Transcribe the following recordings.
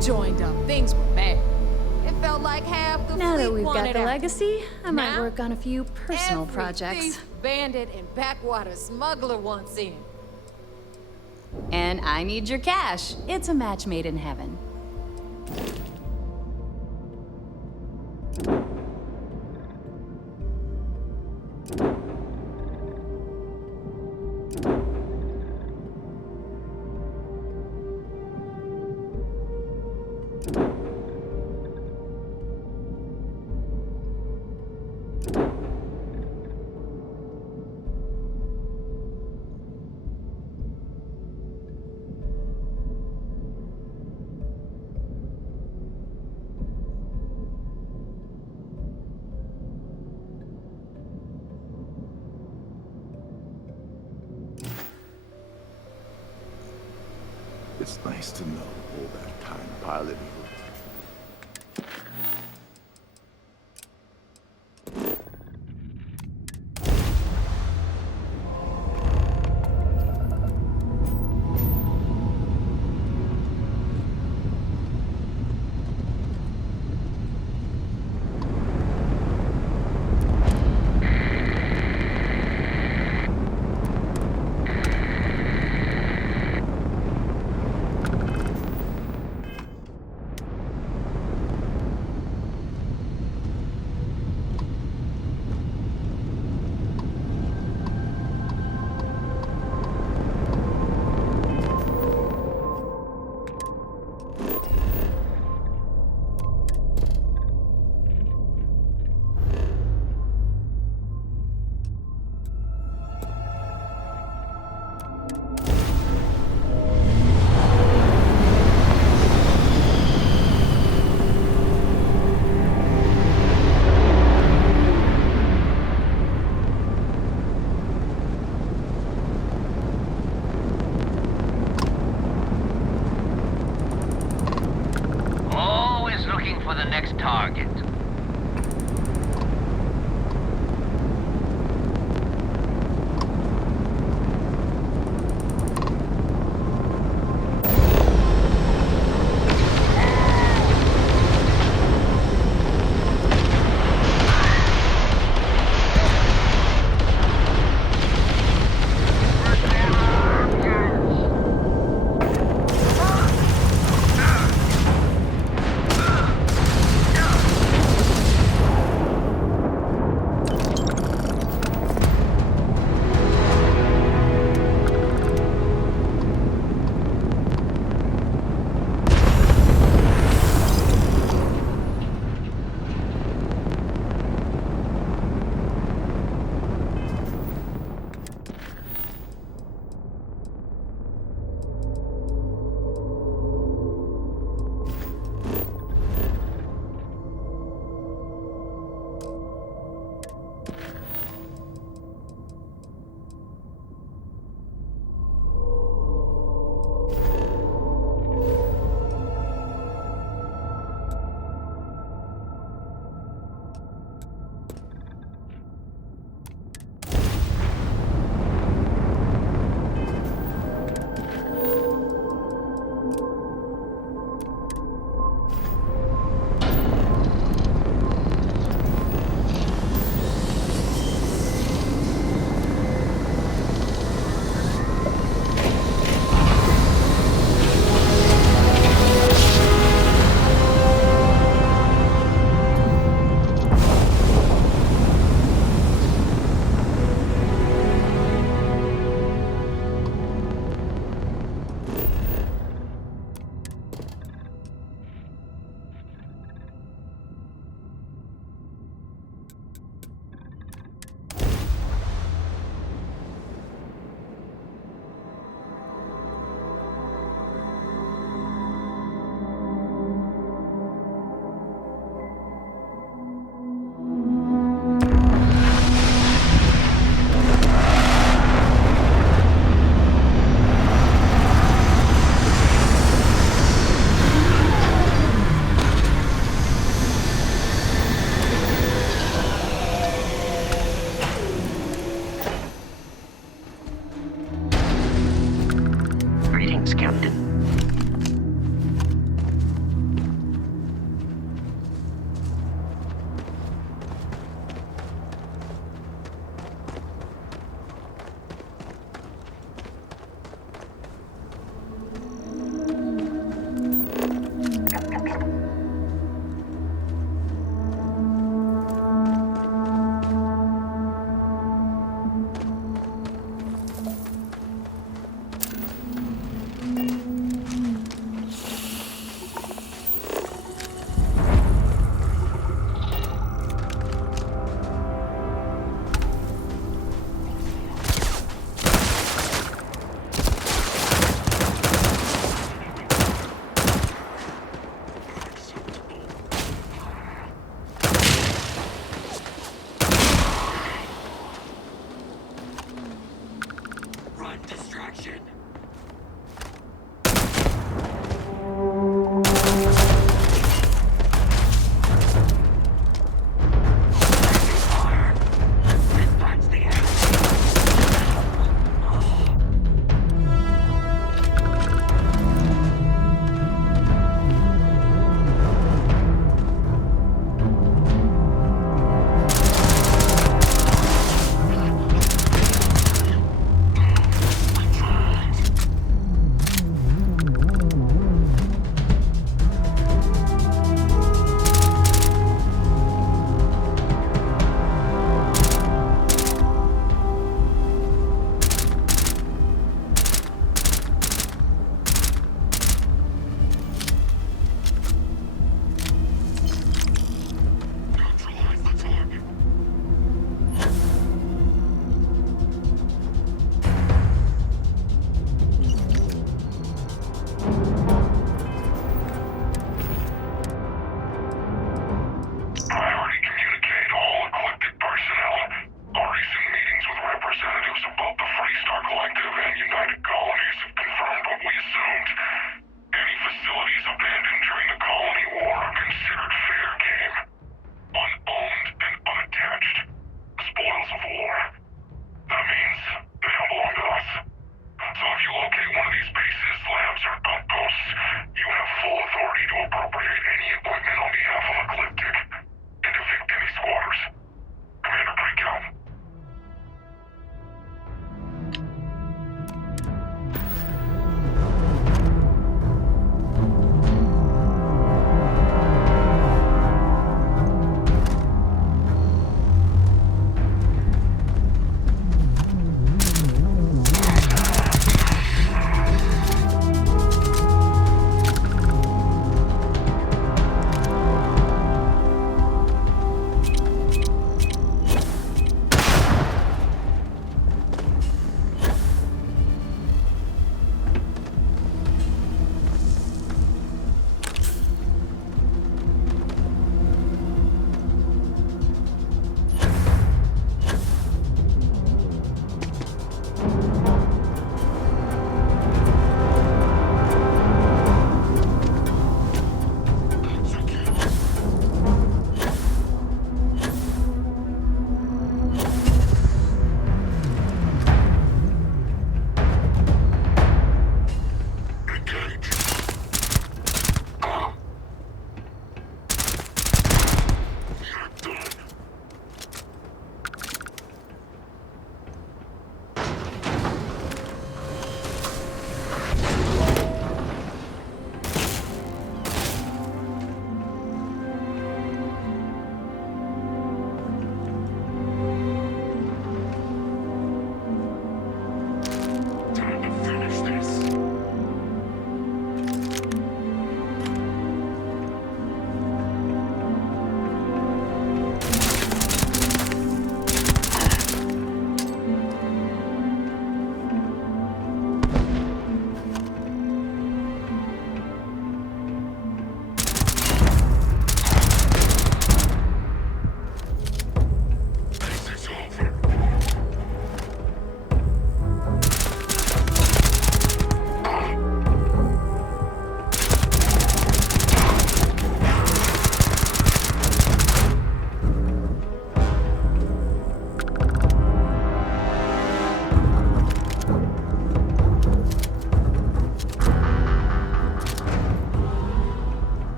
joined up, things were bad. It felt like half the Now fleet that we've got wanted the out. legacy, I might Now, work on a few personal Every projects. thief, bandit, and backwater smuggler wants in. And I need your cash. It's a match made in heaven. It's nice to know all that time piloting.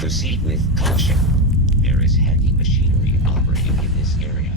Proceed with caution. There is heavy machinery operating in this area.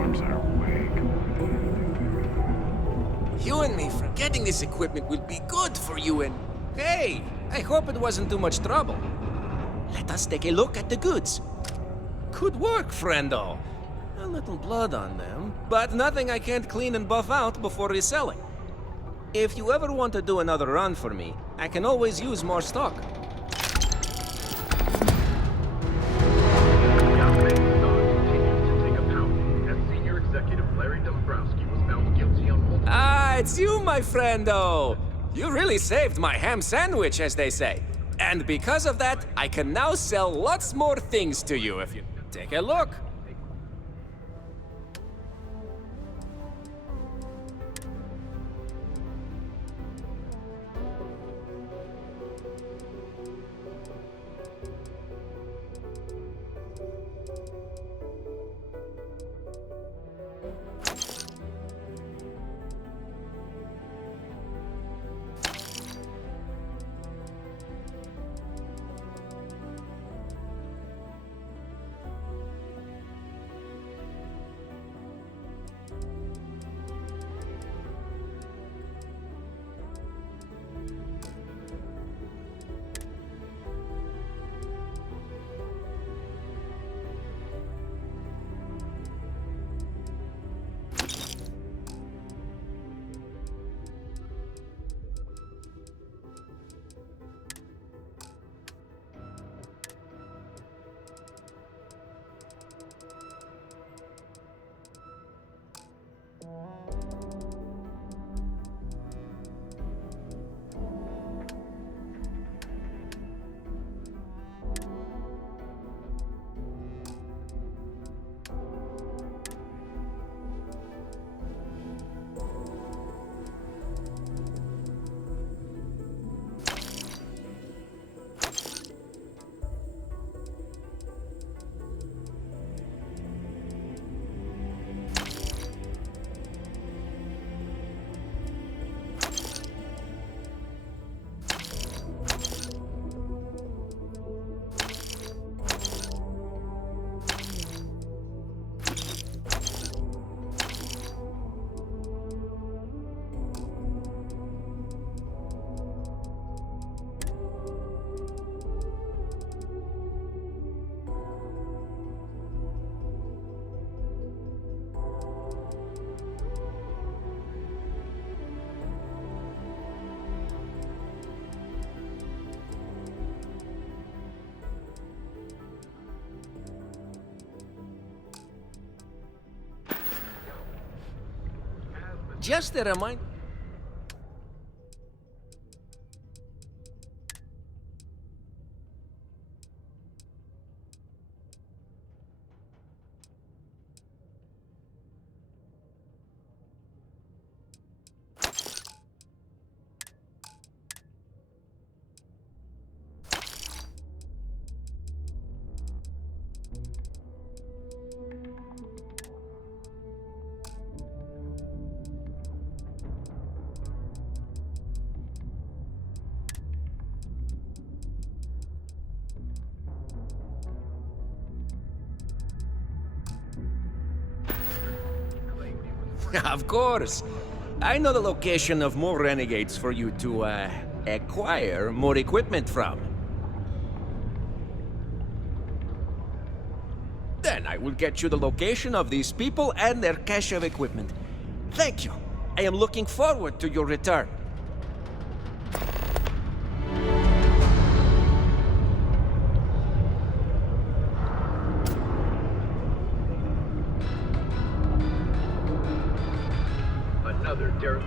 Uniforms are way cooler than You and me forgetting this equipment will be good for you and... Hey, I hope it wasn't too much trouble. Let us take a look at the goods. Good work, friendo. A little blood on them, but nothing I can't clean and buff out before reselling. If you ever want to do another run for me, I can always use more stock. Ah, it's you, my friendo. You really saved my ham sandwich, as they say. And because of that, I can now sell lots more things to you if you take a look. Just a reminder. Of course. I know the location of more renegades for you to, acquire more equipment from. Then I will get you the location of these people and their cache of equipment. Thank you. I am looking forward to your return. Another Derek.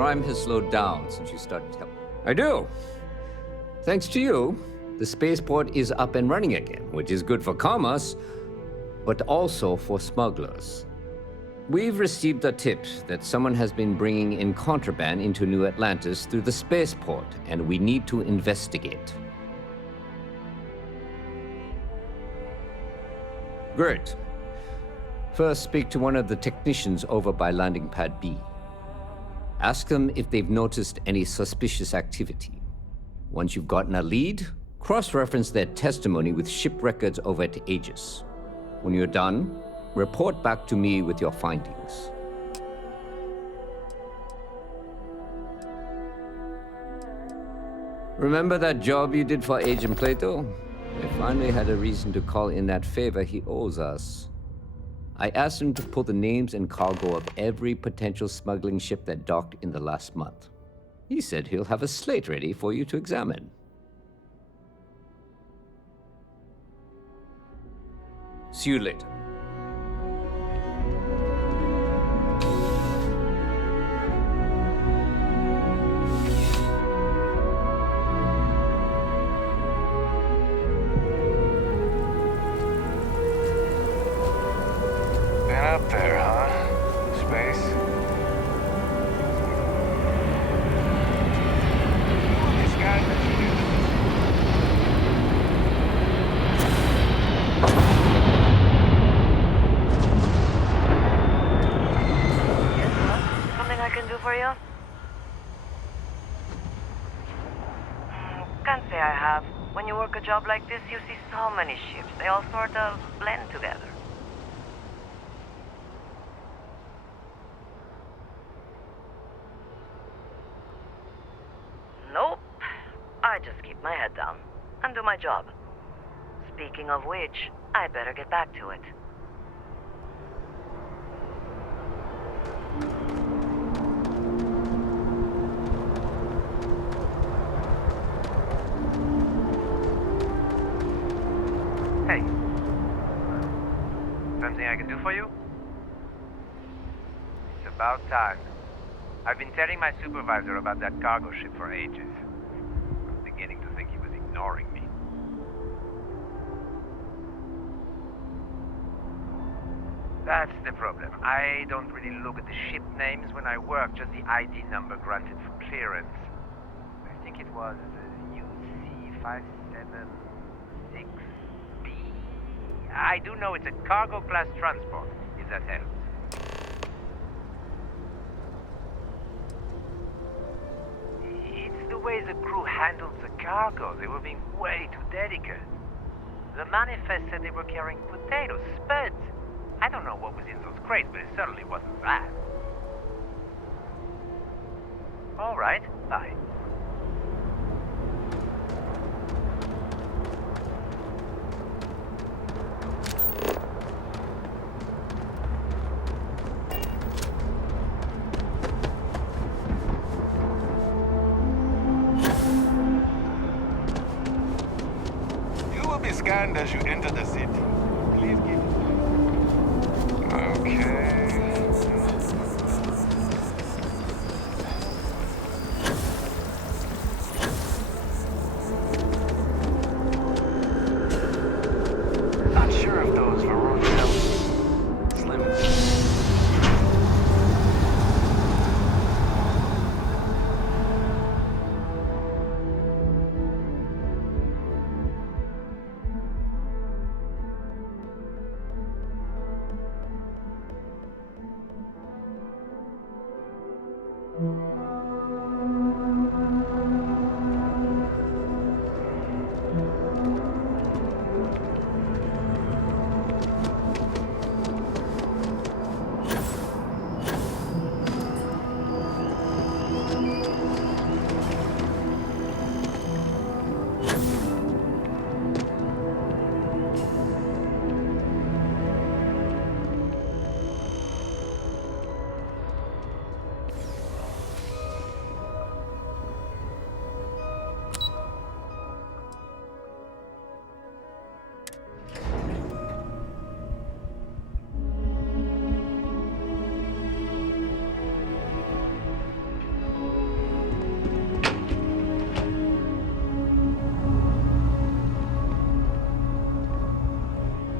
crime has slowed down since you started helping. I do. Thanks to you, the spaceport is up and running again, which is good for commerce, but also for smugglers. We've received a tip that someone has been bringing in contraband into New Atlantis through the spaceport, and we need to investigate. Great. First, speak to one of the technicians over by landing pad B. Ask them if they've noticed any suspicious activity. Once you've gotten a lead, cross-reference their testimony with ship records over at Aegis. When you're done, report back to me with your findings. Remember that job you did for Agent Plato? We finally had a reason to call in that favor he owes us. I asked him to pull the names and cargo of every potential smuggling ship that docked in the last month. He said he'll have a slate ready for you to examine. See you later. Been up there, huh? Space? This guy that you do. Something I can do for you? Can't say I have. When you work a job like this, you see so many ships. They all sort of blend together. Nope. I just keep my head down and do my job. Speaking of which, I better get back to it. Hey. Something I can do for you? It's about time. I've been telling my supervisor about that cargo ship for ages. I'm beginning to think he was ignoring me. That's the problem. I don't really look at the ship names when I work, just the ID number granted for clearance. I think it was UC576B. I do know it's a cargo class transport, if that helps. It's the way the crew handled the cargo. They were being way too delicate. The manifest said they were carrying potatoes, spuds. I don't know what was in those crates, but it certainly wasn't that. All right, bye. You will be scanned as you enter the city. Please give it. Okay. Not sure if those Veronian slim.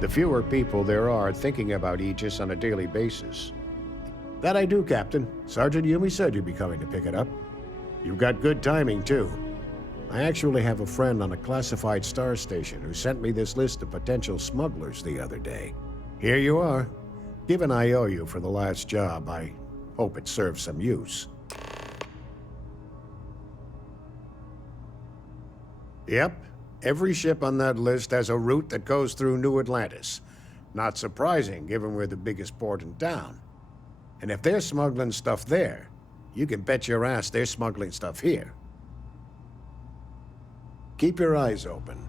The fewer people there are thinking about Aegis on a daily basis. That I do, Captain. Sergeant Yumi said you'd be coming to pick it up. You've got good timing, too. I actually have a friend on a classified star station who sent me this list of potential smugglers the other day. Here you are. Given I owe you for the last job, I hope it serves some use. Yep. Every ship on that list has a route that goes through New Atlantis. Not surprising, given we're the biggest port in town. And if they're smuggling stuff there, you can bet your ass they're smuggling stuff here. Keep your eyes open.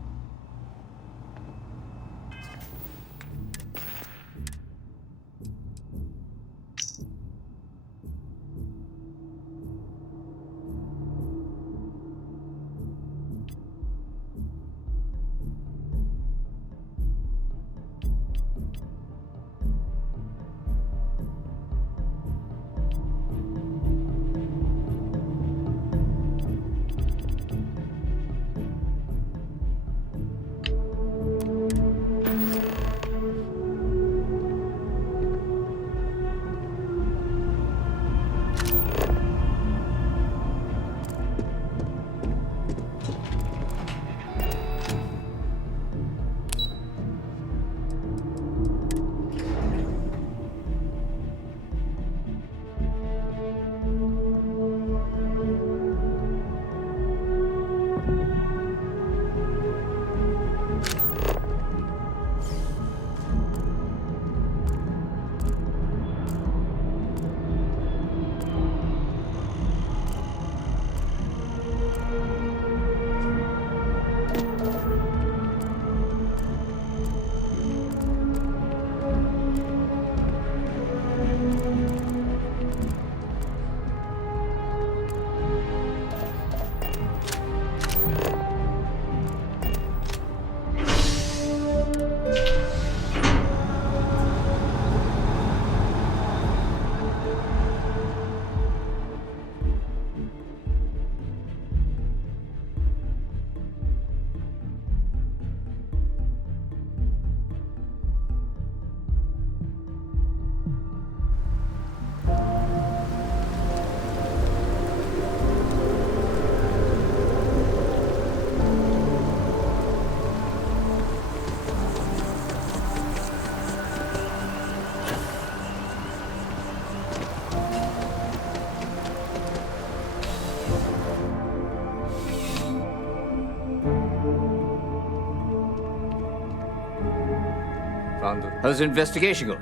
How's the investigation going?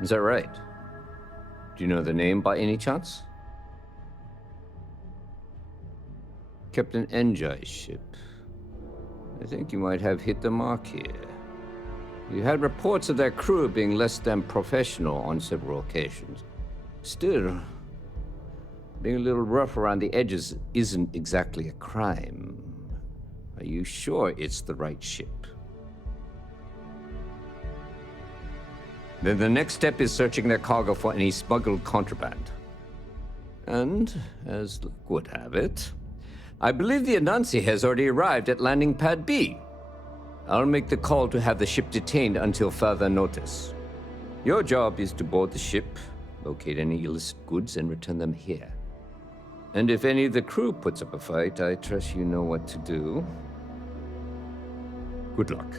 Is that right? Do you know the name by any chance? Captain Enjai's ship. I think you might have hit the mark here. You had reports of their crew being less than professional on several occasions. Still, being a little rough around the edges isn't exactly a crime. Are you sure it's the right ship? Then the next step is searching their cargo for any smuggled contraband. And, as luck would have it, I believe the Anansi has already arrived at landing pad B. I'll make the call to have the ship detained until further notice. Your job is to board the ship, locate any illicit goods, and return them here. And if any of the crew puts up a fight, I trust you know what to do. Good luck.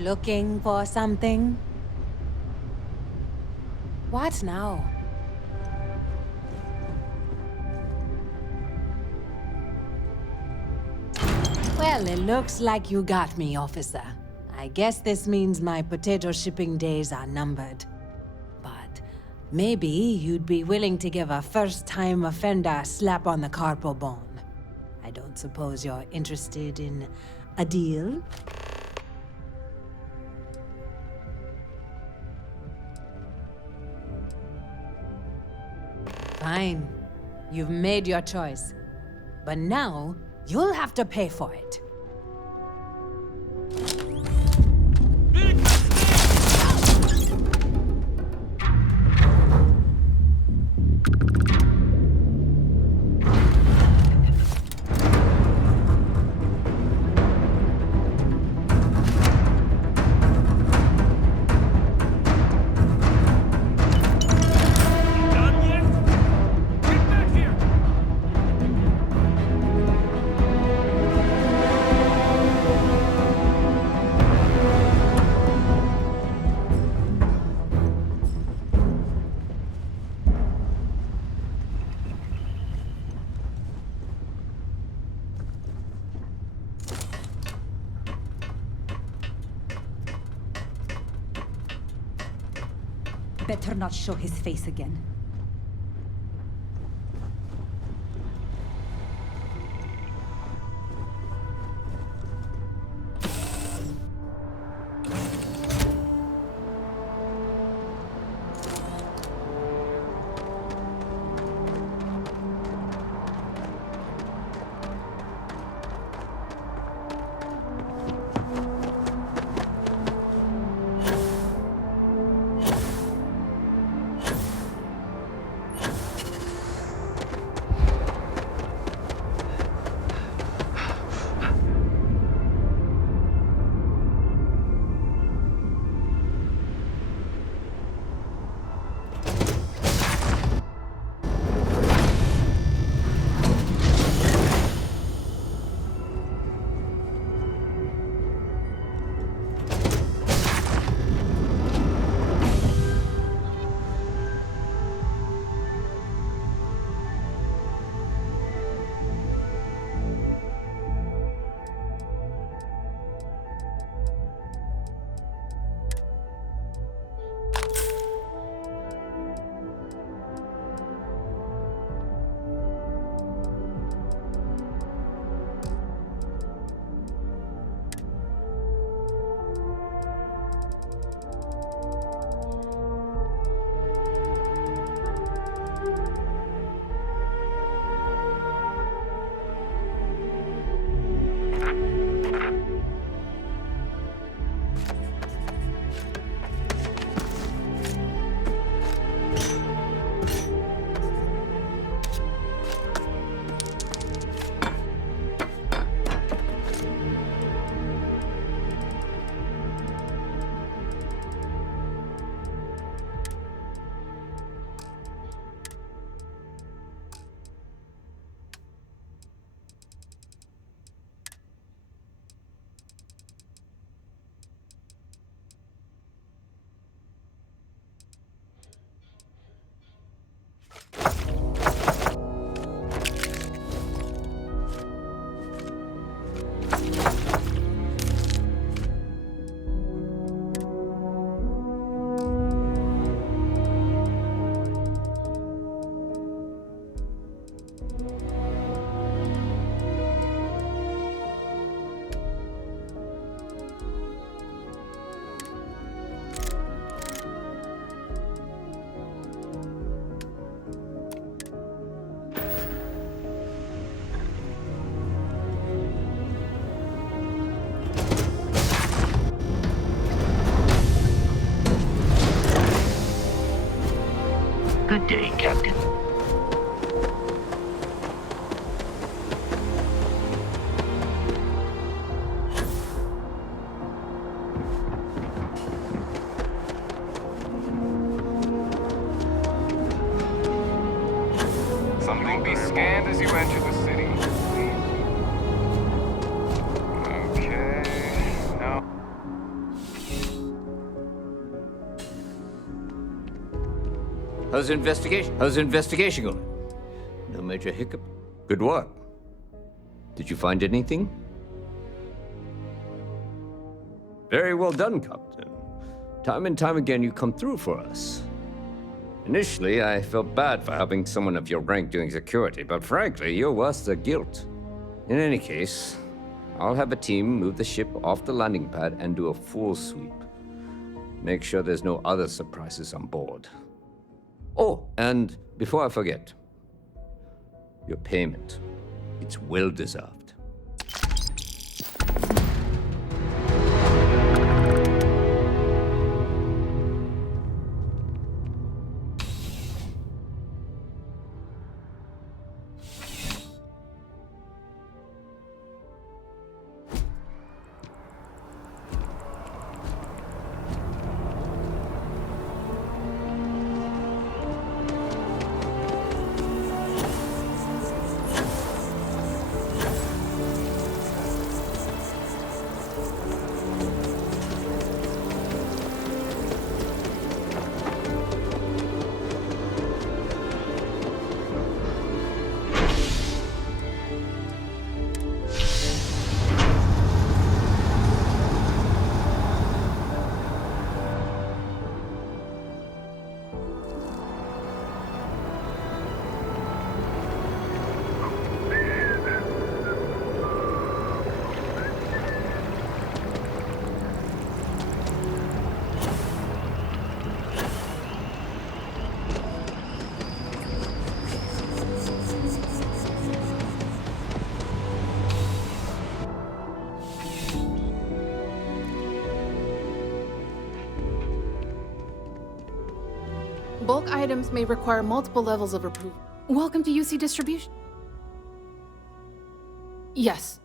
Looking for something? What now? Well, it looks like you got me, officer. I guess this means my potato shipping days are numbered. But maybe you'd be willing to give a first-time offender a slap on the carpal bone. I don't suppose you're interested in a deal? Fine. You've made your choice. But now, you'll have to pay for it. Better not show his face again. How's the investigation? How's the investigation going? No major hiccup? Good work. Did you find anything? Very well done, Captain. Time and time again, you come through for us. Initially, I felt bad for having someone of your rank doing security, but frankly, you're worth the guilt. In any case, I'll have a team move the ship off the landing pad and do a full sweep. Make sure there's no other surprises on board. Oh, and before I forget, your payment. It's well deserved. Bulk items may require multiple levels of approval. Welcome to UC Distribution. Yes.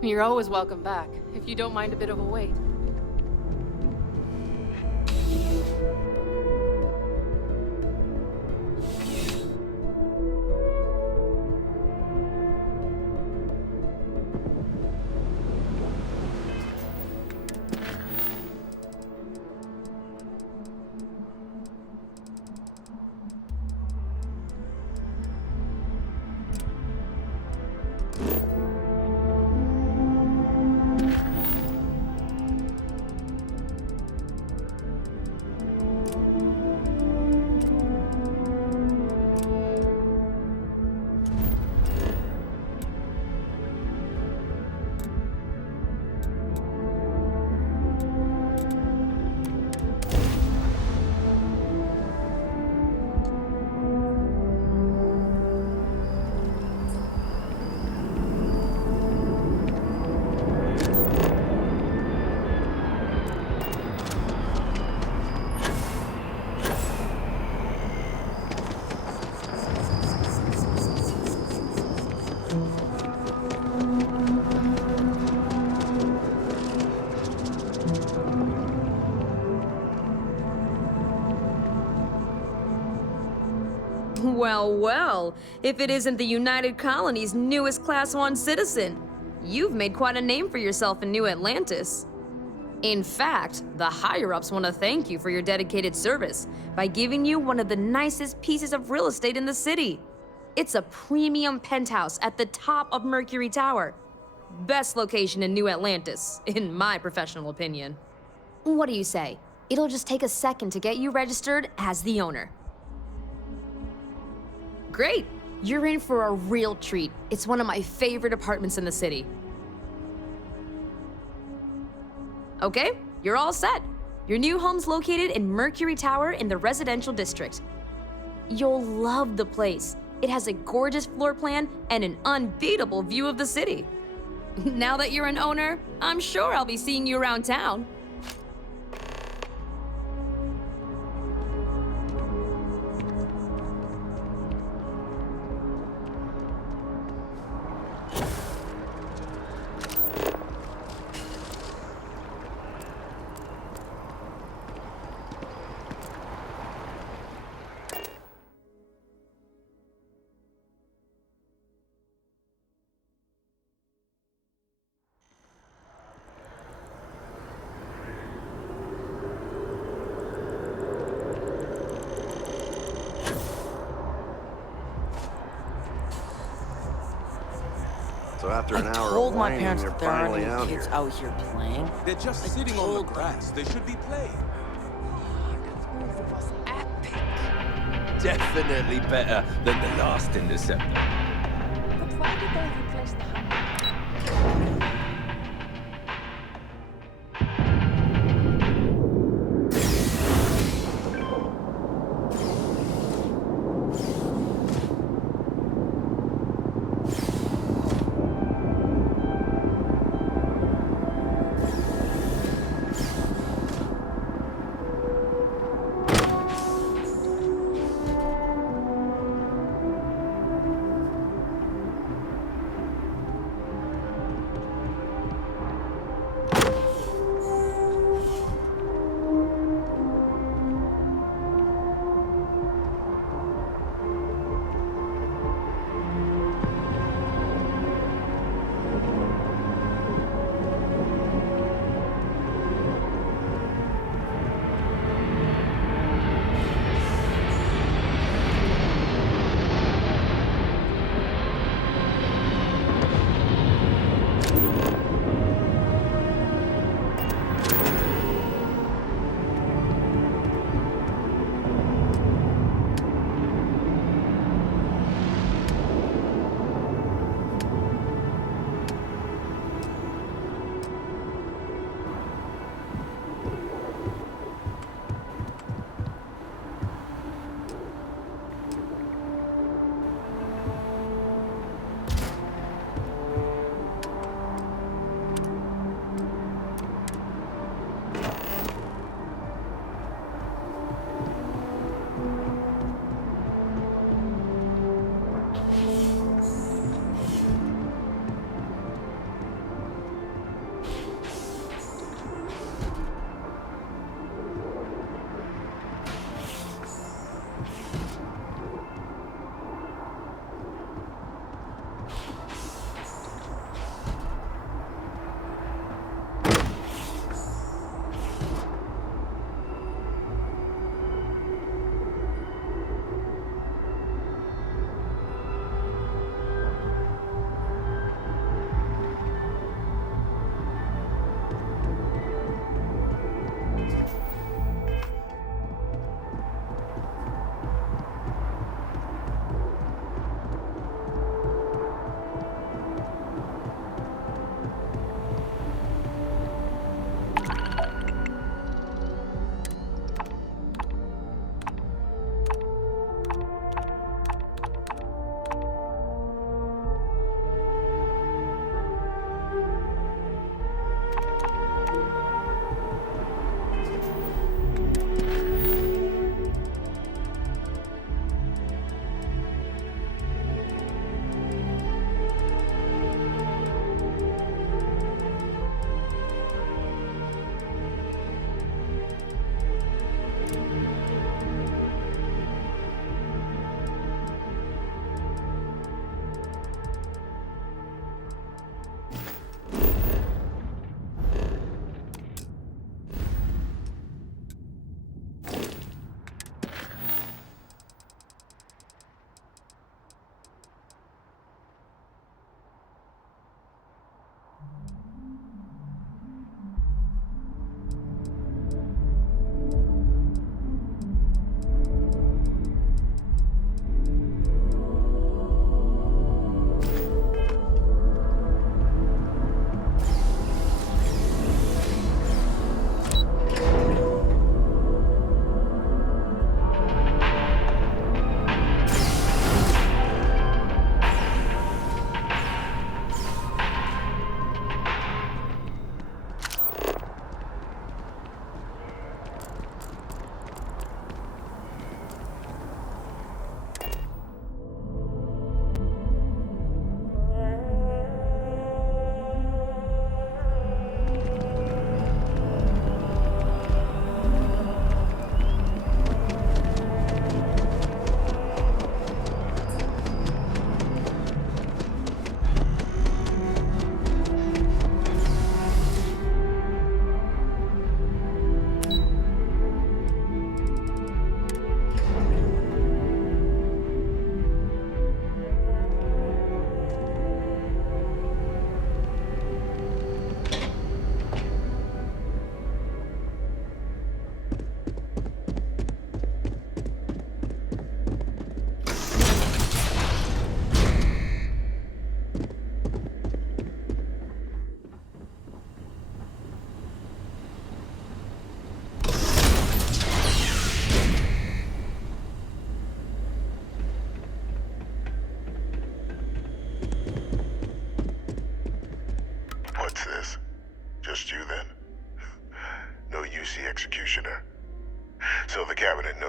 You're always welcome back, if you don't mind a bit of a wait. Well, well, if it isn't the United Colony's newest Class 1 citizen. You've made quite a name for yourself in New Atlantis. In fact, the higher-ups want to thank you for your dedicated service by giving you one of the nicest pieces of real estate in the city. It's a premium penthouse at the top of Mercury Tower. Best location in New Atlantis, in my professional opinion. What do you say? It'll just take a second to get you registered as the owner. Great! You're in for a real treat. It's one of my favorite apartments in the city. Okay, you're all set. Your new home's located in Mercury Tower in the residential district. You'll love the place. It has a gorgeous floor plan and an unbeatable view of the city. Now that you're an owner, I'm sure I'll be seeing you around town. So after an hour told of my whining, parents they're that there aren't finally any out kids here. out here playing. They're just sitting on the grass. They should be playing. Definitely better than the last Interceptor. But why did they replace the hammer?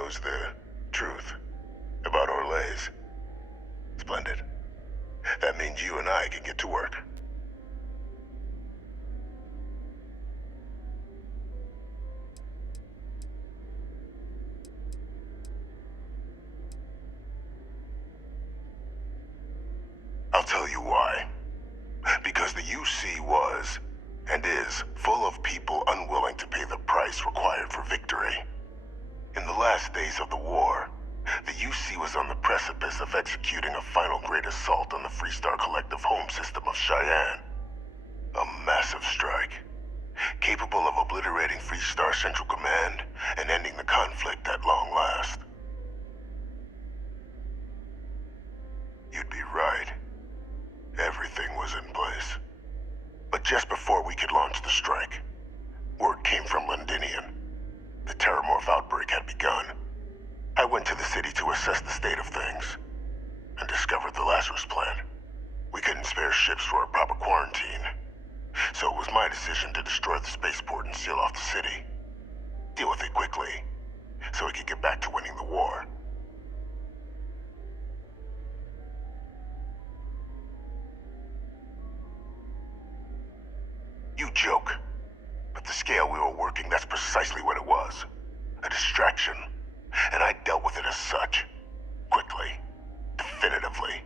knows the truth about Orleans. Splendid. That means you and I can get to work. I'll tell you why. Because the UC was, and is, full of people unwilling to pay the price required for victory. In the last days of the war, the UC was on the precipice of executing a final great assault on the Freestar Collective home system of Cheyenne. A massive strike, capable of obliterating Freestar Central Command and ending the conflict at long last. You'd be right. Everything was in place. But just before we could launch the strike, word came from Londinian. The Terramorph outbreak had begun. I went to the city to assess the state of things, and discovered the Lazarus plan. We couldn't spare ships for a proper quarantine, so it was my decision to destroy the spaceport and seal off the city. Deal with it quickly, so we could get back to winning the war. You joke, but the scale we were working, that's precisely what it was. A distraction. And I dealt with it as such. Quickly. Definitively.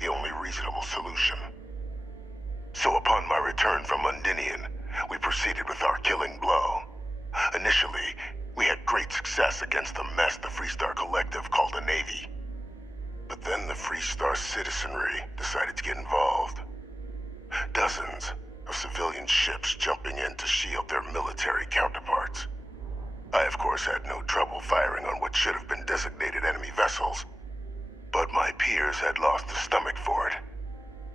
The only reasonable solution. So upon my return from Londinian, we proceeded with our killing blow. Initially, we had great success against the mess the Freestar Collective called a navy. But then the Freestar citizenry decided to get involved. Dozens of civilian ships jumping in to shield their military counterparts. I, of course, had no trouble firing on what should have been designated enemy vessels. But my peers had lost the stomach for it.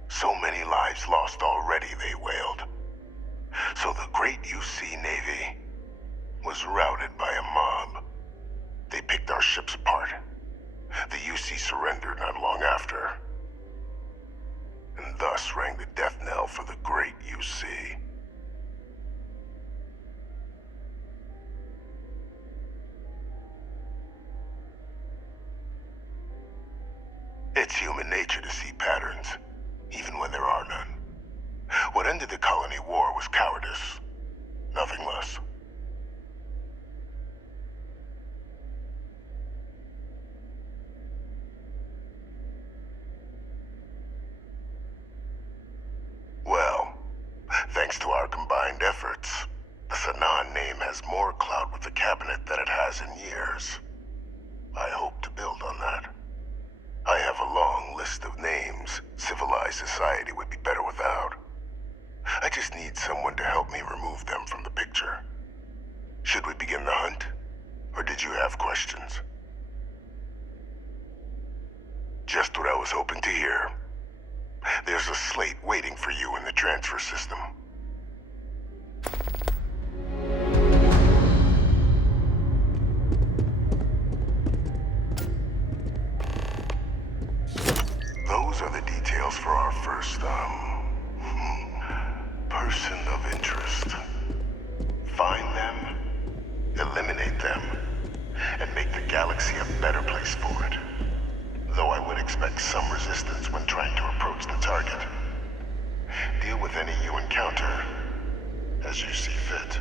So many lives lost already, they wailed. So the great UC Navy was routed by a mob. They picked our ships apart. The UC surrendered not long after. And thus rang the death knell for the great UC. It's human nature to see patterns, even when there are none. What ended the colony war was cowardice, nothing less. Well, thanks to our combined efforts, the Sanan name has more clout with the cabinet than it has in years. I hope to build on that. I have a long list of names civilized society would be better without. I just need someone to help me remove them from the picture. Should we begin the hunt? Or did you have questions? Just what I was hoping to hear. There's a slate waiting for you in the transfer system. Those are the details for our first, person of interest. Find them, eliminate them, and make the galaxy a better place for it. Though I would expect some resistance when trying to approach the target. Deal with any you encounter as you see fit.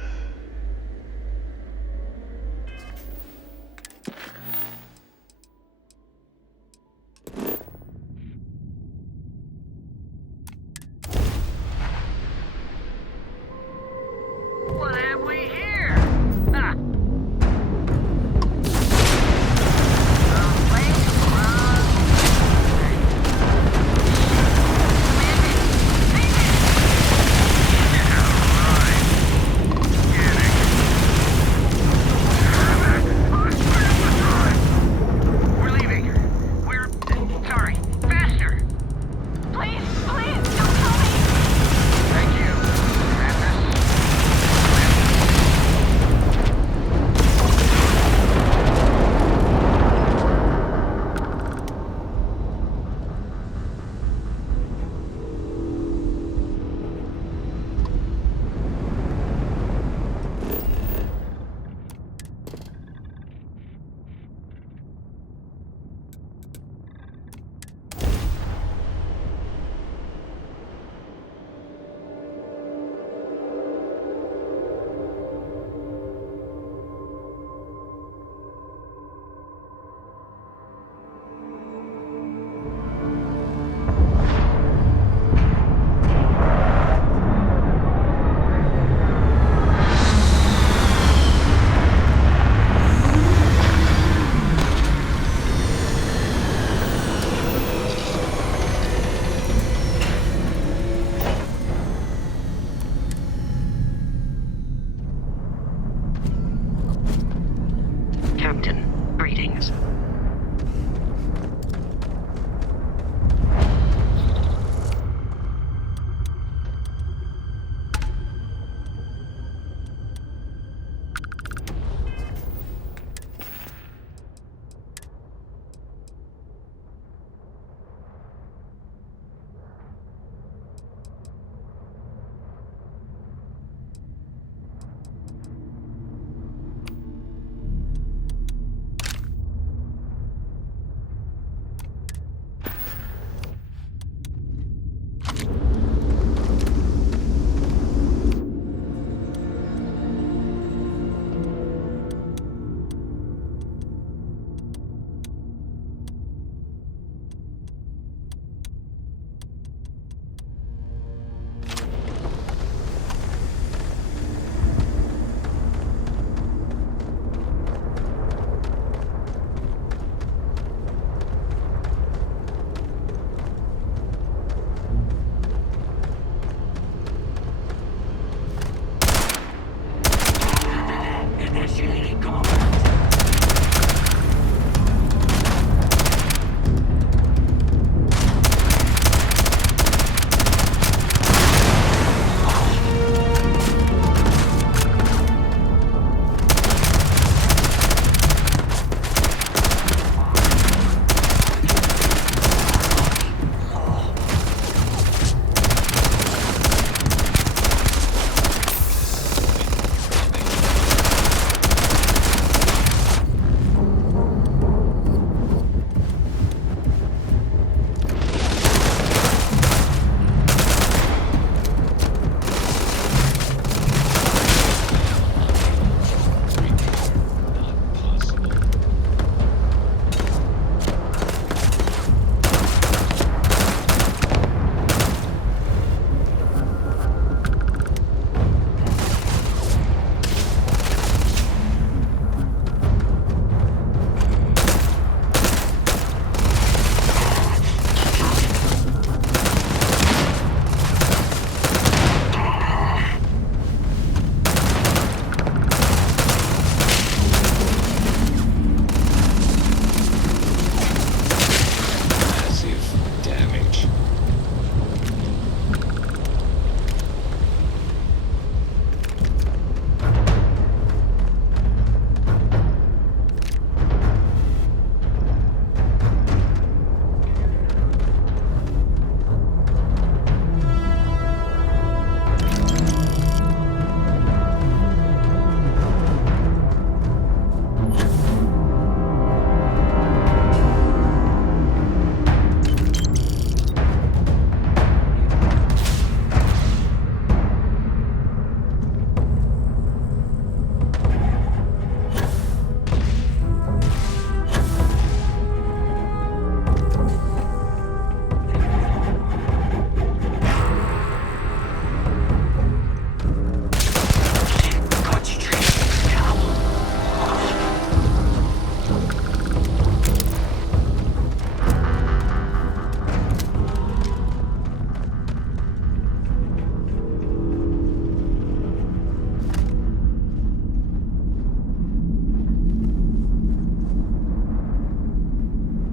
What have we here? Ah.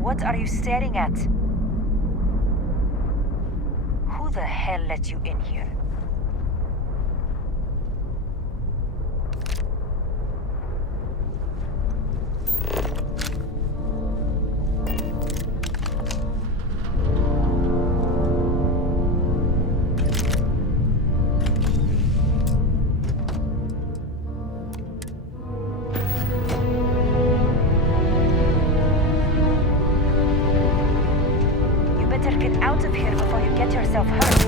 What are you staring at? Who the hell let you in here? Get out of here before you get yourself hurt.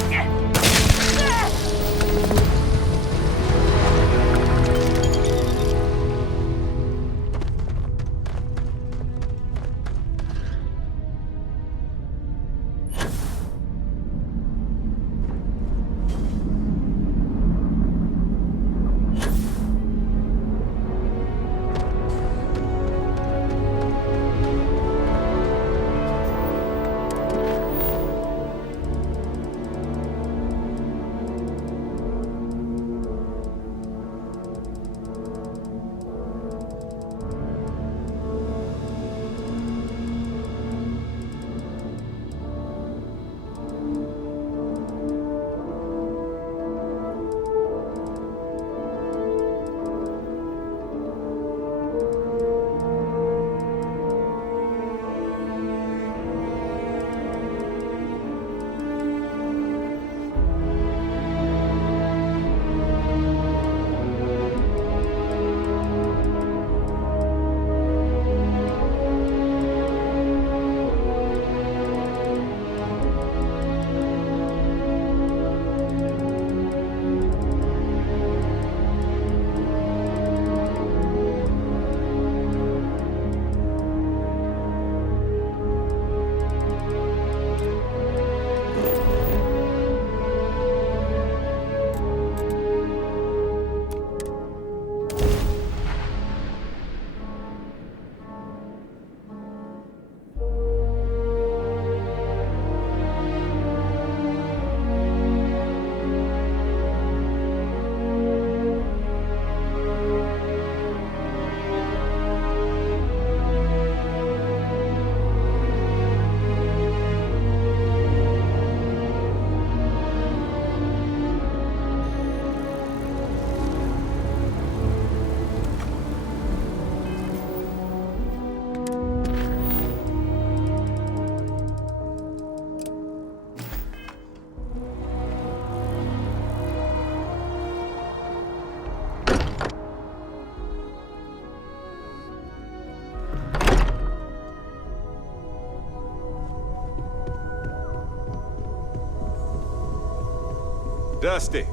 Dusty.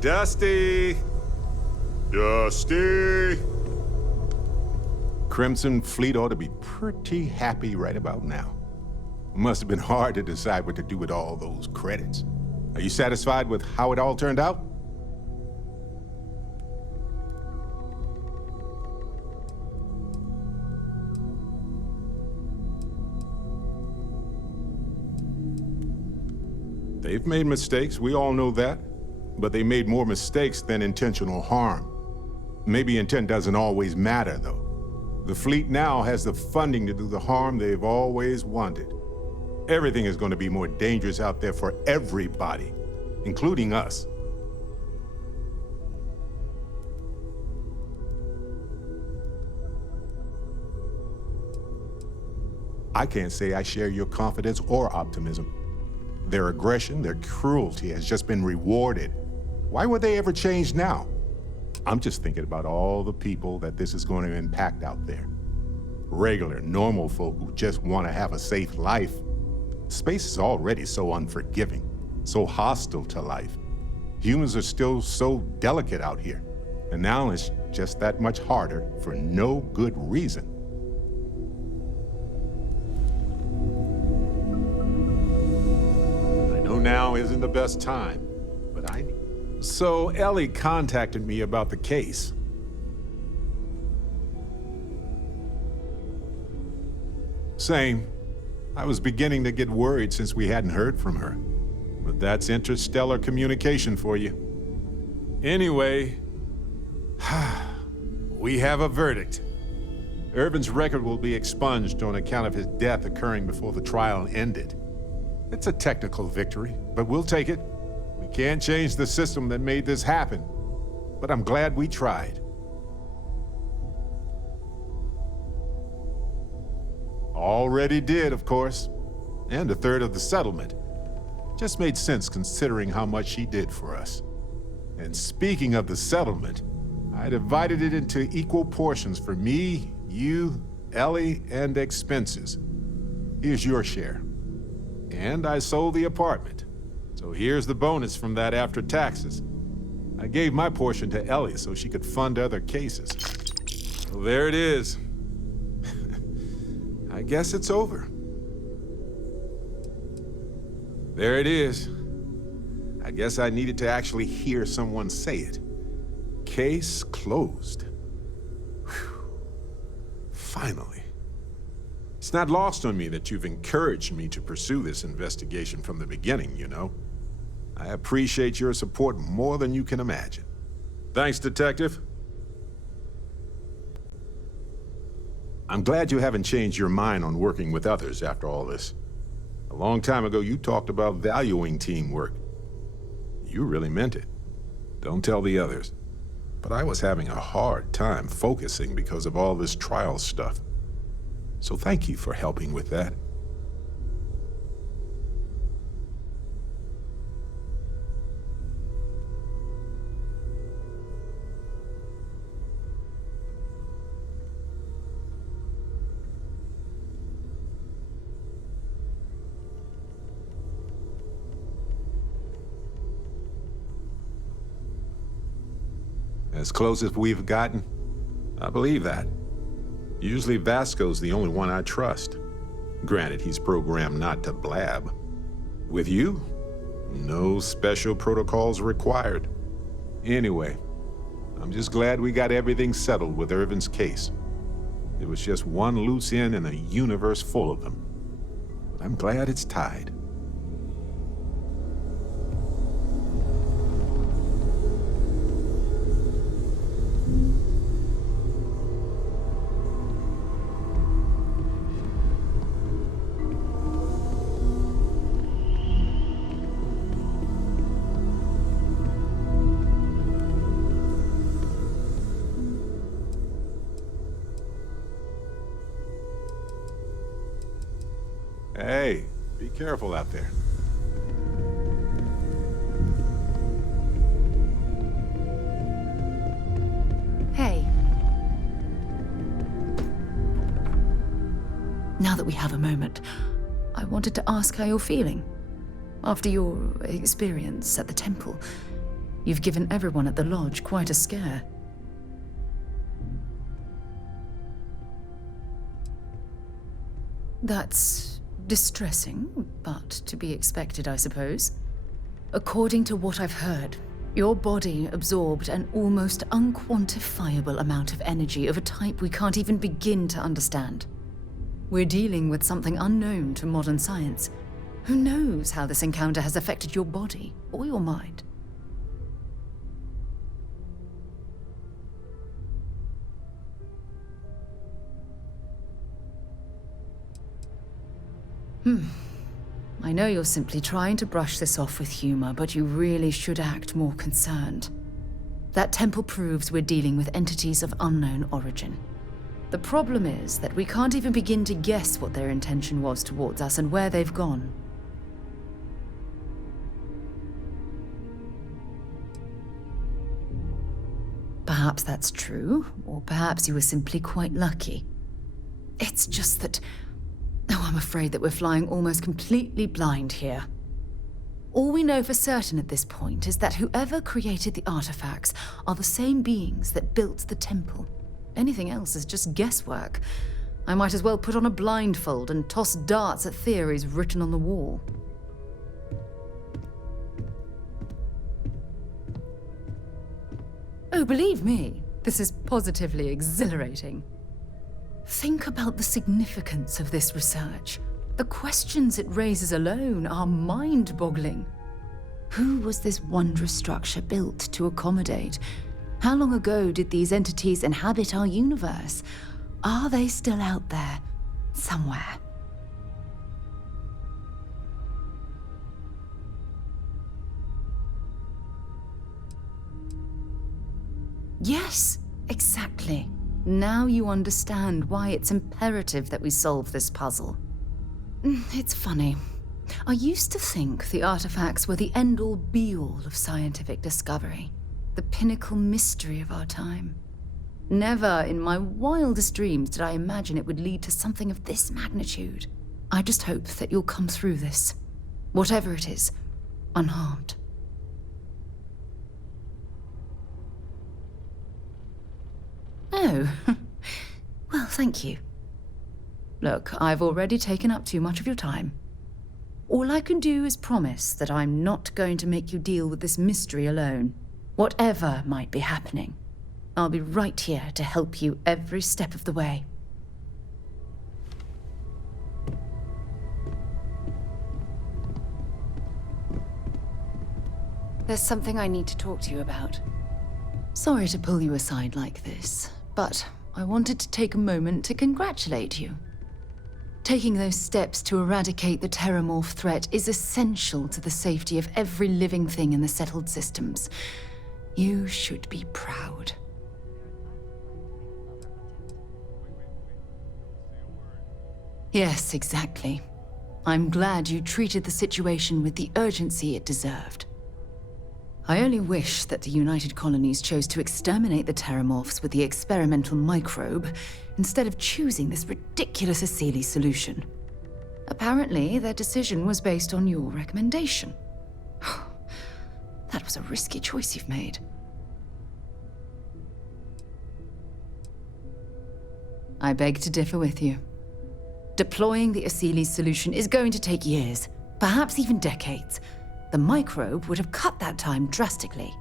Dusty. Dusty. Crimson Fleet ought to be pretty happy right about now. Must have been hard to decide what to do with all those credits. Are you satisfied with how it all turned out? They've made mistakes, we all know that. But they made more mistakes than intentional harm. Maybe intent doesn't always matter, though. The fleet now has the funding to do the harm they've always wanted. Everything is going to be more dangerous out there for everybody, including us. I can't say I share your confidence or optimism. Their aggression, their cruelty has just been rewarded. Why would they ever change now? I'm just thinking about all the people that this is going to impact out there. Regular, normal folk who just want to have a safe life. Space is already so unforgiving, so hostile to life. Humans are still so delicate out here, and now it's just that much harder for no good reason. Now isn't the best time, but So Ellie contacted me about the case. Same. I was beginning to get worried since we hadn't heard from her. But that's interstellar communication for you. Anyway, we have a verdict. Irvin's record will be expunged on account of his death occurring before the trial ended. It's a technical victory, but we'll take it. We can't change the system that made this happen, but I'm glad we tried. Already did, of course, and a third of the settlement. Just made sense considering how much she did for us. And speaking of the settlement, I divided it into equal portions for me, you, Ellie, and expenses. Here's your share. And I sold the apartment. So here's the bonus from that after taxes. I gave my portion to Ellie so she could fund other cases. So there it is. I guess it's over. There it is. I guess I needed to actually hear someone say it. Case closed. Whew. Finally. It's not lost on me that you've encouraged me to pursue this investigation from the beginning, you know. I appreciate your support more than you can imagine. Thanks, Detective. I'm glad you haven't changed your mind on working with others after all this. A long time ago, you talked about valuing teamwork. You really meant it. Don't tell the others. But I was having a hard time focusing because of all this trial stuff. So thank you for helping with that. As close as we've gotten? I believe that. Usually Vasco's the only one I trust. Granted, he's programmed not to blab. With you, no special protocols required. Anyway, I'm just glad we got everything settled with Irvin's case. It was just one loose end in a universe full of them. But I'm glad it's tied. Hey, be careful out there. Hey. Now that we have a moment, I wanted to ask how you're feeling. After your experience at the temple, you've given everyone at the lodge quite a scare. That's distressing, but to be expected, I suppose. According to what I've heard, your body absorbed an almost unquantifiable amount of energy of a type we can't even begin to understand. We're dealing with something unknown to modern science. Who knows how this encounter has affected your body or your mind? I know you're simply trying to brush this off with humor, but you really should act more concerned. That temple proves we're dealing with entities of unknown origin. The problem is that we can't even begin to guess what their intention was towards us and where they've gone. Perhaps that's true, or perhaps you were simply quite lucky. It's just that... Oh, I'm afraid that we're flying almost completely blind here. All we know for certain at this point is that whoever created the artifacts are the same beings that built the temple. Anything else is just guesswork. I might as well put on a blindfold and toss darts at theories written on the wall. Oh, believe me, this is positively exhilarating. Think about the significance of this research. The questions it raises alone are mind-boggling. Who was this wondrous structure built to accommodate? How long ago did these entities inhabit our universe? Are they still out there? Somewhere? Yes, exactly. Now you understand why it's imperative that we solve this puzzle. It's funny. I used to think the artifacts were the end-all be-all of scientific discovery, the pinnacle mystery of our time. Never in my wildest dreams did I imagine it would lead to something of this magnitude. I just hope that you'll come through this, whatever it is, unharmed. Oh, well, thank you. Look, I've already taken up too much of your time. All I can do is promise that I'm not going to make you deal with this mystery alone. Whatever might be happening, I'll be right here to help you every step of the way. There's something I need to talk to you about. Sorry to pull you aside like this, but I wanted to take a moment to congratulate you. Taking those steps to eradicate the terramorph threat is essential to the safety of every living thing in the settled systems. You should be proud. Yes, exactly. I'm glad you treated the situation with the urgency it deserved. I only wish that the United Colonies chose to exterminate the terramorphs with the experimental microbe instead of choosing this ridiculous Asili solution. Apparently, their decision was based on your recommendation. That was a risky choice you've made. I beg to differ with you. Deploying the Asili solution is going to take years, perhaps even decades. The microbe would have cut that time drastically.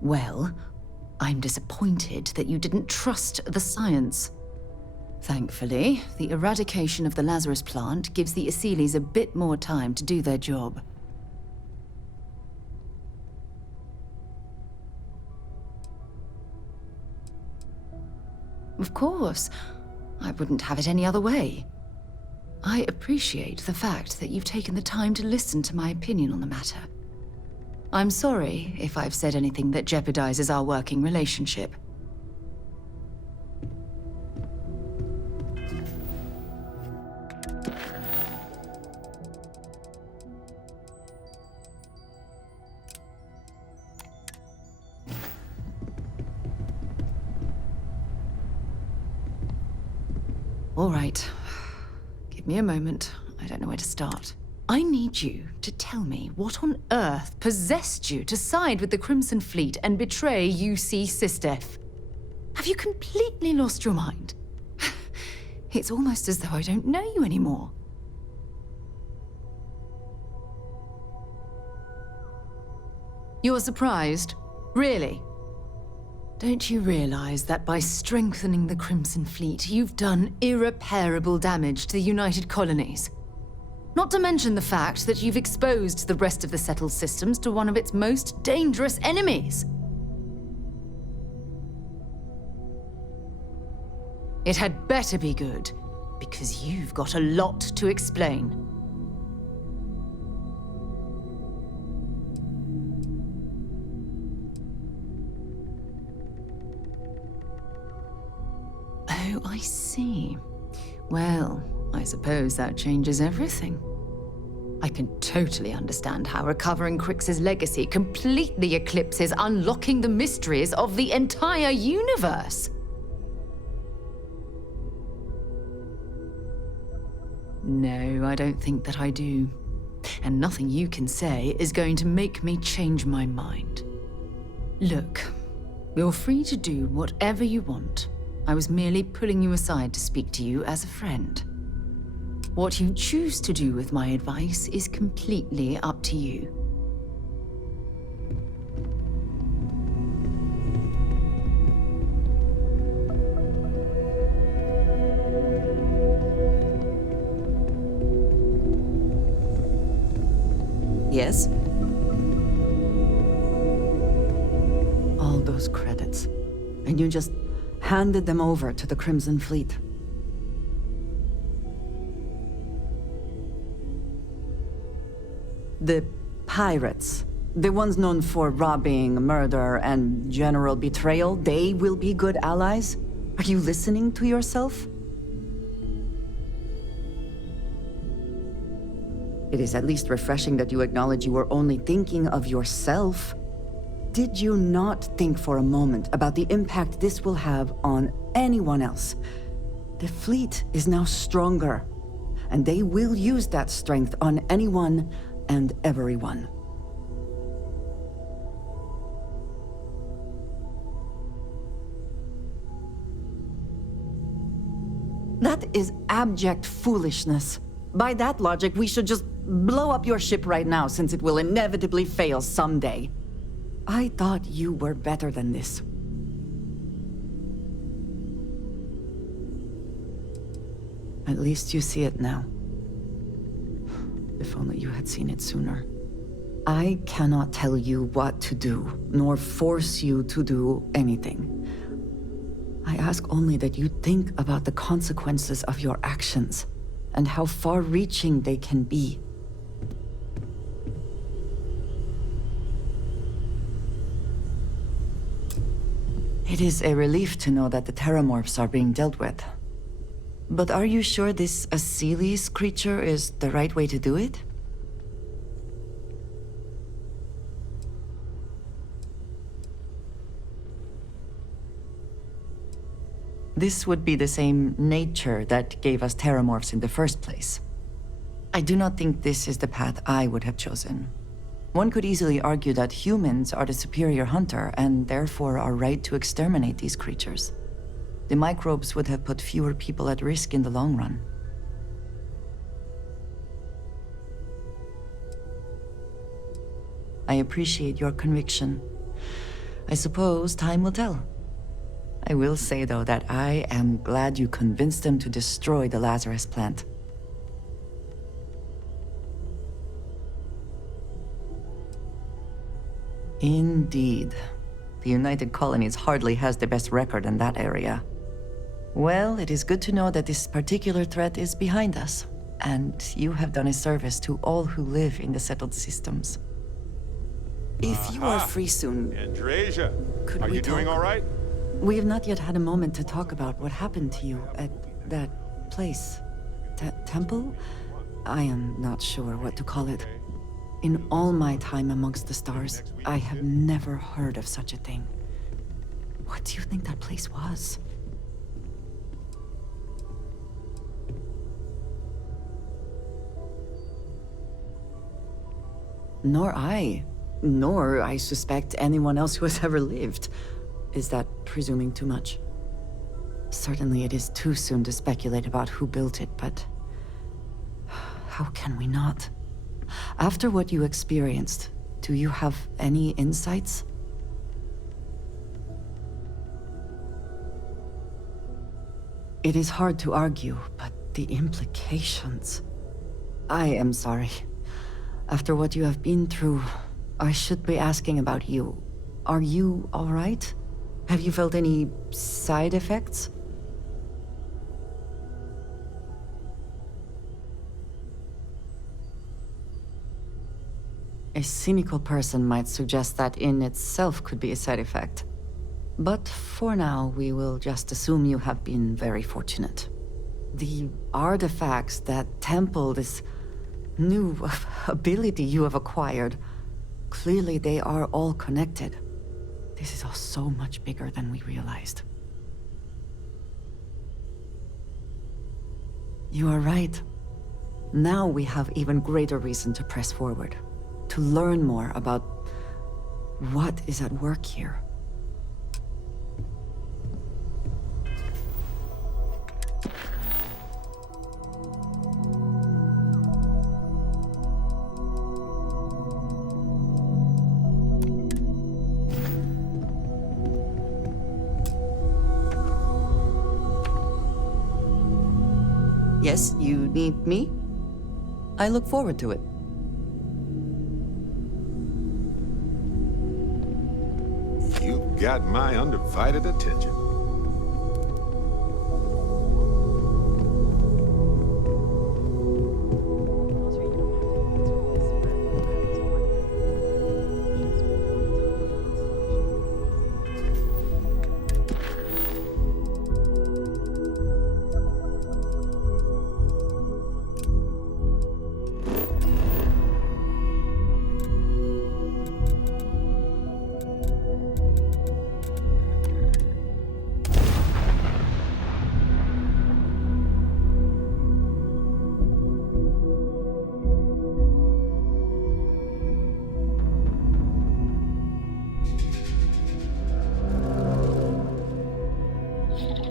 Well, I'm disappointed that you didn't trust the science. Thankfully, the eradication of the Lazarus plant gives the Asilis a bit more time to do their job. Of course. I wouldn't have it any other way. I appreciate the fact that you've taken the time to listen to my opinion on the matter. I'm sorry if I've said anything that jeopardizes our working relationship. All right. Give me a moment. I don't know where to start. I need you to tell me what on earth possessed you to side with the Crimson Fleet and betray UC Sistef. Have you completely lost your mind? It's almost as though I don't know you anymore. You're surprised? Really? Don't you realize that by strengthening the Crimson Fleet, you've done irreparable damage to the United Colonies? Not to mention the fact that you've exposed the rest of the settled systems to one of its most dangerous enemies. It had better be good, because you've got a lot to explain. Oh, I see. Well, I suppose that changes everything. I can totally understand how recovering Crix's legacy completely eclipses unlocking the mysteries of the entire universe. No, I don't think that I do. And nothing you can say is going to make me change my mind. Look, you're free to do whatever you want. I was merely pulling you aside to speak to you as a friend. What you choose to do with my advice is completely up to you. Yes? All those credits. And you just handed them over to the Crimson Fleet. The pirates, the ones known for robbing, murder, and general betrayal, they will be good allies? Are you listening to yourself? It is at least refreshing that you acknowledge you were only thinking of yourself. Did you not think for a moment about the impact this will have on anyone else? The fleet is now stronger, and they will use that strength on anyone and everyone. That is abject foolishness. By that logic, we should just blow up your ship right now, since it will inevitably fail someday. I thought you were better than this. At least you see it now. If only you had seen it sooner. I cannot tell you what to do, nor force you to do anything. I ask only that you think about the consequences of your actions, and how far-reaching they can be. It is a relief to know that the Terramorphs are being dealt with. But are you sure this Aseles creature is the right way to do it? This would be the same nature that gave us Terramorphs in the first place. I do not think this is the path I would have chosen. One could easily argue that humans are the superior hunter, and therefore are right to exterminate these creatures. The microbes would have put fewer people at risk in the long run. I appreciate your conviction. I suppose time will tell. I will say, though, that I am glad you convinced them to destroy the Lazarus plant. Indeed. The United Colonies hardly has the best record in that area. Well, it is good to know that this particular threat is behind us, and you have done a service to all who live in the settled systems. If you are free soon, Andresia, could are we you doing talk? all right? We have not yet had a moment to talk about what happened to you at that place. Temple? I am not sure what to call it. In all my time amongst the stars, I have never heard of such a thing. What do you think that place was? Nor I suspect anyone else who has ever lived. Is that presuming too much? Certainly it is too soon to speculate about who built it, but how can we not? After what you experienced, do you have any insights? It is hard to argue, but the implications... I am sorry. After what you have been through, I should be asking about you. Are you all right? Have you felt any side effects? A cynical person might suggest that in itself could be a side effect. But for now, we will just assume you have been very fortunate. The artifacts, that temple, this new ability you have acquired, clearly they are all connected. This is all so much bigger than we realized. You are right. Now we have even greater reason to press forward, to learn more about what is at work here. Yes, you need me? I look forward to it. got my undivided attention.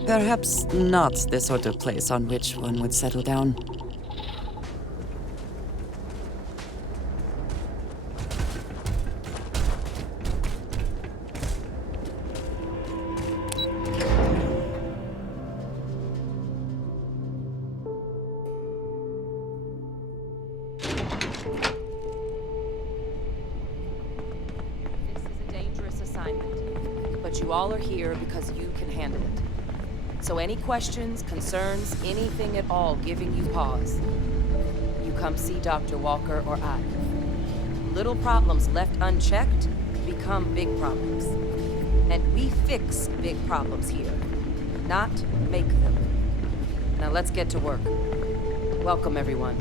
Perhaps not the sort of place on which one would settle down. But you all are here because you can handle it. So any questions, concerns, anything at all giving you pause, you come see Dr. Walker or I. Little problems left unchecked become big problems. And we fix big problems here, not make them. Now let's get to work. Welcome everyone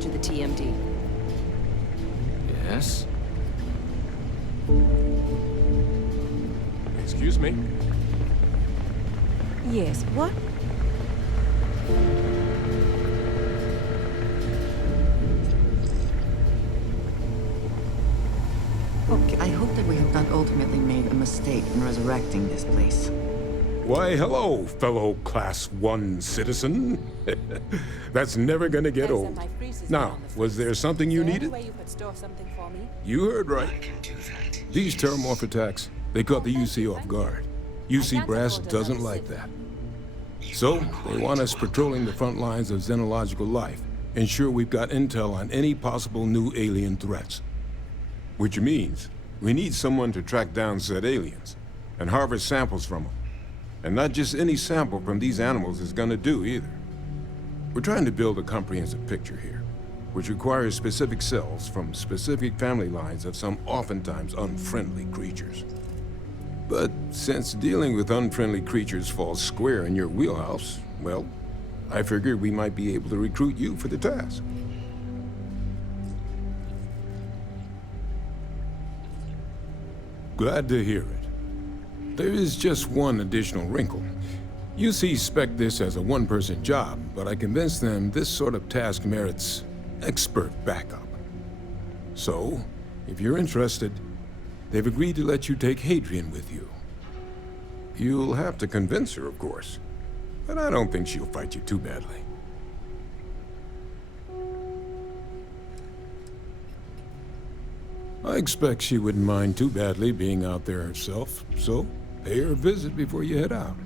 to the TMD. Yes? Excuse me? Yes, what? Okay, I hope that we have not ultimately made a mistake in resurrecting this place. Why, hello, fellow Class 1 citizen. That's never gonna get old. Now, was there something you needed? You heard right. These terramorph attacks, they caught the UC off guard. UC Brass doesn't like that. So, they want us patrolling the front lines of xenological life, ensure we've got intel on any possible new alien threats. Which means, we need someone to track down said aliens, and harvest samples from them. And not just any sample from these animals is gonna do either. We're trying to build a comprehensive picture here, which requires specific cells from specific family lines of some oftentimes unfriendly creatures. But since dealing with unfriendly creatures falls square in your wheelhouse, well, I figured we might be able to recruit you for the task. Glad to hear it. There is just one additional wrinkle. UC spec'd this as a one-person job, but I convinced them this sort of task merits expert backup. So, if you're interested, they've agreed to let you take Hadrian with you. You'll have to convince her, of course, but I don't think she'll fight you too badly. I expect she wouldn't mind too badly being out there herself, so pay her a visit before you head out.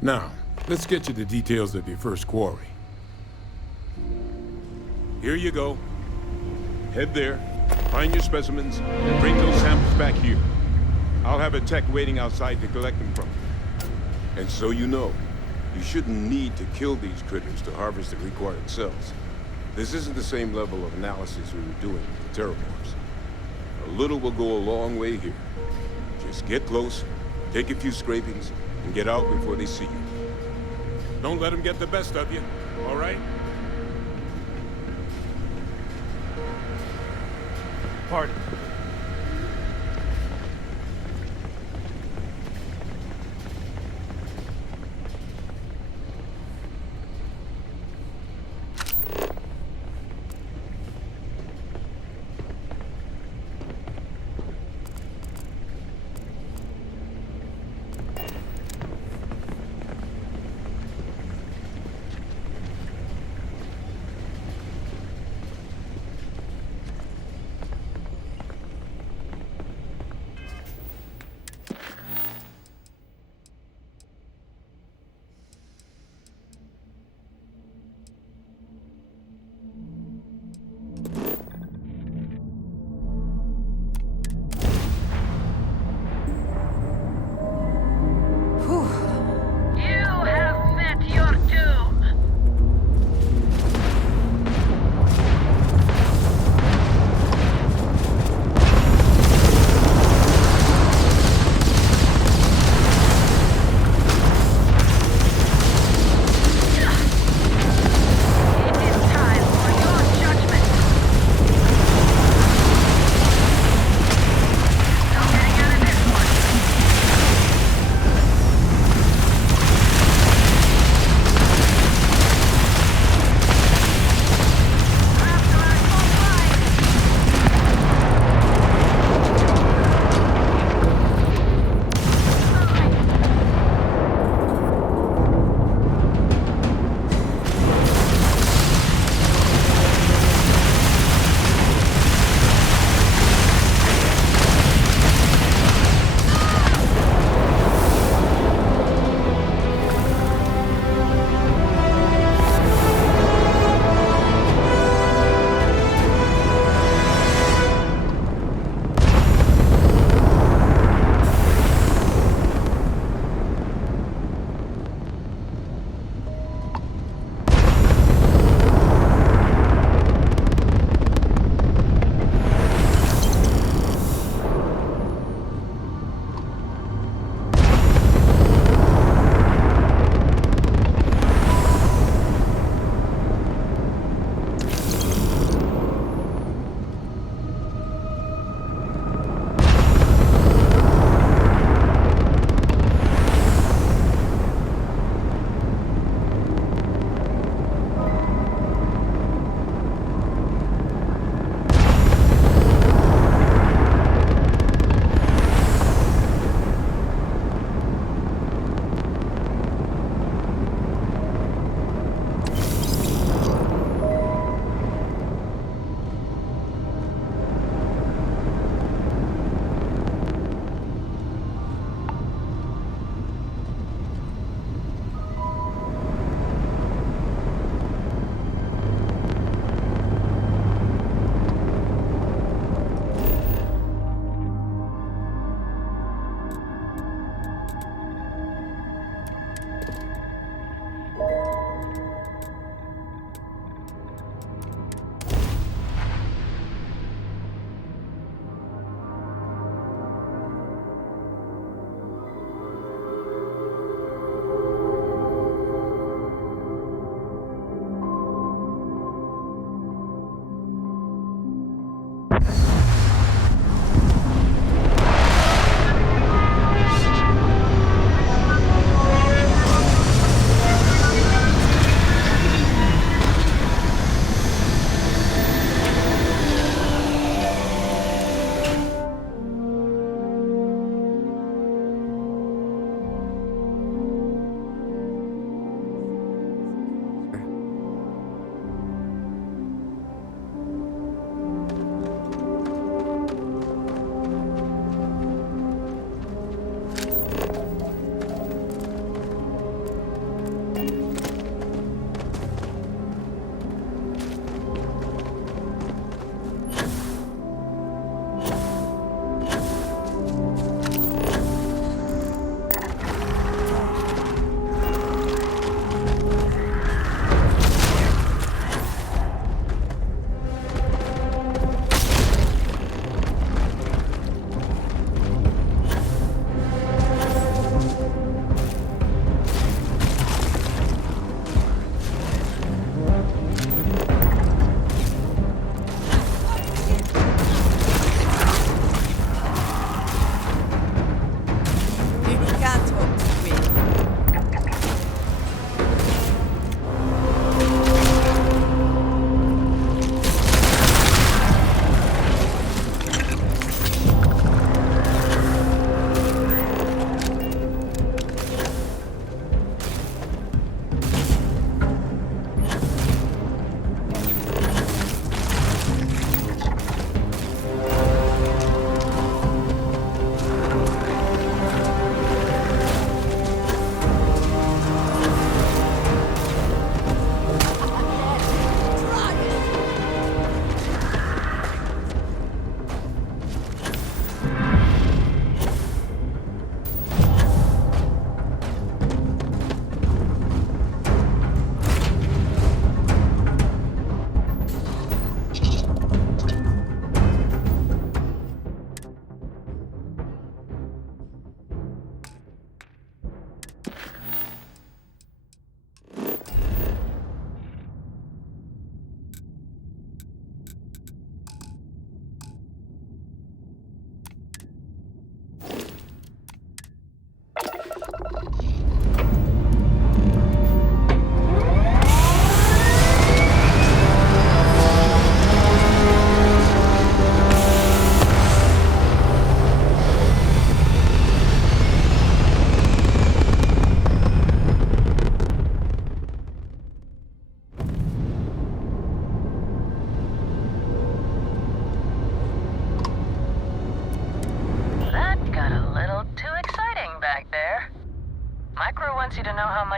Now, let's get you the details of your first quarry. Here you go. Head there, find your specimens, and bring those samples back here. I'll have a tech waiting outside to collect them from you. And so you know, you shouldn't need to kill these critters to harvest the required cells. This isn't the same level of analysis we were doing with the terramorphs. A little will go a long way here. Just get close, take a few scrapings, and get out before they see you. Don't let them get the best of you, all right? Parte.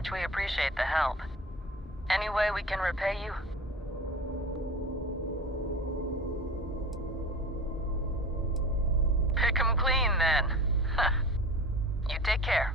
much we appreciate the help. Any way we can repay you? Pick 'em clean, then. You take care.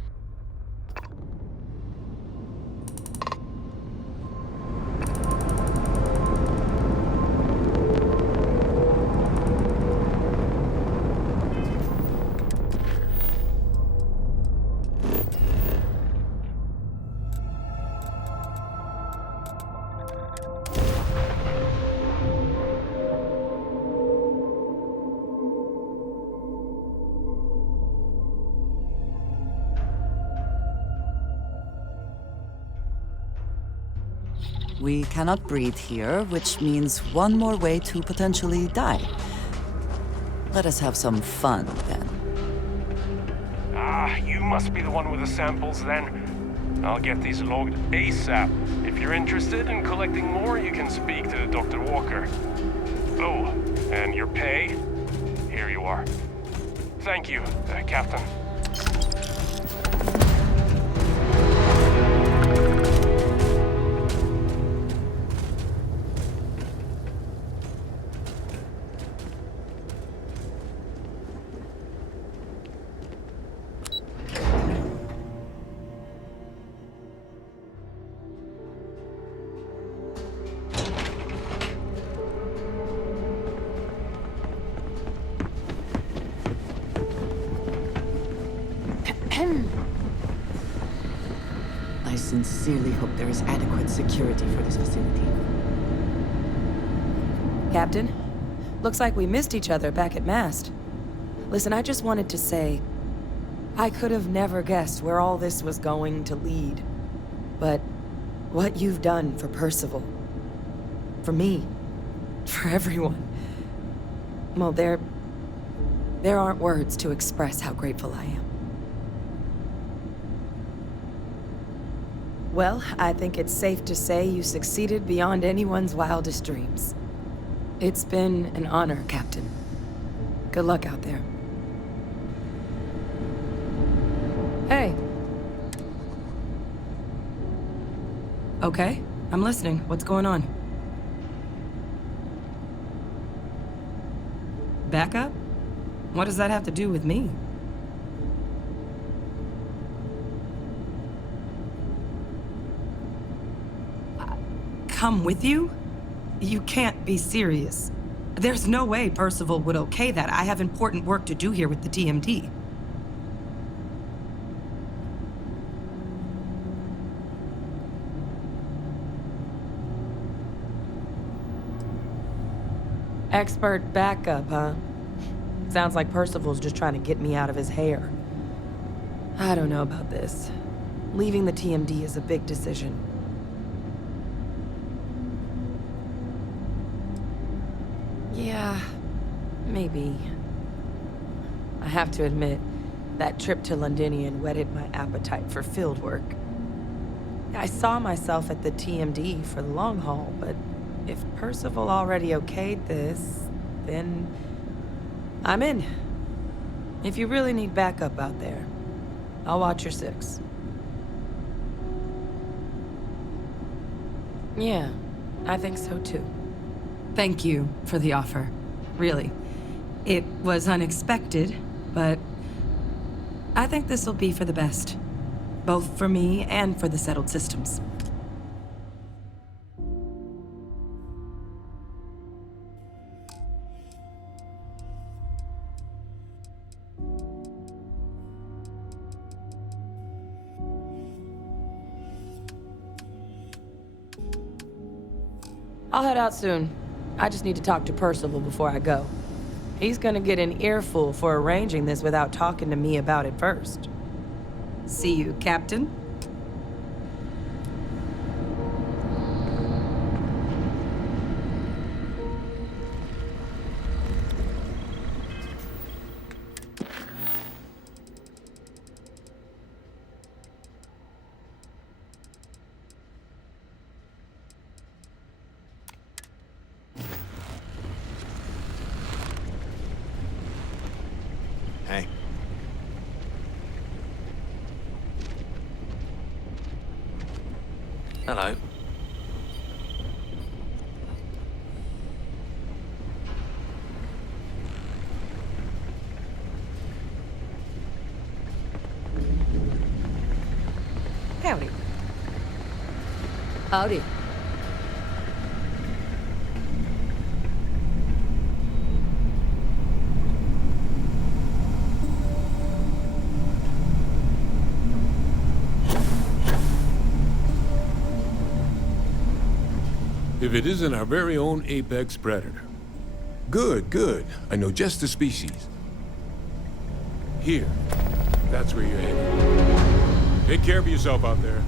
We cannot breathe here, which means one more way to potentially die. Let us have some fun, then. Ah, you must be the one with the samples, then. I'll get these logged ASAP. If you're interested in collecting more, you can speak to Dr. Walker. Oh, and your pay? Here you are. Thank you, Captain. I sincerely hope there is adequate security for this facility. Captain, looks like we missed each other back at Mast. Listen, I just wanted to say, I could have never guessed where all this was going to lead. But what you've done for Percival, for me, for everyone, well, there aren't words to express how grateful I am. Well, I think it's safe to say you succeeded beyond anyone's wildest dreams. It's been an honor, Captain. Good luck out there. Hey. Okay, I'm listening. What's going on? Backup? What does that have to do with me? Come with you? You can't be serious. There's no way Percival would okay that. I have important work to do here with the TMD. Expert backup, huh? Sounds like Percival's just trying to get me out of his hair. I don't know about this. Leaving the TMD is a big decision. Yeah, maybe. I have to admit, that trip to Londinium whetted my appetite for field work. I saw myself at the TMD for the long haul, but if Percival already okayed this, then I'm in. If you really need backup out there, I'll watch your six. Yeah, I think so too. Thank you for the offer. Really. It was unexpected, but I think this will be for the best. Both for me and for the settled systems. I'll head out soon. I just need to talk to Percival before I go. He's gonna get an earful for arranging this without talking to me about it first. See you, Captain. Hello. Howdy. Howdy. If it isn't our very own apex predator. Good, good. I know just the species. Here. That's where you're headed. Take care of yourself out there.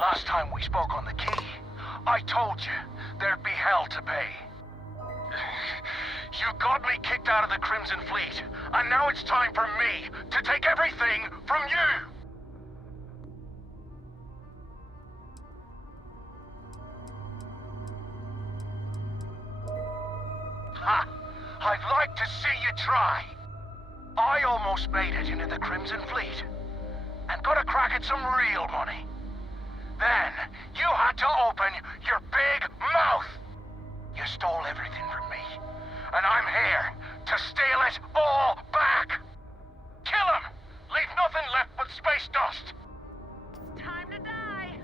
Last time we spoke on the key, I told you there'd be hell to pay. You got me kicked out of the Crimson Fleet, and now it's time for me to take everything from you! Ha! I'd like to see you try. I almost made it into the Crimson Fleet, and got a crack at some real money. Then, you had to open your big mouth! You stole everything from me, and I'm here to steal it all back! Kill him! Leave nothing left but space dust! Time to die!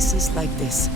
places like this.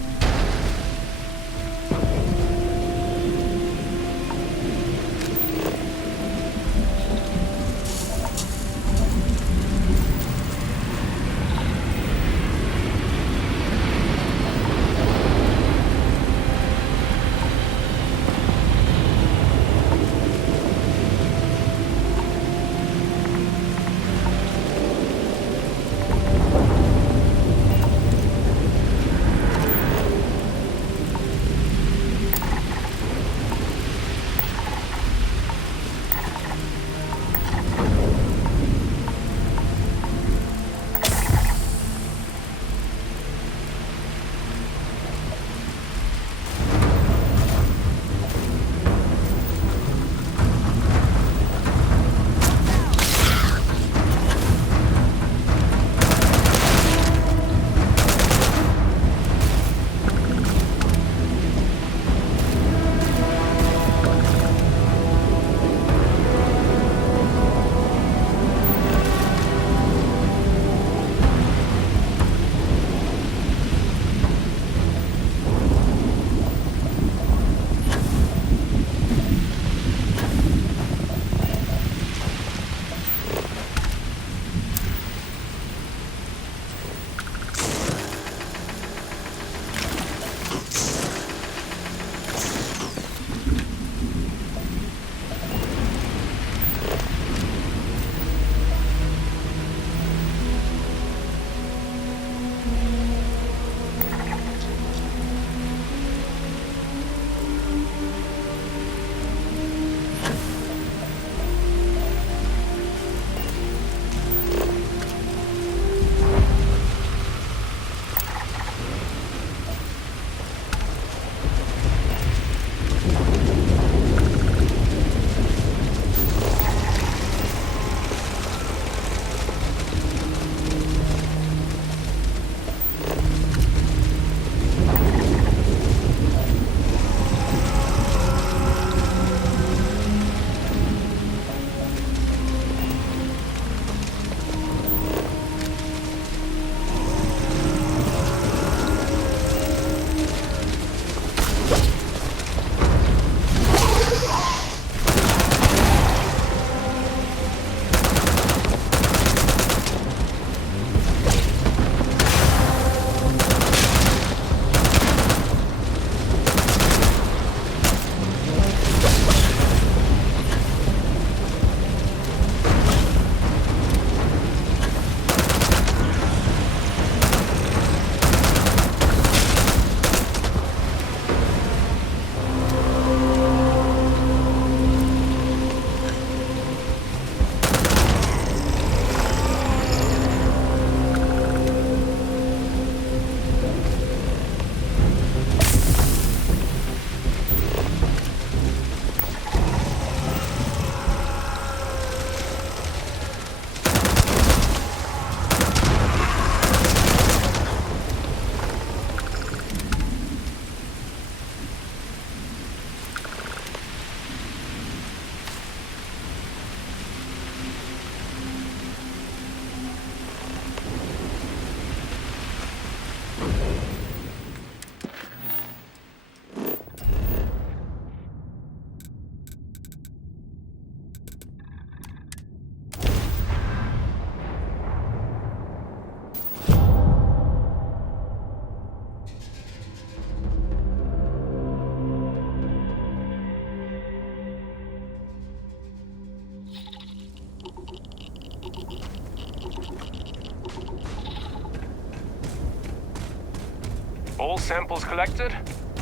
All samples collected?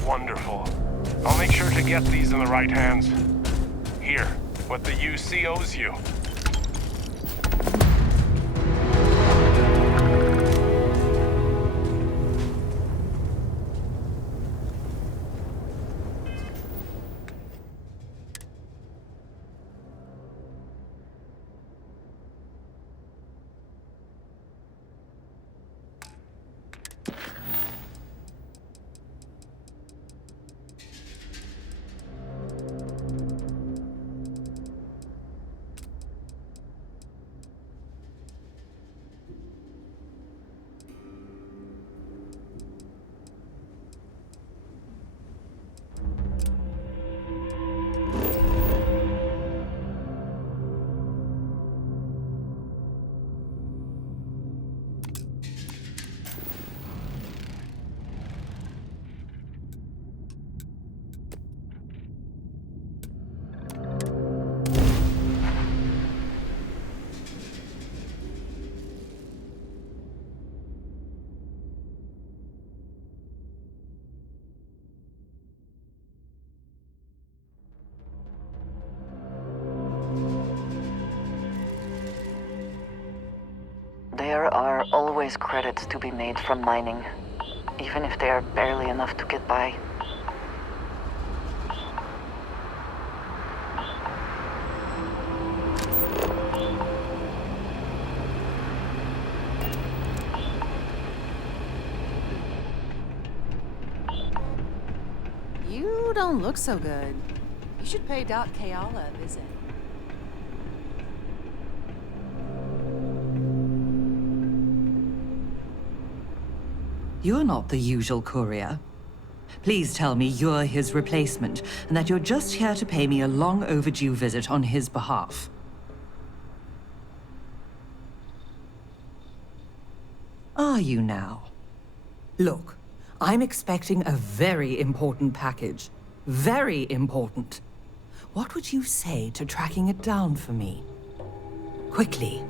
Wonderful. I'll make sure to get these in the right hands. Here, what the UC owes you. There are always credits to be made from mining, even if they are barely enough to get by. You don't look so good. You should pay Doc Kayala a visit. You're not the usual courier. Please tell me you're his replacement, and that you're just here to pay me a long overdue visit on his behalf. Are you now? Look, I'm expecting a very important package. Very important. What would you say to tracking it down for me? Quickly.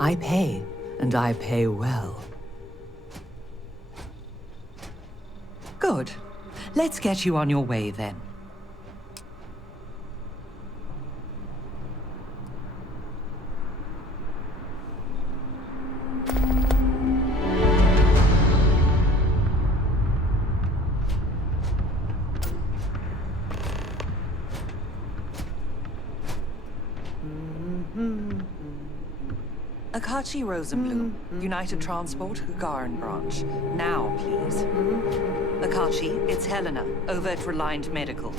I pay, and I pay well. Good. Let's get you on your way then. Akachi Rosenblum, United Transport, Gagarin Branch. Now, please. Akachi, it's Helena, over at Reliant Medical.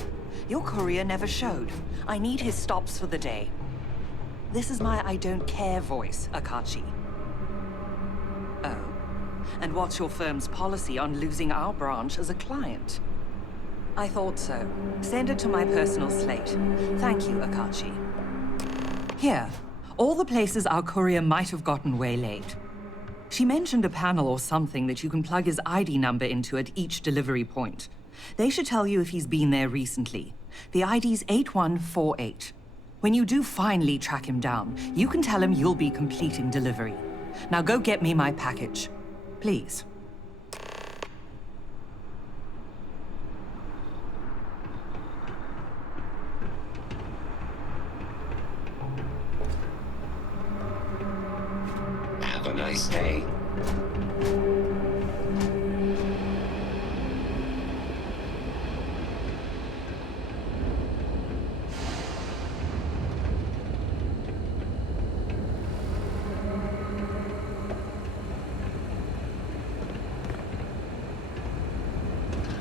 Your courier never showed. I need his stops for the day. This is my I don't care voice, Akachi. Oh. And what's your firm's policy on losing our branch as a client? I thought so. Send it to my personal slate. Thank you, Akachi. Here. All the places our courier might have gotten waylaid. She mentioned a panel or something that you can plug his ID number into at each delivery point. They should tell you if he's been there recently. The ID's 8148. When you do finally track him down, you can tell him you'll be completing delivery. Now go get me my package. Please. Have a nice day.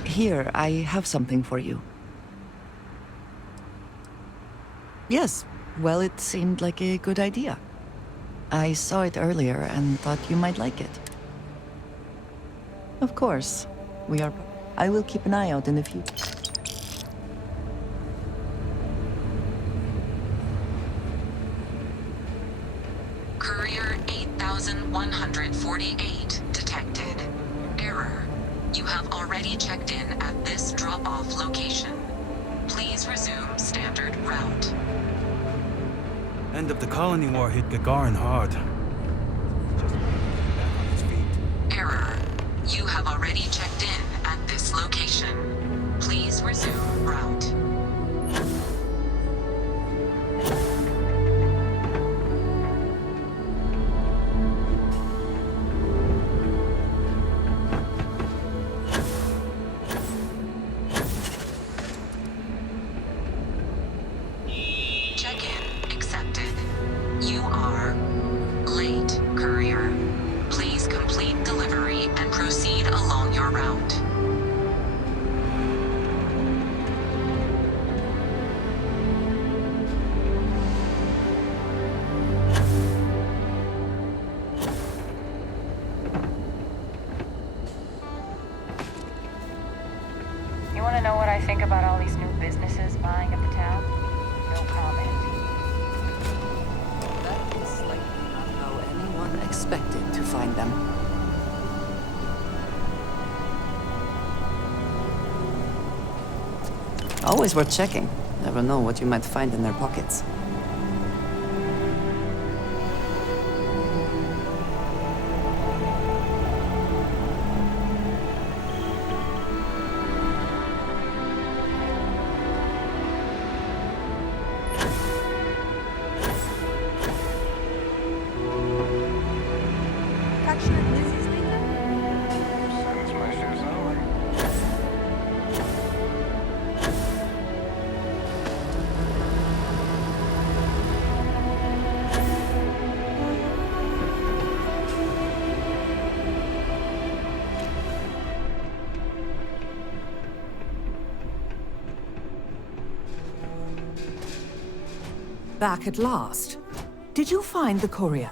Here, I have something for you. Yes, well, it seemed like a good idea. I saw it earlier and thought you might like it. Of course. I will keep an eye out in the future. Courier 8148 detected. Error. You have already checked in at this drop-off location. Please resume standard route. End of the colony war hit Gagarin hard. Error. You have already checked in at this location. Please resume route. Check-in accepted. You are late, courier. Please complete delivery and proceed along your route. You want to know what I think about all these new businesses buying up the town? No comment. That is likely not how anyone expected to find them. Always worth checking. Never know what you might find in their pockets. Back at last. Did you find the courier?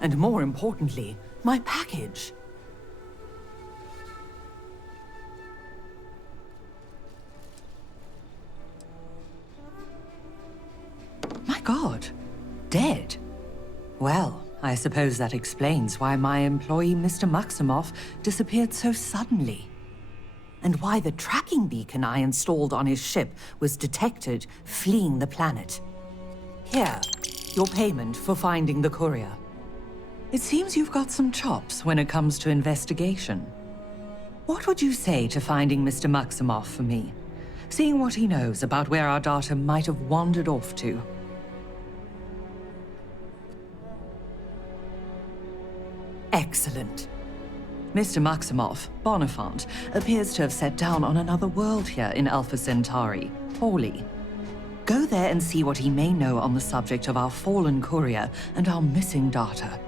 And more importantly, my package? My God, dead? Well, I suppose that explains why my employee, Mr. Maximoff, disappeared so suddenly. And why the tracking beacon I installed on his ship was detected fleeing the planet. Here, your payment for finding the courier. It seems you've got some chops when it comes to investigation. What would you say to finding Mr. Maximoff for me? Seeing what he knows about where our data might have wandered off to. Excellent. Mr. Maximoff, Bonifant, appears to have set down on another world here in Alpha Centauri, Hawley. Go there and see what he may know on the subject of our fallen courier and our missing data.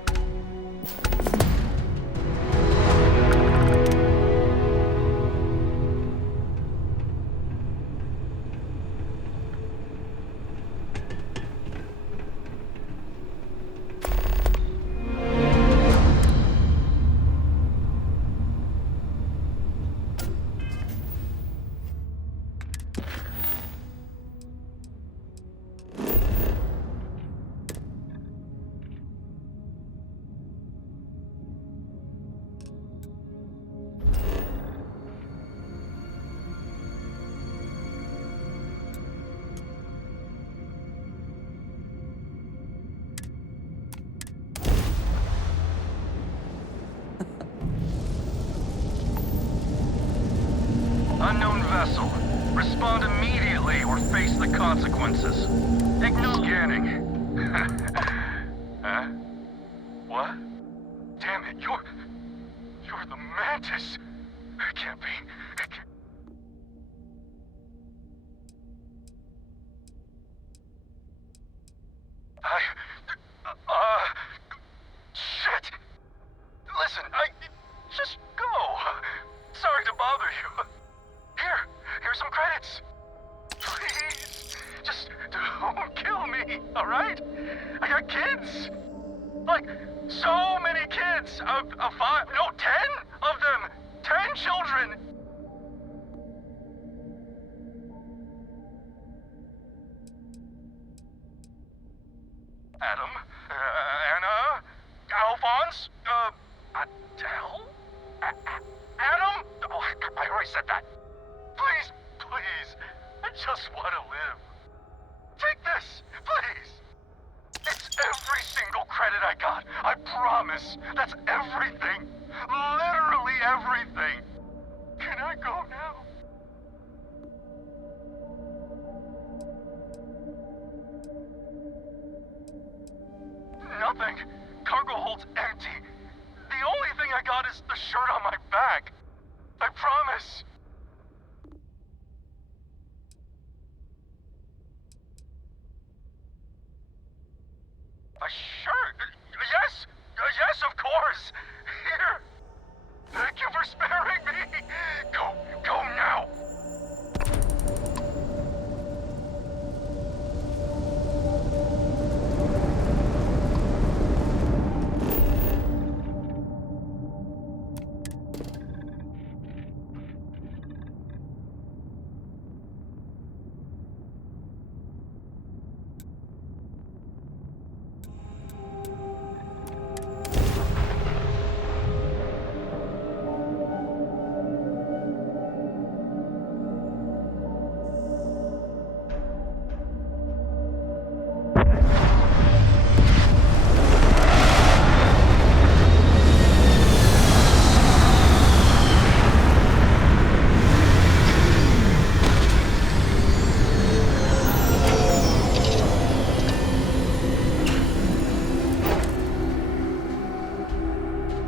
Unknown vessel. Respond immediately or face the consequences. Ignore scanning. Huh? What? Damn it, you're the Mantis. It can't be. It can't... Shit. Listen, just go. Sorry to bother you. Here's some credits. Please, just don't kill me, all right? I got kids. Like, so many kids. 10 of them. 10 children. Adam, Anna, Alphonse, Adele? Adam? Oh, I already said that. Please, please, I just want to live. Take this, please. It's every single credit I got, I promise. That's everything. Literally everything. Can I go now? Nothing. Cargo hold's empty. The only thing I got is the shirt on my back. I promise. A shirt? Yes! Yes, of course! Here! Thank you for sparing me! Go now!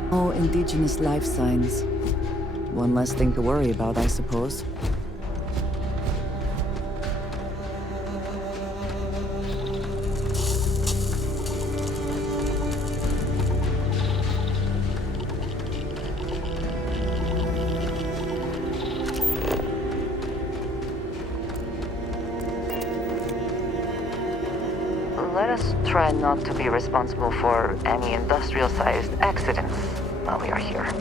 Oh, indigenous life signs. One less thing to worry about, I suppose. Let us try not to be responsible for any industrial-sized accidents while we are here.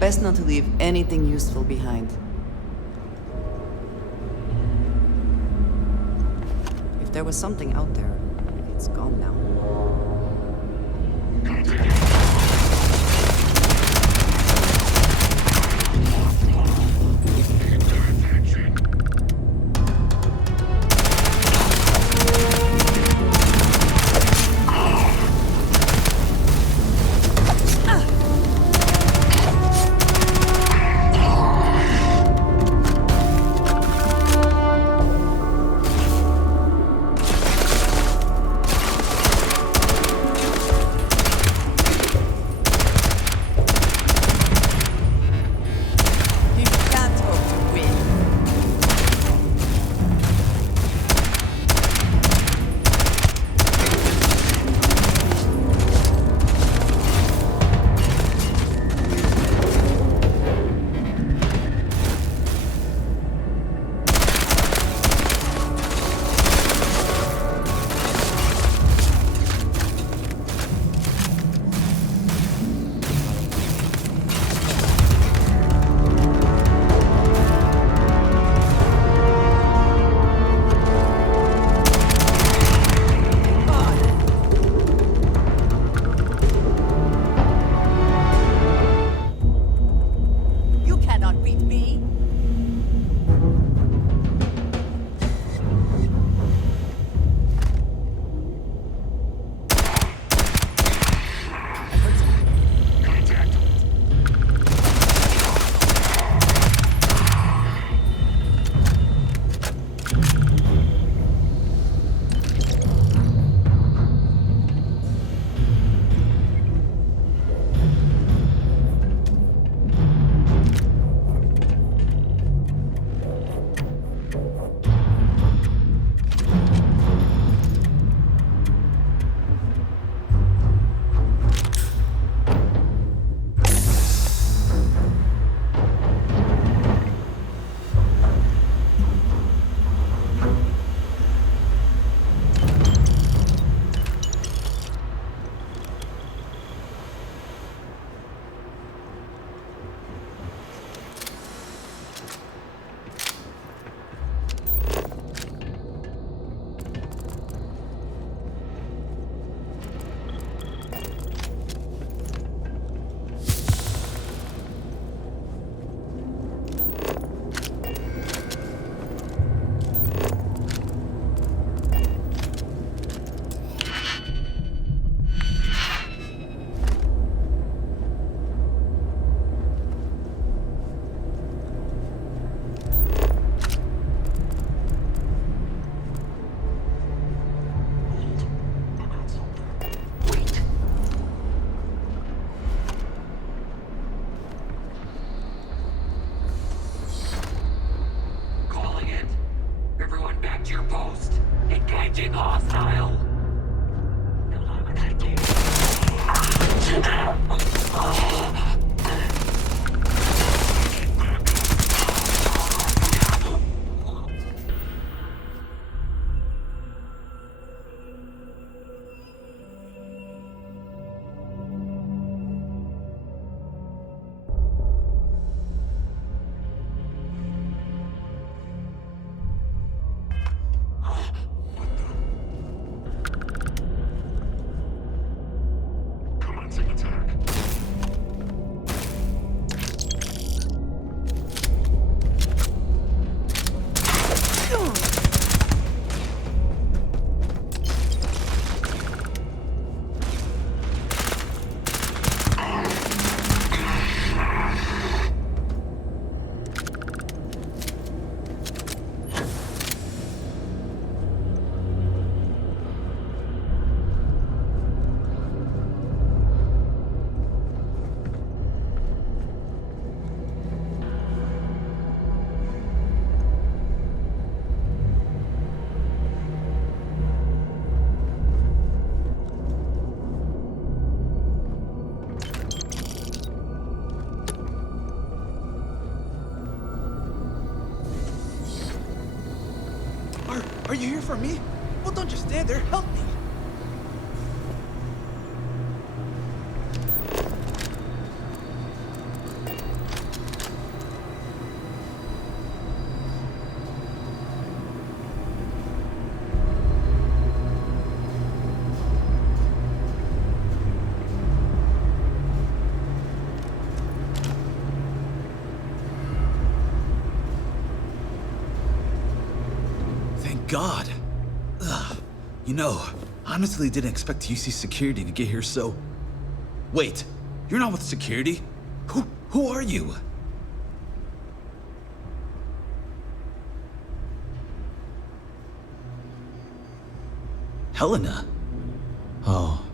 Best not to leave anything useful behind. If there was something out there, it's gone now. Detecting hostile. Are you here for me? Well, don't just stand there. Help me. God. Ugh. You know, honestly didn't expect UC security to get here, so... Wait, you're not with security? Who are you? Helena? Oh,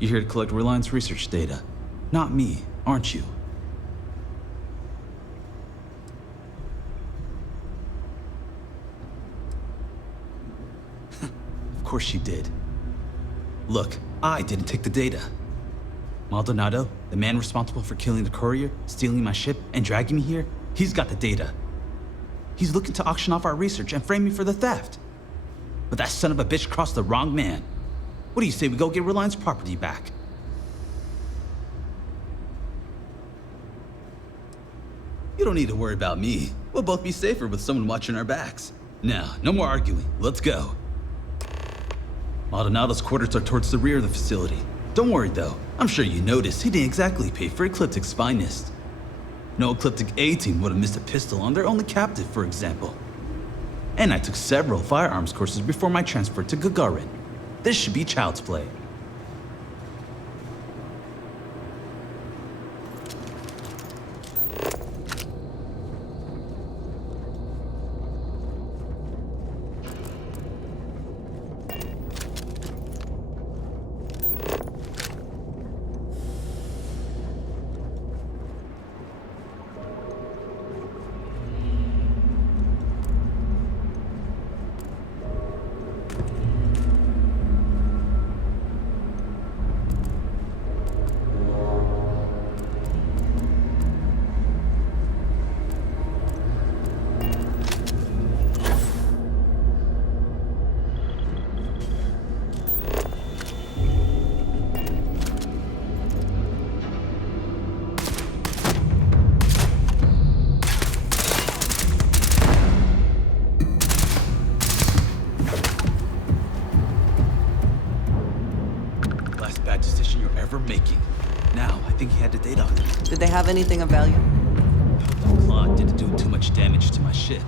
you're here to collect Reliance research data. Not me, aren't you? Of course she did. Look, I didn't take the data. Maldonado, the man responsible for killing the courier, stealing my ship, and dragging me here, he's got the data. He's looking to auction off our research and frame me for the theft. But that son of a bitch crossed the wrong man. What do you say we go get Reliance property back? You don't need to worry about me. We'll both be safer with someone watching our backs. Now, no more arguing. Let's go. Maldonado's quarters are towards the rear of the facility. Don't worry though, I'm sure you noticed he didn't exactly pay for Ecliptic's finest. No Ecliptic A-team would have missed a pistol on their only captive, for example. And I took several firearms courses before my transfer to Gagarin. This should be child's play. Making. Now, I think he had the data on him. Did they have anything of value? The clock didn't do too much damage to my ship.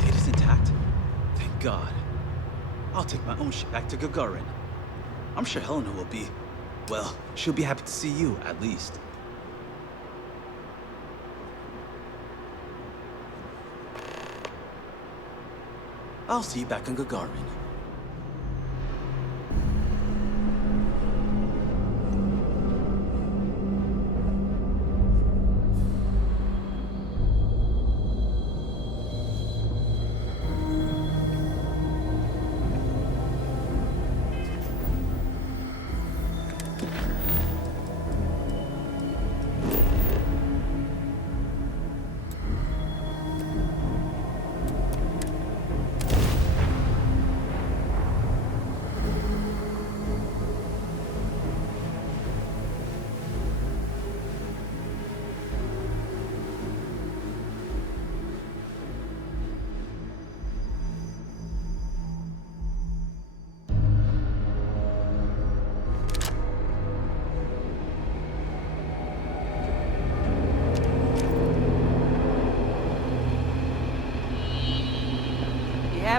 Data's intact. Thank God. I'll take my own ship back to Gagarin. I'm sure Helena will be... well, she'll be happy to see you, at least. I'll see you back on Gagarin.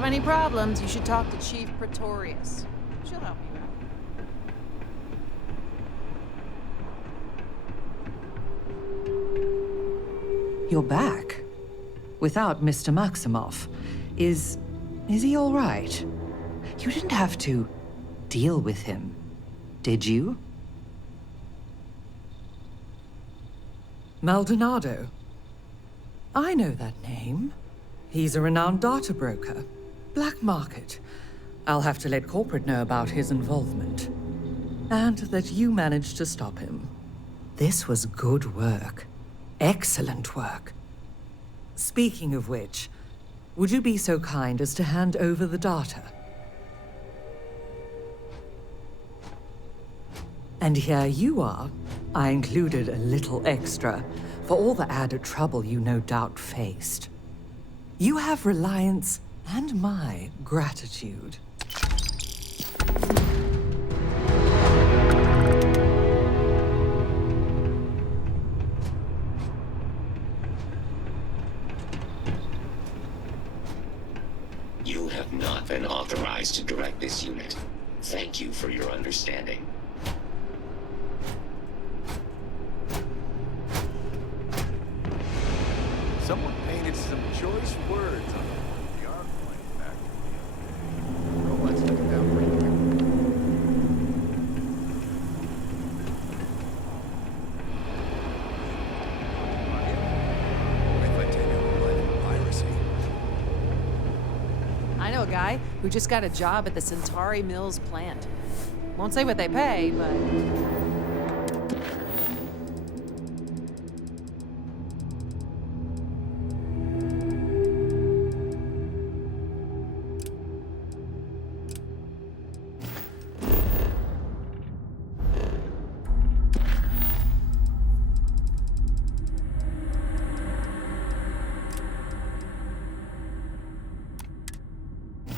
have any problems, you should talk to Chief Pretorius. She'll help you out. You're back. Without Mr. Maximoff. Is he all right? You didn't have to deal with him, did you? Maldonado. I know that name. He's a renowned data broker. Black market. I'll have to let corporate know about his involvement. And that you managed to stop him. This was good work. Excellent work. Speaking of which, would you be so kind as to hand over the data? And here you are. I included a little extra for all the added trouble you no doubt faced. You have Reliance and my gratitude. You have not been authorized to direct this unit. Thank you for your understanding. Someone painted some choice words on the airplane back in the other day. Oh, let's take it down right here. I know a guy who just got a job at the Centauri Mills plant. Won't say what they pay, but...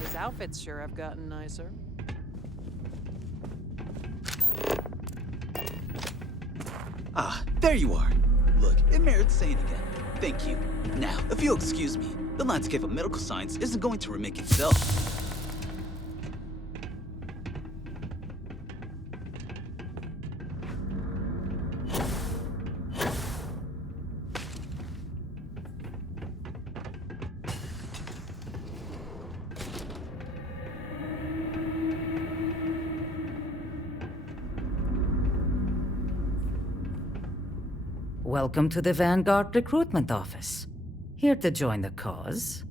His outfits sure have gotten nicer. Ah, there you are. Look, it merits saying again. Thank you. Now, if you'll excuse me, the landscape of medical science isn't going to remake itself. Welcome to the Vanguard Recruitment Office. Here to join the cause.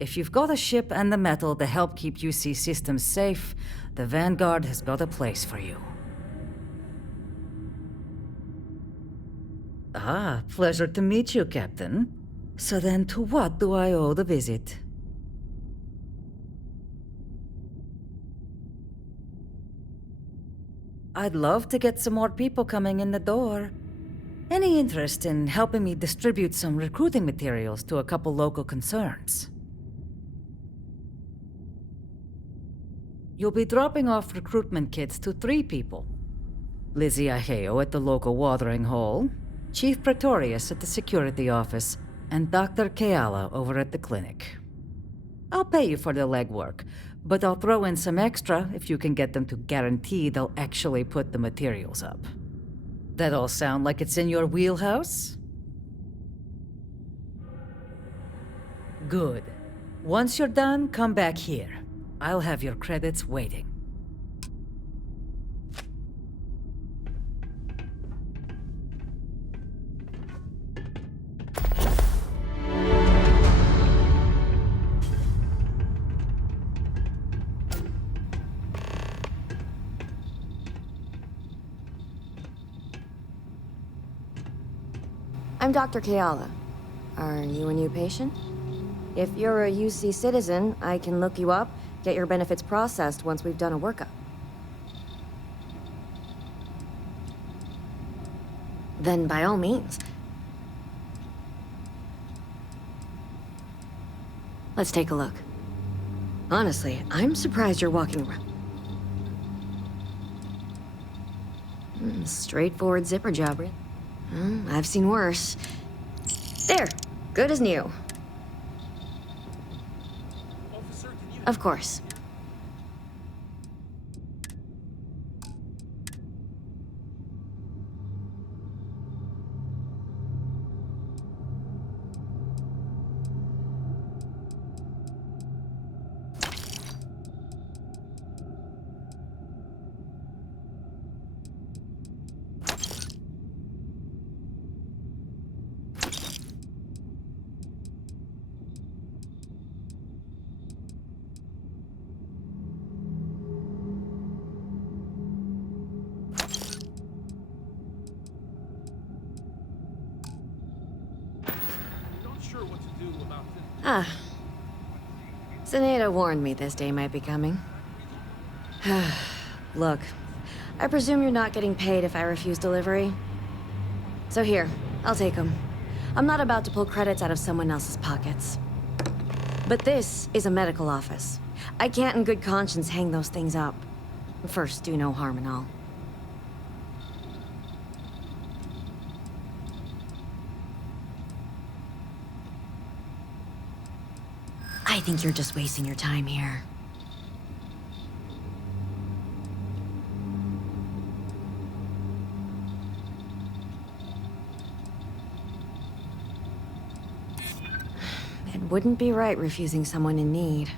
If you've got a ship and the metal to help keep UC systems safe, the Vanguard has got a place for you. Ah, pleasure to meet you, Captain. So then, to what do I owe the visit? I'd love to get some more people coming in the door. Any interest in helping me distribute some recruiting materials to a couple local concerns? You'll be dropping off recruitment kits to 3 people. Lizzie Aheo at the local watering hole, Chief Pretorius at the security office, and Dr. Keala over at the clinic. I'll pay you for the legwork, but I'll throw in some extra if you can get them to guarantee they'll actually put the materials up. That all sound like it's in your wheelhouse? Good. Once you're done, come back here. I'll have your credits waiting. I'm Dr. Keala. Are you a new patient? If you're a UC citizen, I can look you up, get your benefits processed once we've done a workup. Then by all means. Let's take a look. Honestly, I'm surprised you're walking around. Straightforward zipper job, really. I've seen worse. There, good as new. Officer Of course. Ah. Zenaida warned me this day might be coming. Look, I presume you're not getting paid if I refuse delivery. So here, I'll take them. I'm not about to pull credits out of someone else's pockets. But this is a medical office. I can't in good conscience hang those things up. First, do no harm and all. I think you're just wasting your time here. It wouldn't be right refusing someone in need.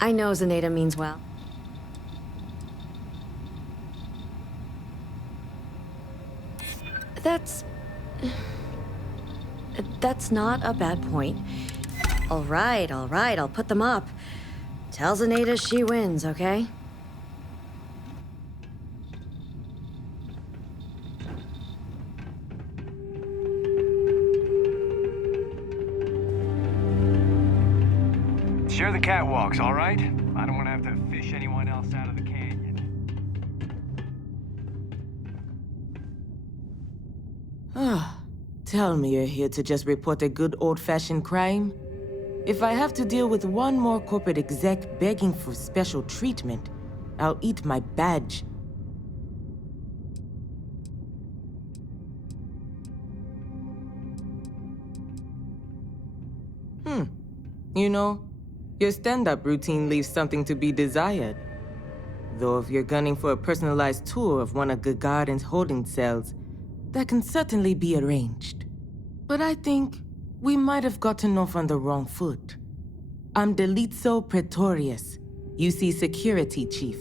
I know Zenaida means well. That's not a bad point. All right, I'll put them up. Tell Zenaida she wins, okay? Share the catwalks, all right? I don't want to have to fish anyone else out of the canyon. Tell me you're here to just report a good old-fashioned crime? If I have to deal with one more corporate exec begging for special treatment, I'll eat my badge. You know, your stand-up routine leaves something to be desired. Though if you're gunning for a personalized tour of one of Gagarin's holding cells, that can certainly be arranged. But I think we might have gotten off on the wrong foot. I'm Delitzo Pretorius, UC Security Chief.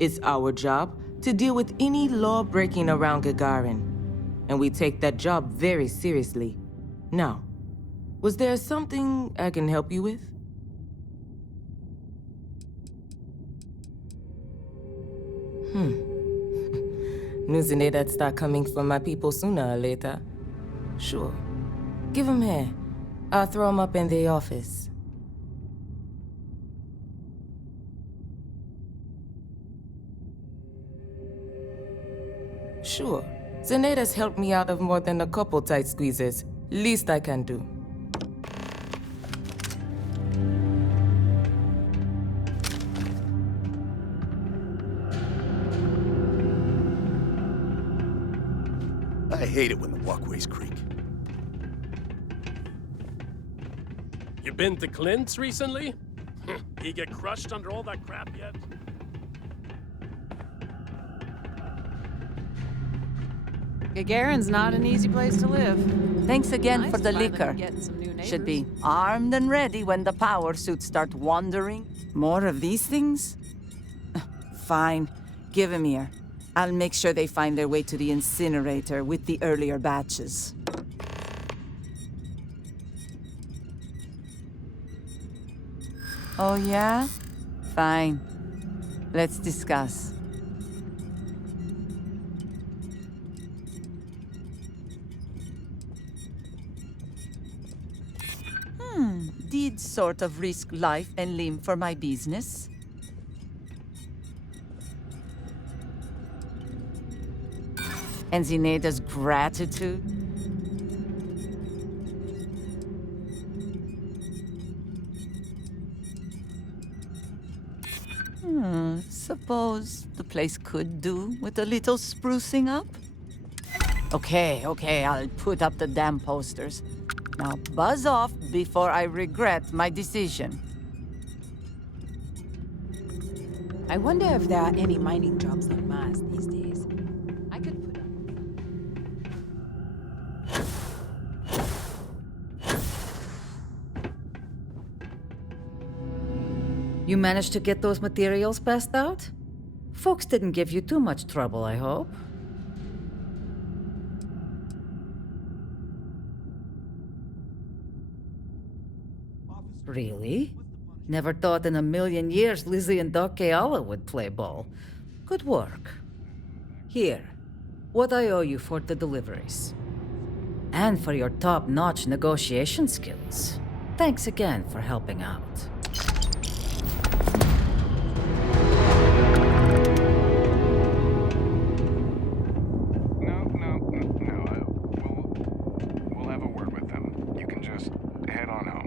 It's our job to deal with any law breaking around Gagarin, and we take that job very seriously. Now, was there something I can help you with? Knew Zenaida'd start coming for my people sooner or later. Sure. Give him here. I'll throw him up in the office. Sure. Zenaida's helped me out of more than a couple tight squeezes. Least I can do. I hate it when the walkways creak. You been to Clint's recently? He get crushed under all that crap yet? Gagarin's not an easy place to live. Thanks again Nice for the finally liquor. getting some new Should be neighbors. armed and ready when the power suits start wandering. More of these things? Fine. Give 'em here. I'll make sure they find their way to the incinerator with the earlier batches. Oh, yeah? Fine. Let's discuss. Did sort of risk life and limb for my business. And Zenaida's gratitude. Suppose the place could do with a little sprucing up. Okay, I'll put up the damn posters. Now buzz off before I regret my decision. I wonder if there are any mining jobs on Mars these days. I could put up. You managed to get those materials passed out? Folks didn't give you too much trouble, I hope. Really? Never thought in a million years Lizzie and Doc Keala would play ball. Good work. Here, what I owe you for the deliveries. And for your top-notch negotiation skills. Thanks again for helping out. We'll have a word with them. You can just head on home.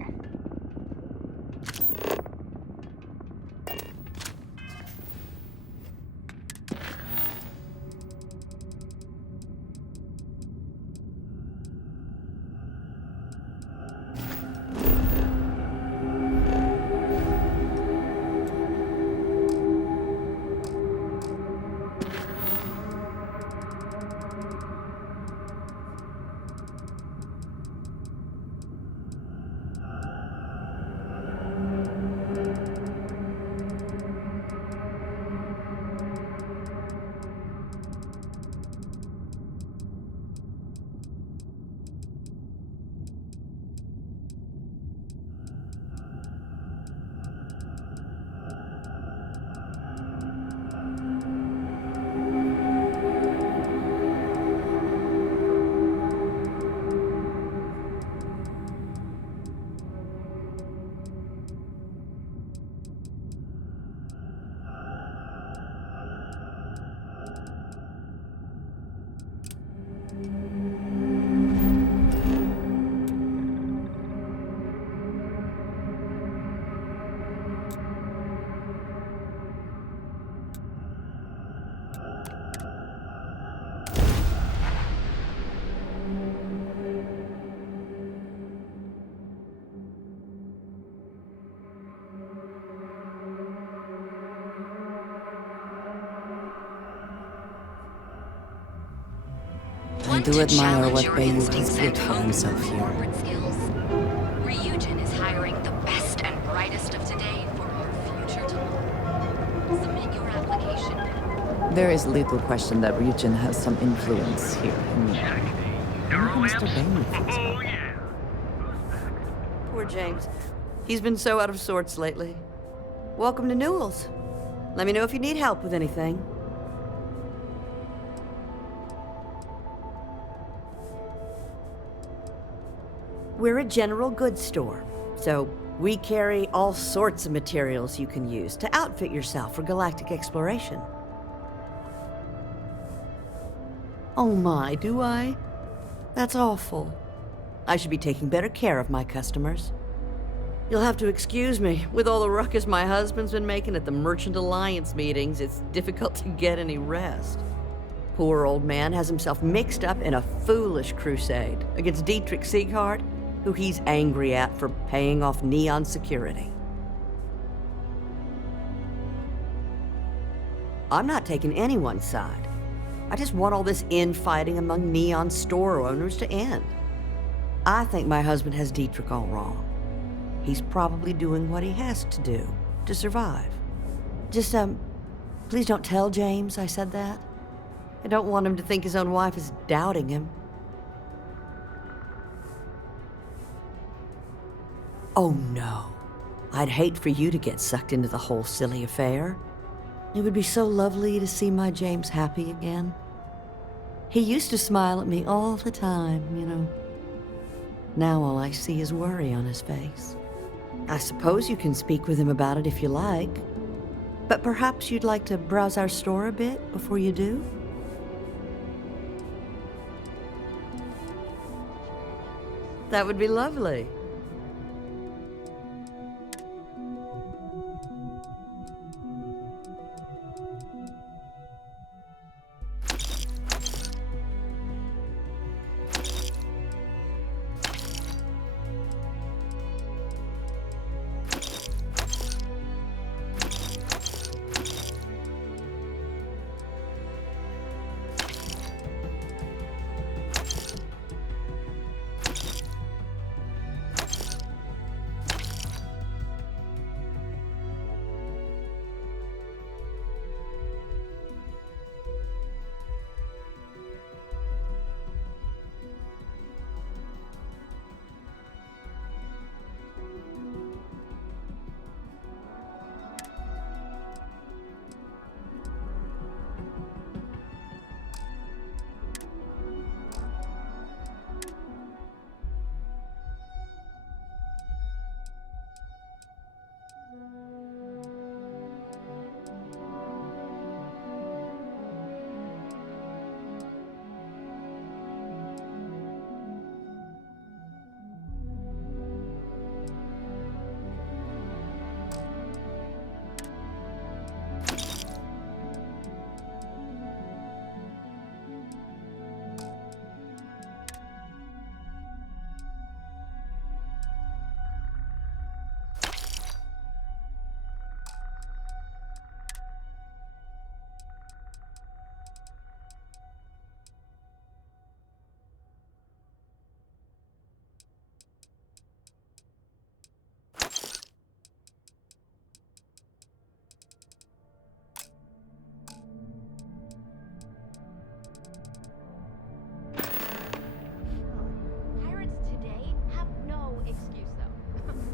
I do admire what Bayou has built for himself here. Ryujin is hiring the best and brightest of today for her future tomorrow. Submit your application. There is little question that Ryujin has some influence here in me. Mr. Bayou. Poor James. He's been so out of sorts lately. Welcome to Newell's. Let me know if you need help with anything. We're a general goods store, so we carry all sorts of materials you can use to outfit yourself for galactic exploration. Oh my, do I? That's awful. I should be taking better care of my customers. You'll have to excuse me. With all the ruckus my husband's been making at the Merchant Alliance meetings, it's difficult to get any rest. Poor old man has himself mixed up in a foolish crusade against Dietrich Sieghart, who he's angry at for paying off Neon security. I'm not taking anyone's side. I just want all this infighting among Neon store owners to end. I think my husband has Dietrich all wrong. He's probably doing what he has to do to survive. Just, please don't tell James I said that. I don't want him to think his own wife is doubting him. Oh no. I'd hate for you to get sucked into the whole silly affair. It would be so lovely to see my James happy again. He used to smile at me all the time, you know. Now all I see is worry on his face. I suppose you can speak with him about it if you like. But perhaps you'd like to browse our store a bit before you do? That would be lovely.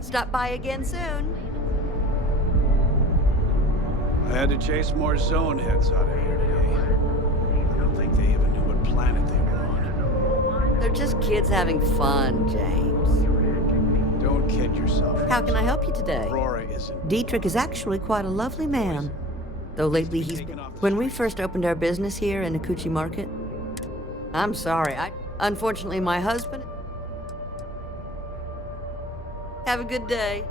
Stop by again soon. I had to chase more zone heads out of here today. I don't think they even knew what planet they were on. They're just kids having fun, James. Don't kid yourself. How can I help you today? Aurora isn't. Dietrich is actually quite a lovely man. Though lately he's been... When we first opened our business here in Akuchi Market... I'm sorry, Unfortunately, my husband... Have a good day.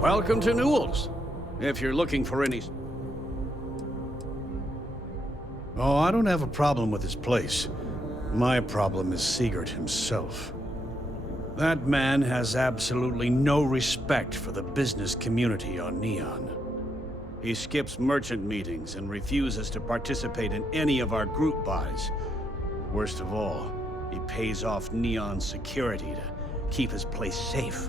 Welcome to Newell's. If you're looking for any... Oh, I don't have a problem with this place. My problem is Sigurd himself. That man has absolutely no respect for the business community on Neon. He skips merchant meetings and refuses to participate in any of our group buys. Worst of all, he pays off Neon security to keep his place safe.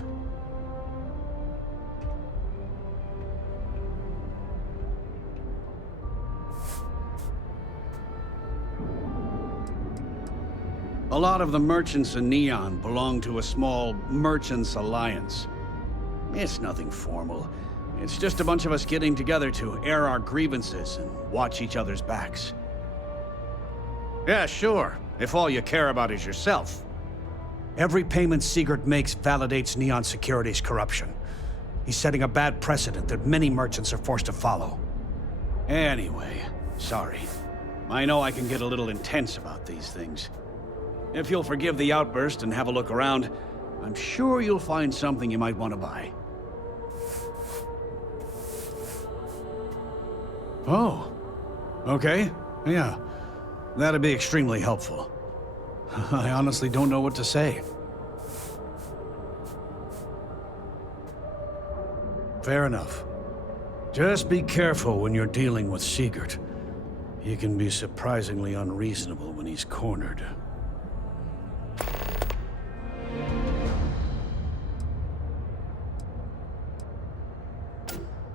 A lot of the merchants in Neon belong to a small merchants alliance. It's nothing formal. It's just a bunch of us getting together to air our grievances and watch each other's backs. Yeah, sure, if all you care about is yourself. Every payment Sigurd makes validates Neon Security's corruption. He's setting a bad precedent that many merchants are forced to follow. Anyway, sorry. I know I can get a little intense about these things. If you'll forgive the outburst and have a look around, I'm sure you'll find something you might want to buy. Oh, okay, yeah. That'd be extremely helpful. I honestly don't know what to say. Fair enough. Just be careful when you're dealing with Sigurd. He can be surprisingly unreasonable when he's cornered.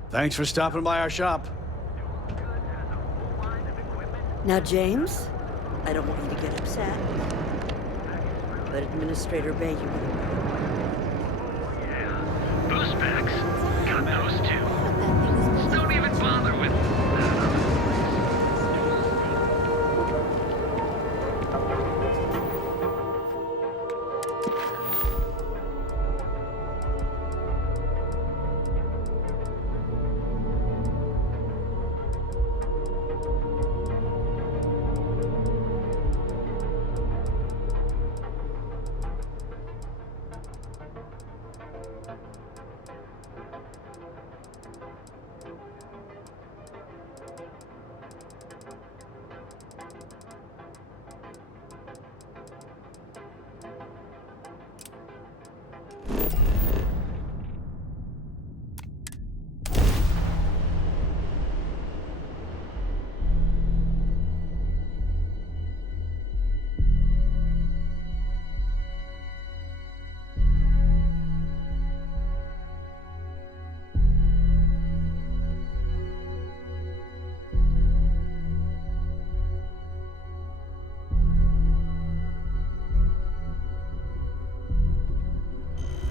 Thanks for stopping by our shop. Now, James, I don't want you to get upset, but Administrator Bay, you Boost packs. Got those too. Don't even bother with...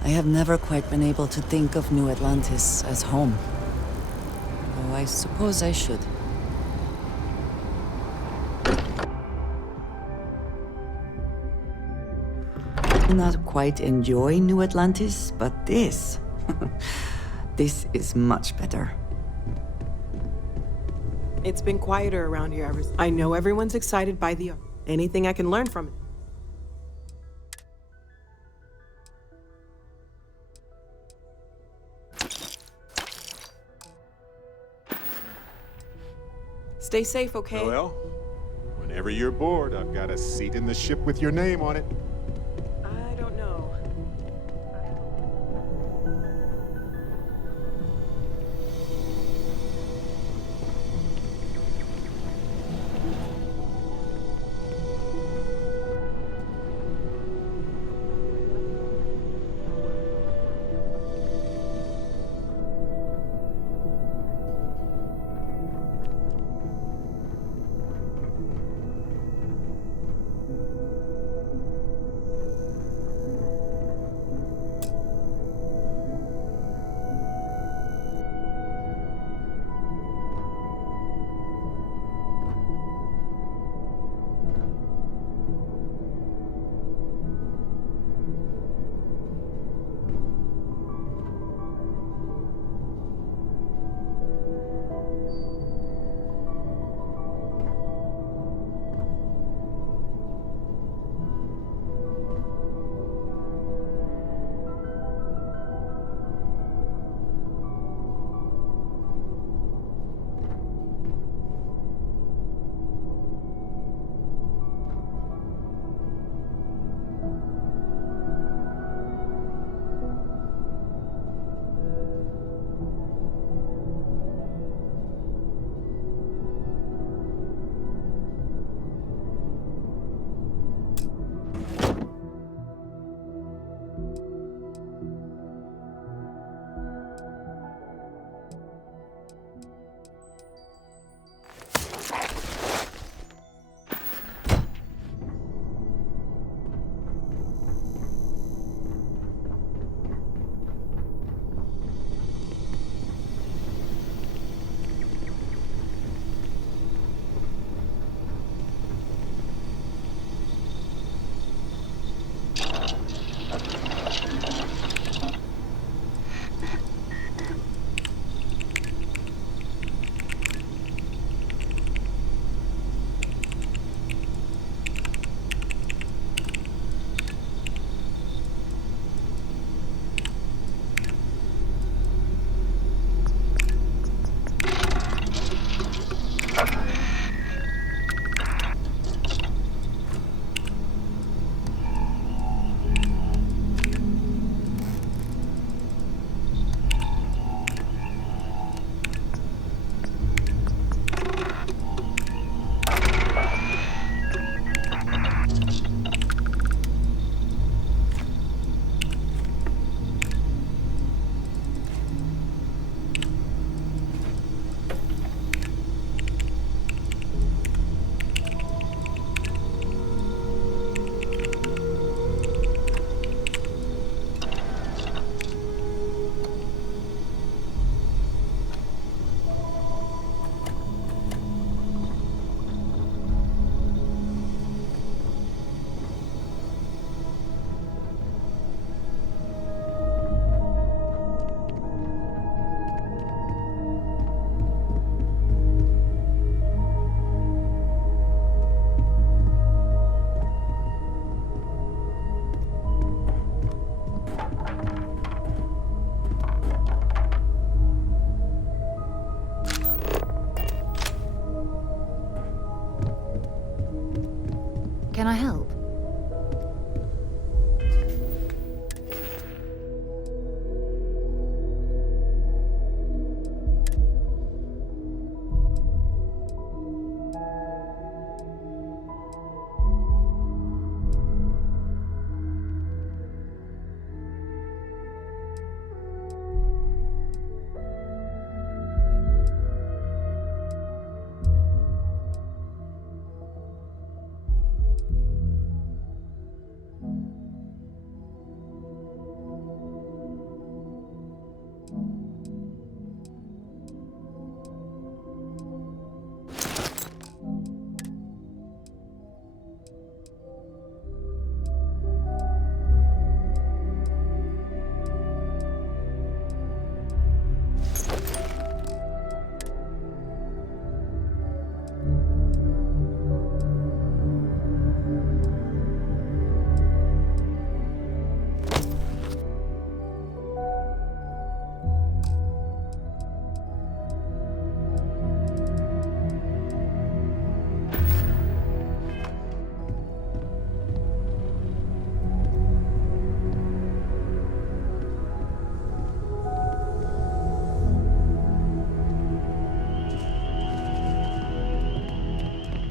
I have never quite been able to think of New Atlantis as home. Though I suppose I should. Not quite enjoy New Atlantis, but this... this is much better. It's been quieter around here ever since. I know everyone's excited by the art. Anything I can learn from it. Stay safe, okay? Well, whenever you're bored, I've got a seat in the ship with your name on it. I don't know. Can I help?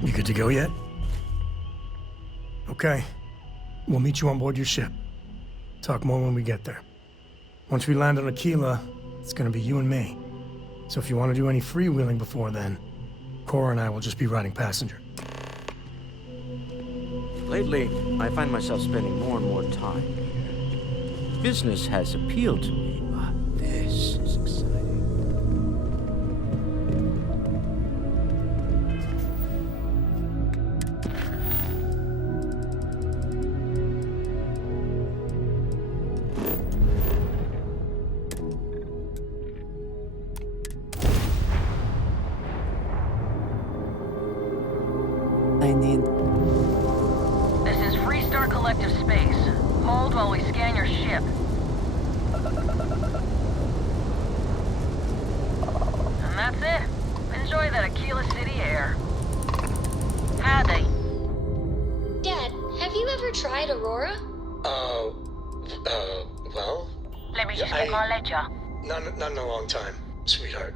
You good to go yet? Okay. We'll meet you on board your ship. Talk more when we get there. Once we land on Aquila, it's gonna be you and me. So if you want to do any freewheeling before then, Cora and I will just be riding passenger. Lately, I find myself spending more and more time here. Business has appealed to me, but this is exciting. This is Freestar Collective Space. Hold while we scan your ship. And that's it. Enjoy that Aquila City air. Howdy. Dad, have you ever tried Aurora? Well? Let me just get my ledger. Not in a long time, sweetheart.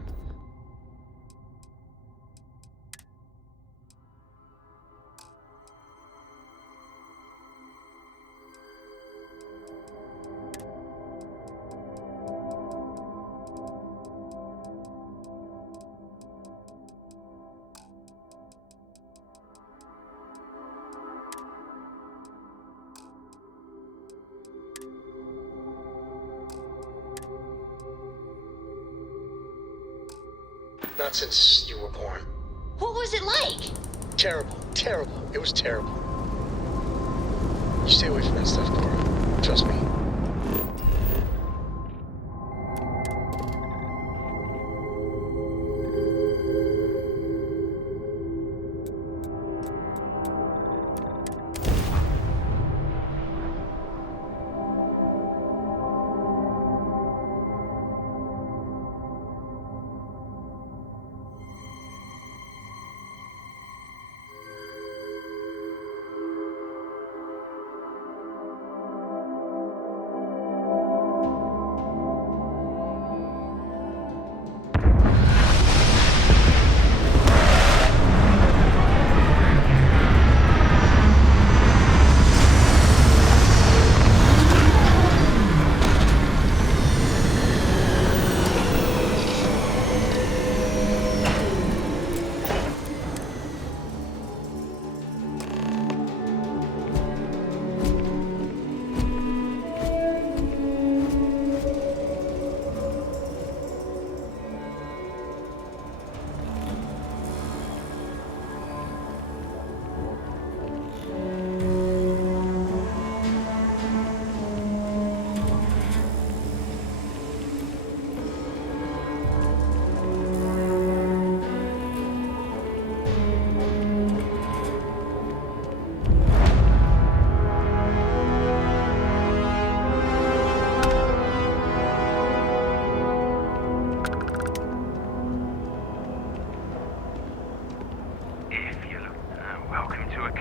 Not since you were born. What was it like? Terrible. Terrible. It was terrible. You stay away from that stuff, Cora. Trust me.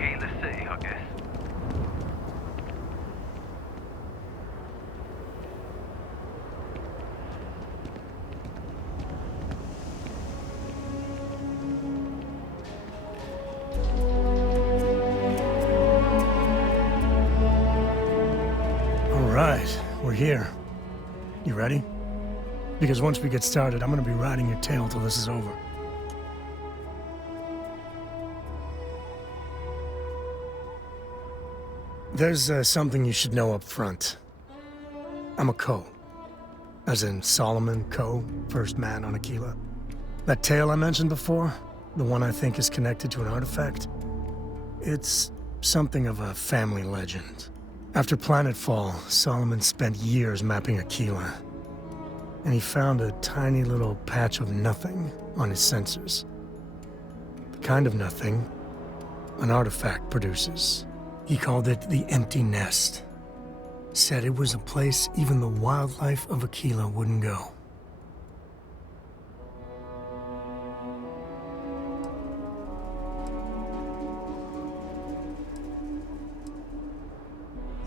Okay, let's see, I guess. All right, we're here. You ready? Because once we get started, I'm gonna be riding your tail till this is over. There's something you should know up front. I'm a Ko. As in Solomon Ko, first man on Aquila. That tale I mentioned before, the one I think is connected to an artifact, it's something of a family legend. After planetfall, Solomon spent years mapping Aquila, and he found a tiny little patch of nothing on his sensors. The kind of nothing an artifact produces. He called it the Empty Nest. Said it was a place even the wildlife of Aquila wouldn't go.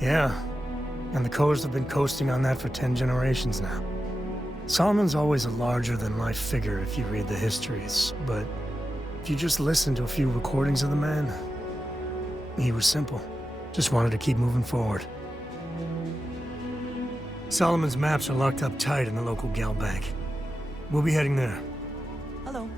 Yeah, and the Kos have been coasting on that for 10 generations now. Solomon's always a larger-than-life figure if you read the histories, but if you just listen to a few recordings of the man, he was simple. Just wanted to keep moving forward. Solomon's maps are locked up tight in the local gal bank. We'll be heading there. Hello.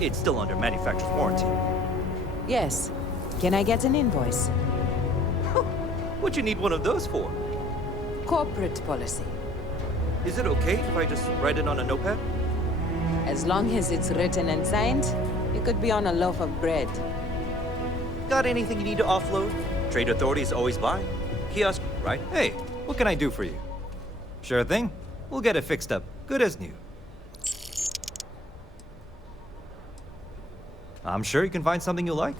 It's still under manufacturer's warranty. Yes. Can I get an invoice? What'd you need one of those for? Corporate policy. Is it okay if I just write it on a notepad? As long as it's written and signed, it could be on a loaf of bread. Got anything you need to offload? Trade authorities always buy. Kiosk, right? Hey, what can I do for you? Sure thing. We'll get it fixed up. Good as new. I'm sure you can find something you like.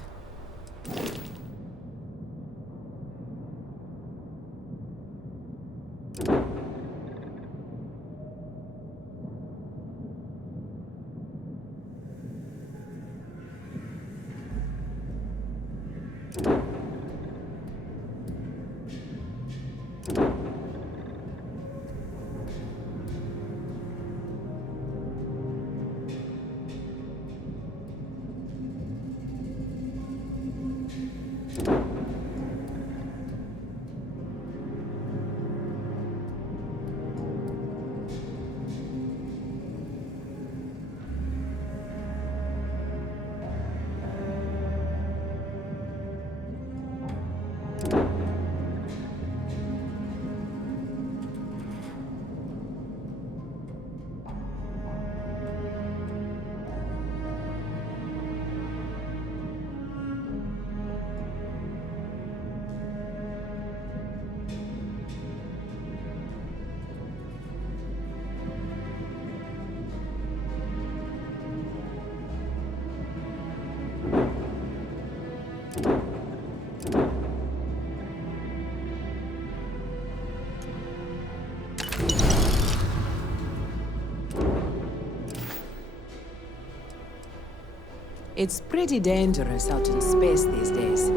It's pretty dangerous out in space these days.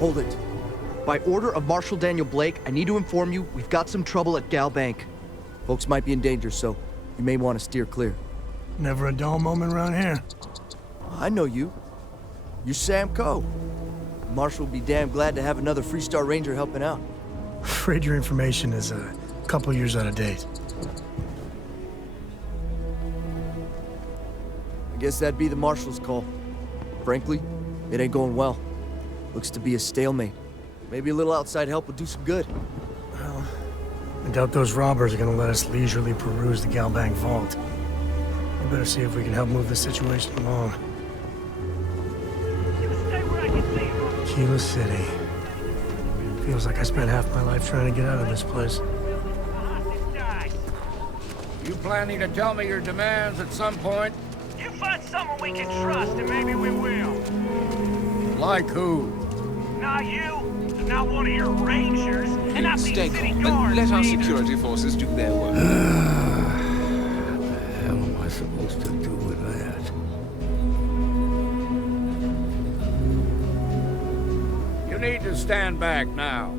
Hold it. By order of Marshal Daniel Blake, I need to inform you we've got some trouble at Gal Bank. Folks might be in danger, so you may want to steer clear. Never a dull moment around here. I know you. You're Sam Coe. Marshal will be damn glad to have another Freestar Ranger helping out. Afraid your information is a couple years out of date. I guess that'd be the Marshal's call. Frankly, it ain't going well. Looks to be a stalemate. Maybe a little outside help would do some good. Well, I doubt those robbers are gonna let us leisurely peruse the Galbank vault. We better see if we can help move the situation along. Kilo City. Feels like I spent half my life trying to get out of this place. You planning to tell me your demands at some point? You find someone we can trust, and maybe we will. Like who? Not you, not one of your rangers, and not these Stay city calm, guards. and let our neither. security forces do their work. What the hell am I supposed to do with that? You need to stand back now.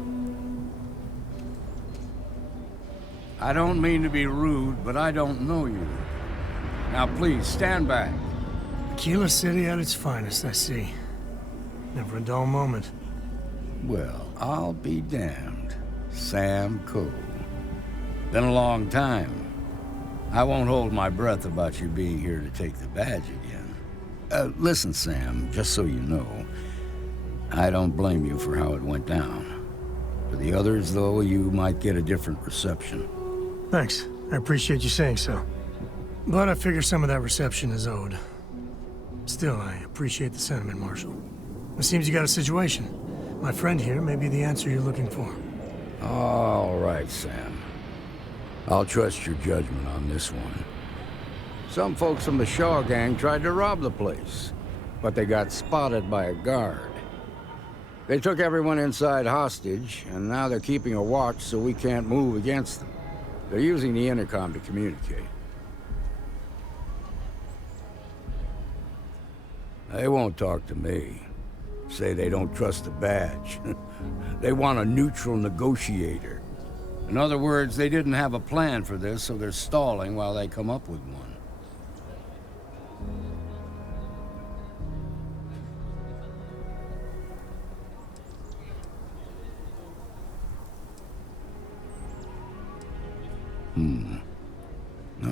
I don't mean to be rude, but I don't know you. Now please, stand back. Kilo City at its finest, I see. Never a dull moment. Well, I'll be damned. Sam Cole. Been a long time. I won't hold my breath about you being here to take the badge again. Listen, Sam, just so you know, I don't blame you for how it went down. For the others, though, you might get a different reception. Thanks. I appreciate you saying so. But I figure some of that reception is owed. Still, I appreciate the sentiment, Marshal. It seems you got a situation. My friend here may be the answer you're looking for. All right, Sam. I'll trust your judgment on this one. Some folks from the Shaw gang tried to rob the place, but they got spotted by a guard. They took everyone inside hostage, and now they're keeping a watch so we can't move against them. They're using the intercom to communicate. They won't talk to me. Say they don't trust the badge. They want a neutral negotiator. In other words, they didn't have a plan for this, so they're stalling while they come up with one.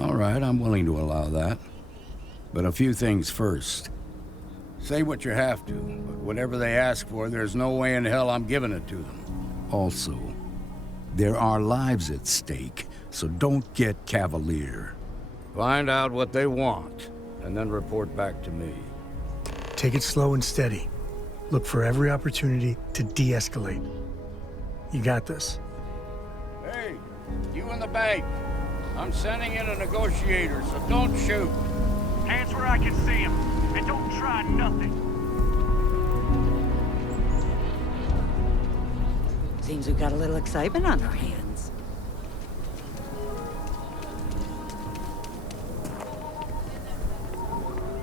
All right, I'm willing to allow that. But a few things first. Say what you have to, but whatever they ask for, there's no way in hell I'm giving it to them. Also, there are lives at stake, so don't get cavalier. Find out what they want, and then report back to me. Take it slow and steady. Look for every opportunity to de-escalate. You got this. Hey, you in the bank. I'm sending in a negotiator, so don't shoot. Hands where I can see them, and don't try nothing. Seems we've got a little excitement on our hands.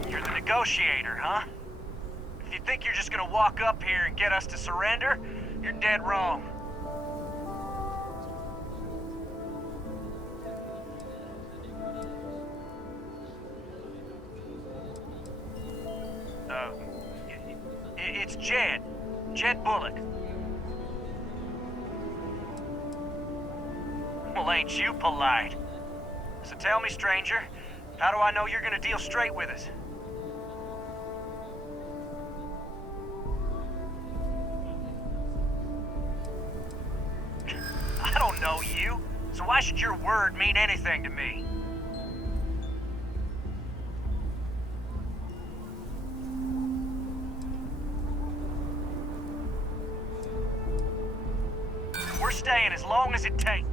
You're the negotiator, huh? If you think you're just gonna walk up here and get us to surrender, you're dead wrong. It's Jed. Jed Bullock. Well, ain't you polite? So tell me, stranger, how do I know you're gonna deal straight with us? I don't know you, so why should your word mean anything to me? We're staying as long as it takes.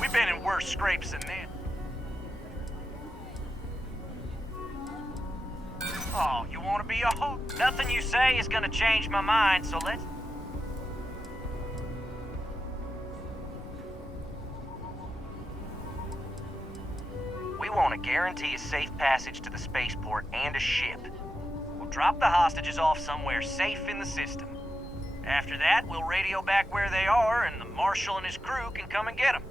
We've been in worse scrapes than this. Oh, you want to be a hoe? Nothing you say is gonna change my mind, so let's... We want to guarantee a safe passage to the spaceport and a ship. We'll drop the hostages off somewhere safe in the system. After that, we'll radio back where they are, and the Marshal and his crew can come and get them.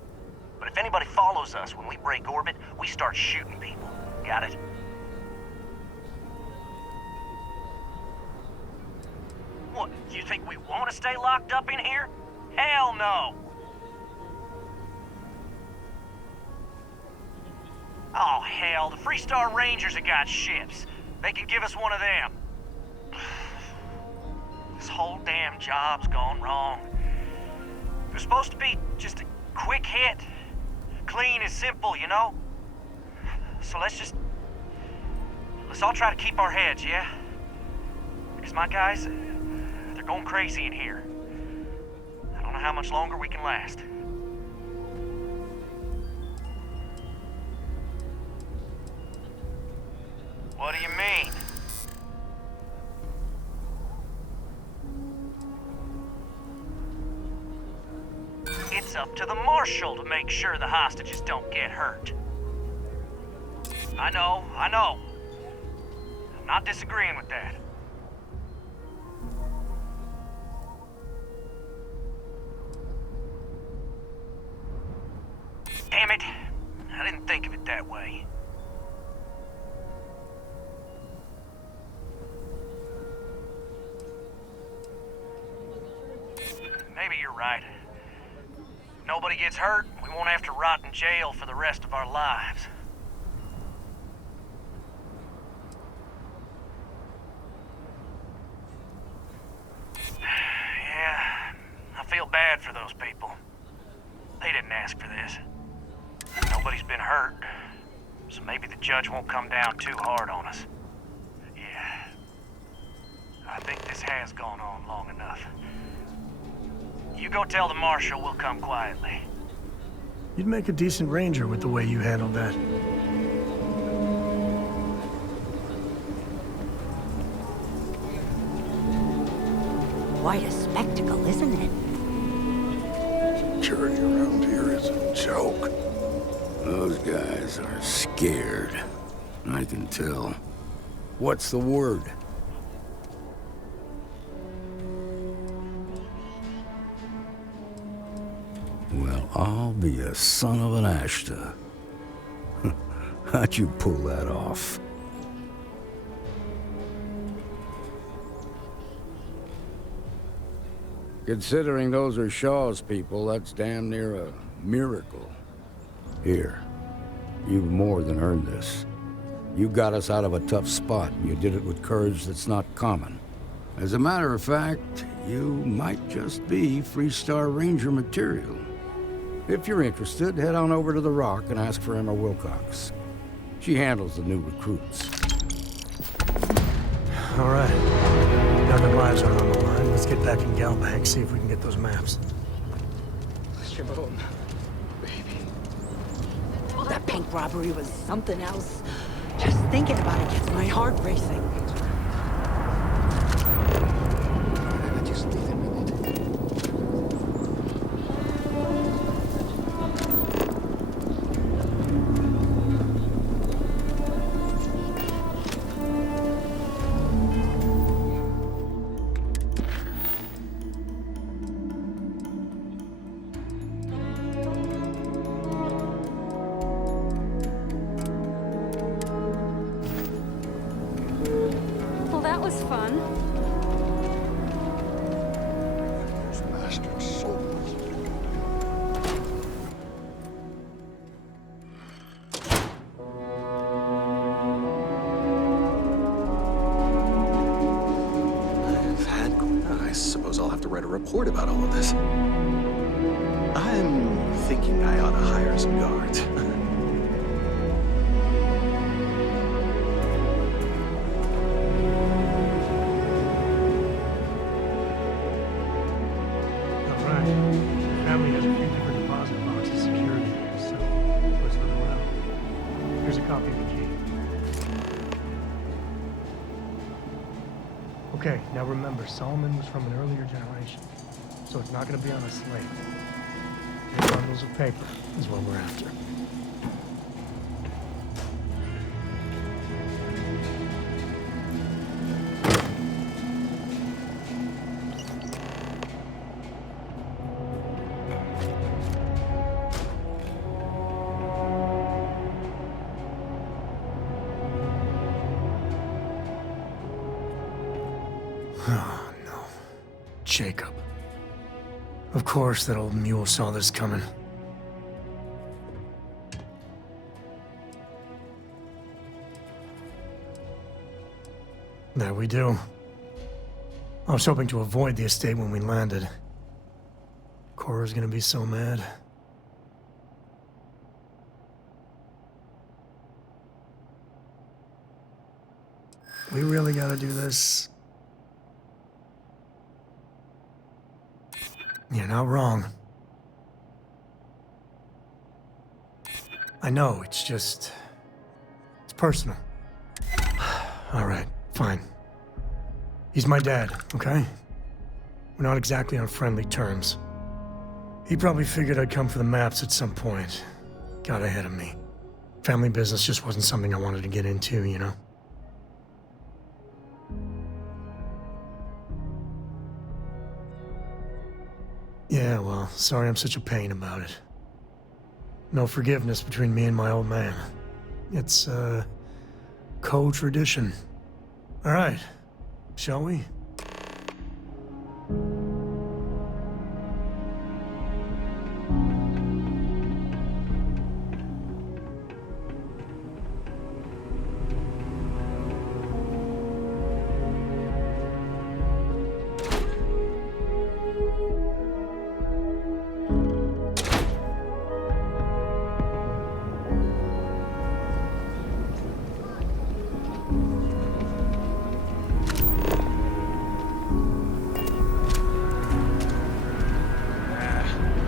But if anybody follows us when we break orbit, we start shooting people. Got it? What, you think we want to stay locked up in here? Hell no! hell, the Freestar Rangers have got ships. They can give us one of them. This whole damn job's gone wrong. It was supposed to be just a quick hit. Clean and simple, you know? So let's all try to keep our heads, yeah? Because my guys, they're going crazy in here. I don't know how much longer we can last. What do you mean? It's up to the Marshal to make sure the hostages don't get hurt. I know. I'm not disagreeing with that. Damn it. I didn't think of it that way. Maybe you're right. Nobody gets hurt, we won't have to rot in jail for the rest of our lives. Yeah, I feel bad for those people. They didn't ask for this. Nobody's been hurt, so maybe the judge won't come down too hard on us. Yeah, I think this has gone on long enough. You go tell the Marshal we'll come quietly. You'd make a decent ranger with the way you handled that. Quite a spectacle, isn't it? Security around here is a joke. Those guys are scared. I can tell. What's the word? Well, I'll be a son of an Ashta. How'd you pull that off? Considering those are Shaw's people, that's damn near a miracle. Here, you've more than earned this. You got us out of a tough spot, and you did it with courage that's not common. As a matter of fact, you might just be Freestar Ranger material. If you're interested, head on over to the Rock and ask for Emma Wilcox. She handles the new recruits. All right. Now that lives are on the line, let's get back in Galbank, see if we can get those maps. Shimon, baby. Oh, that bank robbery was something else. Just thinking about it gets my heart racing. Just leave him in it. Well, that was fun. Those bastard souls. I suppose I'll have to write a report about all of this. I'm thinking I ought to hire some guards. Family has a few different deposit boxes secured in here, so let's let them out. Here's a copy of the key. Okay, now remember, Solomon was from an earlier generation, so it's not going to be on a slate. Your bundles of paper is what we're after. Oh, no. Jacob. Of course that old mule saw this coming. That we do. I was hoping to avoid the estate when we landed. Cora's gonna be so mad. We really gotta do this. You're not wrong. I know, it's just... it's personal. Alright, fine. He's my dad, okay? We're not exactly on friendly terms. He probably figured I'd come for the maps at some point. Got ahead of me. Family business just wasn't something I wanted to get into, you know? Yeah, well, sorry I'm such a pain about it. No forgiveness between me and my old man. It's, co-tradition. All right, shall we?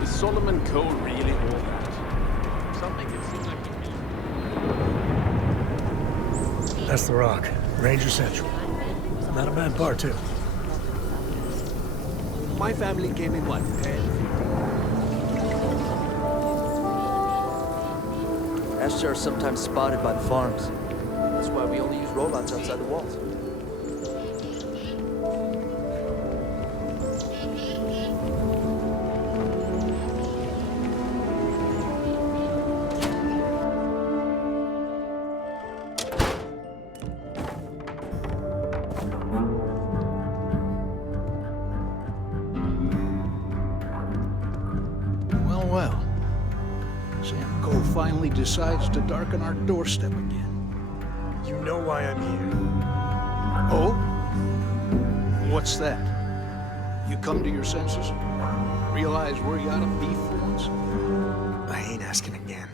Solomon Cole really all that? Something it seems like to me. That's the Rock. Ranger Central. Not a bad bar, too. My family came in what, 10? Ashes are sometimes spotted by the farms. That's why we only use robots outside the walls. Well. Sam Cole finally decides to darken our doorstep again. You know why I'm here. Oh? What's that? You come to your senses? Realize where you ought to be for once? I ain't asking again.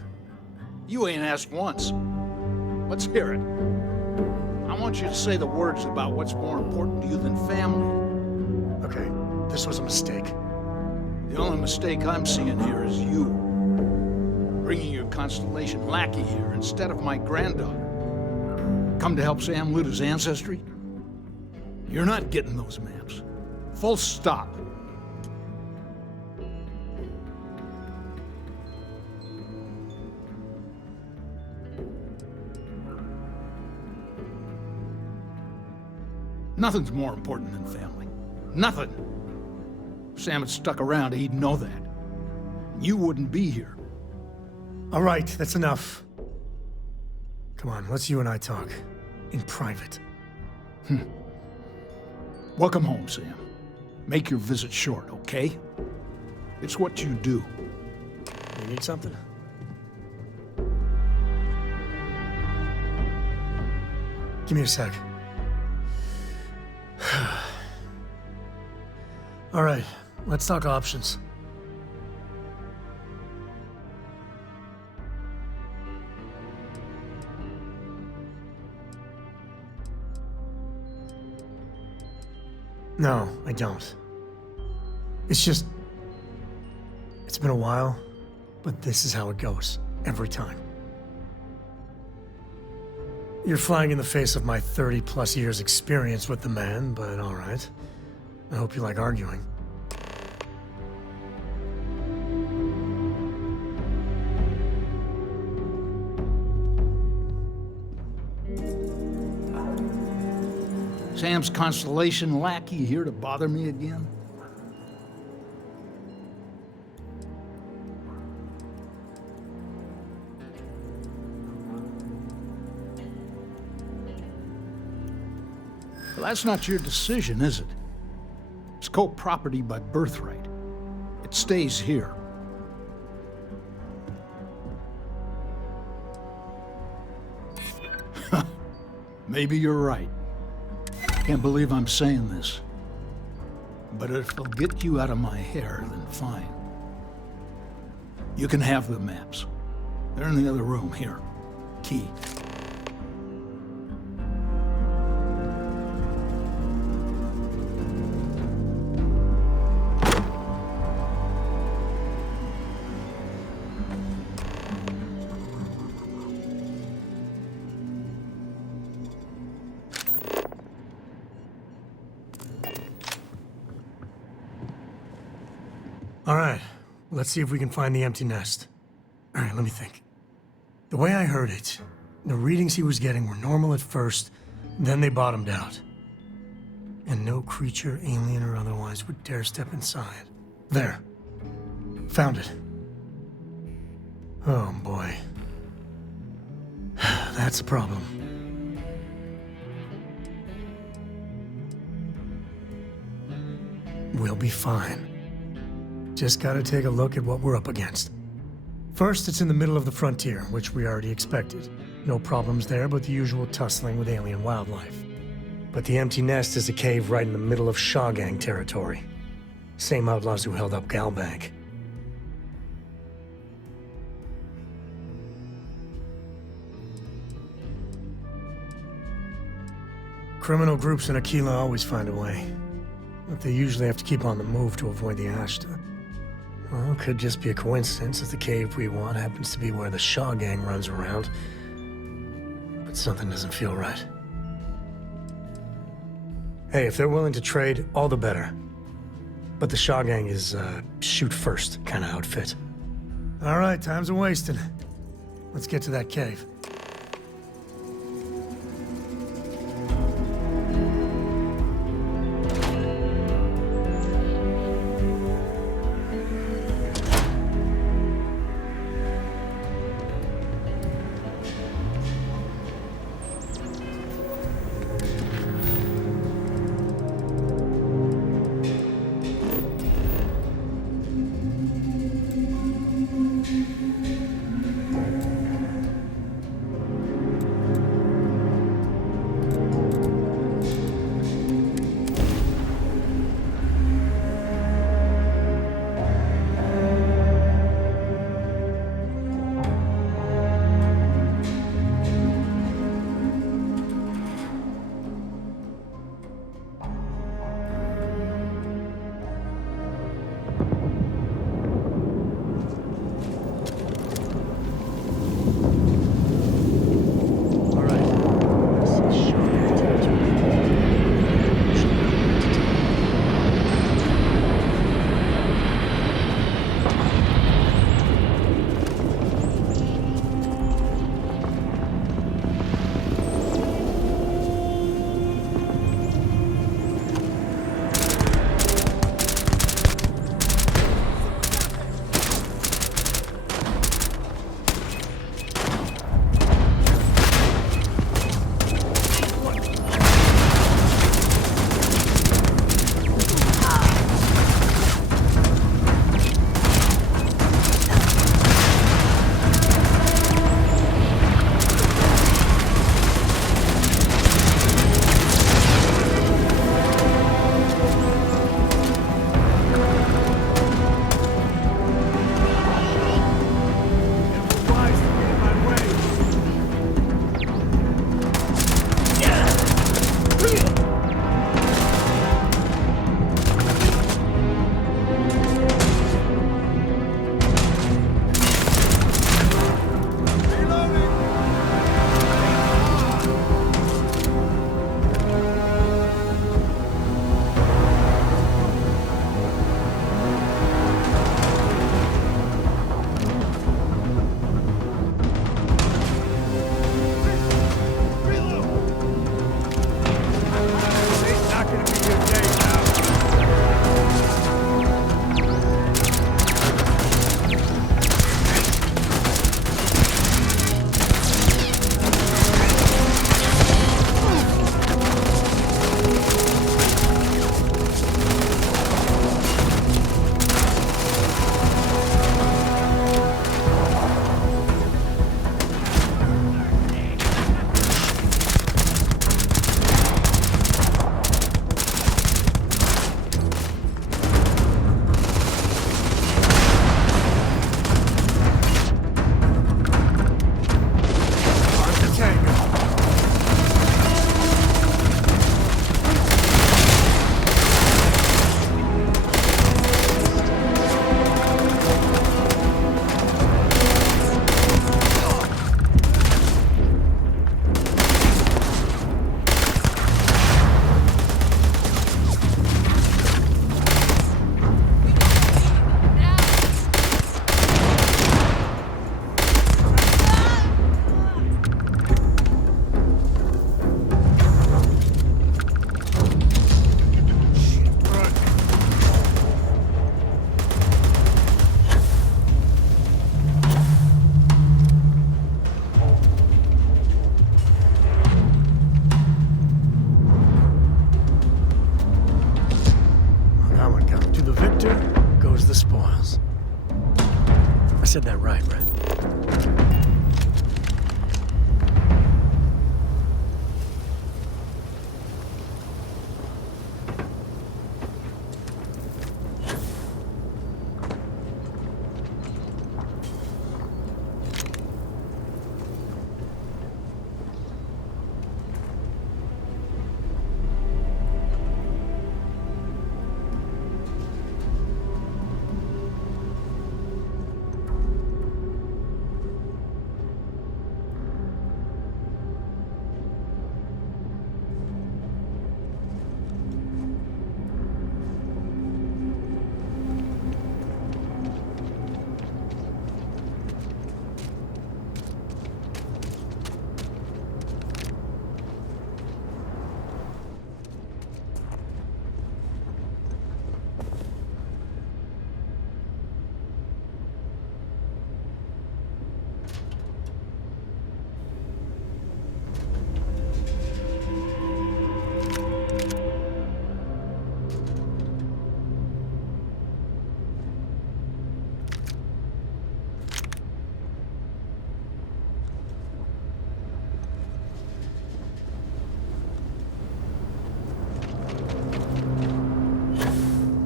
You ain't asked once. Let's hear it. I want you to say the words about what's more important to you than family. Okay, this was a mistake. The only mistake I'm seeing here is you. Bringing your Constellation lackey here instead of my granddaughter. Come to help Sam loot his ancestry? You're not getting those maps. Full stop. Nothing's more important than family. Nothing. If Sam had stuck around, he'd know that. You wouldn't be here. All right, that's enough. Come on, let's you and I talk. In private. Welcome home, Sam. Make your visit short, okay? It's what you do. You need something? Give me a sec. All right, let's talk options. No, I don't. It's just... it's been a while, but this is how it goes, every time. You're flying in the face of my 30-plus years experience with the man, but all right. I hope you like arguing. Sam's Constellation lackey here to bother me again? Well, that's not your decision, is it? It's co-property by birthright. It stays here. Maybe you're right. Can't believe I'm saying this. But if it'll get you out of my hair, then fine. You can have the maps. They're in the other room, here. Key. All right, let's see if we can find the empty nest. All right, let me think. The way I heard it, the readings he was getting were normal at first, then they bottomed out. And no creature, alien or otherwise, would dare step inside. There. Found it. Oh, boy. That's a problem. We'll be fine. Just gotta take a look at what we're up against. First, it's in the middle of the frontier, which we already expected. No problems there, but the usual tussling with alien wildlife. But the empty nest is a cave right in the middle of Shaw Gang territory. Same outlaws who held up Galbank. Criminal groups in Aquila always find a way. But they usually have to keep on the move to avoid the Ashta. Well, it could just be a coincidence that the cave we want happens to be where the Shaw Gang runs around. But something doesn't feel right. Hey, if they're willing to trade, all the better. But the Shaw Gang is, shoot first kind of outfit. All right, time's a wasting. Let's get to that cave.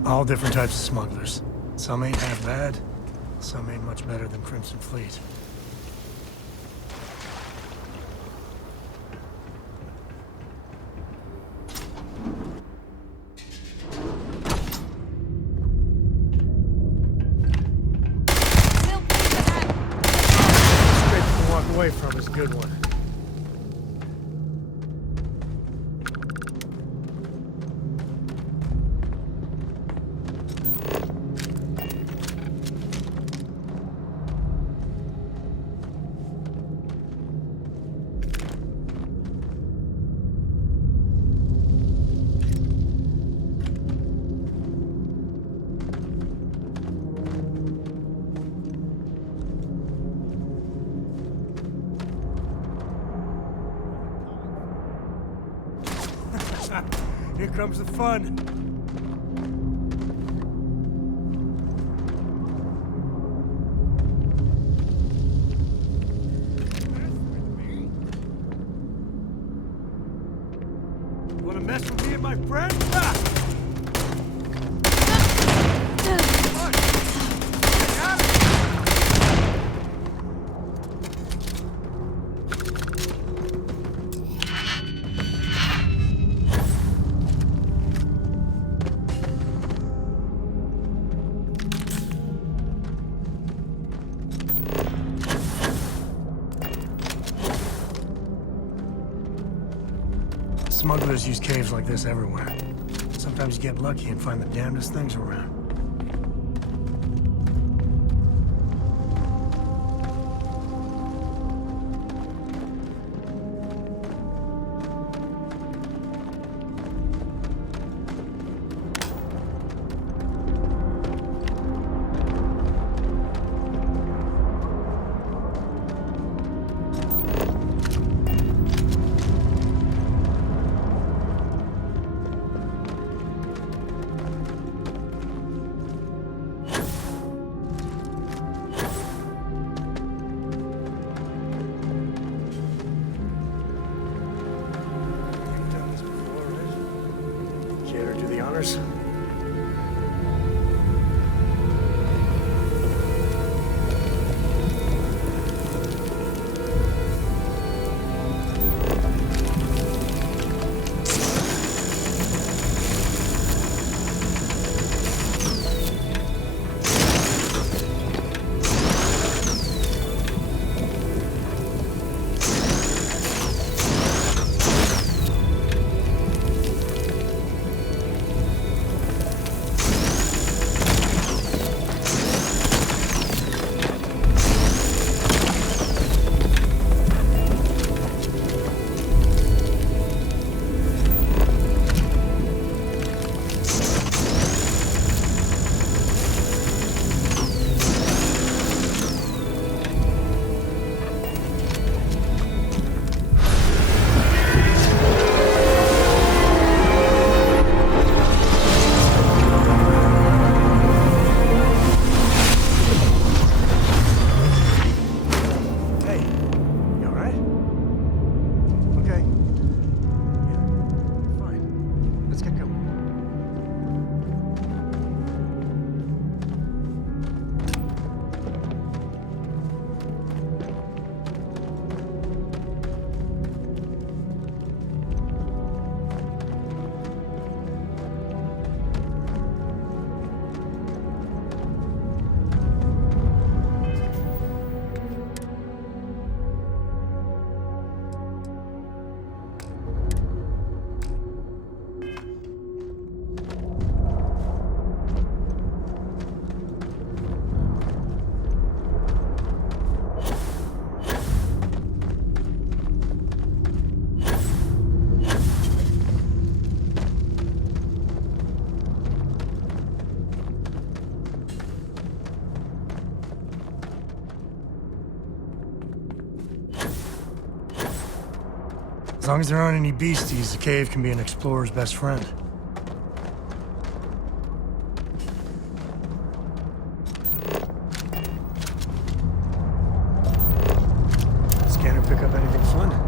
All different types of smugglers. Some ain't half bad, some ain't much better than Crimson Fleet. Straight to walk away from is a good one. Here comes the fun. You wanna mess with me and my friend? Ha! Smugglers use caves like this everywhere. Sometimes you get lucky and find the damnedest things around. Care to do the honors? As long as there aren't any beasties, the cave can be an explorer's best friend. Scanner pick up anything fun?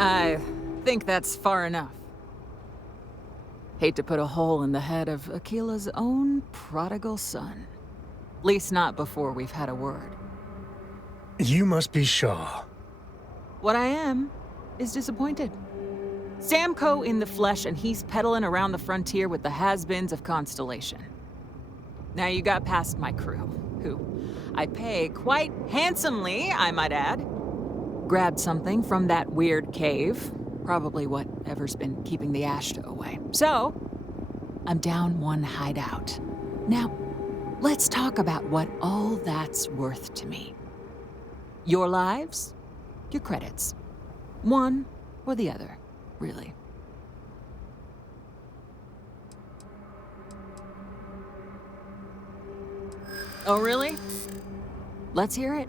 I think that's far enough. Hate to put a hole in the head of Akila's own prodigal son. Least not before we've had a word. You must be Shaw. What I am is disappointed. Samco in the flesh, and he's peddling around the frontier with the has-beens of Constellation. Now you got past my crew, who I pay quite handsomely, I might add. Grabbed something from that weird cave, probably whatever's been keeping the Ashta away. So, I'm down one hideout. Now, let's talk about what all that's worth to me. Your lives, your credits. One or the other, really. Oh, really? Let's hear it.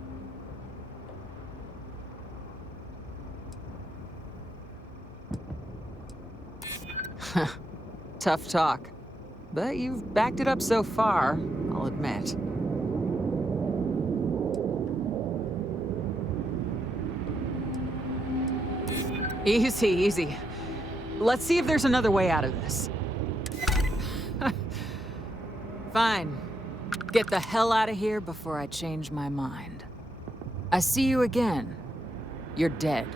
Tough talk. But you've backed it up so far, I'll admit. Easy, easy. Let's see if there's another way out of this. Fine. Get the hell out of here before I change my mind. I see you again. You're dead.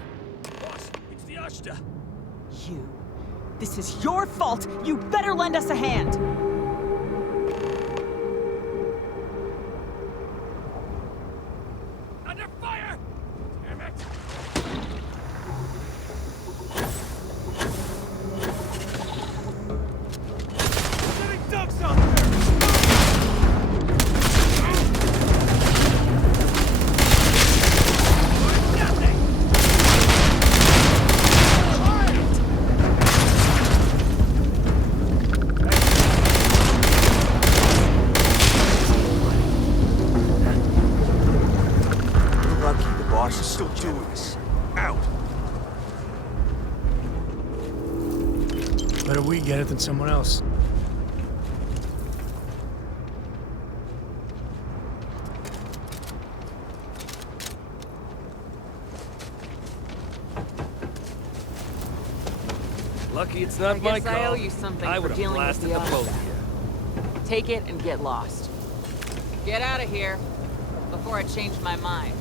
Boss, it's the Ashta. You. This is your fault! You better lend us a hand! Under fire! Damn it! Getting ducks out there! Still doing this. Out. Better we get it than someone else. Lucky it's not my call. I owe you something I for would have dealing with blasted the the both Ashta. of you. Take it and get lost. Get out of here before I change my mind.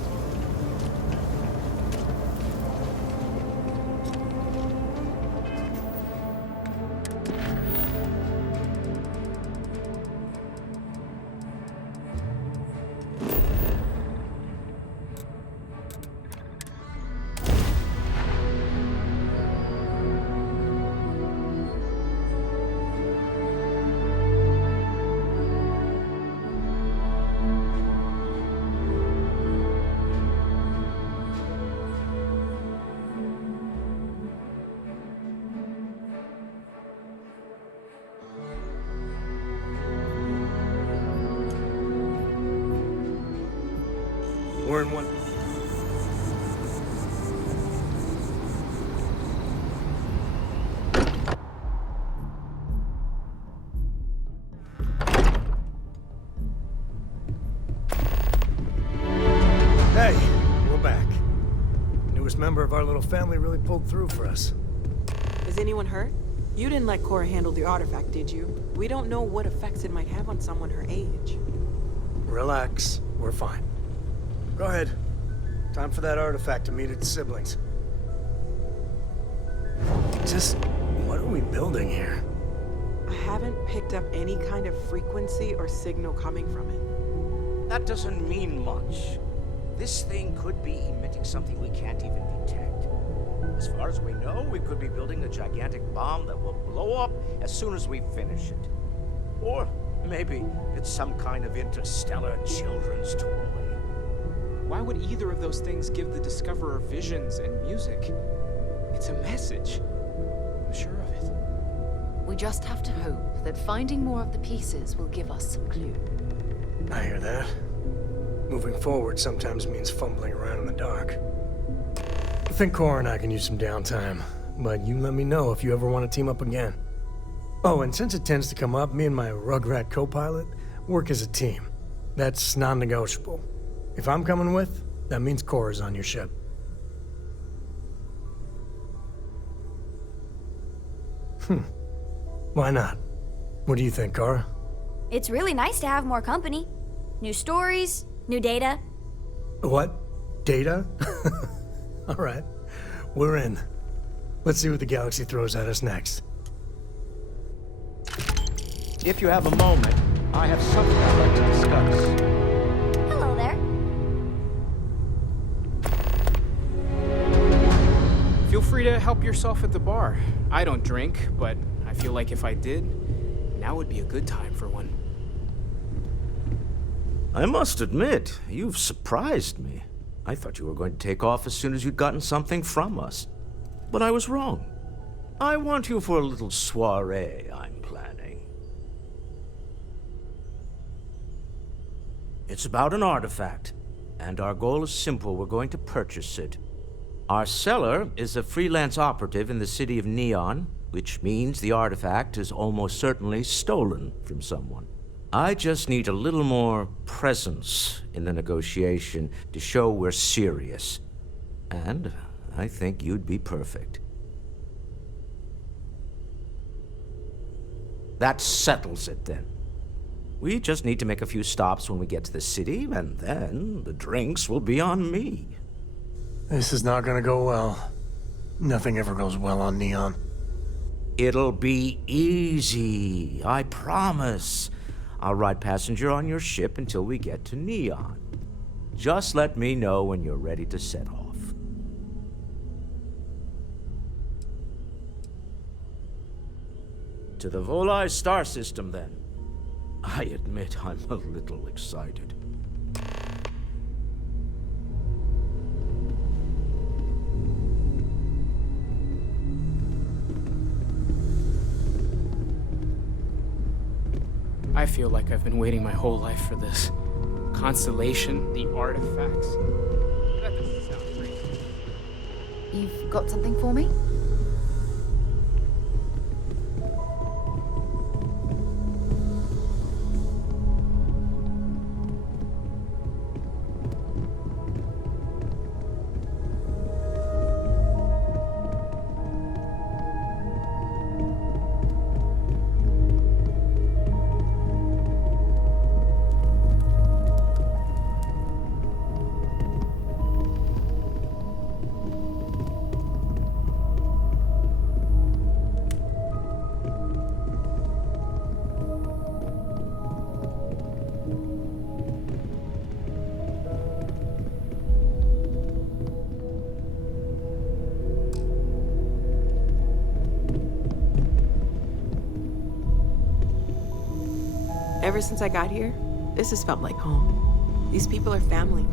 We're in one. Hey, we're back. Newest member of our little family really pulled through for us. Is anyone hurt? You didn't let Cora handle the artifact, did you? We don't know what effects it might have on someone her age. Relax, we're fine. Go ahead. Time for that artifact to meet its siblings. Just, what are we building here? I haven't picked up any kind of frequency or signal coming from it. That doesn't mean much. This thing could be emitting something we can't even detect. As far as we know, we could be building a gigantic bomb that will blow up as soon as we finish it. Or maybe it's some kind of interstellar children's toy. Why would either of those things give the Discoverer visions and music? It's a message. I'm sure of it. We just have to hope that finding more of the pieces will give us some clue. I hear that. Moving forward sometimes means fumbling around in the dark. I think Cora and I can use some downtime, but you let me know if you ever want to team up again. Oh, and since it tends to come up, me and my Rugrat co-pilot work as a team. That's non-negotiable. If I'm coming with, that means Cora's on your ship. Why not? What do you think, Kara? It's really nice to have more company. New stories, new data. What? Data? All right. We're in. Let's see what the galaxy throws at us next. If you have a moment, I have something I'd like to discuss. Hello there. Feel free to help yourself at the bar. I don't drink, but I feel like if I did, now would be a good time for one. I must admit, you've surprised me. I thought you were going to take off as soon as you'd gotten something from us. But I was wrong. I want you for a little soiree I'm planning. It's about an artifact, and our goal is simple. We're going to purchase it. Our seller is a freelance operative in the city of Neon, which means the artifact is almost certainly stolen from someone. I just need a little more presence in the negotiation to show we're serious. And I think you'd be perfect. That settles it then. We just need to make a few stops when we get to the city, and then the drinks will be on me. This is not gonna go well. Nothing ever goes well on Neon. It'll be easy, I promise. I'll ride passenger on your ship until we get to Neon. Just let me know when you're ready to set off. To the Volai star system, then. I admit I'm a little excited. I feel like I've been waiting my whole life for this. Constellation, the artifacts. That doesn't sound great. You've got something for me? Ever since I got here, this has felt like home. These people are family.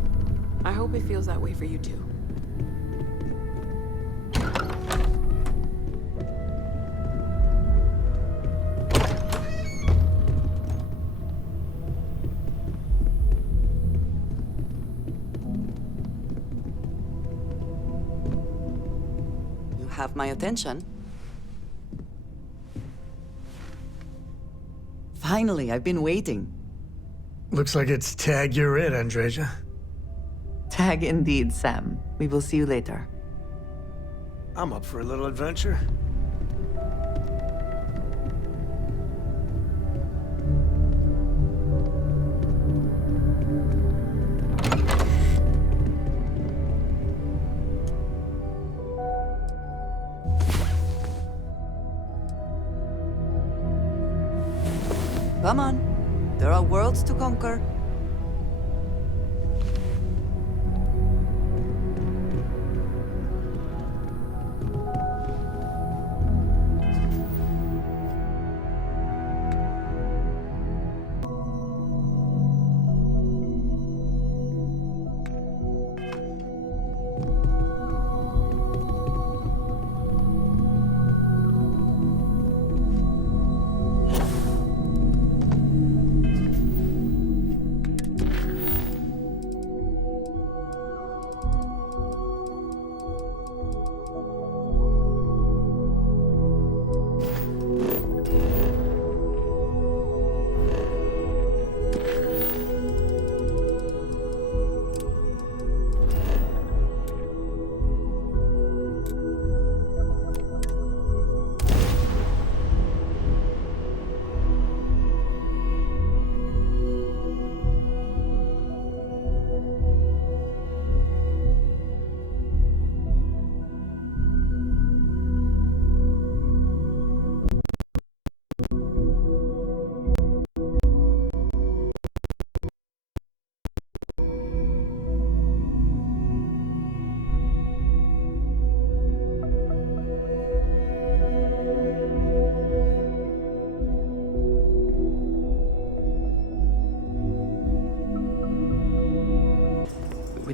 I hope it feels that way for you too. You have my attention. Finally, I've been waiting. Looks like it's tag you're it, Andreja. Tag indeed, Sam. We will see you later. I'm up for a little adventure. Come on. There are worlds to conquer.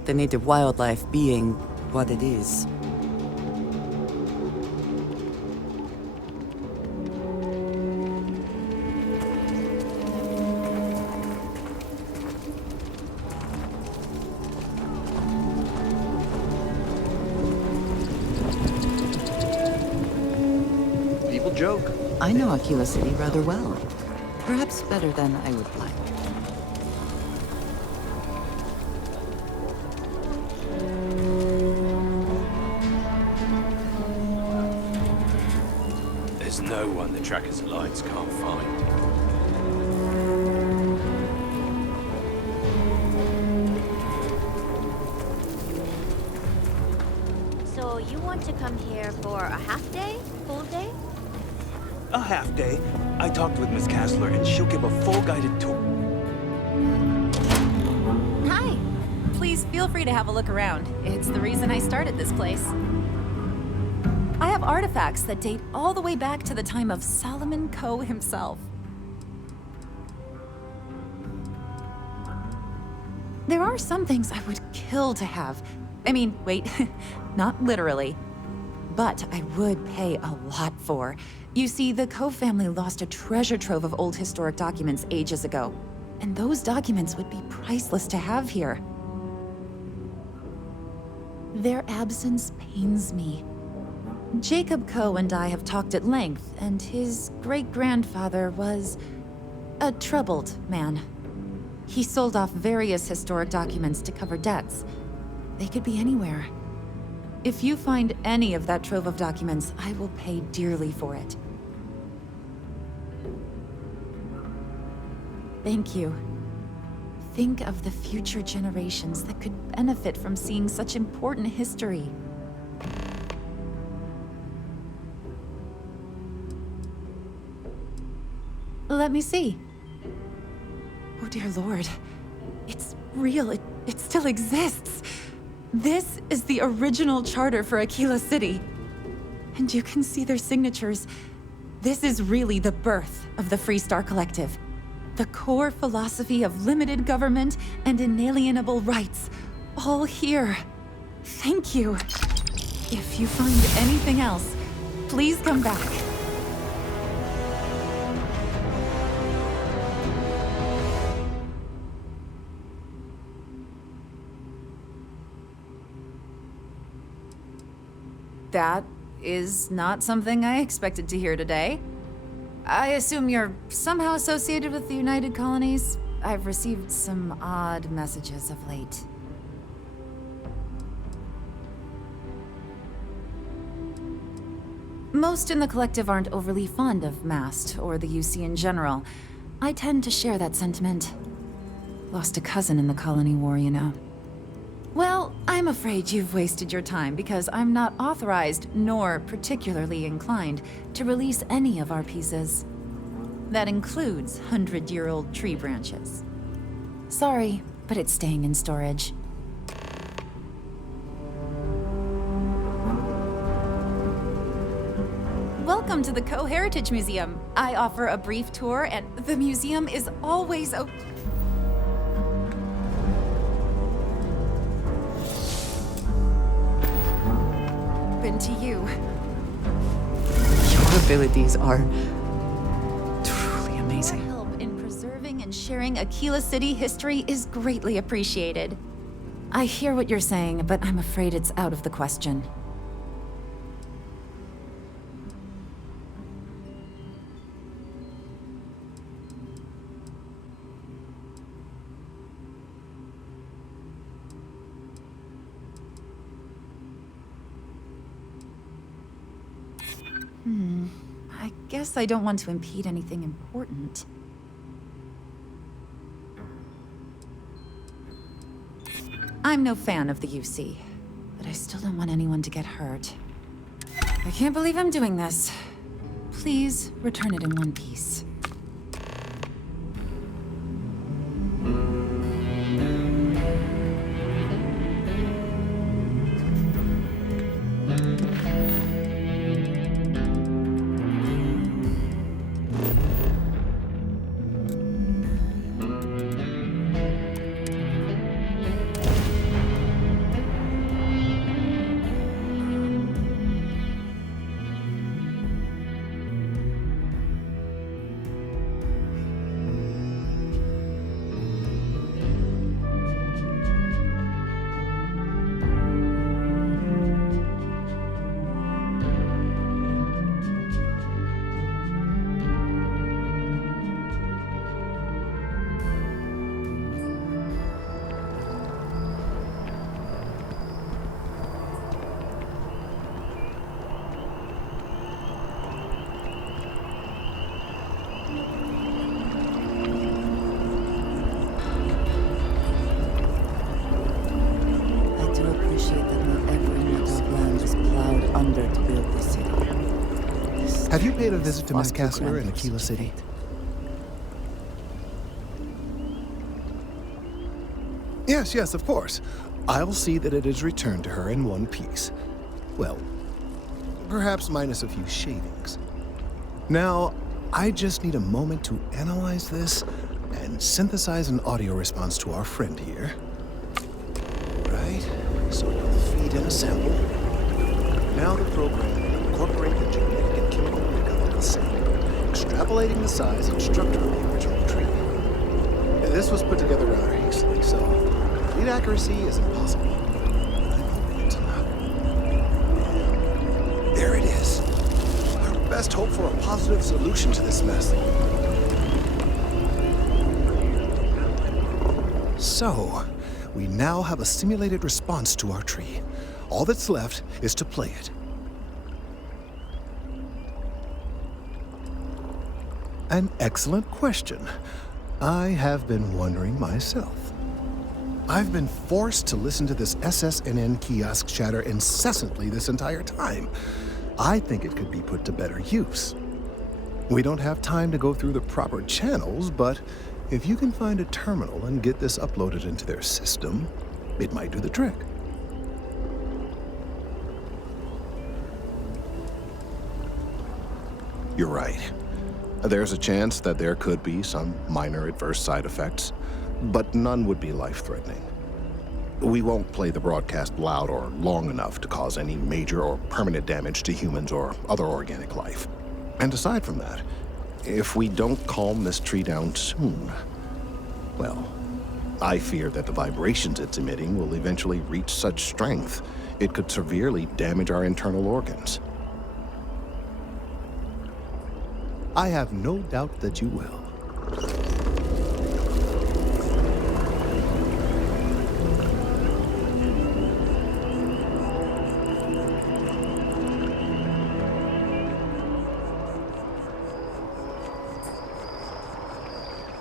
the native wildlife being what it is. People joke. I know Aquila City rather well. Perhaps better than I would like. There's no one the Trackers Alliance can't find. So you want to come here for a half day? Full day? A half day. I talked with Miss Kassler and she'll give a full guided tour. Hi. Please feel free to have a look around. It's the reason I started this place. I have artifacts that date all the way back to the time of Solomon Coe himself. There are some things I would kill to have. I mean, wait, not literally. But I would pay a lot for. You see, the Coe family lost a treasure trove of old historic documents ages ago. And those documents would be priceless to have here. Their absence pains me. Jacob Coe and I have talked at length, and his great-grandfather was a troubled man. He sold off various historic documents to cover debts. They could be anywhere. If you find any of that trove of documents, I will pay dearly for it. Thank you. Think of the future generations that could benefit from seeing such important history. Let me see. Oh dear Lord. It's real. It still exists. This is the original charter for Aquila City. And you can see their signatures. This is really the birth of the Free Star Collective. The core philosophy of limited government and inalienable rights. All here. Thank you. If you find anything else, please come back. That is not something I expected to hear today. I assume you're somehow associated with the United Colonies? I've received some odd messages of late. Most in the collective aren't overly fond of MAST or the UC in general. I tend to share that sentiment. Lost a cousin in the colony war, you know. Well, I'm afraid you've wasted your time because I'm not authorized nor particularly inclined to release any of our pieces. That includes 100-year-old tree branches. Sorry, but it's staying in storage. Welcome to the Coe Heritage Museum. I offer a brief tour, and the museum is always open to you. Your abilities are truly amazing. Your help in preserving and sharing Aquila City history is greatly appreciated. I hear what you're saying, but I'm afraid it's out of the question. I guess I don't want to impede anything important. I'm no fan of the UC, but I still don't want anyone to get hurt. I can't believe I'm doing this. Please return it in one piece. Have you paid a visit to Miss Kessler in Aquila City? Yes, yes, of course. I'll see that it is returned to her in one piece. Well, perhaps minus a few shavings. Now, I just need a moment to analyze this and synthesize an audio response to our friend here. Right, so we'll feed in a sample. Now the program will incorporate the genetic and chemical makeup of the sample, extrapolating the size and structure of the original tree. This was put together rather hastily, so complete accuracy is impossible. There it is. Our best hope for a positive solution to this mess. So, we now have a simulated response to our tree. All that's left is to play it. An excellent question. I have been wondering myself. I've been forced to listen to this SSNN kiosk chatter incessantly this entire time. I think it could be put to better use. We don't have time to go through the proper channels, but if you can find a terminal and get this uploaded into their system, it might do the trick. You're right. There's a chance that there could be some minor adverse side effects, but none would be life-threatening. We won't play the broadcast loud or long enough to cause any major or permanent damage to humans or other organic life. And aside from that, if we don't calm this tree down soon, well, I fear that the vibrations it's emitting will eventually reach such strength it could severely damage our internal organs. I have no doubt that you will.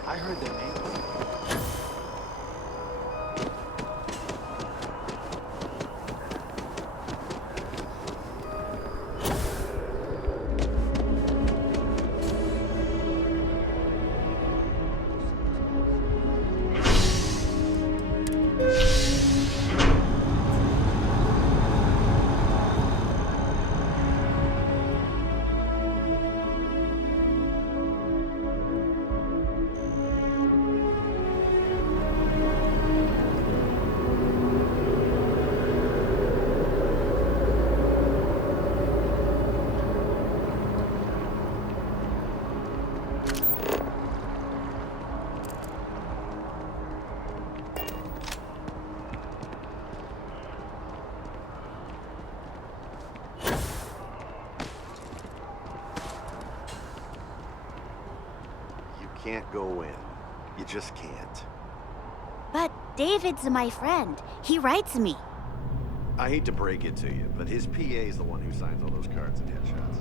I heard their name. Can't go in. You just can't. But David's my friend. He writes me. I hate to break it to you, but his PA is the one who signs all those cards and headshots.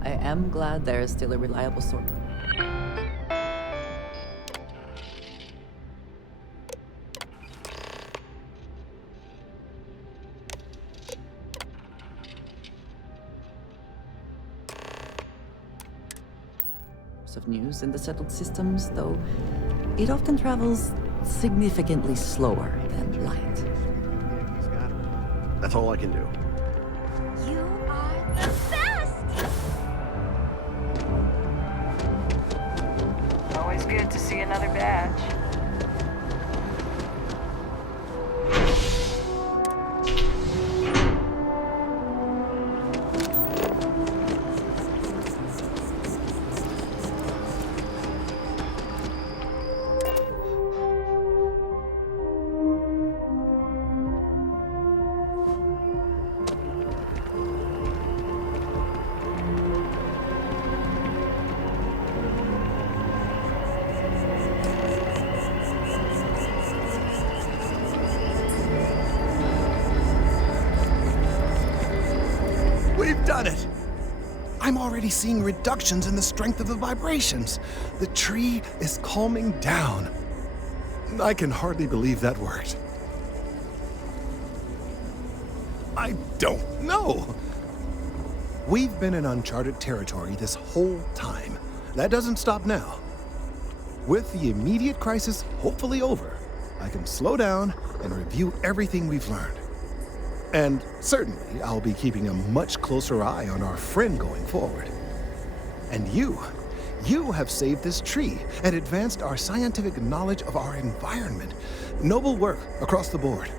I am glad there is still a reliable source. Of news in the settled systems, though it often travels significantly slower than light. He's got it. That's all I can do. You are the best! Always good to see another badge. We've done it! I'm already seeing reductions in the strength of the vibrations. The tree is calming down. I can hardly believe that worked. I don't know. We've been in uncharted territory this whole time. That doesn't stop now. With the immediate crisis hopefully over, I can slow down and review everything we've learned. And certainly, I'll be keeping a much closer eye on our friend going forward. And you have saved this tree and advanced our scientific knowledge of our environment. Noble work across the board.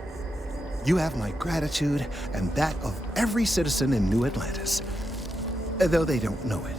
You have my gratitude and that of every citizen in New Atlantis, though they don't know it.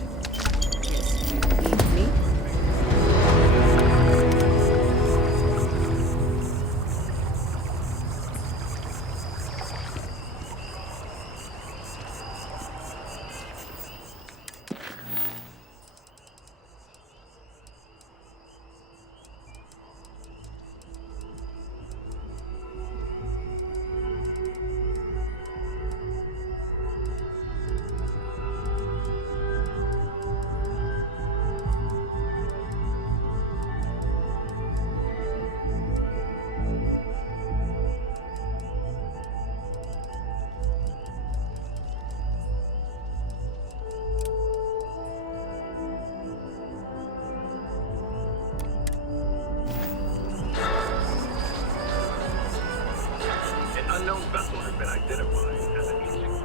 Unknown vessel has been identified as an ancient.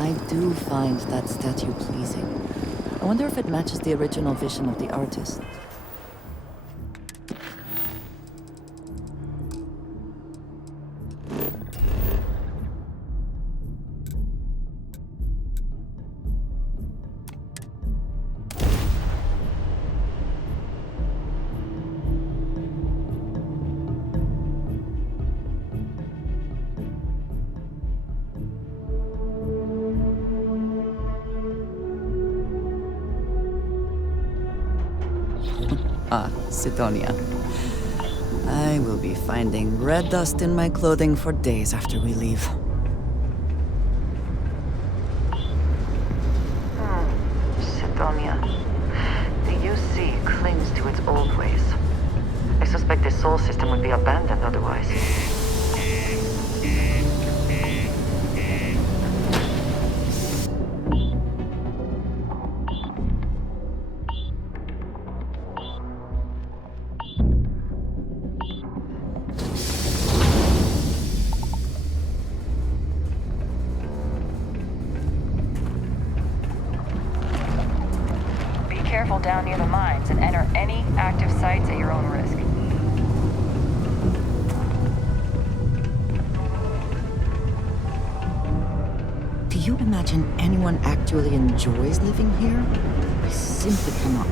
I do find that statue pleasing. I wonder if it matches the original vision of the artist. Ah, Sidonia. I will be finding red dust in my clothing for days after we leave. Sidonia. The UC clings to its old ways. I suspect the soul system would be abandoned otherwise. Careful down near the mines and enter any active sites at your own risk. Do you imagine anyone actually enjoys living here? I simply cannot.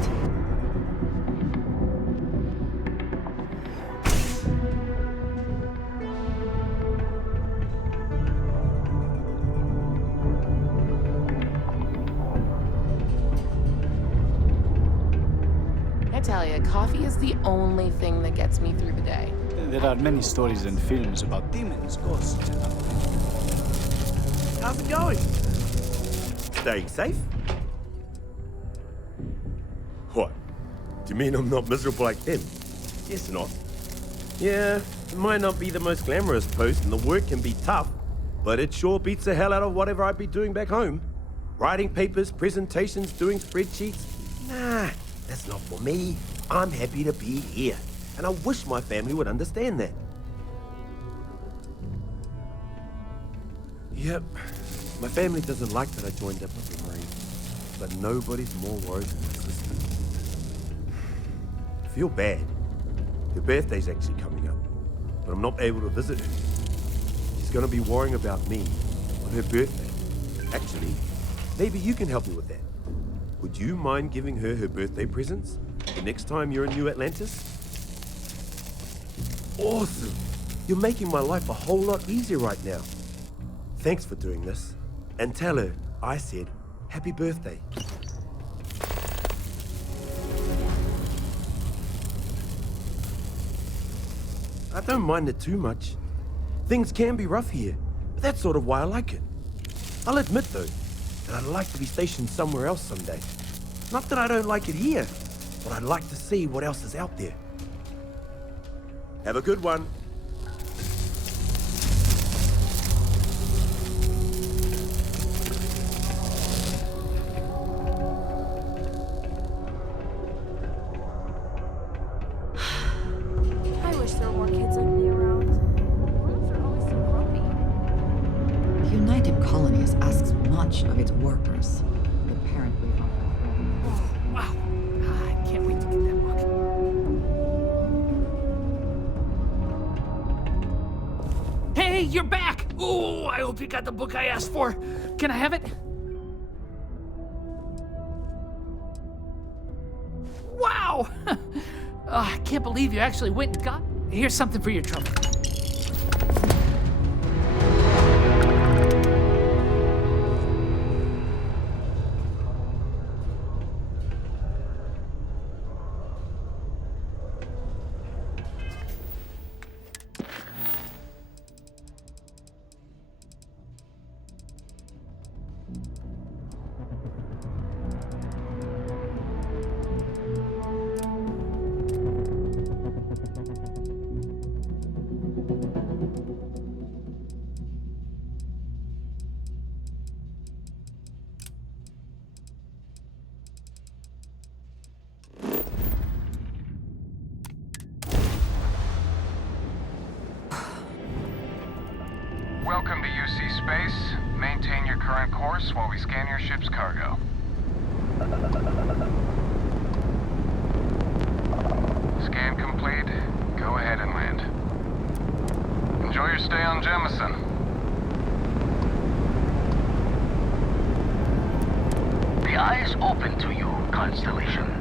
I tell you, coffee is the only thing that gets me through the day. There are many stories and films about demons, ghosts, and other things. How's it going? Staying safe? What? Do you mean I'm not miserable like them? Guess not. Yeah, it might not be the most glamorous post and the work can be tough, but it sure beats the hell out of whatever I'd be doing back home. Writing papers, presentations, doing spreadsheets. Nah, that's not for me. I'm happy to be here, and I wish my family would understand that. Yep, my family doesn't like that I joined up with the Marines, but nobody's more worried than my sister. I feel bad. Her birthday's actually coming up. but I'm not able to visit her. She's gonna be worrying about me on her birthday. Actually, maybe you can help me with that. Would you mind giving her her birthday presents the next time you're in New Atlantis? Awesome! You're making my life a whole lot easier right now. Thanks for doing this. And tell her I said happy birthday. I don't mind it too much. Things can be rough here, but that's sort of why I like it. I'll admit, though, that I'd like to be stationed somewhere else someday. Not that I don't like it here, but I'd like to see what else is out there. Have a good one. I wish there were more kids like me around. Rooms are always so grumpy. The United Colonies asks much of its workers. The parent we Wow. I can't wait to get that book. Hey, you're back! Ooh, I hope you got the book I asked for. Can I have it? Wow! I can't believe you actually went and got... Here's something for your trouble. Welcome to UC Space. Maintain your current course while we scan your ship's cargo. Scan complete. Go ahead and land. Enjoy your stay on Jemison. The eye is open to you, Constellation.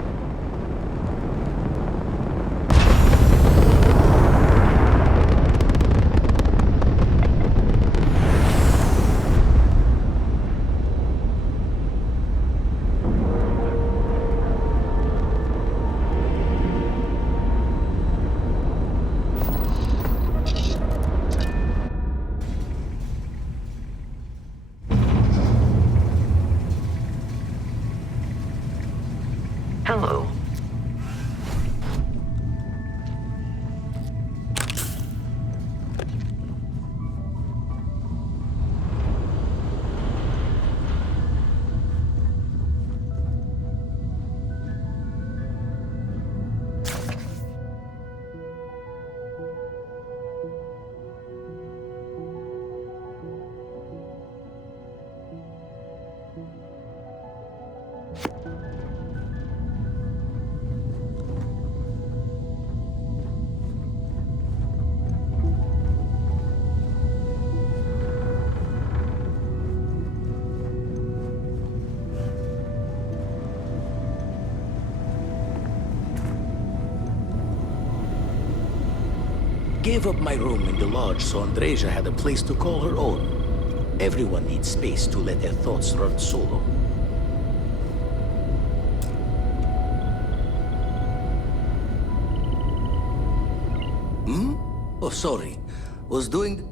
Hello. Gave up my room in the lodge so Andreja had a place to call her own. Everyone needs space to let their thoughts run solo. Oh, sorry. Was doing...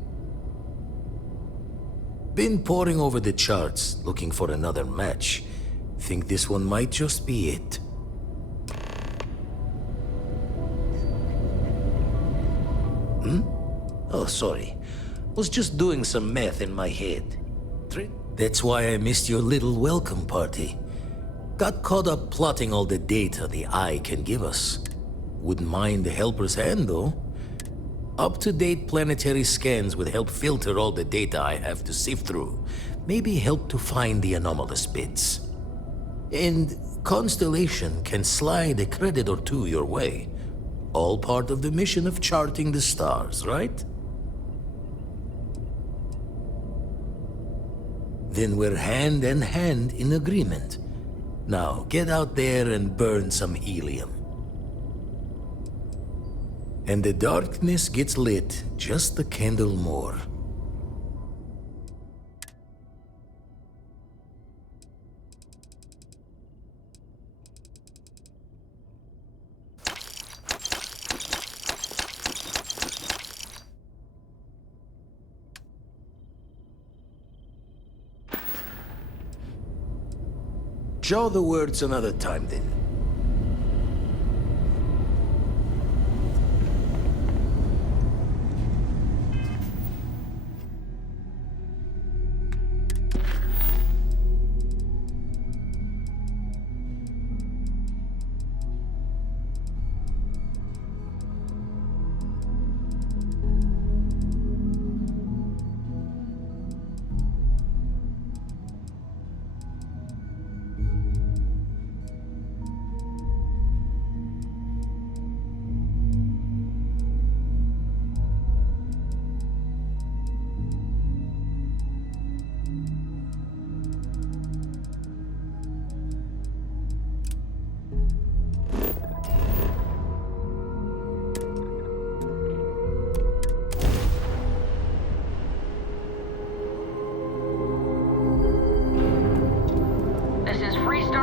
Been poring over the charts, looking for another match. Think this one might just be it. Oh, sorry. Was just doing some math in my head. That's why I missed your little welcome party. Got caught up plotting all the data the eye can give us. Wouldn't mind a helper's hand, though. Up-to-date planetary scans would help filter all the data I have to sift through. Maybe help to find the anomalous bits. And Constellation can slide a credit or two your way. All part of the mission of charting the stars, right? Then we're hand in hand in agreement. Now, get out there and burn some helium. And the darkness gets lit just a candle more. Jaw the words another time, then.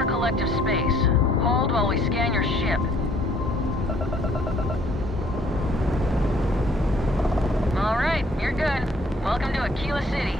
Collective space. Hold while we scan your ship. All right, you're good. Welcome to Aquila City.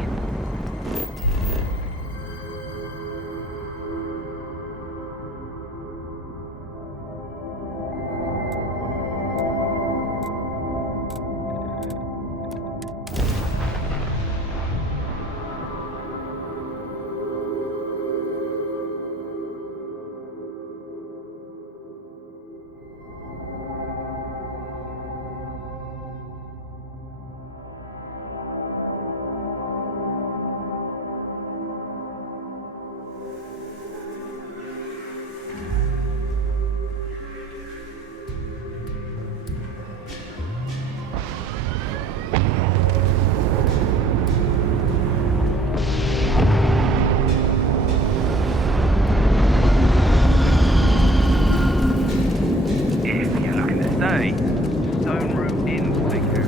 Stone room in, thank you.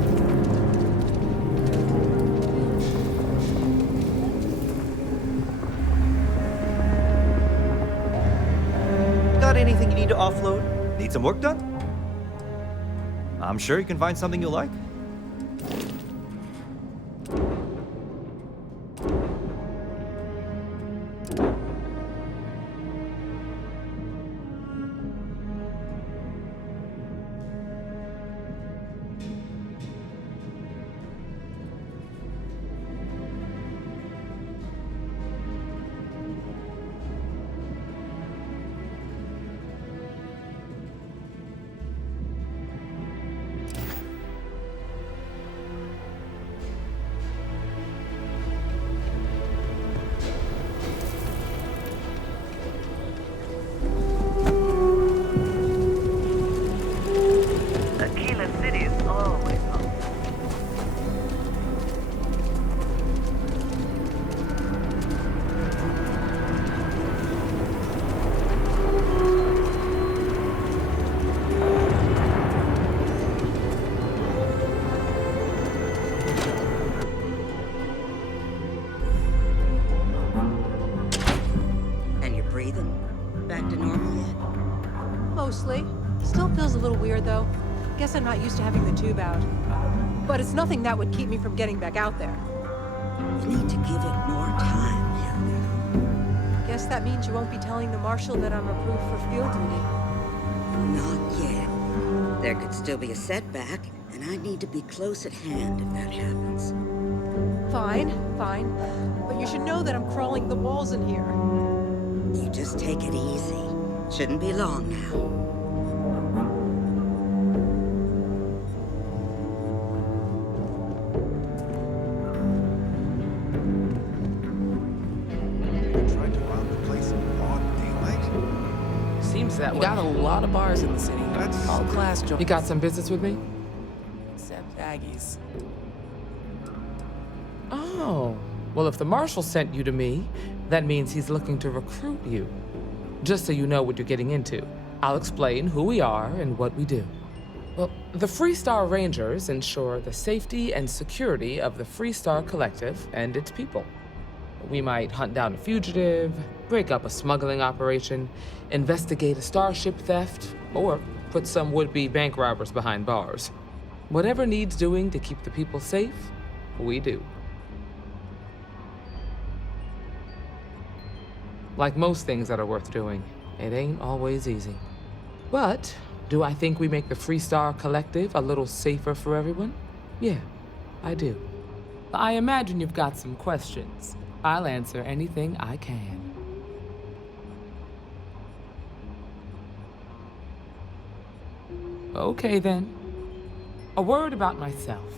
Got anything you need to offload? Need some work done? I'm sure you can find something you'll like. Mostly. Still feels a little weird, though. Guess I'm not used to having the tube out. But it's nothing that would keep me from getting back out there. You need to give it more time, Hilda. Guess that means you won't be telling the Marshal that I'm approved for field duty. Not yet. There could still be a setback, and I need to be close at hand if that happens. Fine. But you should know that I'm crawling the walls in here. You just take it easy. Shouldn't be long now. that We way. got a lot of bars in the city. All class joints. You got some business with me? Except Aggie's. Oh. Well, if the marshal sent you to me, that means he's looking to recruit you. Just so you know what you're getting into, I'll explain who we are and what we do. Well, the Freestar Rangers ensure the safety and security of the Freestar Collective and its people. We might hunt down a fugitive, break up a smuggling operation, investigate a starship theft, or put some would-be bank robbers behind bars. Whatever needs doing to keep the people safe, we do. Like most things that are worth doing, it ain't always easy. But do I think we make the Freestar Collective a little safer for everyone? Yeah, I do. I imagine you've got some questions. I'll answer anything I can. Okay then. A word about myself.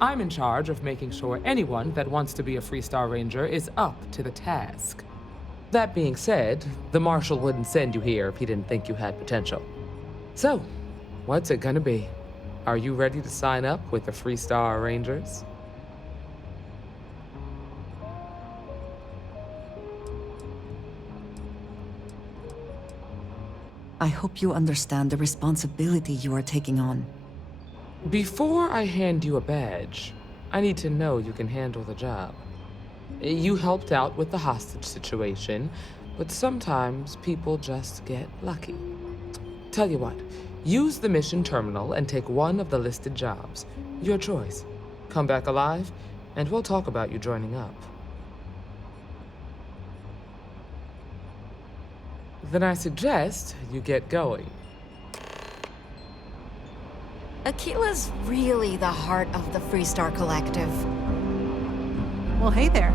I'm in charge of making sure anyone that wants to be a Freestar Ranger is up to the task. That being said, the Marshal wouldn't send you here if he didn't think you had potential. So, what's it gonna be? Are you ready to sign up with the Freestar Rangers? I hope you understand the responsibility you are taking on. Before I hand you a badge, I need to know you can handle the job. You helped out with the hostage situation, but sometimes people just get lucky. Tell you what, use the mission terminal and take one of the listed jobs. Your choice. Come back alive, and we'll talk about you joining up. Then I suggest you get going. Aquila's really the heart of the Freestar Collective. Well, hey there.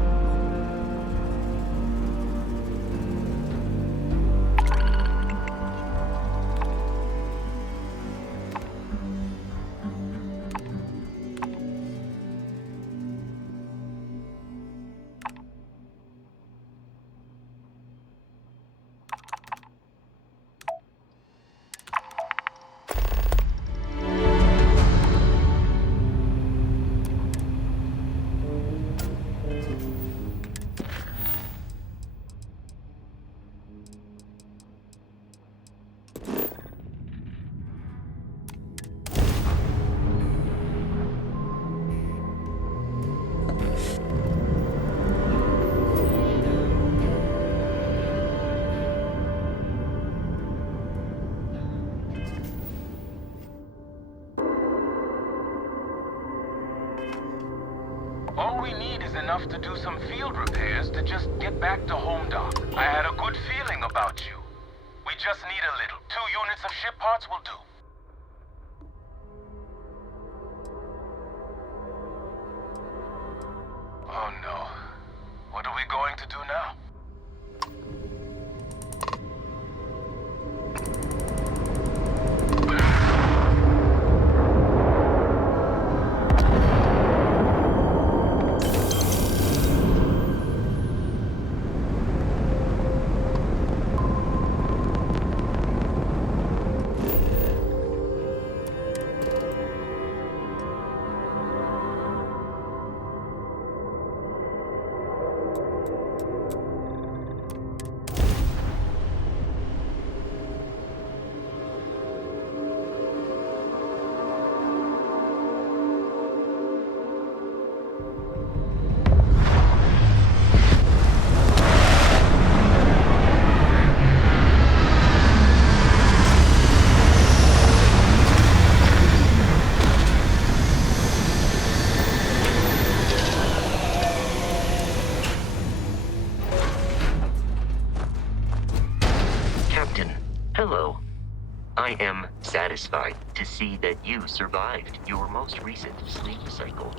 All we need is enough to do some field repairs to just get back to home dock. I had a good feeling about you. We just need a little. 2 units of ship parts will do. Oh no. What are we going to do now? Hello. I am satisfied to see that you survived your most recent sleep cycle.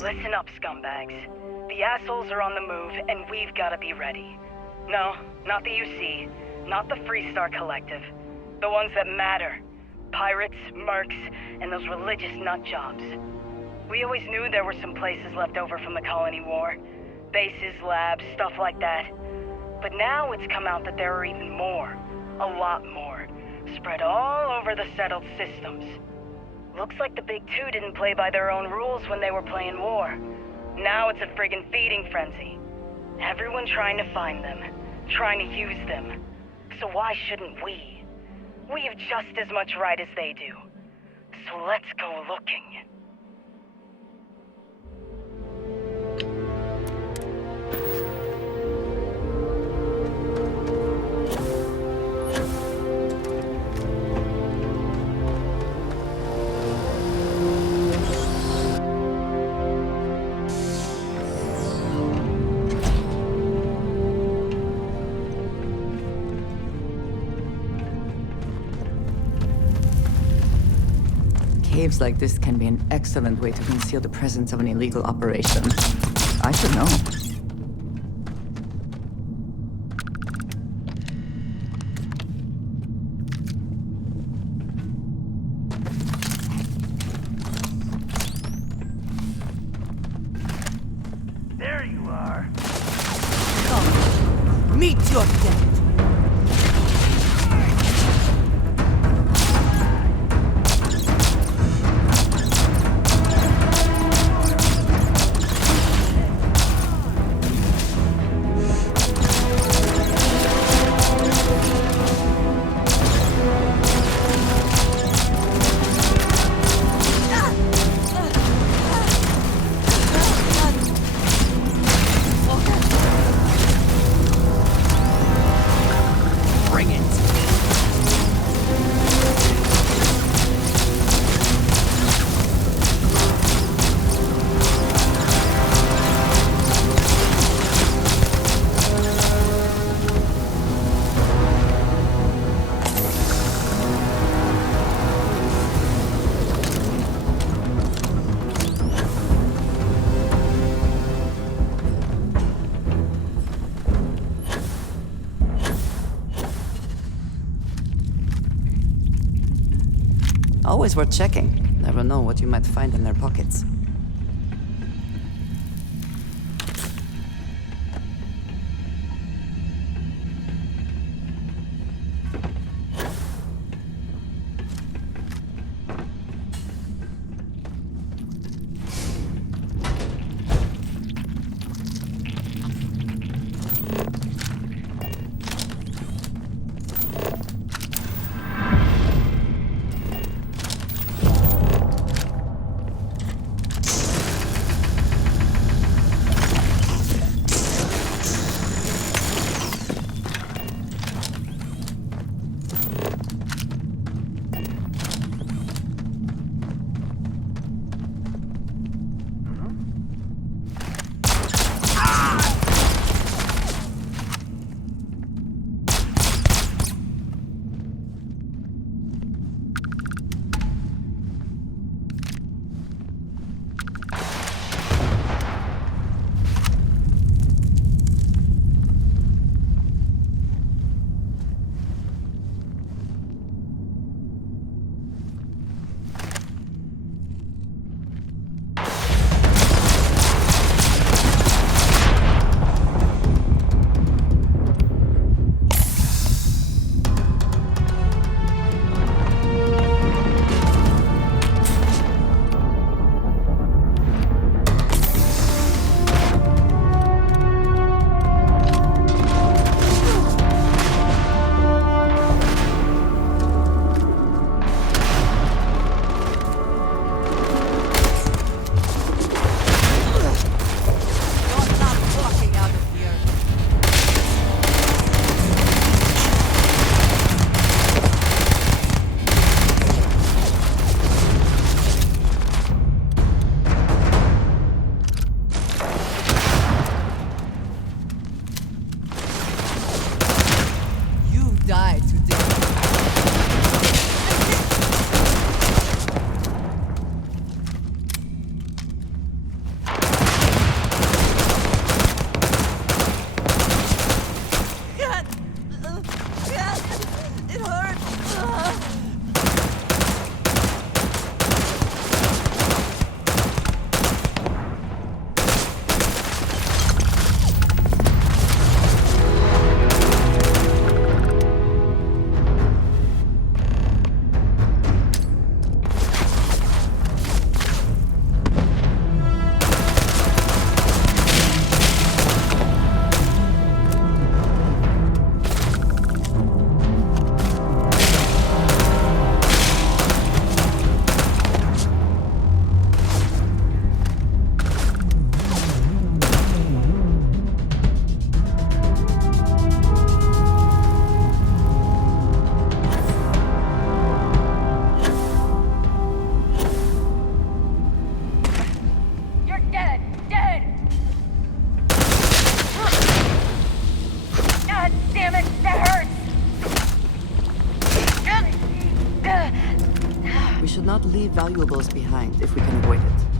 Listen up, scumbags. The assholes are on the move, and we've got to be ready. No, not the UC, not the Freestar Collective. The ones that matter. Pirates, mercs, and those religious nutjobs. We always knew there were some places left over from the Colony War. Bases, labs, stuff like that. But now it's come out that there are even more. A lot more. Spread all over the settled systems. Looks like the Big Two didn't play by their own rules when they were playing war. Now it's a friggin' feeding frenzy. Everyone trying to find them. Trying to use them. So why shouldn't we? We have just as much right as they do. So let's go looking. Caves like this can be an excellent way to conceal the presence of an illegal operation. I should know. There you are. Come, meet your death. Always worth checking. Never know what you might find in their pockets. should not leave valuables behind if we can avoid it.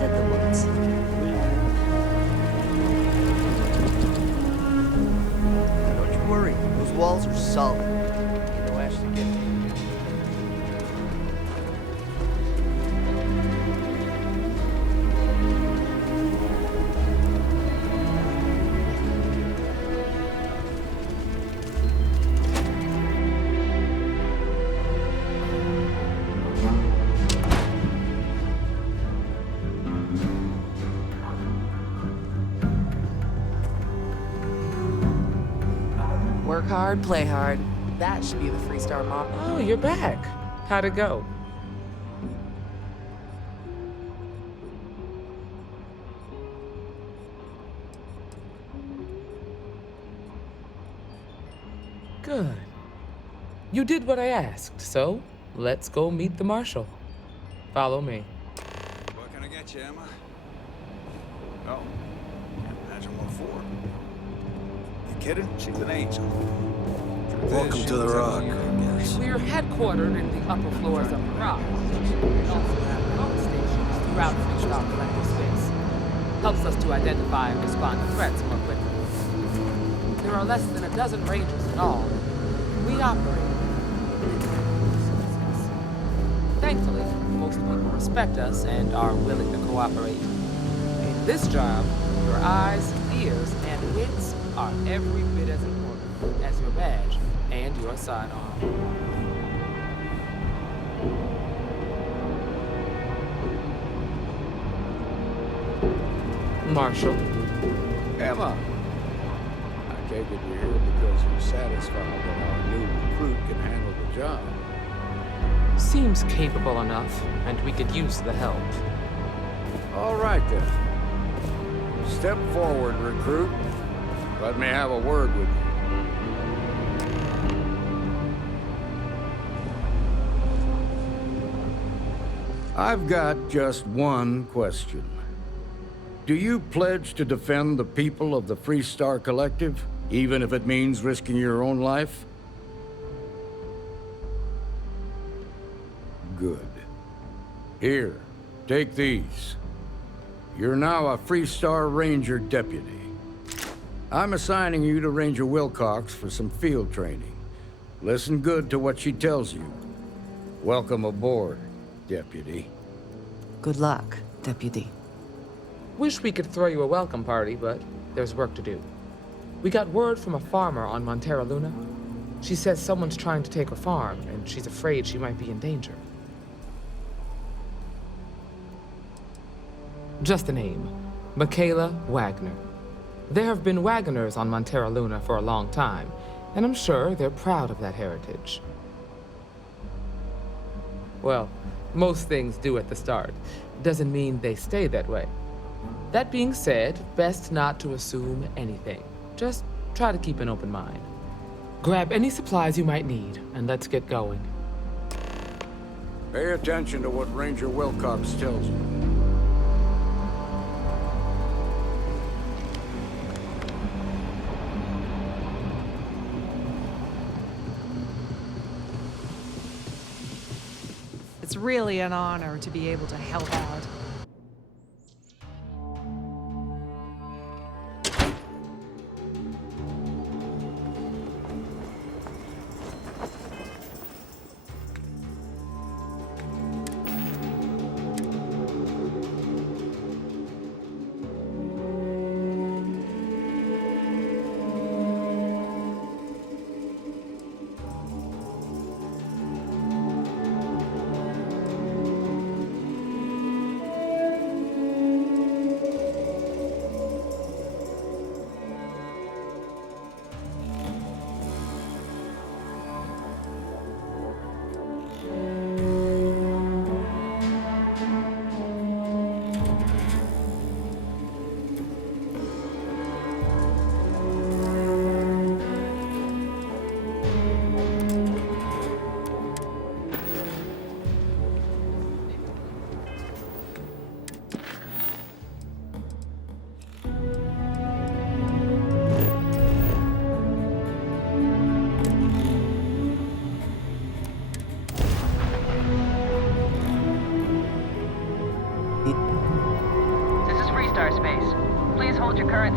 said the words. Don't you worry, those walls are solid. You know, Ashley, get it. Work hard, play hard. That should be the Freestar motto. Oh, you're back. How'd it go? Good. You did what I asked, so let's go meet the Marshal. Follow me. What can I get you, Emma? Oh, imagine what for. You kidding? She's an angel. Welcome to the Rock. We're headquartered in the upper floors of the Rock. We also have phone stations throughout Freestar collective space. Helps us to identify and respond to threats more quickly. There are less than a dozen rangers in all. We operate. Thankfully, most people respect us and are willing to cooperate. In this job, your eyes, ears, and wits are every bit as important as your badge and your sidearm. Marshal. Emma! I take it you're here because you're satisfied that our new recruit can handle the job. Seems capable enough, and we could use the help. All right, then. Step forward, recruit. Let me have a word with you. I've got just one question. Do you pledge to defend the people of the Freestar Collective, even if it means risking your own life? Good. Here, take these. You're now a Freestar Ranger deputy. I'm assigning you to Ranger Wilcox for some field training. Listen good to what she tells you. Welcome aboard, deputy. Good luck, deputy. Wish we could throw you a welcome party, but there's work to do. We got word from a farmer on Montera Luna. She says someone's trying to take her farm, and she's afraid she might be in danger. Just a name. Michaela Wagner. There have been Wagoners on Montera Luna for a long time, and I'm sure they're proud of that heritage. Well, most things do at the start. Doesn't mean they stay that way. That being said, best not to assume anything. Just try to keep an open mind. Grab any supplies you might need, and let's get going. Pay attention to what Ranger Wilcox tells you. It's really an honor to be able to help out.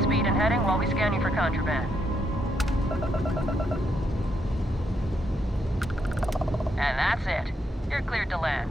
speed and heading while we scan you for contraband. And that's it. You're cleared to land.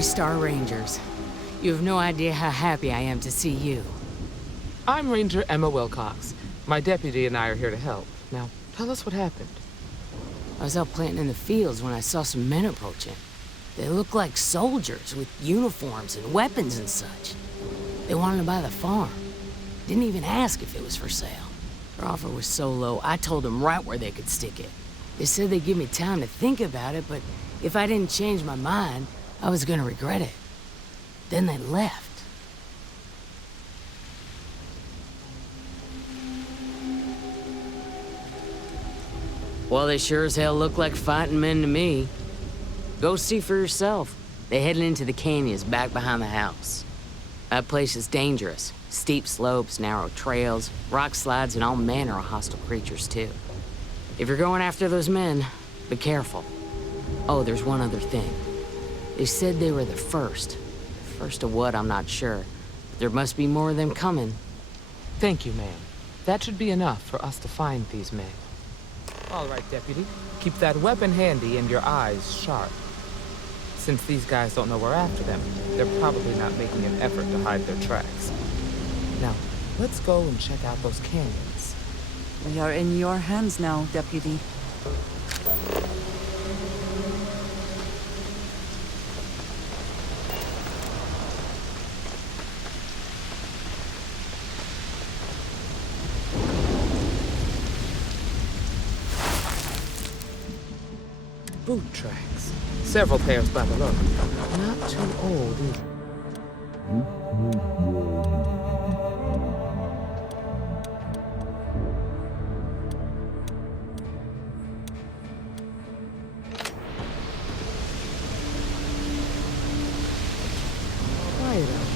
Star Rangers. You have no idea how happy I am to see you. I'm Ranger Emma Wilcox. My deputy and I are here to help. Now, tell us what happened. I was out planting in the fields when I saw some men approaching. They looked like soldiers with uniforms and weapons and such. They wanted to buy the farm. Didn't even ask if it was for sale. Their offer was so low, I told them right where they could stick it. They said they'd give me time to think about it, but if I didn't change my mind, I was gonna regret it. Then they left. Well, they sure as hell look like fighting men to me. Go see for yourself. They headed into the canyons back behind the house. That place is dangerous. Steep slopes, narrow trails, rock slides, and all manner of hostile creatures, too. If you're going after those men, be careful. Oh, there's one other thing. They said they were the first. First of what, I'm not sure. But there must be more of them coming. Thank you, ma'am. That should be enough for us to find these men. All right, deputy. Keep that weapon handy and your eyes sharp. Since these guys don't know we're after them, they're probably not making an effort to hide their tracks. Now, let's go and check out those canyons. We are in your hands now, deputy. Boot tracks. Several pairs by the look. Not too old either. Quiet out.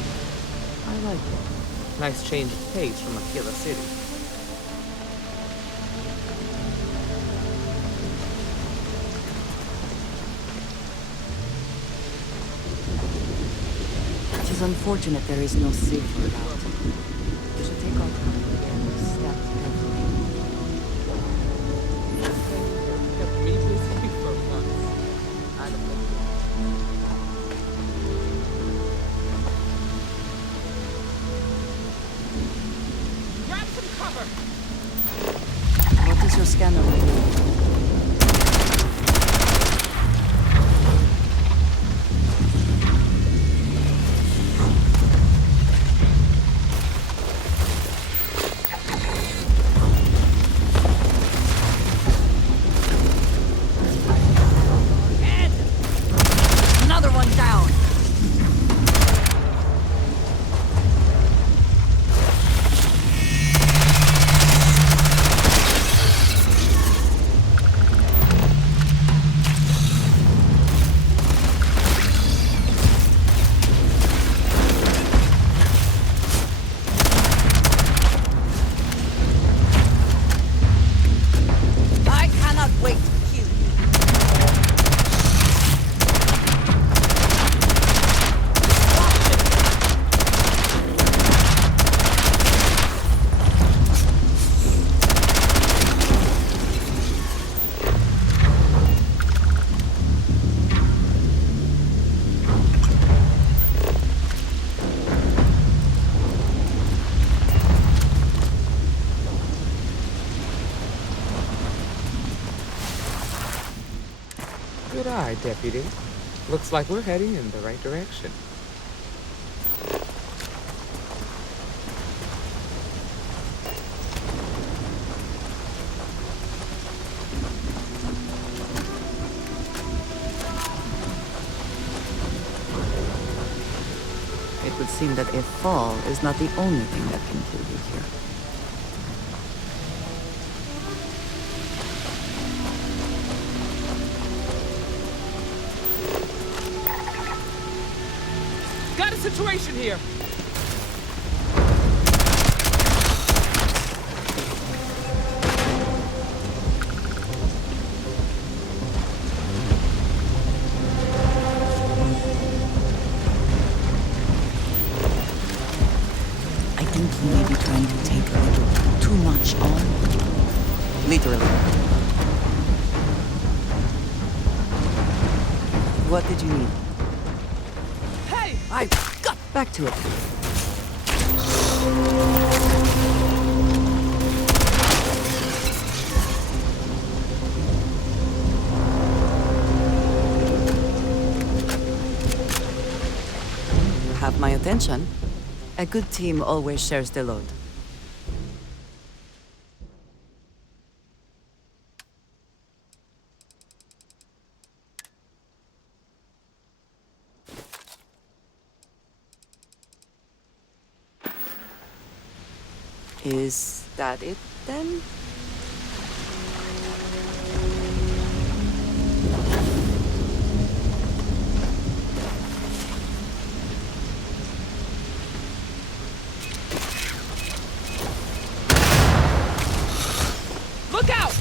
I like it. Nice change of pace from a killer city. It is unfortunate there is no safe route out. We should take our time and step carefully. Grab some cover! What is your scanner reading? should I, Deputy? Looks like we're heading in the right direction. It would seem that a fall is not the only thing that can kill you here. Got a situation here. I think you may be trying to take a little too much on. Literally. What did you need? Hey! I got back to it. Have my attention. A good team always shares the load. Is that it then? Look out!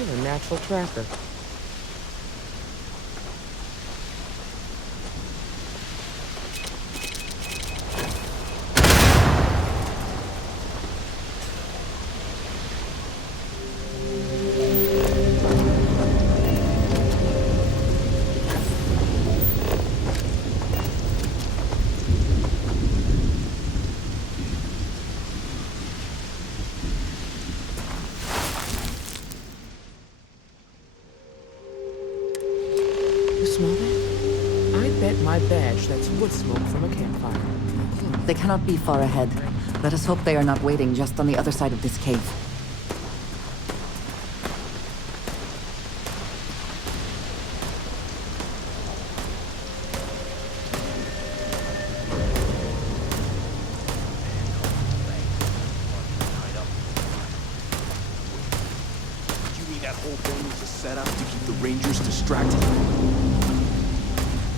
You're a natural tracker. My badge, that's wood smoke from a campfire. They cannot be far ahead. Let us hope they are not waiting just on the other side of this cave. You mean that whole thing was a setup to keep the Rangers distracted?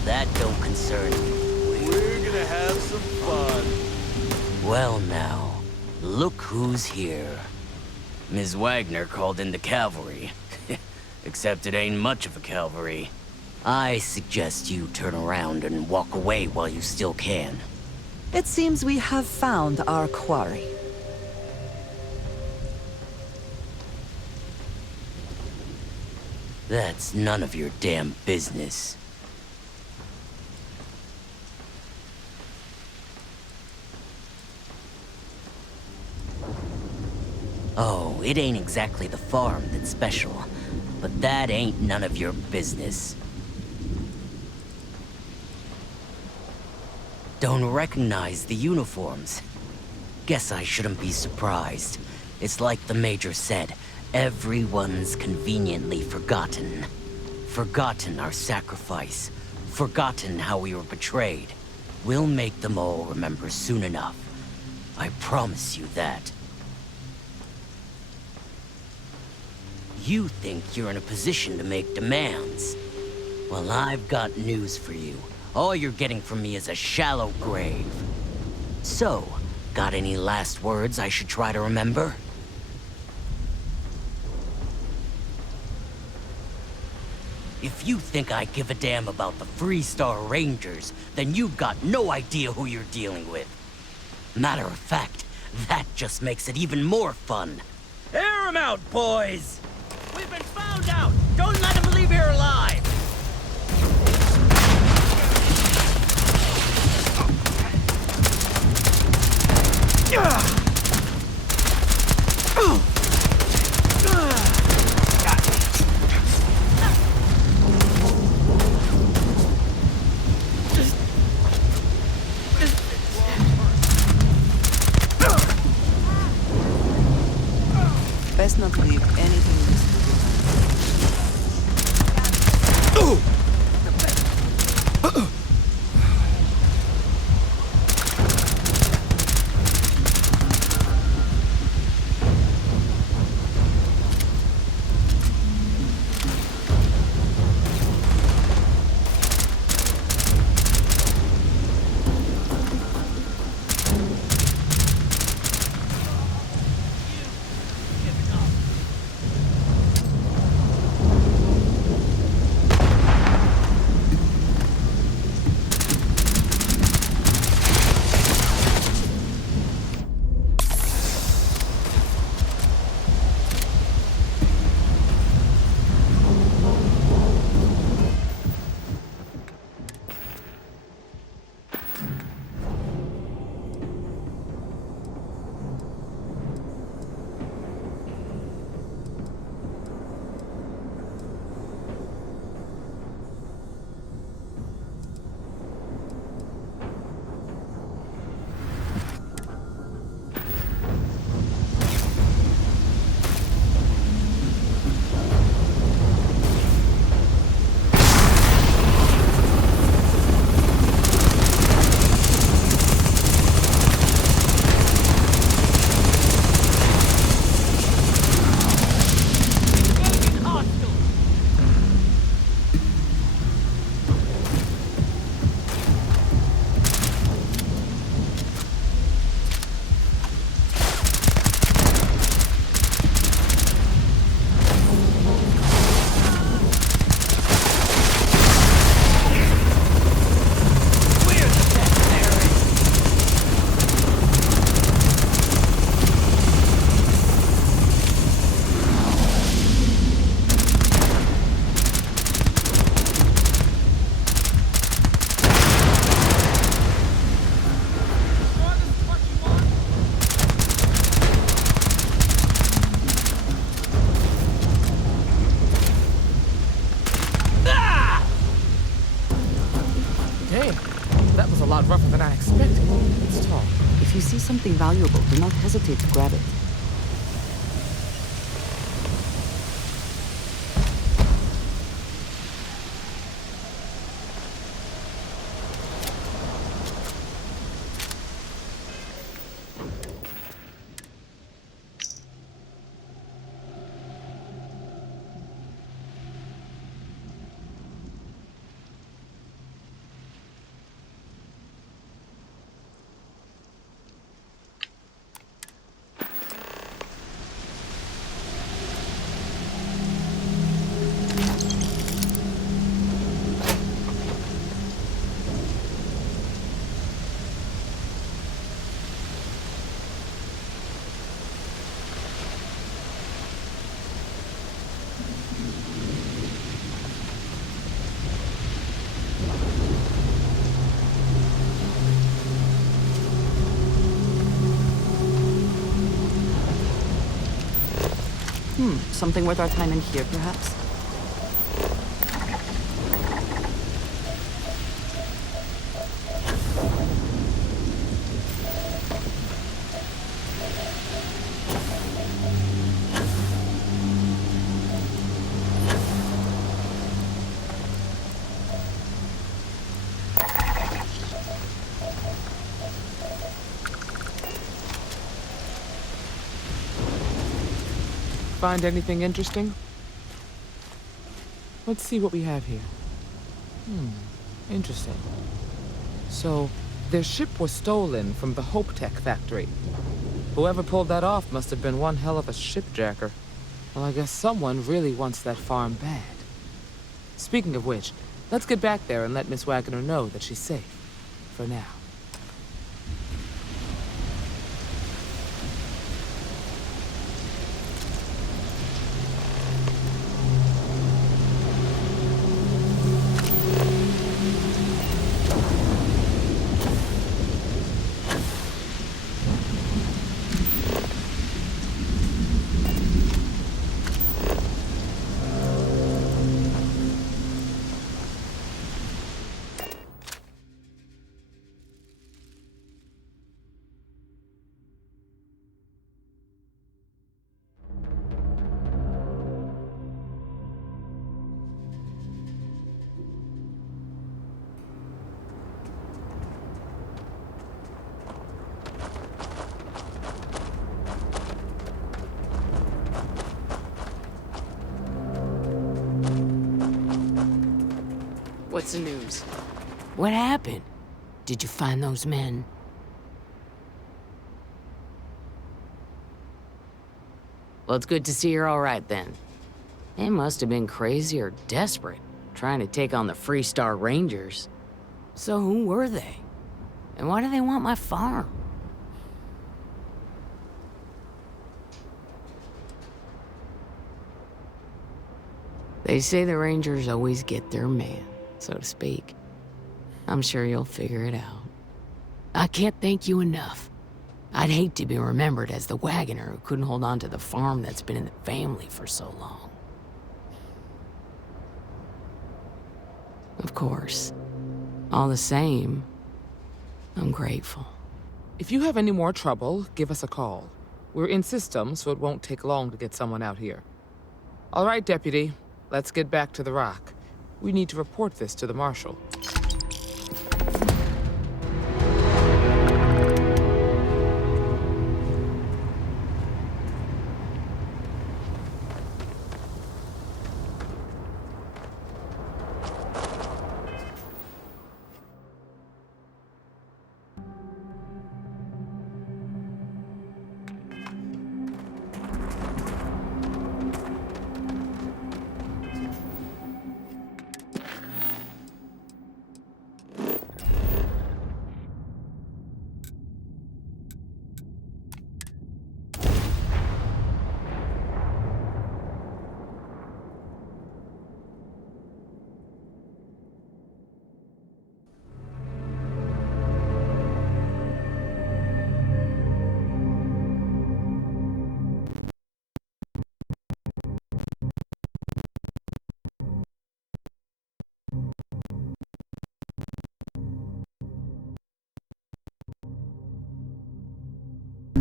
That don't concern me. We're gonna have some fun. Well now, look who's here. Ms. Wagner called in the cavalry. Except it ain't much of a cavalry. I suggest you turn around and walk away while you still can. It seems we have found our quarry. That's none of your damn business. Oh, it ain't exactly the farm that's special, but that ain't none of your business. Don't recognize the uniforms? Guess I shouldn't be surprised. It's like the Major said, everyone's conveniently forgotten. Forgotten our sacrifice. Forgotten how we were betrayed. We'll make them all remember soon enough. I promise you that. You think you're in a position to make demands. Well, I've got news for you. All you're getting from me is a shallow grave. So, got any last words I should try to remember? If you think I give a damn about the Freestar Rangers, then you've got no idea who you're dealing with. Matter of fact, that just makes it even more fun. Air 'em out, boys! We've been found out! Don't let them leave here alive! Best not to leave anything see something valuable, do not hesitate to grab it. Something worth our time in here, perhaps? Find anything interesting? Let's see what we have here. Interesting. So, their ship was stolen from the Hope Tech factory. Whoever pulled that off must have been one hell of a shipjacker. Well, I guess someone really wants that farm bad. Speaking of which, let's get back there and let Miss Wagner know that she's safe. For now. What's the news? What happened? Did you find those men? Well, it's good to see you're all right then. They must have been crazy or desperate, trying to take on the Free Star Rangers. So who were they? And why do they want my farm? They say the Rangers always get their man, so to speak. I'm sure you'll figure it out. I can't thank you enough. I'd hate to be remembered as the wagoner who couldn't hold on to the farm that's been in the family for so long. Of course. All the same, I'm grateful. If you have any more trouble, give us a call. We're in system, so it won't take long to get someone out here. All right, Deputy. Let's get back to the rock. We need to report this to the Marshal.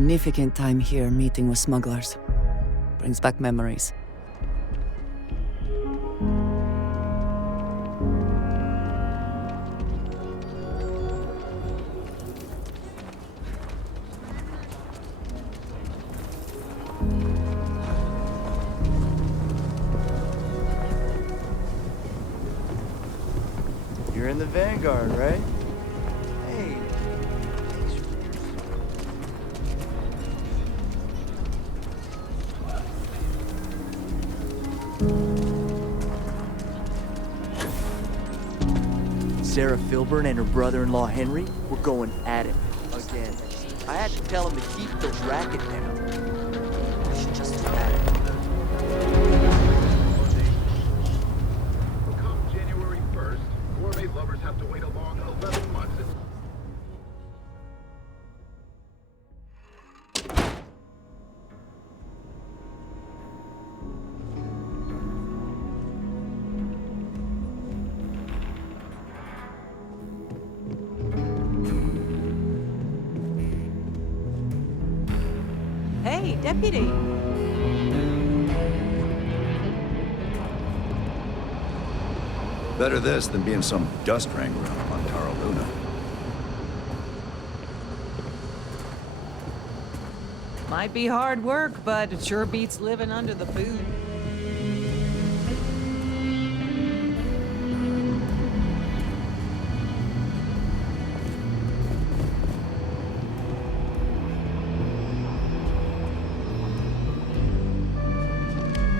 significant time here meeting with smugglers. Brings back memories. You're in the Vanguard, right? Hey. Sarah Filburn and her brother-in-law Henry were going at it again. I had to tell him to keep the racket down. She's just at it. Come January 1st, gourmet lovers have to wait a long 11 months. Hey, deputy. Better this than being some dust wrangler on Montara Luna. Might be hard work, but it sure beats living under the boot.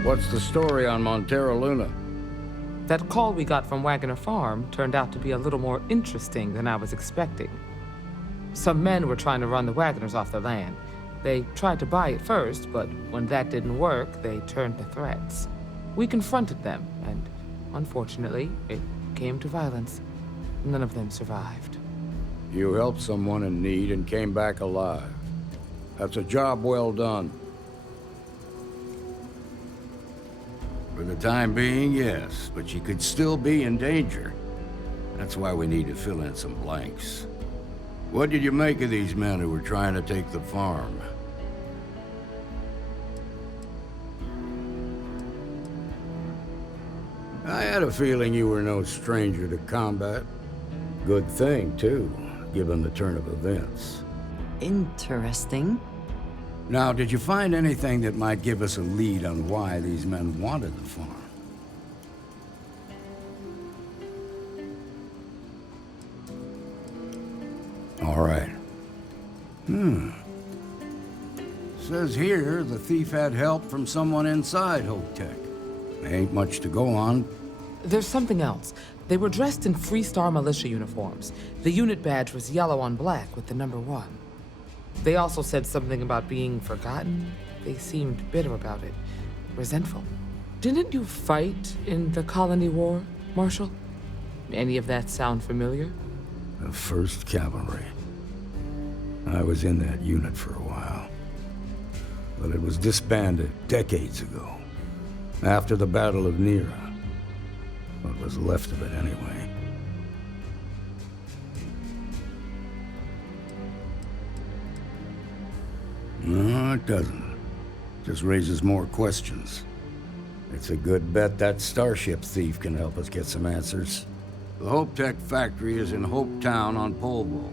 What's the story on Montara Luna? That call we got from Wagoner Farm turned out to be a little more interesting than I was expecting. Some men were trying to run the Wagoners off their land. They tried to buy it first, but when that didn't work, they turned to threats. We confronted them, and unfortunately, it came to violence. None of them survived. You helped someone in need and came back alive. That's a job well done. For the time being, yes, but she could still be in danger. That's why we need to fill in some blanks. What did you make of these men who were trying to take the farm? I had a feeling you were no stranger to combat. Good thing, too, given the turn of events. Interesting. Now, did you find anything that might give us a lead on why these men wanted the farm? All right. Says here the thief had help from someone inside Hope Tech. Ain't much to go on. There's something else. They were dressed in Freestar militia uniforms. The unit badge was yellow on black with the number 1. They also said something about being forgotten. They seemed bitter about it, resentful. Didn't you fight in the Colony War, Marshal? Any of that sound familiar? The 1st Cavalry. I was in that unit for a while. But it was disbanded decades ago. After the Battle of Nera. What was left of it anyway. No, it doesn't. Just raises more questions. It's a good bet that starship thief can help us get some answers. The Hope Tech factory is in Hope Town on Polvo.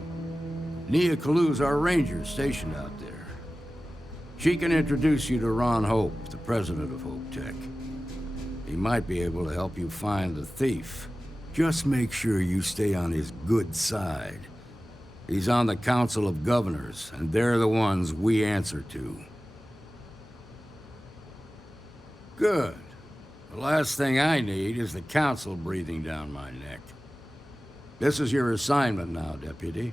Nia Kalu's our ranger stationed out there. She can introduce you to Ron Hope, the president of Hope Tech. He might be able to help you find the thief. Just make sure you stay on his good side. He's on the Council of Governors, and they're the ones we answer to. Good. The last thing I need is the Council breathing down my neck. This is your assignment now, Deputy.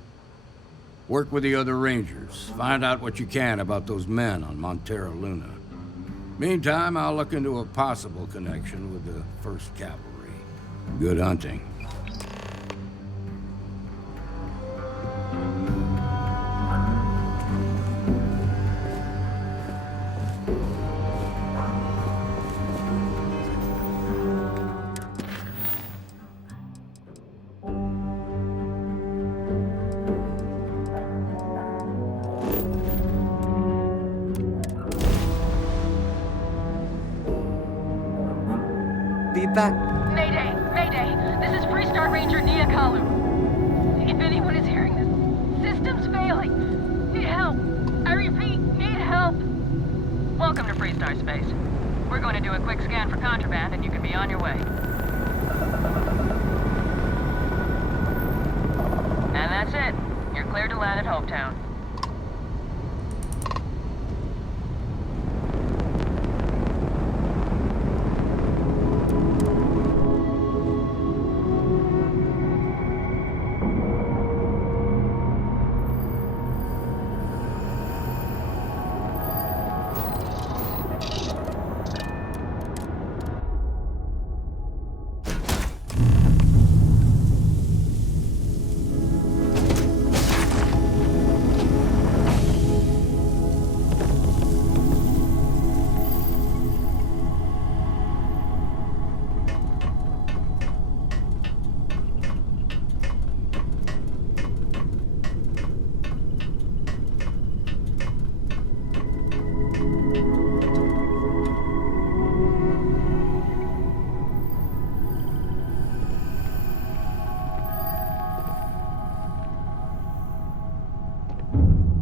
Work with the other Rangers. Find out what you can about those men on Montara Luna. Meantime, I'll look into a possible connection with the 1st Cavalry. Good hunting. Repeat that. Mayday! Mayday! This is Freestar Ranger Nia Kalu. If anyone is hearing this, system's failing. Need help. I repeat, need help. Welcome to Freestar Space. We're going to do a quick scan for contraband and you can be on your way. And that's it. You're cleared to land at Hopetown.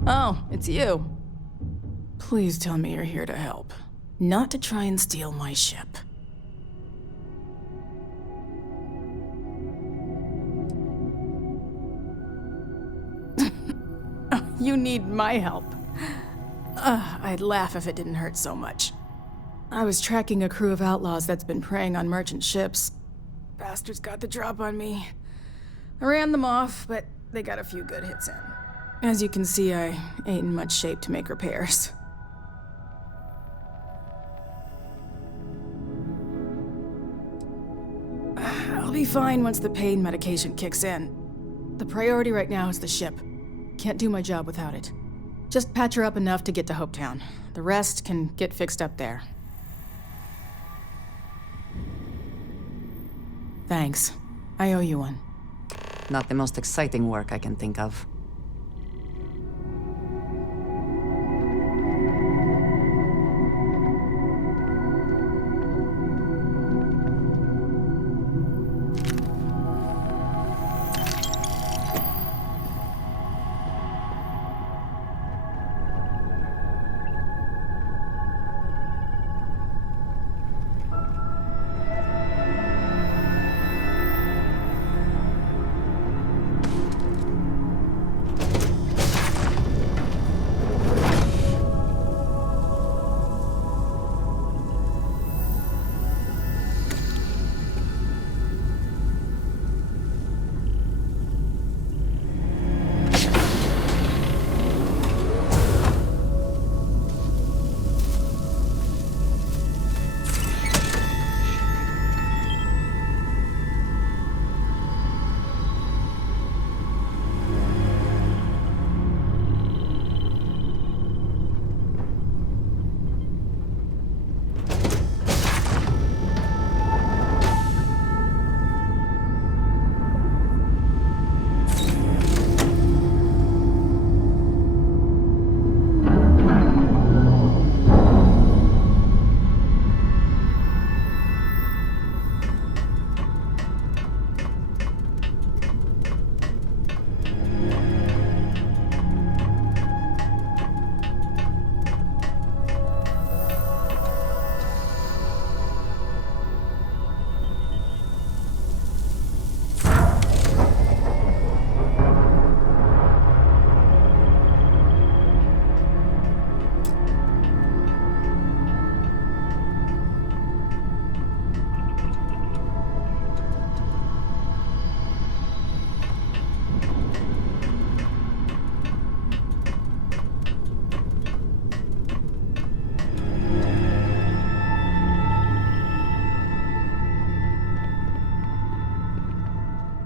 Oh, it's you. Please tell me you're here to help, not to try and steal my ship. You need my help. I'd laugh if it didn't hurt so much. I was tracking a crew of outlaws that's been preying on merchant ships. Bastards got the drop on me. I ran them off, but they got a few good hits in. As you can see, I ain't in much shape to make repairs. I'll be fine once the pain medication kicks in. The priority right now is the ship. Can't do my job without it. Just patch her up enough to get to Hopetown. The rest can get fixed up there. Thanks. I owe you one. Not the most exciting work I can think of.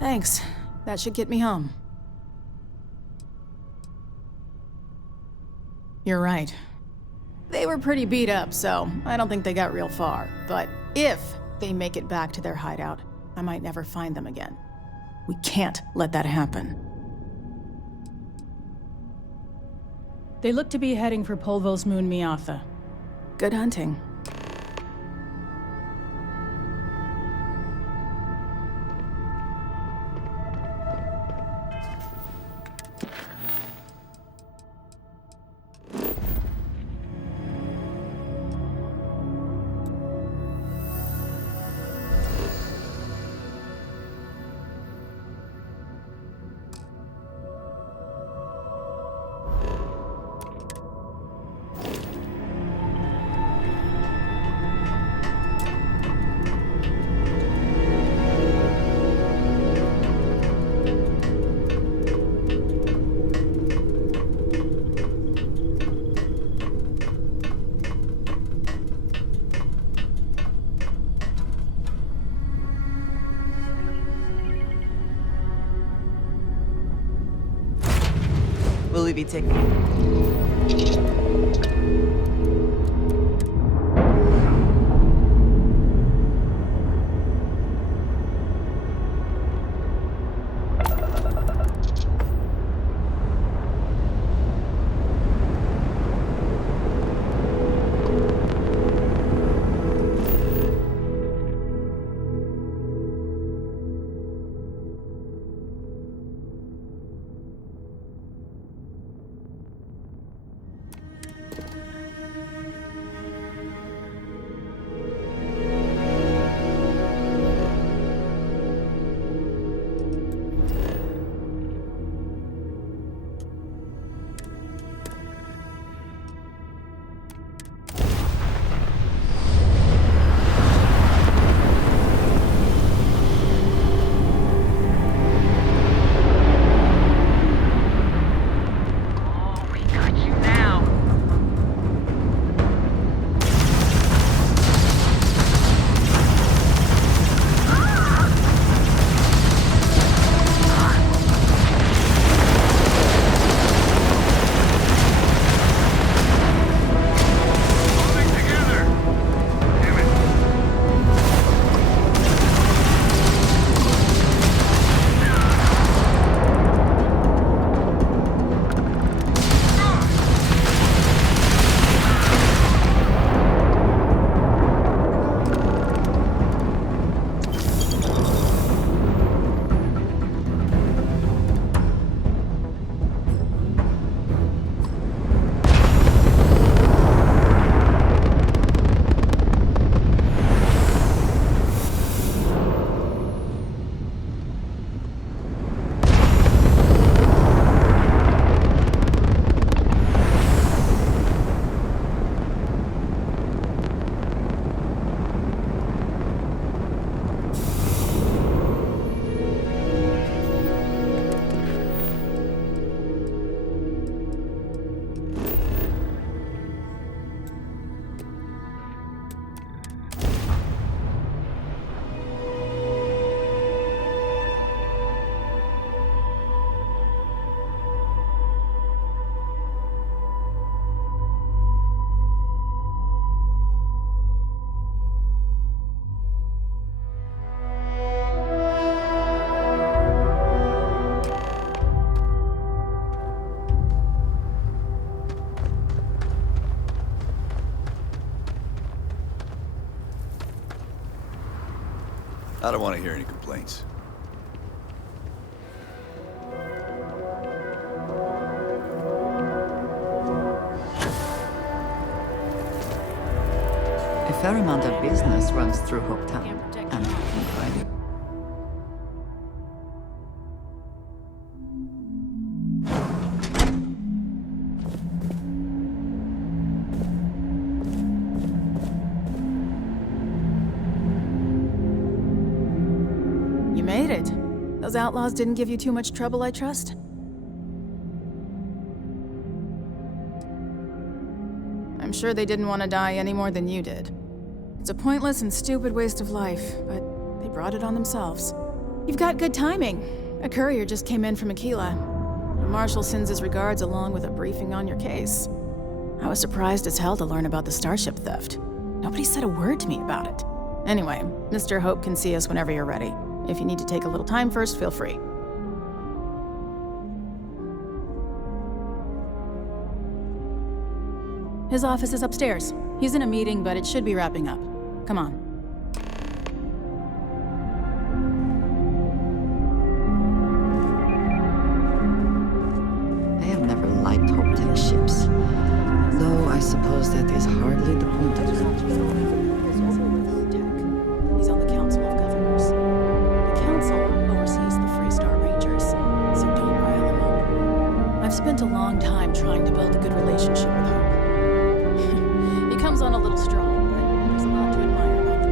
Thanks. That should get me home. You're right. They were pretty beat up, so I don't think they got real far. But if they make it back to their hideout, I might never find them again. We can't let that happen. They look to be heading for Polvo's moon Miatha. Good hunting. Will we be taking... I don't want to hear any complaints. A fair amount of business runs through Hopetown. I'm Friday. You made it. Those outlaws didn't give you too much trouble, I trust? I'm sure they didn't want to die any more than you did. It's a pointless and stupid waste of life, but they brought it on themselves. You've got good timing. A courier just came in from Aquila. The Marshal sends his regards along with a briefing on your case. I was surprised as hell to learn about the starship theft. Nobody said a word to me about it. Anyway, Mr. Hope can see us whenever you're ready. If you need to take a little time first, feel free. His office is upstairs. He's in a meeting, but it should be wrapping up. Come on. I have never liked Hopetown ships, though I suppose that is hardly the point of it. He's on the Council of Governors. The Council oversees the Free Star Rangers, so don't rile him up. I've spent a long time trying to build a good relationship with Hope. He comes on a little strong, but there's a lot to admire about the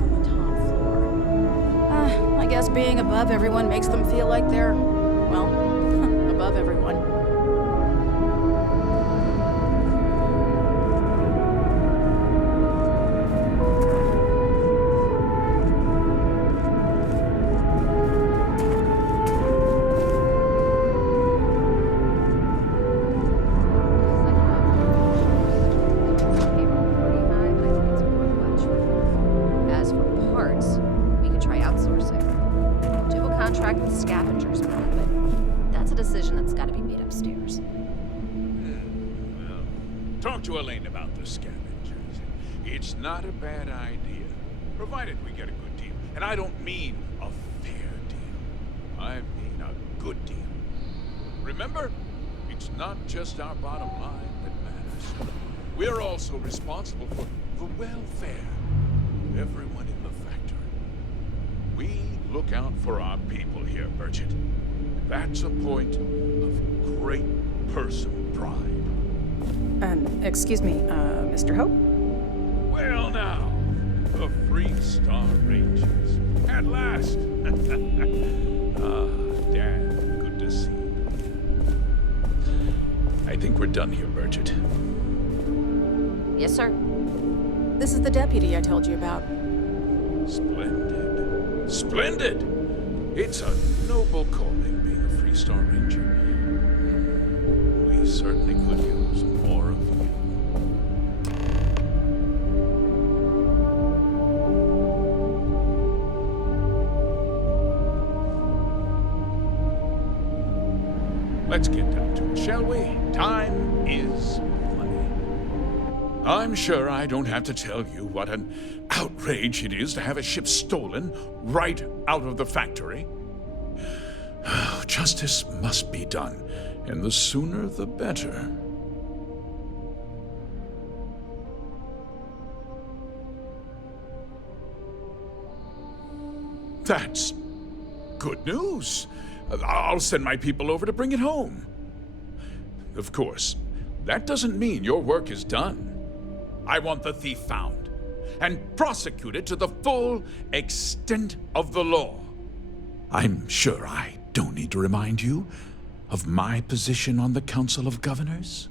house on the top floor. I guess being above everyone makes them feel like they're, well, above everyone. Talk to Elaine about the scavengers. It's not a bad idea, provided we get a good deal. And I don't mean a fair deal. I mean a good deal. Remember, it's not just our bottom line that matters. We're also responsible for the welfare of everyone in the factory. We look out for our people here, Bridget. That's a point of great personal pride. Excuse me, Mr. Hope? Well now, the Free Star Rangers. At last! Dad, good to see you. I think we're done here, Bridget. Yes, sir. This is the deputy I told you about. Splendid. Splendid! It's a noble calling, being a Free Star Ranger. We certainly could use more of you. Let's get down to it, shall we? Time is money. I'm sure I don't have to tell you what an outrage it is to have a ship stolen right out of the factory. Justice must be done, and the sooner the better. That's good news. I'll send my people over to bring it home. Of course, that doesn't mean your work is done. I want the thief found and prosecuted to the full extent of the law. I'm sure I don't need to remind you of my position on the Council of Governors.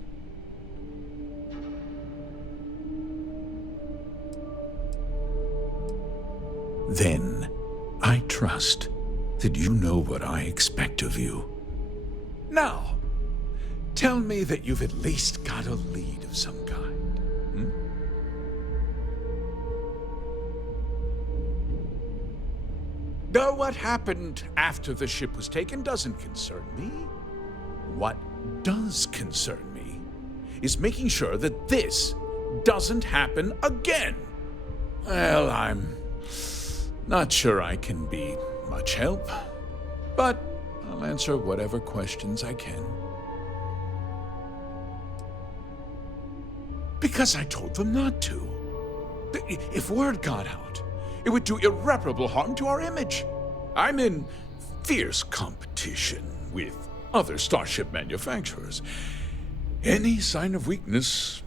Then, I trust that you know what I expect of you. Now, tell me that you've at least got a lead of some kind. Though what happened after the ship was taken doesn't concern me. What does concern me is making sure that this doesn't happen again. Well, I'm not sure I can be much help, but I'll answer whatever questions I can. Because I told them not to. If word got out, it would do irreparable harm to our image. I'm in fierce competition with other starship manufacturers. Any sign of weakness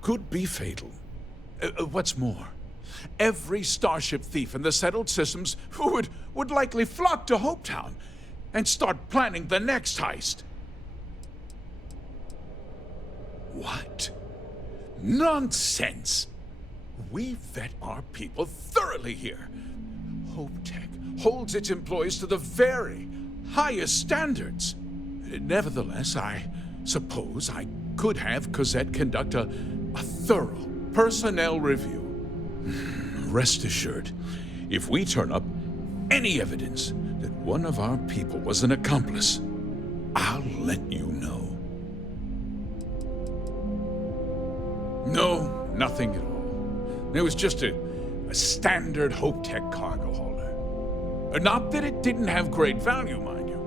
could be fatal. What's more, every starship thief in the settled systems would likely flock to Hopetown and start planning the next heist. What? Nonsense! We vet our people thoroughly here. HopeTech holds its employees to the very highest standards. Nevertheless, I suppose I could have Cosette conduct a thorough personnel review. Rest assured, if we turn up any evidence that one of our people was an accomplice, I'll let you know. No, nothing at all. It was just a standard HopeTech cargo hauler. Not that it didn't have great value, mind you.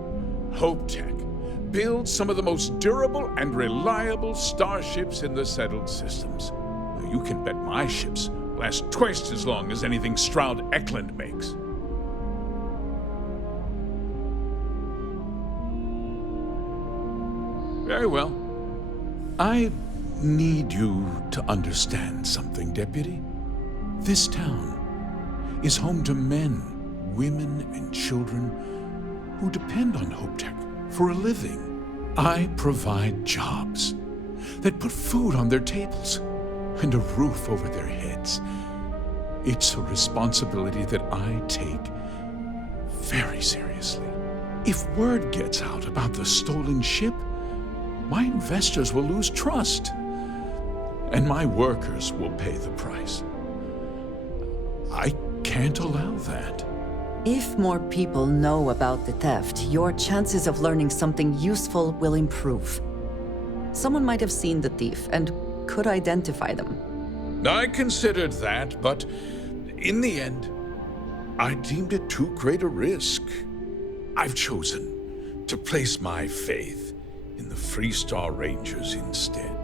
HopeTech builds some of the most durable and reliable starships in the settled systems. You can bet my ships last twice as long as anything Stroud Eklund makes. Very well. I need you to understand something, Deputy. This town is home to men, women, and children who depend on HopeTech for a living. I provide jobs that put food on their tables and a roof over their heads. It's a responsibility that I take very seriously. If word gets out about the stolen ship, my investors will lose trust, and my workers will pay the price. I can't allow that. If more people know about the theft, your chances of learning something useful will improve. Someone might have seen the thief and could identify them. I considered that, but in the end, I deemed it too great a risk. I've chosen to place my faith in the Freestar Rangers instead.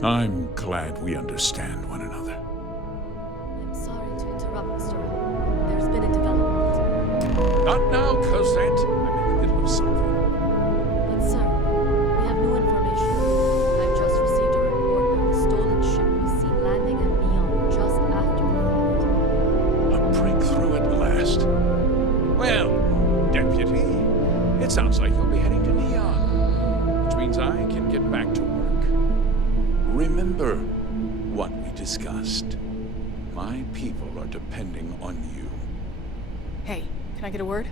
I'm glad we understand one another. I'm sorry to interrupt, Mr. Hall. There's been a development. Not now, Cosette. I'm in the middle of something. But, sir, we have new information. I've just received a report that the stolen ship was seen landing at Neon just after the theft. A breakthrough at last. Well, Deputy, it sounds like you'll be heading to Neon, which means I can get back to work. Remember what we discussed. My people are depending on you. Hey, can I get a word?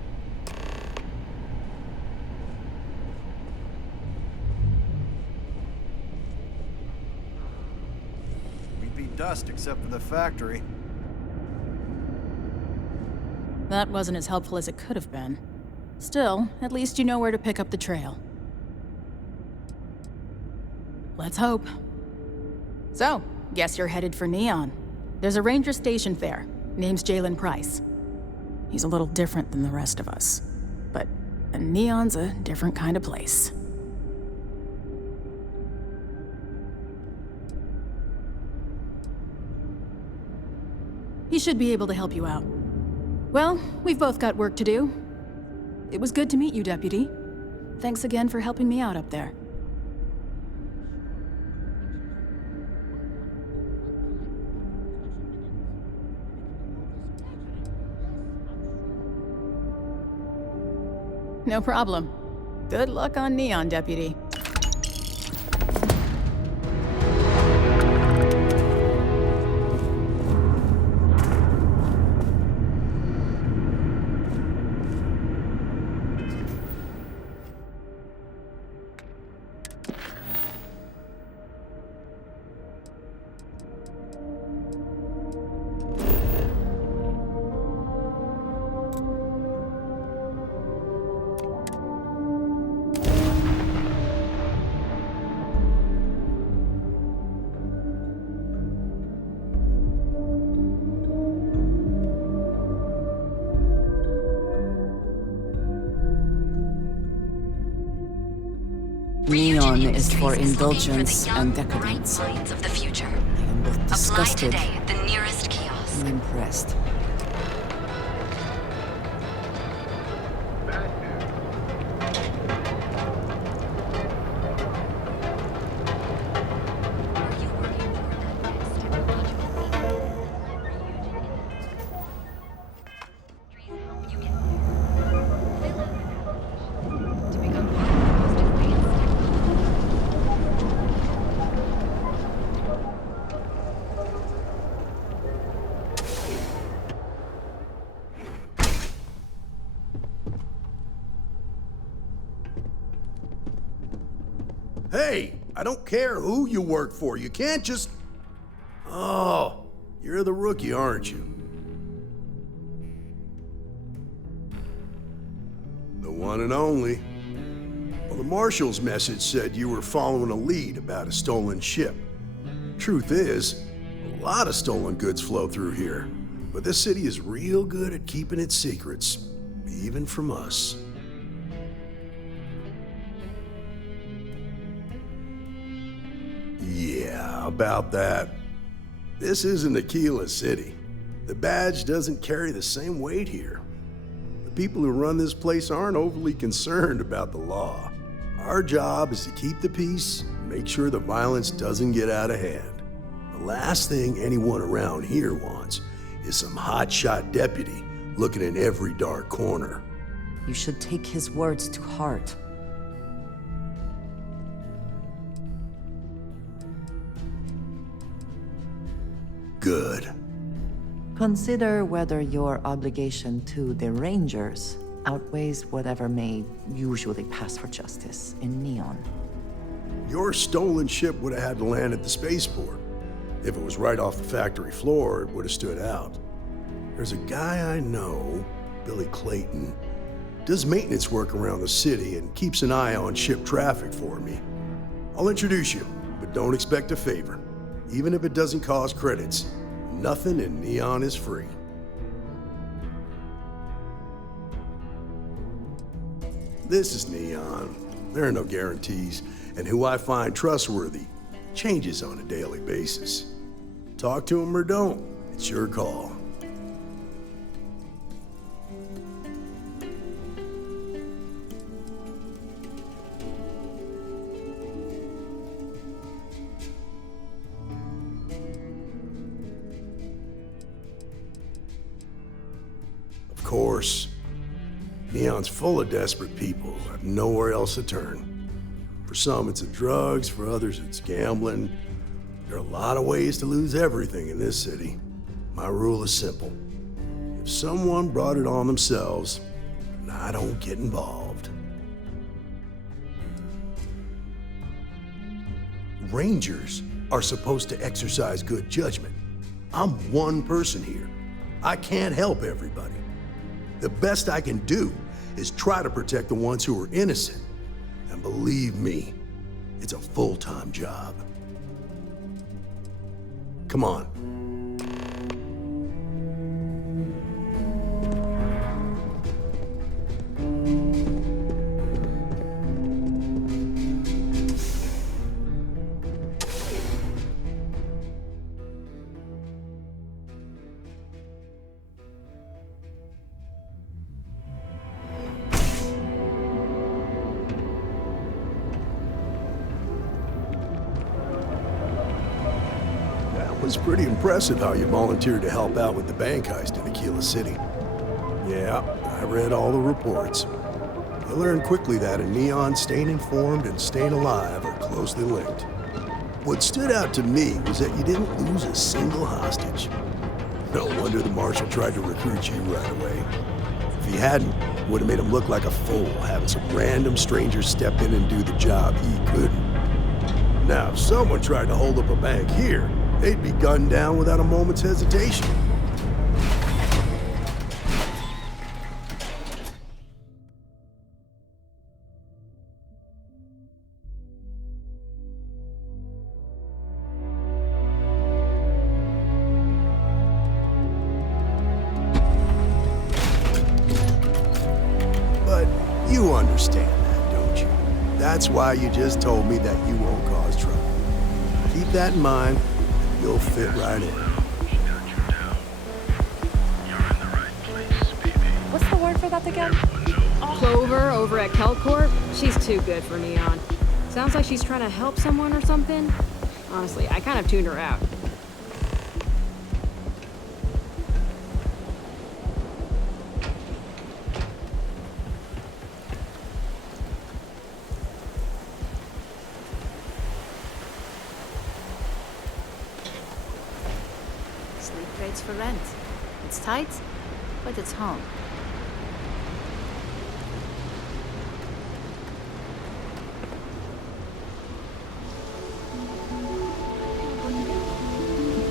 We'd be dust except for the factory. That wasn't as helpful as it could have been. Still, at least you know where to pick up the trail. Let's hope. So, guess you're headed for Neon. There's a ranger stationed there. Name's Jalen Price. He's a little different than the rest of us. But Neon's a different kind of place. He should be able to help you out. Well, we've both got work to do. It was good to meet you, Deputy. Thanks again for helping me out up there. No problem. Good luck on Neon, Deputy. Neon is for indulgence and decadence. I am both disgusted and impressed. Hey, I don't care who you work for. You can't just... Oh, you're the rookie, aren't you? The one and only. Well, the Marshal's message said you were following a lead about a stolen ship. Truth is, a lot of stolen goods flow through here. But this city is real good at keeping its secrets, even from us. Yeah, about that. This isn't Aquila City. The badge doesn't carry the same weight here. The people who run this place aren't overly concerned about the law. Our job is to keep the peace, make sure the violence doesn't get out of hand. The last thing anyone around here wants is some hotshot deputy looking in every dark corner. You should take his words to heart. Good. Consider whether your obligation to the Rangers outweighs whatever may usually pass for justice in Neon. Your stolen ship would have had to land at the spaceport. If it was right off the factory floor, it would have stood out. There's a guy I know, Billy Clayton, does maintenance work around the city and keeps an eye on ship traffic for me. I'll introduce you, but don't expect a favor. Even if it doesn't cost credits, nothing in Neon is free. This is Neon. There are no guarantees, and who I find trustworthy changes on a daily basis. Talk to him or don't, it's your call. Of course, Neon's full of desperate people who have nowhere else to turn. For some, it's the drugs. For others, it's gambling. There are a lot of ways to lose everything in this city. My rule is simple. If someone brought it on themselves, I don't get involved. Rangers are supposed to exercise good judgment. I'm one person here. I can't help everybody. The best I can do is try to protect the ones who are innocent. And believe me, it's a full-time job. Come on. It's pretty impressive how you volunteered to help out with the bank heist in Aquila City. Yeah, I read all the reports. You learned quickly that in Neon, staying informed and staying alive are closely linked. What stood out to me was that you didn't lose a single hostage. No wonder the Marshal tried to recruit you right away. If he hadn't, it would have made him look like a fool, having some random stranger step in and do the job he couldn't. Now, if someone tried to hold up a bank here, they'd be gunned down without a moment's hesitation. But you understand that, don't you? That's why you just told me that you won't cause trouble. Keep that in mind. You'll fit right in. What's the word for that again? Clover over at Kelcorp? She's too good for Neon. Sounds like she's trying to help someone or something. Honestly, I kind of tuned her out. Rates for rent. It's tight, but it's home.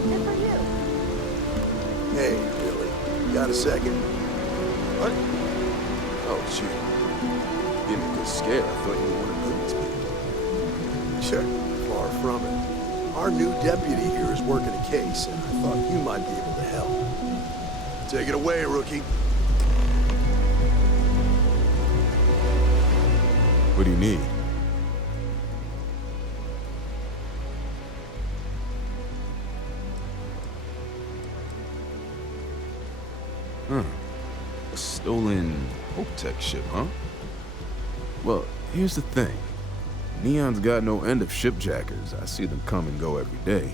Good for you. Hey, Billy, you got a second? What? Oh, shoot. Gave me a good scare. I thought you were one of Goodman's people. Sure, far from it. Our new deputy here is working a case, and I thought you might be able to help. Take it away, rookie. What do you need? A stolen Hope Tech ship, huh? Well, here's the thing. Neon's got no end of shipjackers. I see them come and go every day.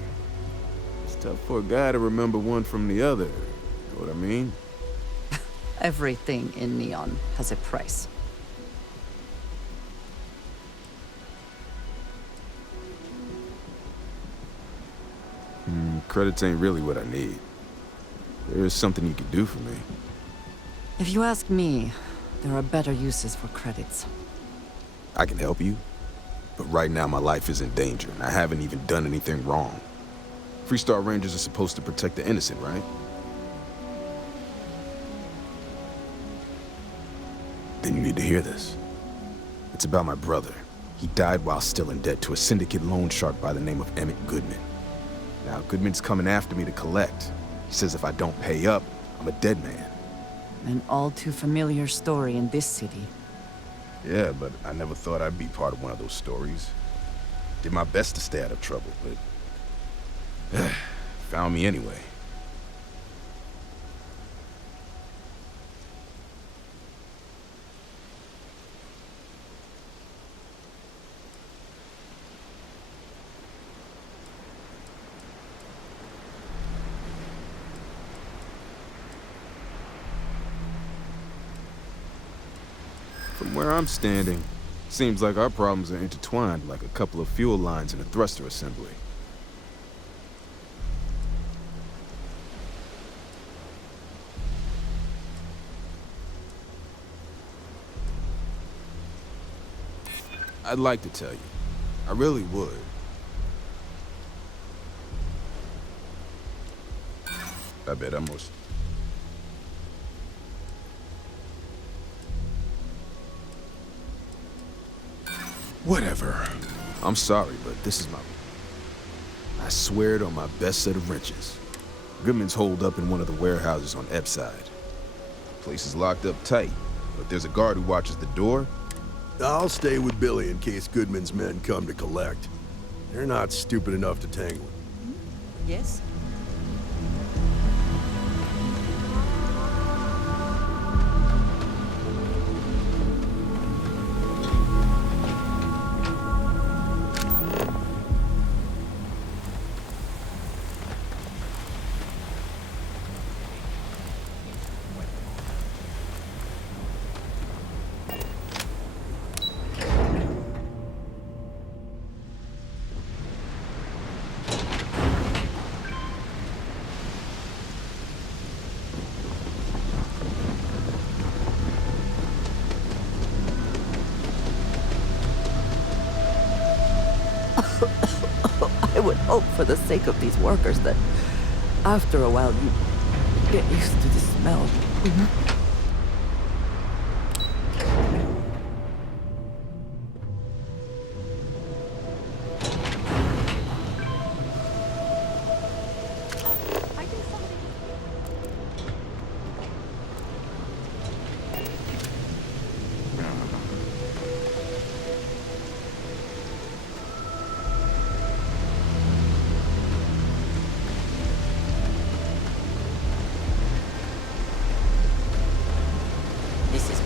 Tough for a guy to remember one from the other. Know what I mean? Everything in Neon has a price. Credits ain't really what I need. There is something you could do for me. If you ask me, there are better uses for credits. I can help you, but right now my life is in danger, and I haven't even done anything wrong. Freestar Rangers are supposed to protect the innocent, right? Then you need to hear this. It's about my brother. He died while still in debt to a syndicate loan shark by the name of Emmett Goodman. Now, Goodman's coming after me to collect. He says if I don't pay up, I'm a dead man. An all too familiar story in this city. Yeah, but I never thought I'd be part of one of those stories. Did my best to stay out of trouble, but found me anyway. From where I'm standing, seems like our problems are intertwined like a couple of fuel lines in a thruster assembly. I'd like to tell you. I really would. I bet I'm most... Whatever. I'm sorry, but this is my... I swear it on my best set of wrenches. Goodman's holed up in one of the warehouses on Epps side. Place is locked up tight, but there's a guard who watches the door. I'll stay with Billy in case Goodman's men come to collect. They're not stupid enough to tangle. Yes? I would hope for the sake of these workers that after a while you get used to the smell.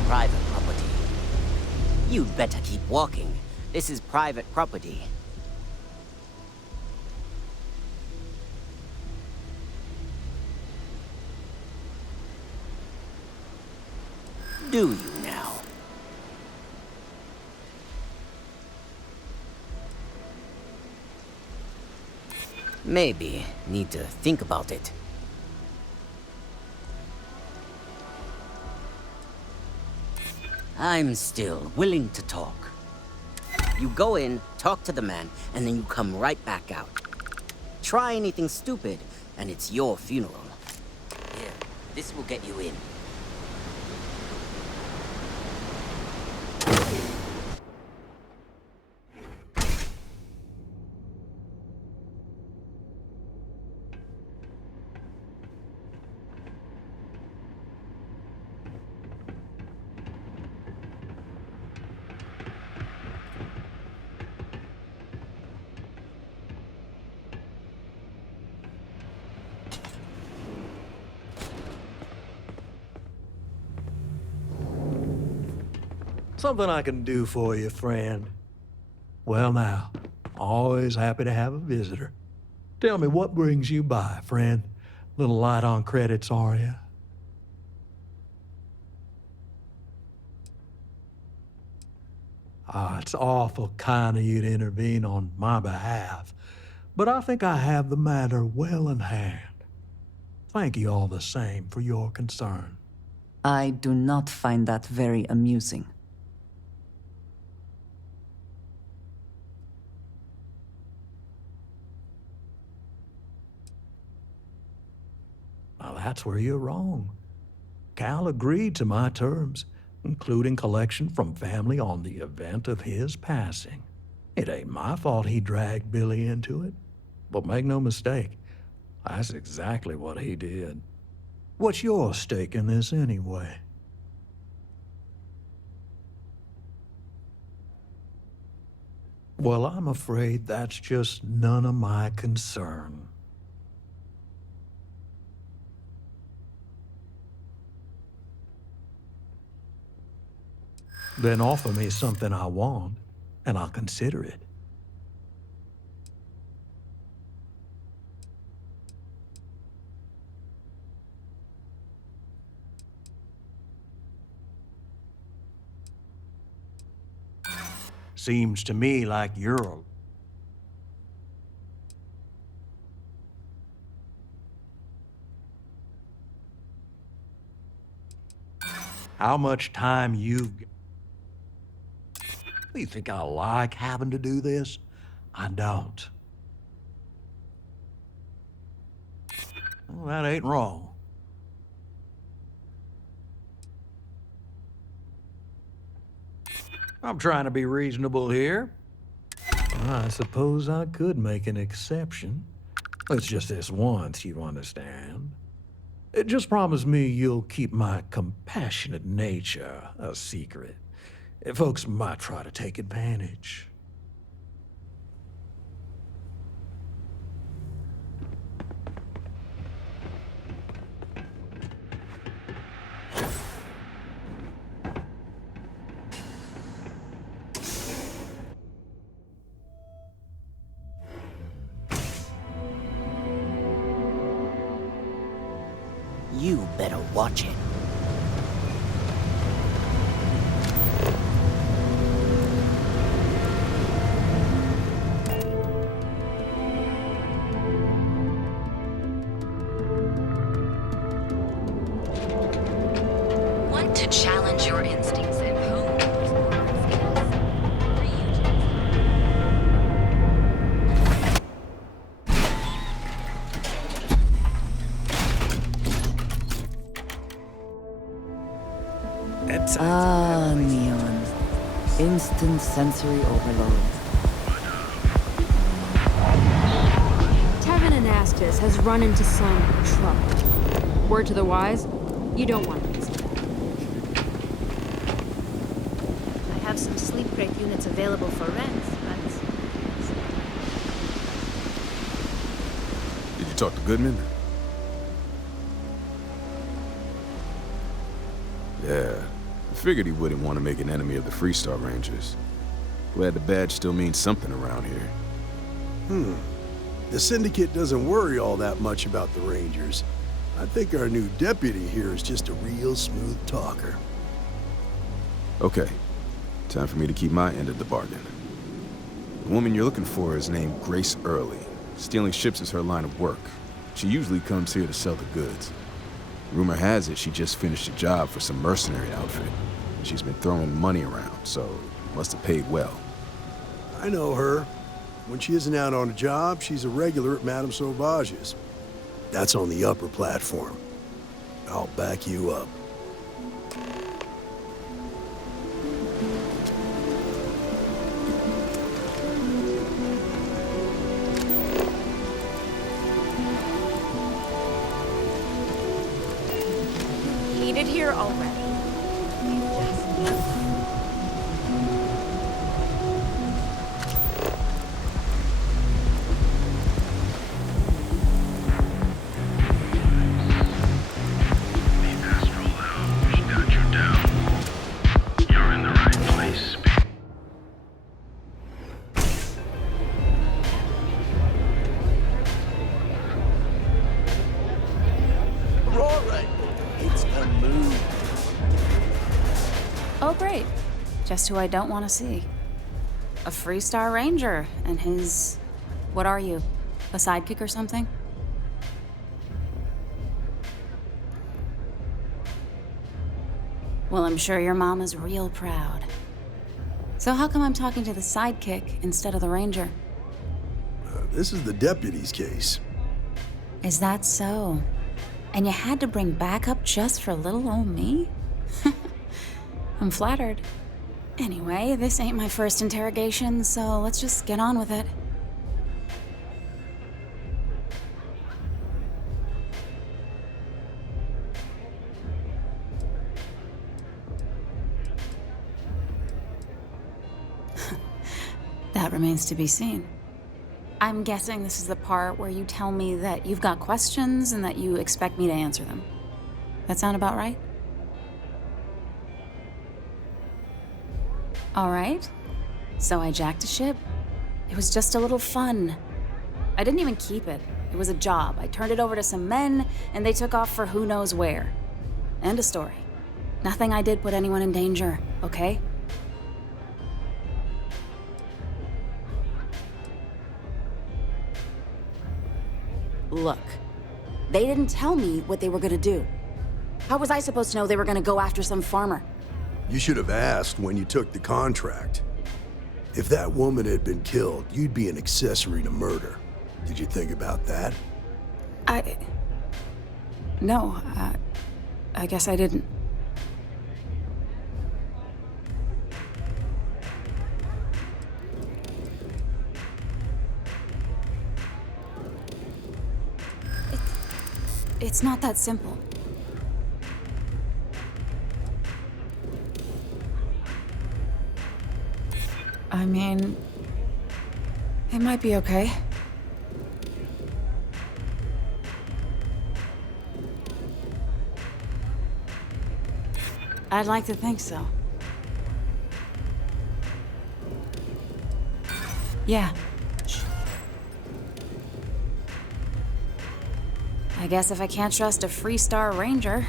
Private property. You'd better keep walking. This is private property. Do you now? Maybe need to think about it. I'm still willing to talk. You go in, talk to the man, and then you come right back out. Try anything stupid, and it's your funeral. Here, this will get you in. Something I can do for you, friend. Well now, always happy to have a visitor. Tell me, what brings you by, friend? Little light on credits, are you? It's awful kind of you to intervene on my behalf, but I think I have the matter well in hand. Thank you all the same for your concern. I do not find that very amusing. Now that's where you're wrong. Cal agreed to my terms, including collection from family on the event of his passing. It ain't my fault he dragged Billy into it, but make no mistake, that's exactly what he did. What's your stake in this anyway? Well, I'm afraid that's just none of my concern. Then offer me something I want, and I'll consider it. Seems to me like you're how much time you've got? You think I like having to do this? I don't. Well, that ain't wrong. I'm trying to be reasonable here. I suppose I could make an exception. It's just this once, you understand. Just promise me you'll keep my compassionate nature a secret. Folks might try to take advantage. You better watch it. Want to challenge your instincts and hone your explorer skills? Neon. Instant sensory overload. Tevin Anastas has run into some trouble. Word to the wise, you don't want to miss that. I have some sleep crate units available for rent, but... Did you talk to Goodman? Yeah. I figured he wouldn't want to make an enemy of the Freestar Rangers. Glad the badge still means something around here. The Syndicate doesn't worry all that much about the Rangers. I think our new deputy here is just a real smooth talker. Okay. Time for me to keep my end of the bargain. The woman you're looking for is named Grace Early. Stealing ships is her line of work. She usually comes here to sell the goods. Rumor has it she just finished a job for some mercenary outfit. She's been throwing money around, so must have paid well. I know her. When she isn't out on a job, she's a regular at Madame Sauvage's. That's on the upper platform. I'll back you up. Heated here already. Oh, great. Just who I don't want to see. A Freestar Ranger and his... What are you? A sidekick or something? Well, I'm sure your mom is real proud. So how come I'm talking to the sidekick instead of the ranger? This is the deputy's case. Is that so? And you had to bring backup just for little old me? I'm flattered. Anyway, this ain't my first interrogation, so let's just get on with it. That remains to be seen. I'm guessing this is the part where you tell me that you've got questions and that you expect me to answer them. That sound about right? All right. So I jacked a ship. It was just a little fun. I didn't even keep it. It was a job. I turned it over to some men, and they took off for who knows where. End of story. Nothing I did put anyone in danger, okay? Look, they didn't tell me what they were gonna do. How was I supposed to know they were gonna go after some farmer? You should have asked when you took the contract. If that woman had been killed, you'd be an accessory to murder. Did you think about that? No, I guess I didn't. It's not that simple. I mean, it might be okay. I'd like to think so. Yeah. I guess if I can't trust a Freestar Ranger...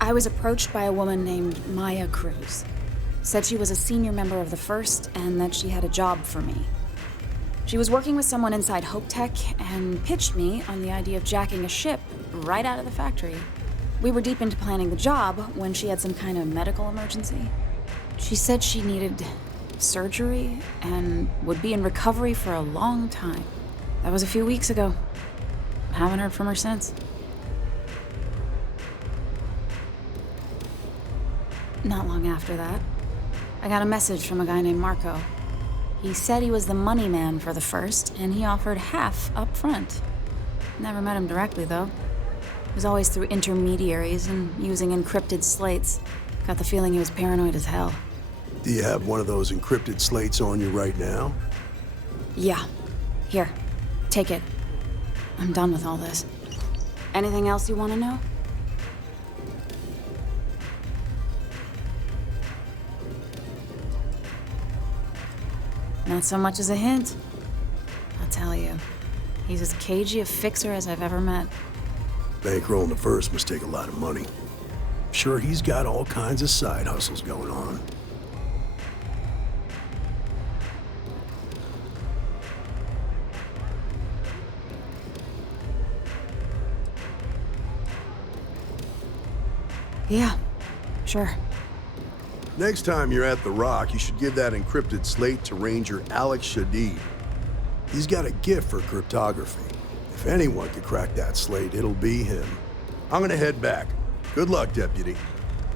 I was approached by a woman named Maya Cruz. Said she was a senior member of the First and that she had a job for me. She was working with someone inside Hope Tech and pitched me on the idea of jacking a ship right out of the factory. We were deep into planning the job when she had some kind of medical emergency. She said she needed surgery and would be in recovery for a long time. That was a few weeks ago. Haven't heard from her since. Not long after that, I got a message from a guy named Marco. He said he was the money man for the First, and he offered half up front. Never met him directly, though. It was always through intermediaries and using encrypted slates. Got the feeling he was paranoid as hell. Do you have one of those encrypted slates on you right now? Yeah. Here, take it. I'm done with all this. Anything else you want to know? Not so much as a hint. I'll tell you. He's as cagey a fixer as I've ever met. Bankrolling the First must take a lot of money. Sure, he's got all kinds of side hustles going on. Yeah, sure. Next time you're at the Rock, you should give that encrypted slate to Ranger Alex Shadid. He's got a gift for cryptography. If anyone could crack that slate, it'll be him. I'm gonna head back. Good luck, Deputy.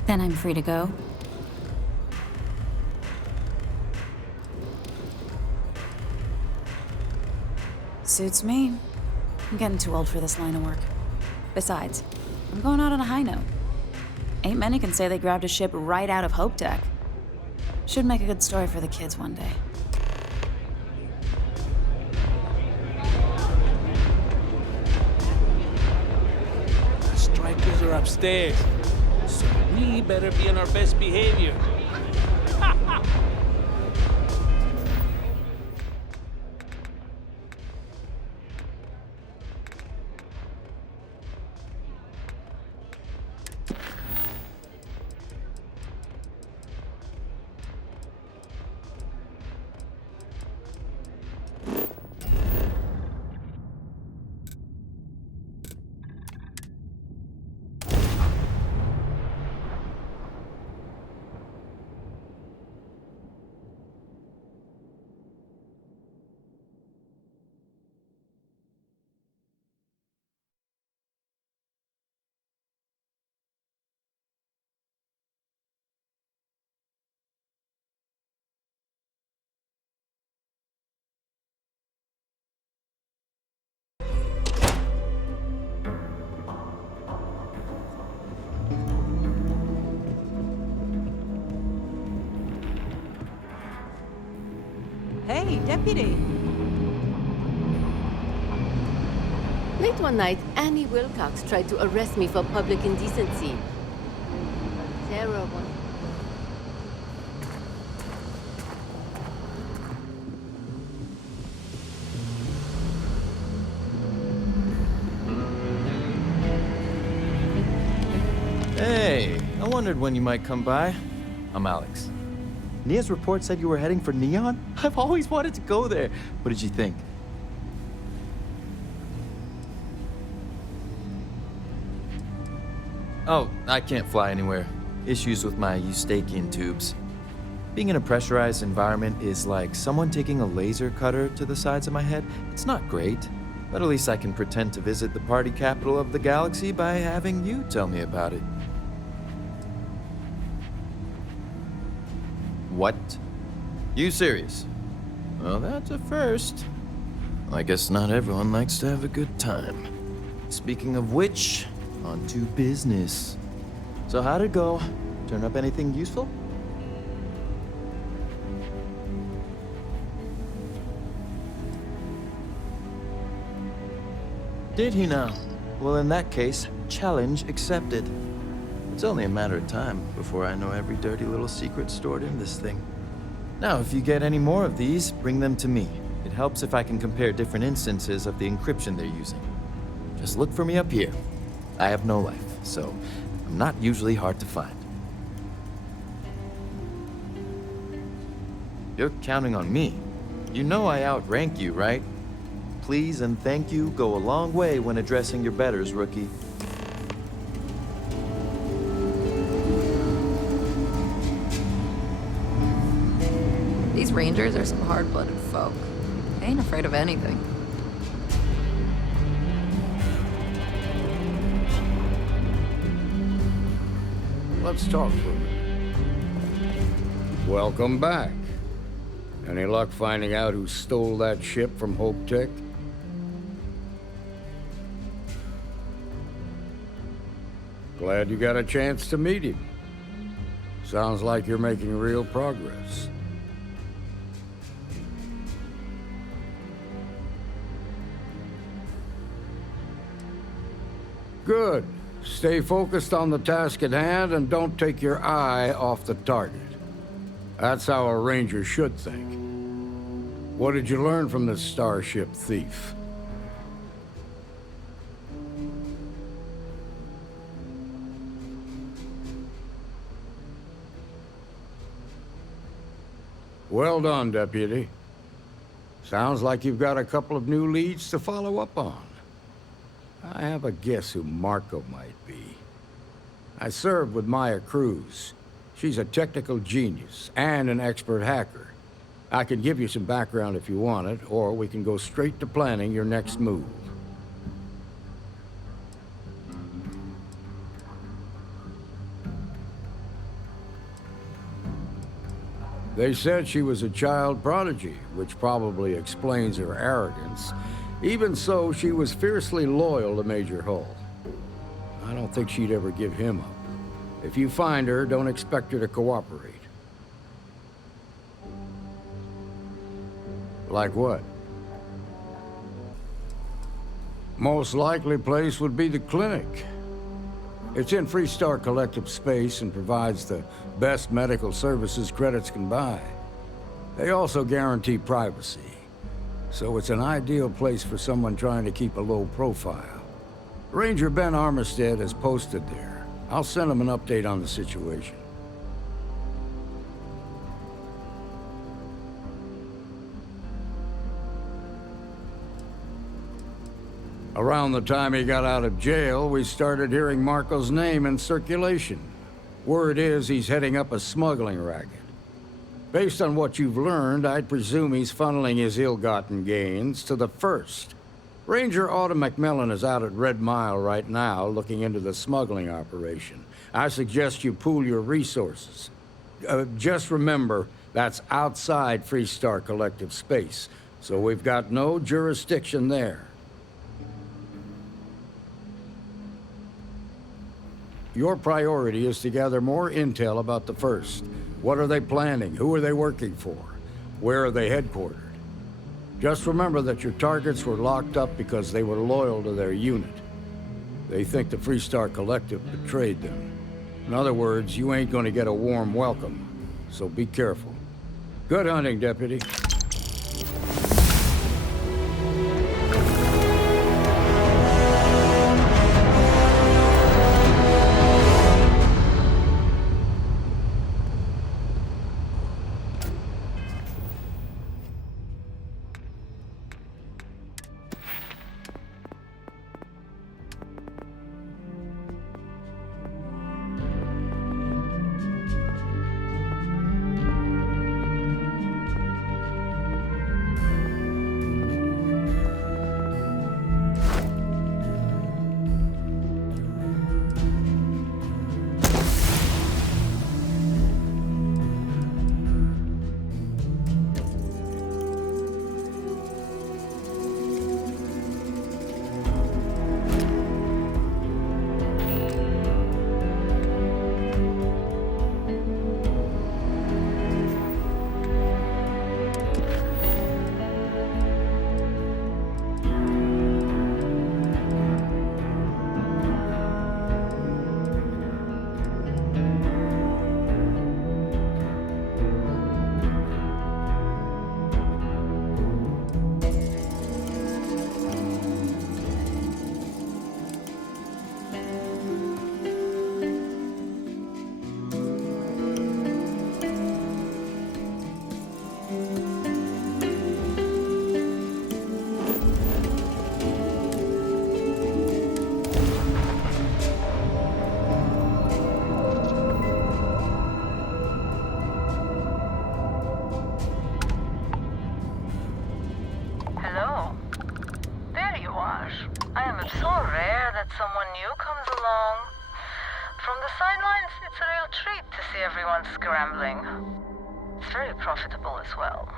Then I'm free to go. Suits me. I'm getting too old for this line of work. Besides, I'm going out on a high note. Ain't many can say they grabbed a ship right out of Hope Tech. Should make a good story for the kids one day. The strikers are upstairs, so we better be on our best behavior. Hey, Deputy. Late one night, Annie Wilcox tried to arrest me for public indecency. Terrible. Hey, I wondered when you might come by. I'm Alex. Nia's report said you were heading for Neon? I've always wanted to go there. What did you think? Oh, I can't fly anywhere. Issues with my Eustachian tubes. Being in a pressurized environment is like someone taking a laser cutter to the sides of my head. It's not great, but at least I can pretend to visit the party capital of the galaxy by having you tell me about it. What? You serious? Well, that's a first. I guess not everyone likes to have a good time. Speaking of which, on to business. So how'd it go? Turn up anything useful? Did he now? Well, in that case, challenge accepted. It's only a matter of time before I know every dirty little secret stored in this thing. Now, if you get any more of these, bring them to me. It helps if I can compare different instances of the encryption they're using. Just look for me up here. I have no life, so I'm not usually hard to find. You're counting on me. You know I outrank you, right? Please and thank you go a long way when addressing your betters, rookie. These Rangers are some hard-blooded folk. They ain't afraid of anything. Let's talk for a minute. Welcome back. Any luck finding out who stole that ship from Hope Tech? Glad you got a chance to meet him. Sounds like you're making real progress. Good. Stay focused on the task at hand and don't take your eye off the target. That's how a Ranger should think. What did you learn from this starship thief? Well done, Deputy. Sounds like you've got a couple of new leads to follow up on. I have a guess who Marco might be. I served with Maya Cruz. She's a technical genius and an expert hacker. I can give you some background if you want it, or we can go straight to planning your next move. They said she was a child prodigy, which probably explains her arrogance. Even so, she was fiercely loyal to Major Hull. I don't think she'd ever give him up. If you find her, don't expect her to cooperate. Like what? Most likely place would be the clinic. It's in Freestar Collective space and provides the best medical services credits can buy. They also guarantee privacy. So it's an ideal place for someone trying to keep a low profile. Ranger Ben Armistead is posted there. I'll send him an update on the situation. Around the time he got out of jail, we started hearing Marco's name in circulation. Word is he's heading up a smuggling racket. Based on what you've learned, I'd presume he's funneling his ill-gotten gains to the First. Ranger Autumn McMillan is out at Red Mile right now, looking into the smuggling operation. I suggest you pool your resources. Just remember, that's outside Freestar Collective space, so we've got no jurisdiction there. Your priority is to gather more intel about the First. What are they planning? Who are they working for? Where are they headquartered? Just remember that your targets were locked up because they were loyal to their unit. They think the Freestar Collective betrayed them. In other words, you ain't gonna get a warm welcome, so be careful. Good hunting, Deputy. someone new comes along. From the sidelines, it's a real treat to see everyone scrambling. It's very profitable as well.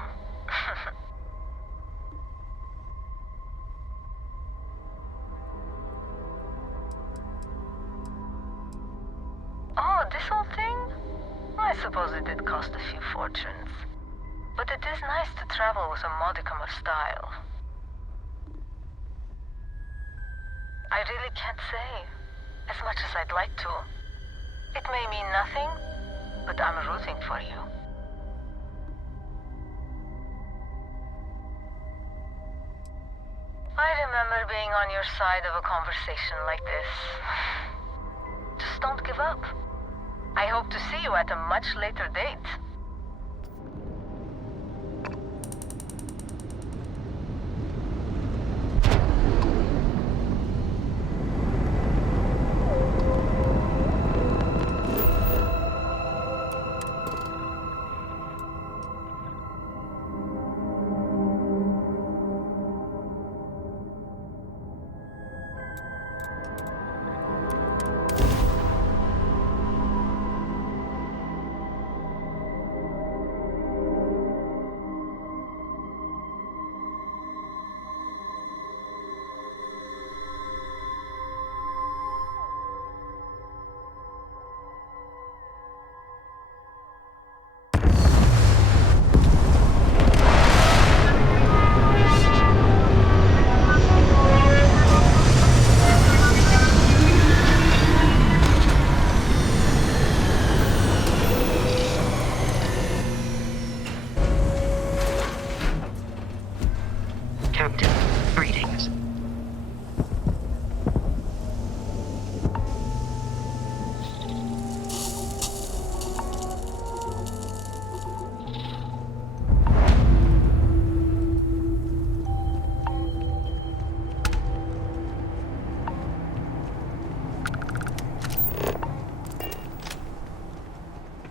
Oh, this whole thing? I suppose it did cost a few fortunes. But it is nice to travel with a modicum of style. I really can't say, as much as I'd like to. It may mean nothing, but I'm rooting for you. I remember being on your side of a conversation like this. Just don't give up. I hope to see you at a much later date.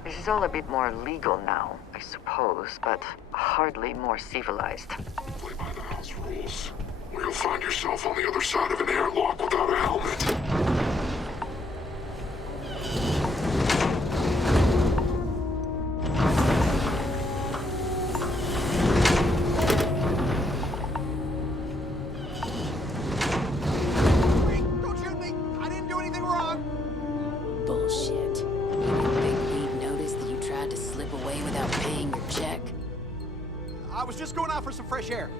This is all a bit more legal now, I suppose, but hardly more civilized. Play by the house rules, or you'll find yourself on the other side of an airlock without a helmet. I was just going out for some fresh air.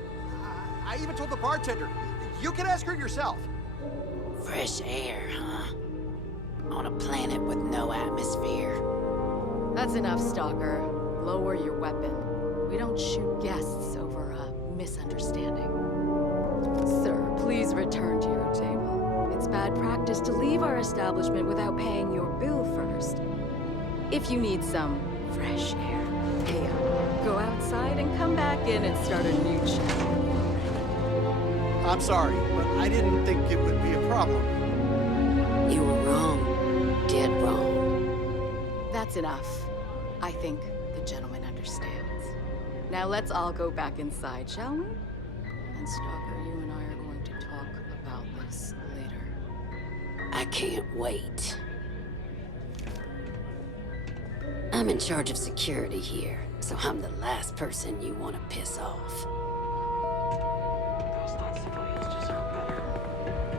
I even told the bartender. You can ask her yourself. Fresh air, huh? On a planet with no atmosphere. That's enough, Stalker. Lower your weapon. We don't shoot guests over a misunderstanding. Sir, please return to your table. It's bad practice to leave our establishment without paying your bill first. If you need some fresh air, pay up. Go outside and come back in and start a new chapter. I'm sorry, but I didn't think it would be a problem. You were wrong. Dead wrong. That's enough. I think the gentleman understands. Now let's all go back inside, shall we? And Stalker, you and I are going to talk about this later. I can't wait. I'm in charge of security here, so I'm the last person you want to piss off. Those non-civilians deserve better.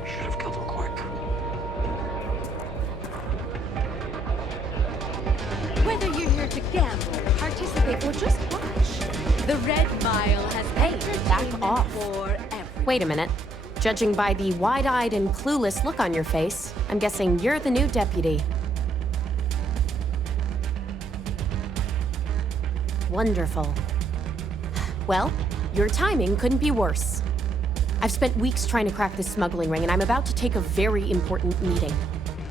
We should have killed them quick. Whether you're here to gamble, participate, or just watch, the Red Mile has Back off. for everyone. Wait a minute. Judging by the wide-eyed and clueless look on your face, I'm guessing you're the new deputy. Wonderful. Well, your timing couldn't be worse. I've spent weeks trying to crack this smuggling ring, and I'm about to take a very important meeting.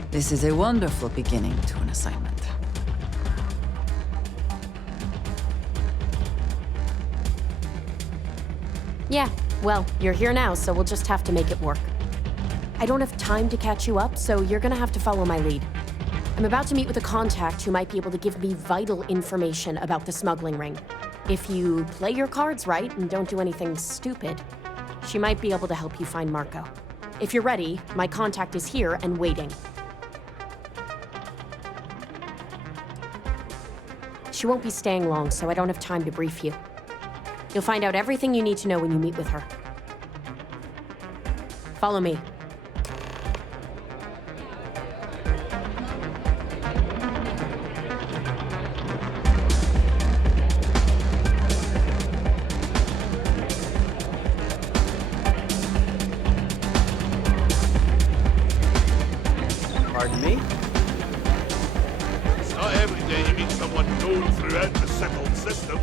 This is a wonderful beginning to an assignment. Yeah, well, you're here now, so we'll just have to make it work. I don't have time to catch you up, so you're gonna have to follow my lead. I'm about to meet with a contact who might be able to give me vital information about the smuggling ring. If you play your cards right and don't do anything stupid, she might be able to help you find Marco. If you're ready, my contact is here and waiting. She won't be staying long, so I don't have time to brief you. You'll find out everything you need to know when you meet with her. Follow me. Pardon me? It's not every day you meet someone known throughout the settled systems.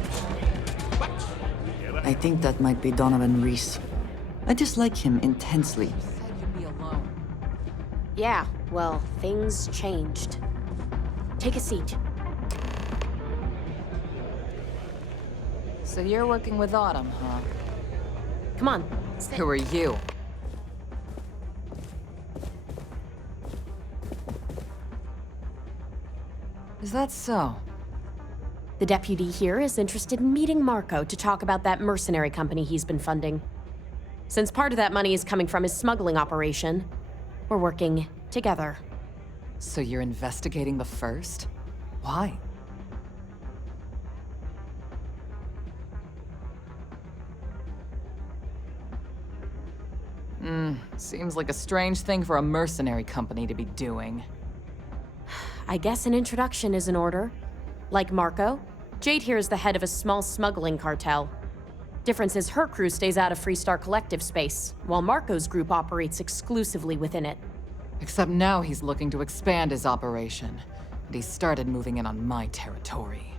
I think that might be Donovan Reese. I dislike him intensely. Yeah, well, things changed. Take a seat. So you're working with Autumn, huh? Come on. Who are you? Is that so? The deputy here is interested in meeting Marco to talk about that mercenary company he's been funding. Since part of that money is coming from his smuggling operation, we're working together. So you're investigating the first? Why? Seems like a strange thing for a mercenary company to be doing. I guess an introduction is in order. Like Marco, Jade here is the head of a small smuggling cartel. Difference is her crew stays out of Freestar Collective space, while Marco's group operates exclusively within it. Except now he's looking to expand his operation, and he started moving in on my territory.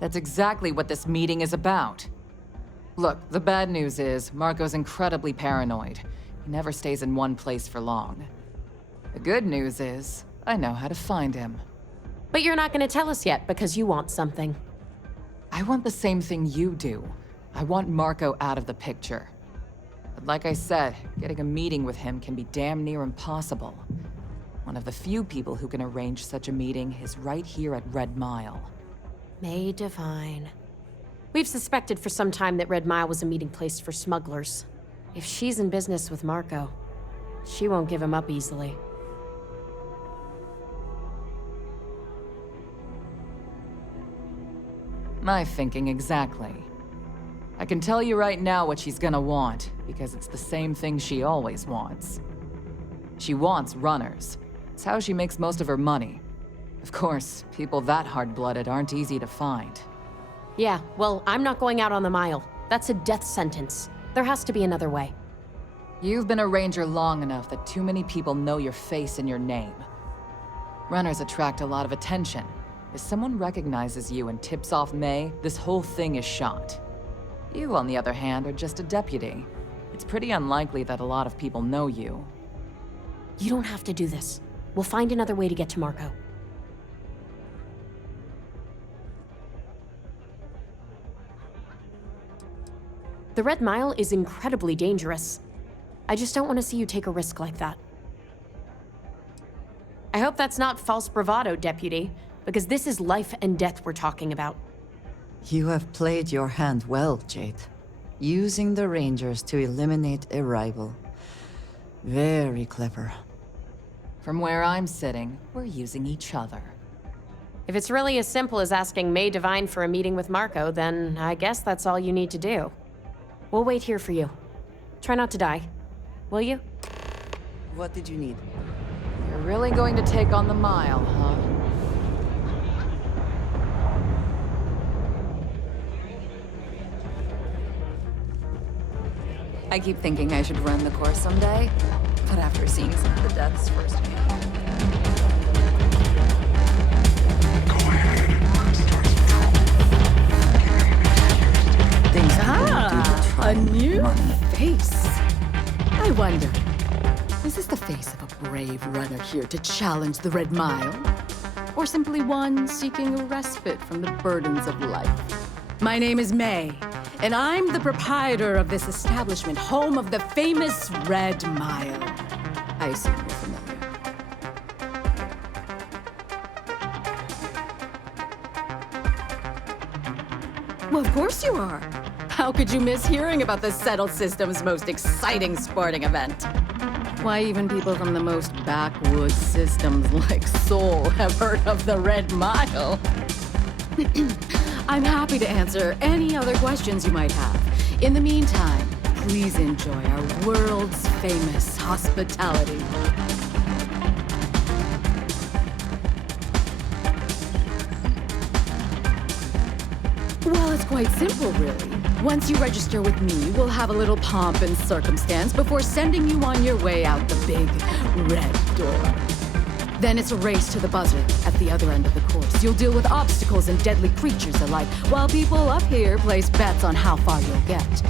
That's exactly what this meeting is about. Look, the bad news is, Marco's incredibly paranoid. He never stays in one place for long. The good news is, I know how to find him. But you're not gonna tell us yet because you want something. I want the same thing you do. I want Marco out of the picture. But like I said, getting a meeting with him can be damn near impossible. One of the few people who can arrange such a meeting is right here at Red Mile. May divine. We've suspected for some time that Red Mile was a meeting place for smugglers. If she's in business with Marco, she won't give him up easily. My thinking exactly. I can tell you right now what she's gonna want, because it's the same thing she always wants. She wants runners. It's how she makes most of her money. Of course, people that hard-blooded aren't easy to find. Yeah, well, I'm not going out on the mile. That's a death sentence. There has to be another way. You've been a ranger long enough that too many people know your face and your name. Runners attract a lot of attention. If someone recognizes you and tips off May, this whole thing is shot. You, on the other hand, are just a deputy. It's pretty unlikely that a lot of people know you. You don't have to do this. We'll find another way to get to Marco. The Red Mile is incredibly dangerous. I just don't want to see you take a risk like that. I hope that's not false bravado, Deputy, because this is life and death we're talking about. You have played your hand well, Jade. Using the Rangers to eliminate a rival. Very clever. From where I'm sitting, we're using each other. If it's really as simple as asking May Divine for a meeting with Marco, then I guess that's all you need to do. We'll wait here for you. Try not to die. Will you? What did you need? You're really going to take on the mile, huh? I keep thinking I should run the course someday, but after seeing some of the deaths firsthand. A new face. I wonder, is this the face of a brave runner here to challenge the Red Mile? Or simply one seeking a respite from the burdens of life? My name is May, and I'm the proprietor of this establishment, home of the famous Red Mile. I assume you're familiar. Well, of course you are. How could you miss hearing about the Settled System's most exciting sporting event? Why, even people from the most backwoods systems like Sol have heard of the Red Mile. I'm happy to answer any other questions you might have. In the meantime, please enjoy our world's famous hospitality. Well, it's quite simple, really. Once you register with me, we'll have a little pomp and circumstance before sending you on your way out the big red door. Then it's a race to the buzzer at the other end of the course. You'll deal with obstacles and deadly creatures alike, while people up here place bets on how far you'll get.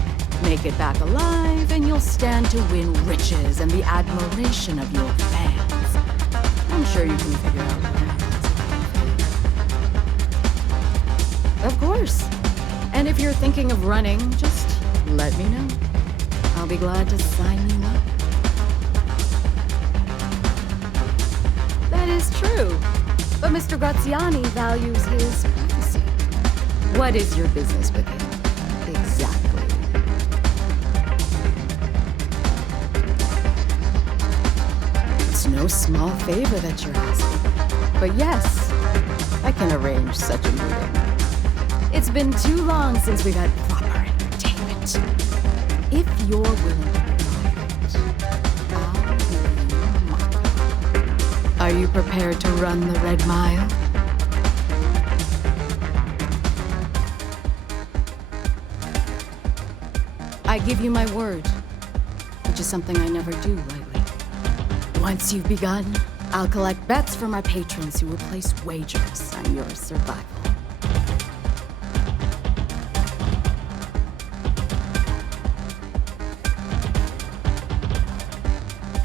Make it back alive, and you'll stand to win riches and the admiration of your fans. I'm sure you can figure out that. Of course. And if you're thinking of running, just let me know. I'll be glad to sign you up. That is true. But Mr. Graziani values his privacy. What is your business with him? Exactly. It's no small favor that you're asking. But yes, I can arrange such a meeting. It's been too long since we've had proper entertainment. If you're willing to provide it, I'll give you Marco. Are you prepared to run the Red Mile? I give you my word, which is something I never do lightly. Once you've begun, I'll collect bets from my patrons who will place wagers on your survival.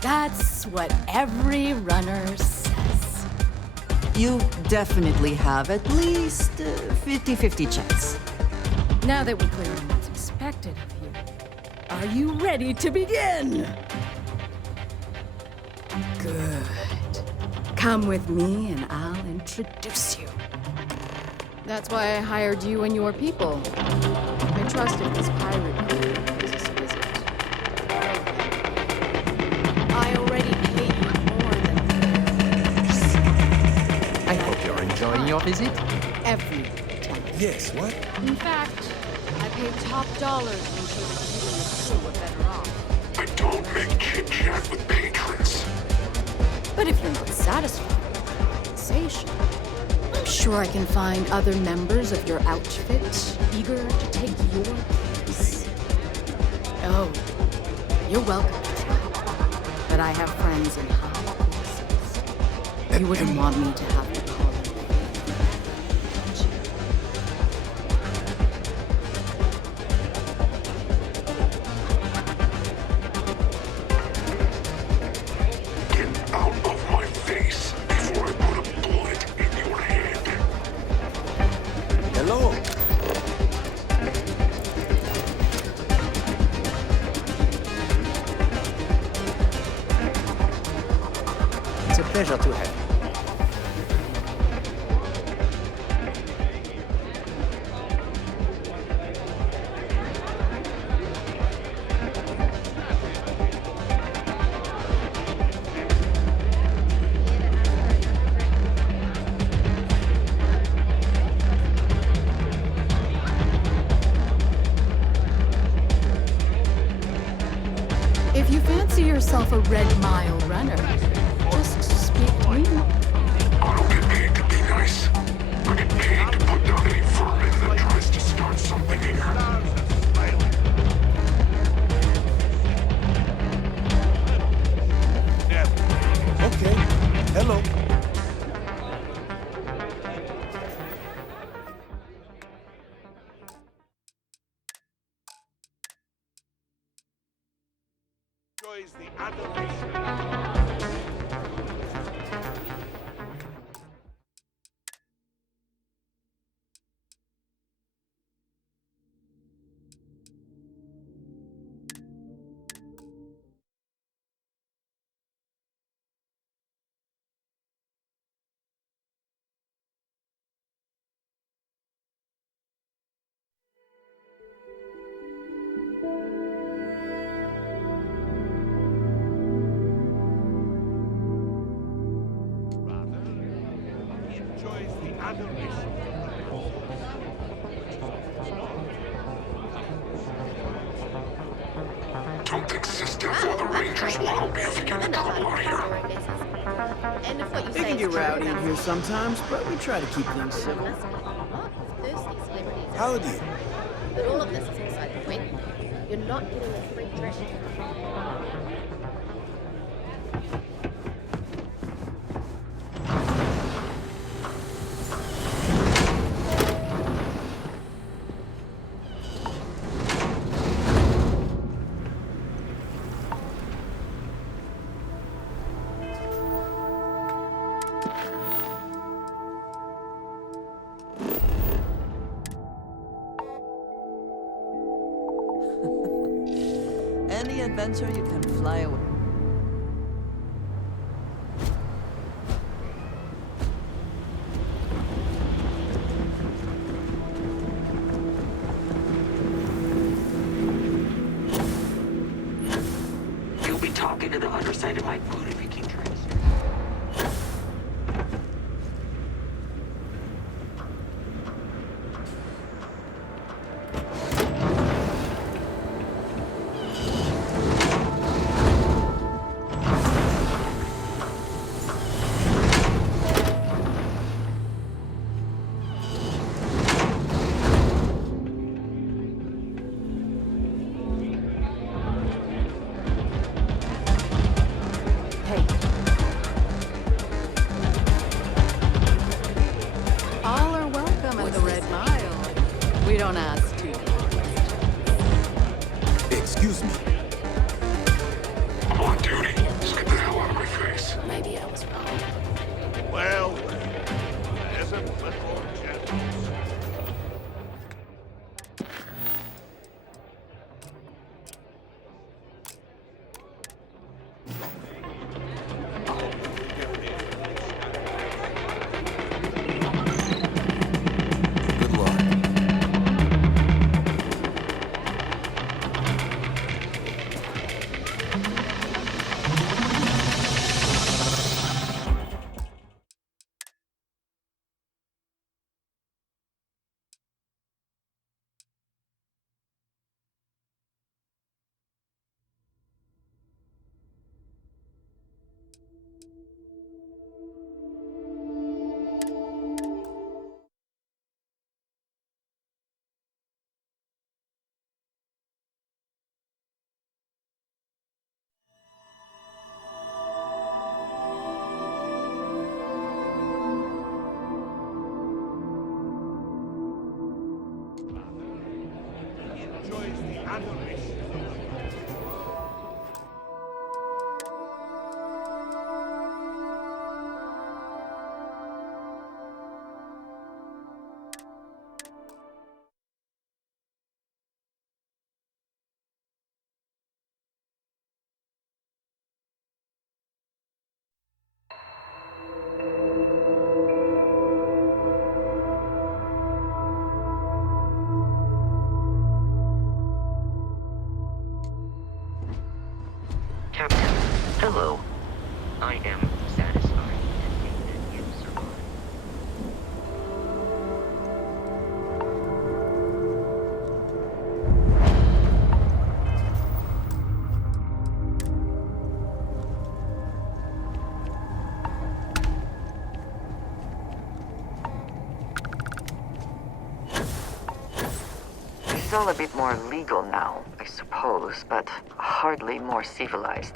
That's what every runner says. You definitely have at least 50-50 chance. Now that we're clear on what's expected of you, are you ready to begin? Good. Come with me and I'll introduce you. That's why I hired you and your people. I trusted this pirate crew pays us a visit. I already paid you more than this. I hope you're enjoying your visit. Every time. Yes, what? In fact, I paid top dollar to ensure that you and the crew were better off. I don't make chit-chat with patrons. But if you're not satisfied with the compensation, I'm sure I can find other members of your outfit eager to take your place. Oh, you're welcome to try, but I have friends in high places. You wouldn't want me to have to call them. Get out of my face before I put a bullet in your head. Hello. It's a pleasure to have you. If you fancy yourself a red mile runner, just speak to me. I don't get paid to be nice. I get paid to put down any vermin that tries to start something here. Okay. Hello. Enjoys the adoration. Enjoys the adoration. Don't think Sister for the Rangers will help you if you get in trouble out here. And if what you It say can is get true, rowdy in here sometimes, but we try to keep things civil. must be a lot of thirsty celebrities. Howdy. But all of this is beside the point. You're not getting a free drink. Any adventure you can fly away. You'll be talking to the underside of my boot if you keep trying to. Hey, Captain, hello. I am satisfied to see that you survived. It's all a bit more legal now, I suppose, but hardly more civilized.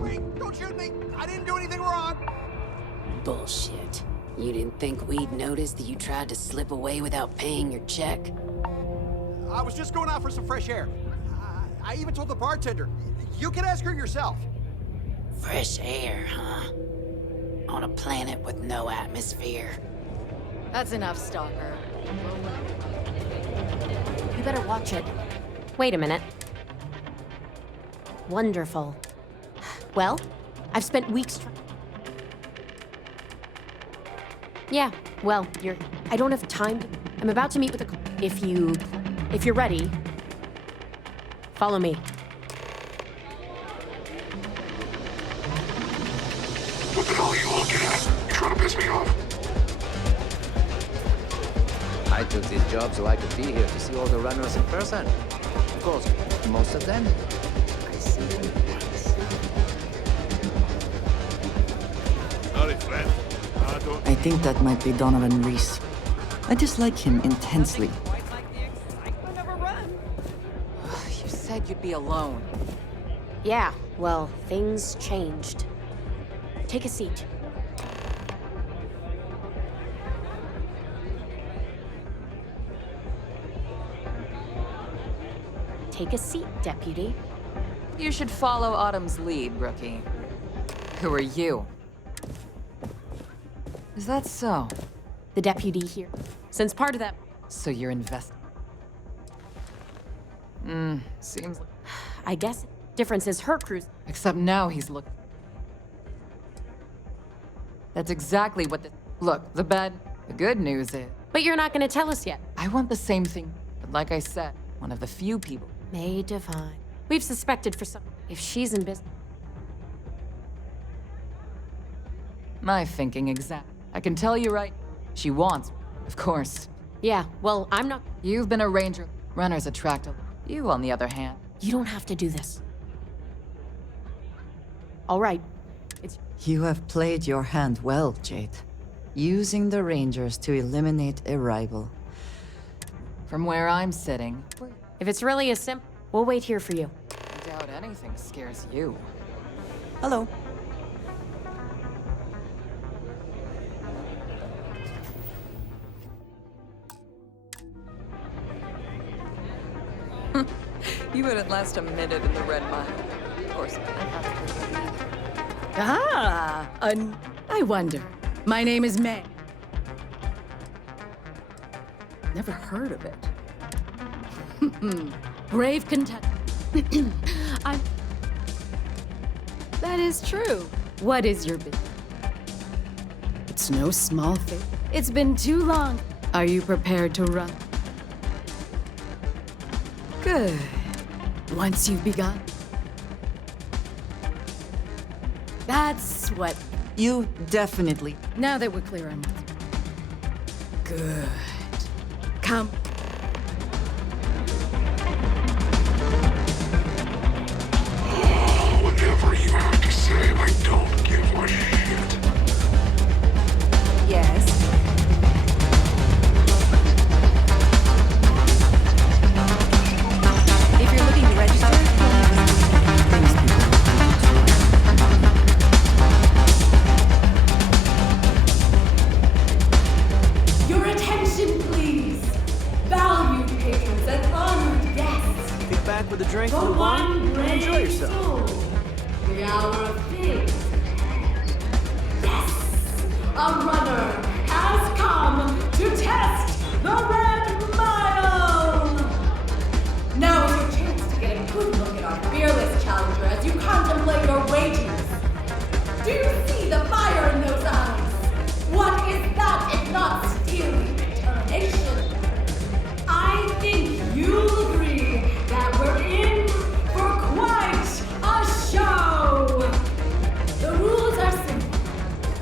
Wait, don't shoot me! I didn't do anything wrong! Bullshit. You didn't think we'd notice that you tried to slip away without paying your check? I was just going out for some fresh air. I even told the bartender. You can ask her yourself. Fresh air, huh? On a planet with no atmosphere. That's enough, Stalker. You better watch it. Wait a minute. Wonderful. Well, I've spent weeks Yeah, well, I don't have time to... I'm about to meet with a... If you're ready, follow me. What the hell are you looking at? You trying to piss me off? I took this job so I could be here to see all the runners in person. Of course, most of them, I see them once. Howdy, friend. I think that might be Donovan Reese. I dislike him intensely. You said you'd be alone. Yeah, well, things changed. Take a seat. Take a seat, Deputy. You should follow Autumn's lead, rookie. Who are you? Is that so? The deputy here. Since part of that... So you're seems like... I guess. Difference is her cruise... Except now he's looking... That's exactly what the... Look, the good news is... But you're not gonna tell us yet. I want the same thing, but like I said, one of the few people... May Divine. We've suspected for some... If she's in business... My thinking exact. I can tell you right. She wants, of course. Yeah, well, I'm not... You've been a ranger. Runners attract a... You, on the other hand. You don't have to do this. All right. You have played your hand well, Jade. Using the Rangers to eliminate a rival. From where I'm sitting... If it's really as simple, we'll wait here for you. I doubt anything scares you. Hello. You wouldn't last a minute in the red mine. Of course. I wonder. My name is May. Never heard of it. Brave content. That is true. What is your business? It's no small thing. It's been too long. Are you prepared to run? Good. Once you've begun. That's what... You definitely... Now that we're clear on what's... Good. Come. Whatever you have to say, I don't give a shit. Yes. If you're looking to register, Your attention, please. Valued patrons and honored guests. Kick back with a drink For from the bar one and brave enjoy yourself. soul, the hour of things. Yes, a runner has come to test the Red Mile. Now is your chance to get a good look at our fearless, challenger, as you contemplate your wagers. Do you see the fire in those eyes? What is that if not steely determination? I think you'll agree that we're in for quite a show. The rules are simple.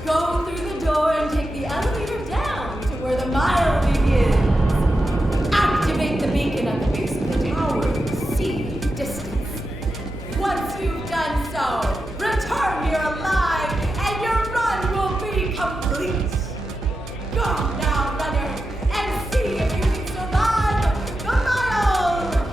Go through the door and take the elevator down to where the mile begins. Activate the beacon at the base of the tower. See distance. Once you've done so, return here alive, and your run will be complete. Go now, runner, and see if you can survive the mile!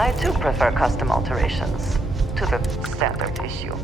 I too prefer custom alterations to the standard issue.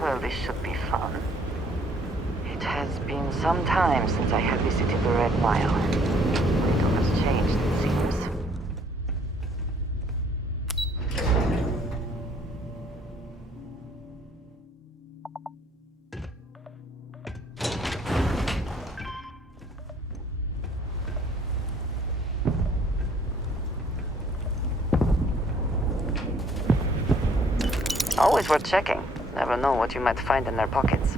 Well, this should be fun. It has been some time since I have visited the Red Mile. Little has changed, it seems. Always worth checking. Never know what you might find in their pockets.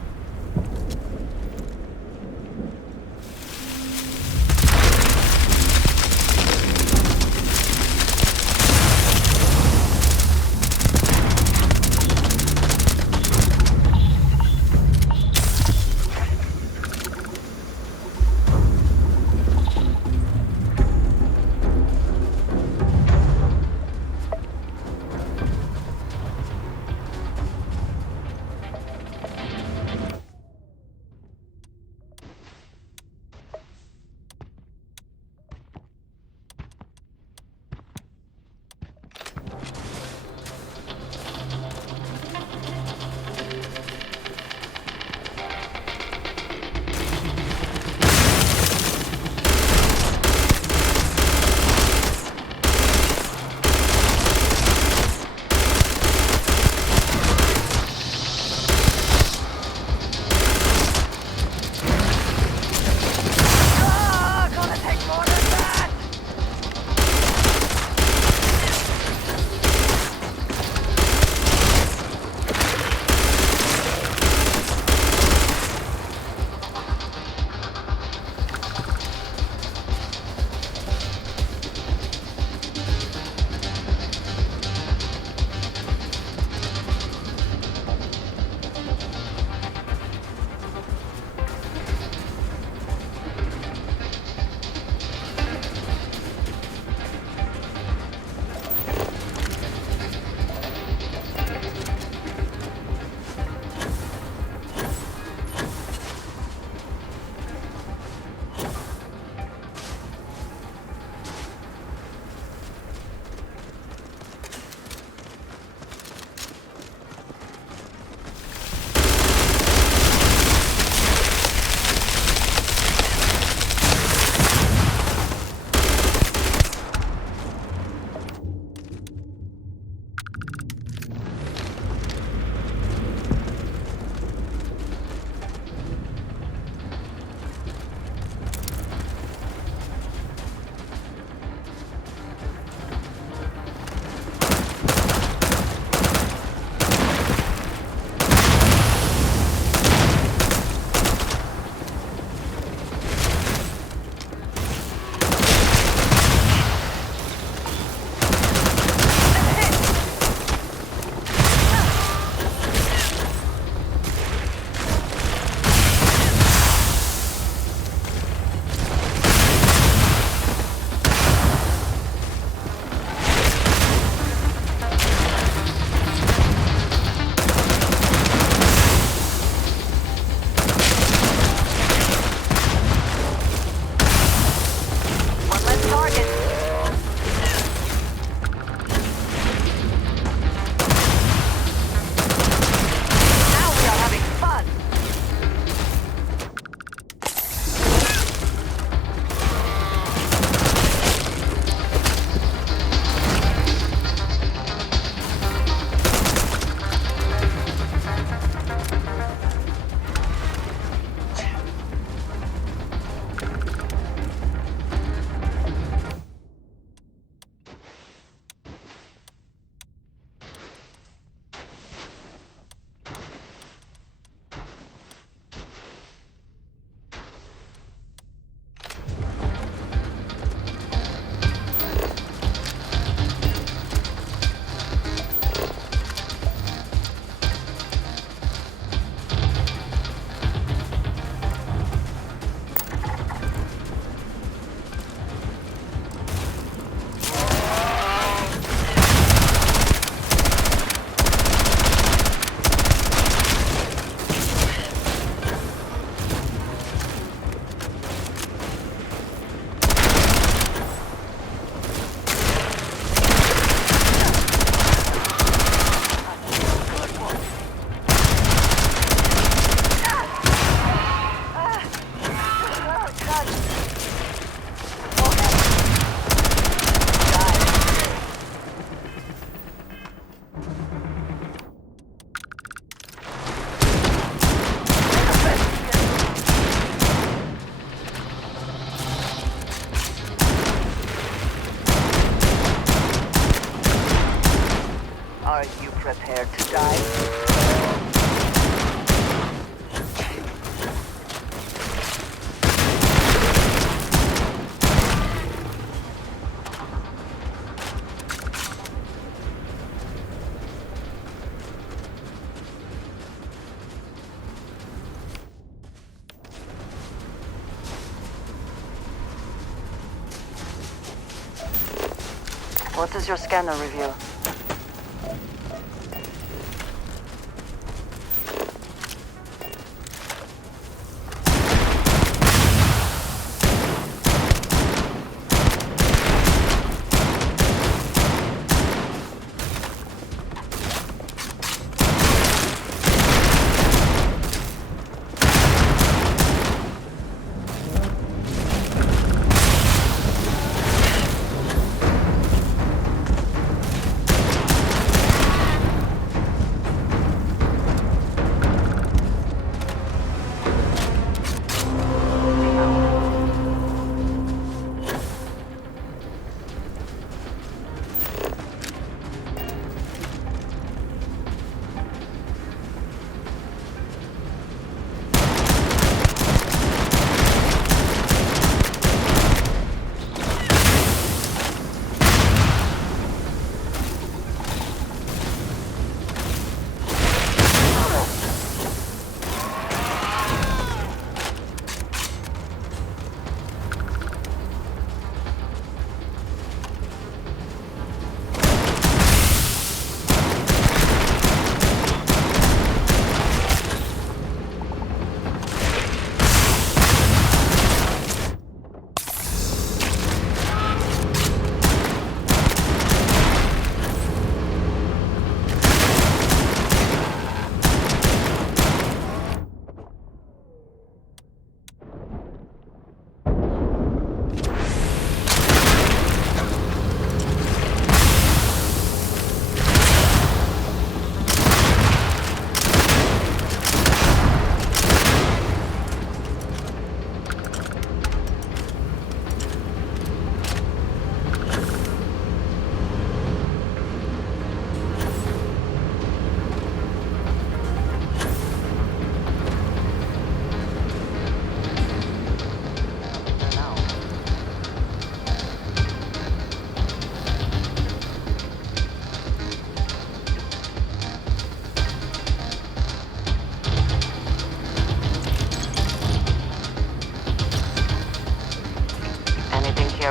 What is your scanner review?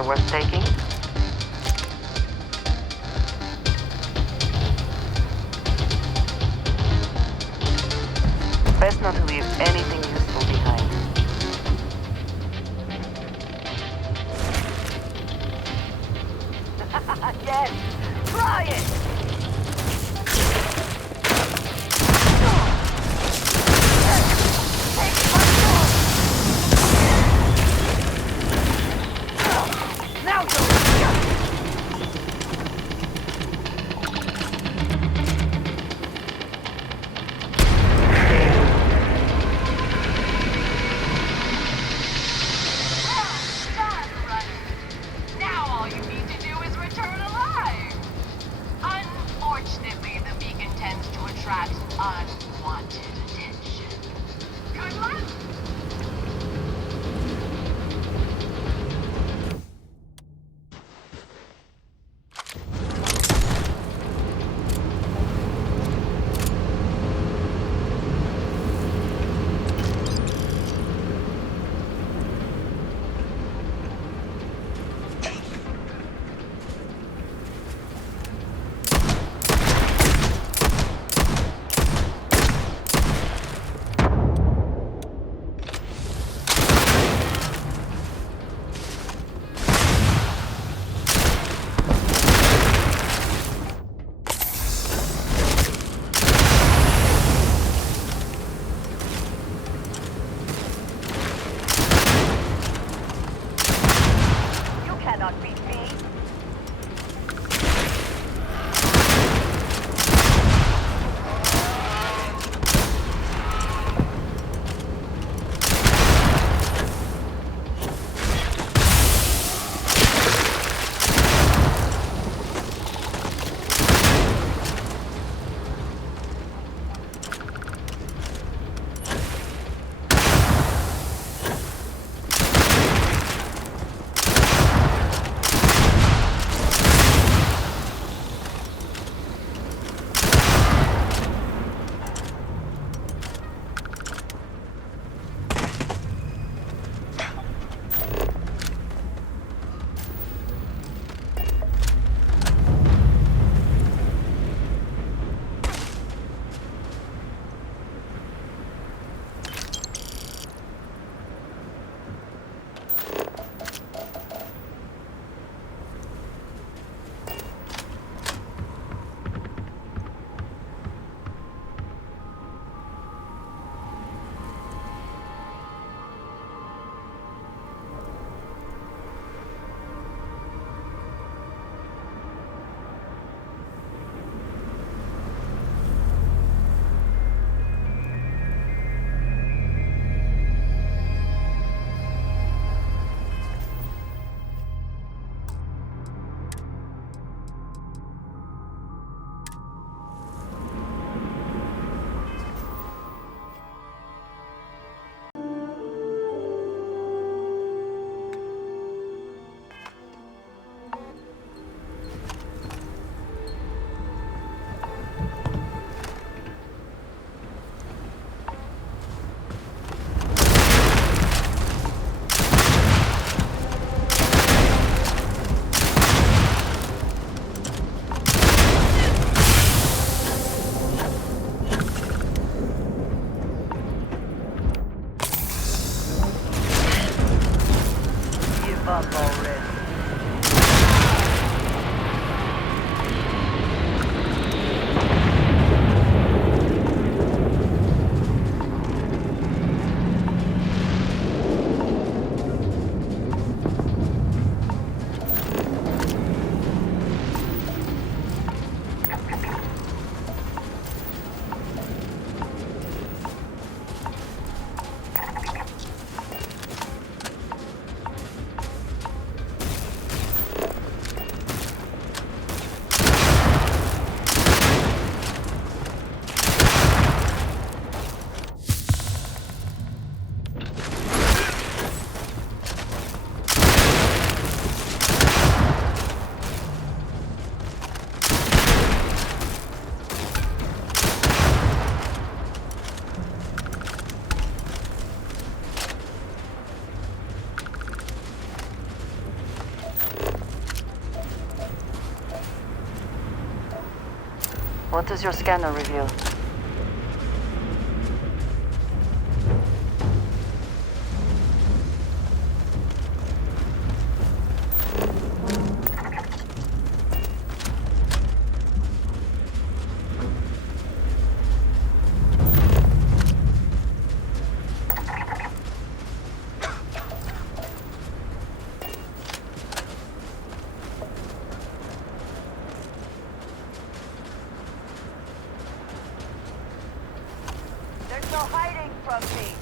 Worth taking? Best not to leave anything useful behind. Yes! Try it! up already. What does your scanner reveal? There's no hiding from me.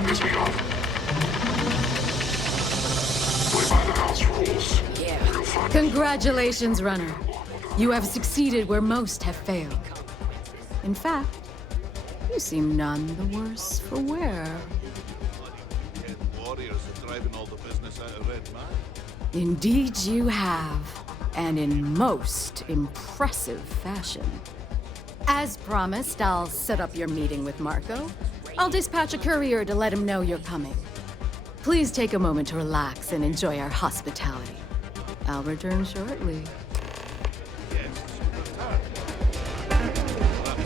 Piss me off. Play by the house. vehicles. Yeah. Congratulations, runner. You have succeeded where most have failed. In fact, you seem none the worse for wear. Warriors are driving all the business out of Red Man. Indeed you have, and in most impressive fashion. As promised, I'll set up your meeting with Marco. I'll dispatch a courier to let him know you're coming. Please take a moment to relax and enjoy our hospitality. I'll return shortly.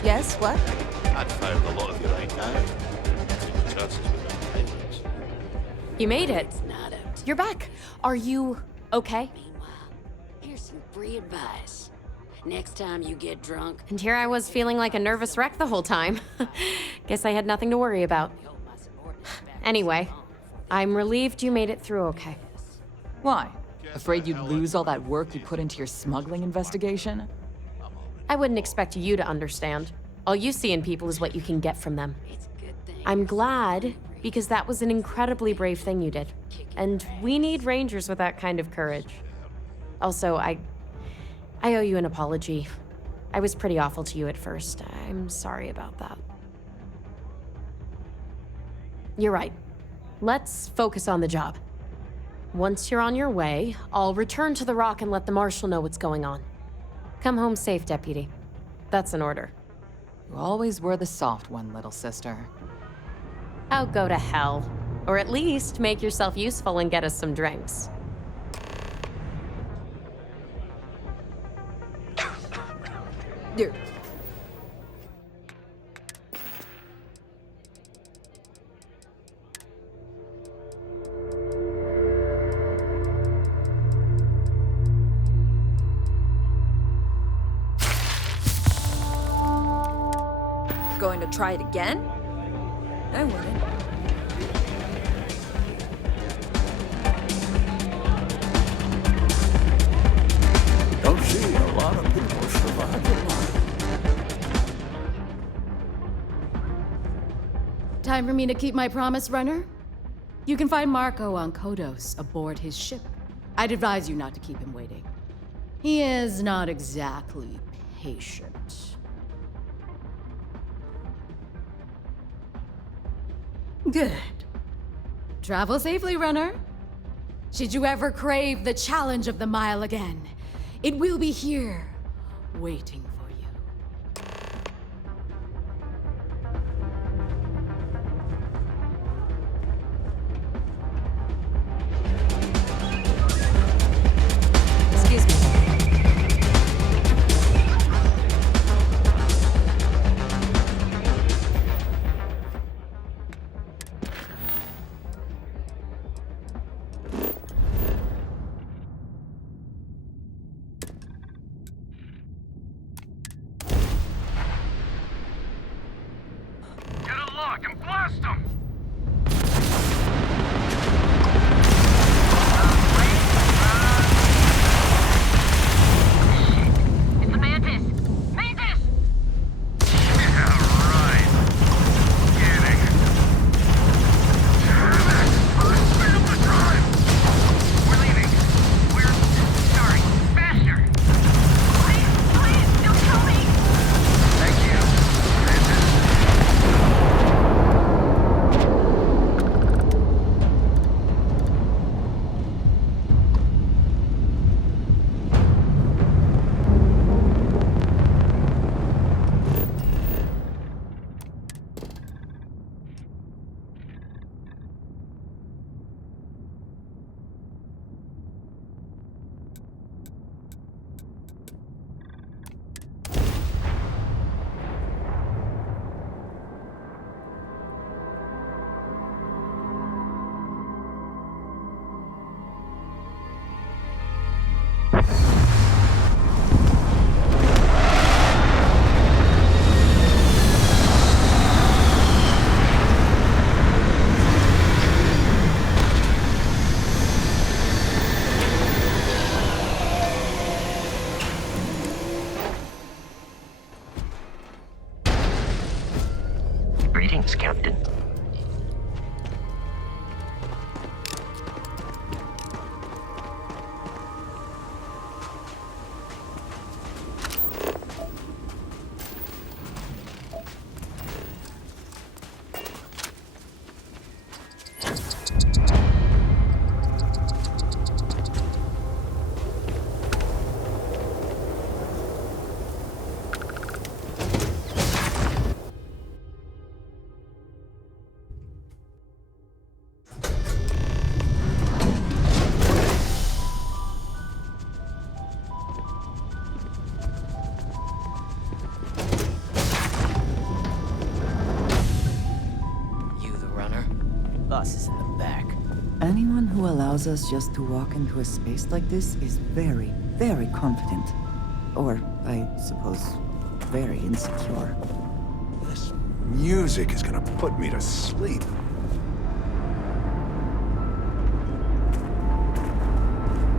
Yes, what? I'd found a lot of you right now. Chances with them pilots. You made it. You're back. Are you okay? Here's some free advice. Next time you get drunk... And here I was feeling like a nervous wreck the whole time. Guess I had nothing to worry about. Anyway, I'm relieved you made it through okay. Why? Afraid you'd lose all that work you put into your smuggling investigation? I wouldn't expect you to understand. All you see in people is what you can get from them. I'm glad, because that was an incredibly brave thing you did. And we need Rangers with that kind of courage. Also, I owe you an apology. I was pretty awful to you at first. I'm sorry about that. You're right. Let's focus on the job. Once you're on your way, I'll return to the Rock and let the Marshal know what's going on. Come home safe, Deputy. That's an order. You always were the soft one, little sister. Oh, go to hell. Or at least make yourself useful and get us some drinks. Here. Going to try it again? I wouldn't. Don't see a lot of people survive the line. Time for me to keep my promise, runner? You can find Marco on Kodos aboard his ship. I'd advise you not to keep him waiting. He is not exactly patient. Good. Travel safely, runner. Should you ever crave the challenge of the mile again, it will be here, waiting for you. Excuse me. Greetings, Captain. us is in the back. Anyone who allows us just to walk into a space like this is very, very confident. Or, I suppose, very insecure. This music is gonna put me to sleep.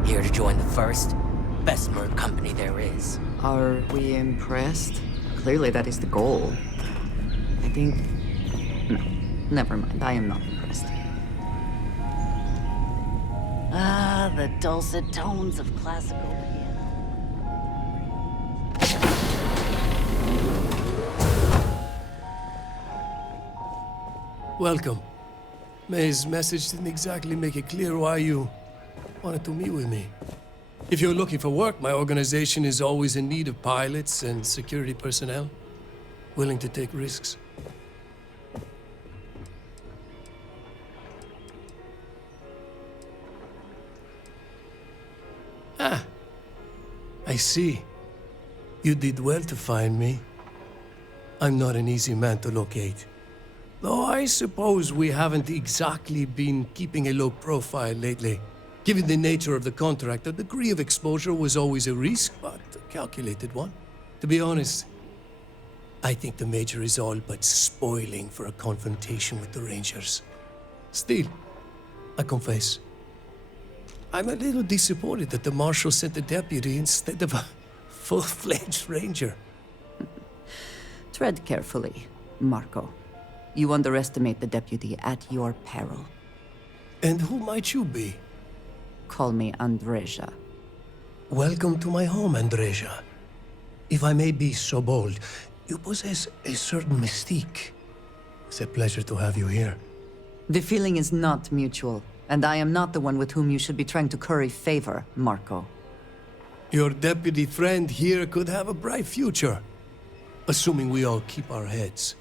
Here to join the first? Best merc company there is. Are we impressed? Clearly that is the goal. I think... No, never mind. I am not impressed. Ah, the dulcet tones of classical piano. Welcome. May's message didn't exactly make it clear why you wanted to meet with me. If you're looking for work, my organization is always in need of pilots and security personnel, willing to take risks. Ah, I see. You did well to find me. I'm not an easy man to locate. Though I suppose we haven't exactly been keeping a low profile lately. Given the nature of the contract, a degree of exposure was always a risk, but a calculated one. To be honest, I think the Major is all but spoiling for a confrontation with the Rangers. Still, I confess, I'm a little disappointed that the Marshal sent a deputy instead of a full-fledged Ranger. Tread carefully, Marco. You underestimate the deputy at your peril. And who might you be? Call me Andreja. Welcome to my home, Andreja. If I may be so bold, you possess a certain mystique. It's a pleasure to have you here. The feeling is not mutual, and I am not the one with whom you should be trying to curry favor, Marco. Your deputy friend here could have a bright future, assuming we all keep our heads.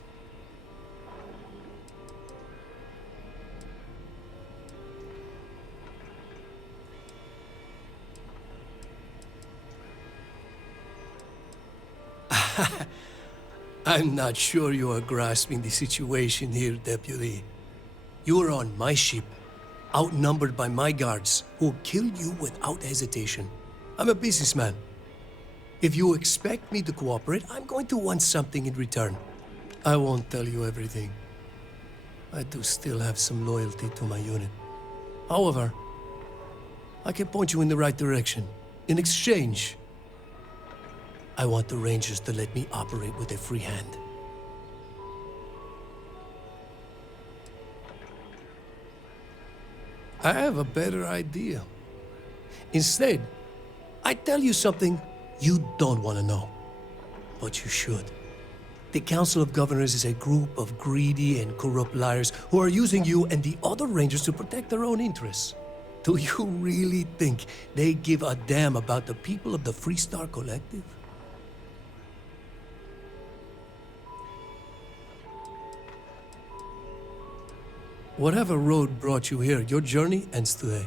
I'm not sure you are grasping the situation here, Deputy. You are on my ship, outnumbered by my guards, who will kill you without hesitation. I'm a businessman. If you expect me to cooperate, I'm going to want something in return. I won't tell you everything. I do still have some loyalty to my unit. However, I can point you in the right direction. In exchange, I want the Rangers to let me operate with a free hand. I have a better idea. Instead, I tell you something you don't want to know, but you should. The Council of Governors is a group of greedy and corrupt liars who are using you and the other Rangers to protect their own interests. Do you really think they give a damn about the people of the Freestar Collective? Whatever road brought you here, your journey ends today.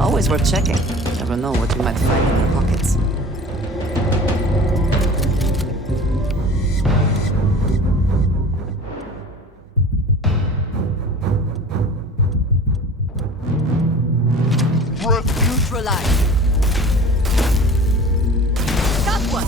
Always worth checking. Never know what you might find in your pockets. Neutralize. Got one.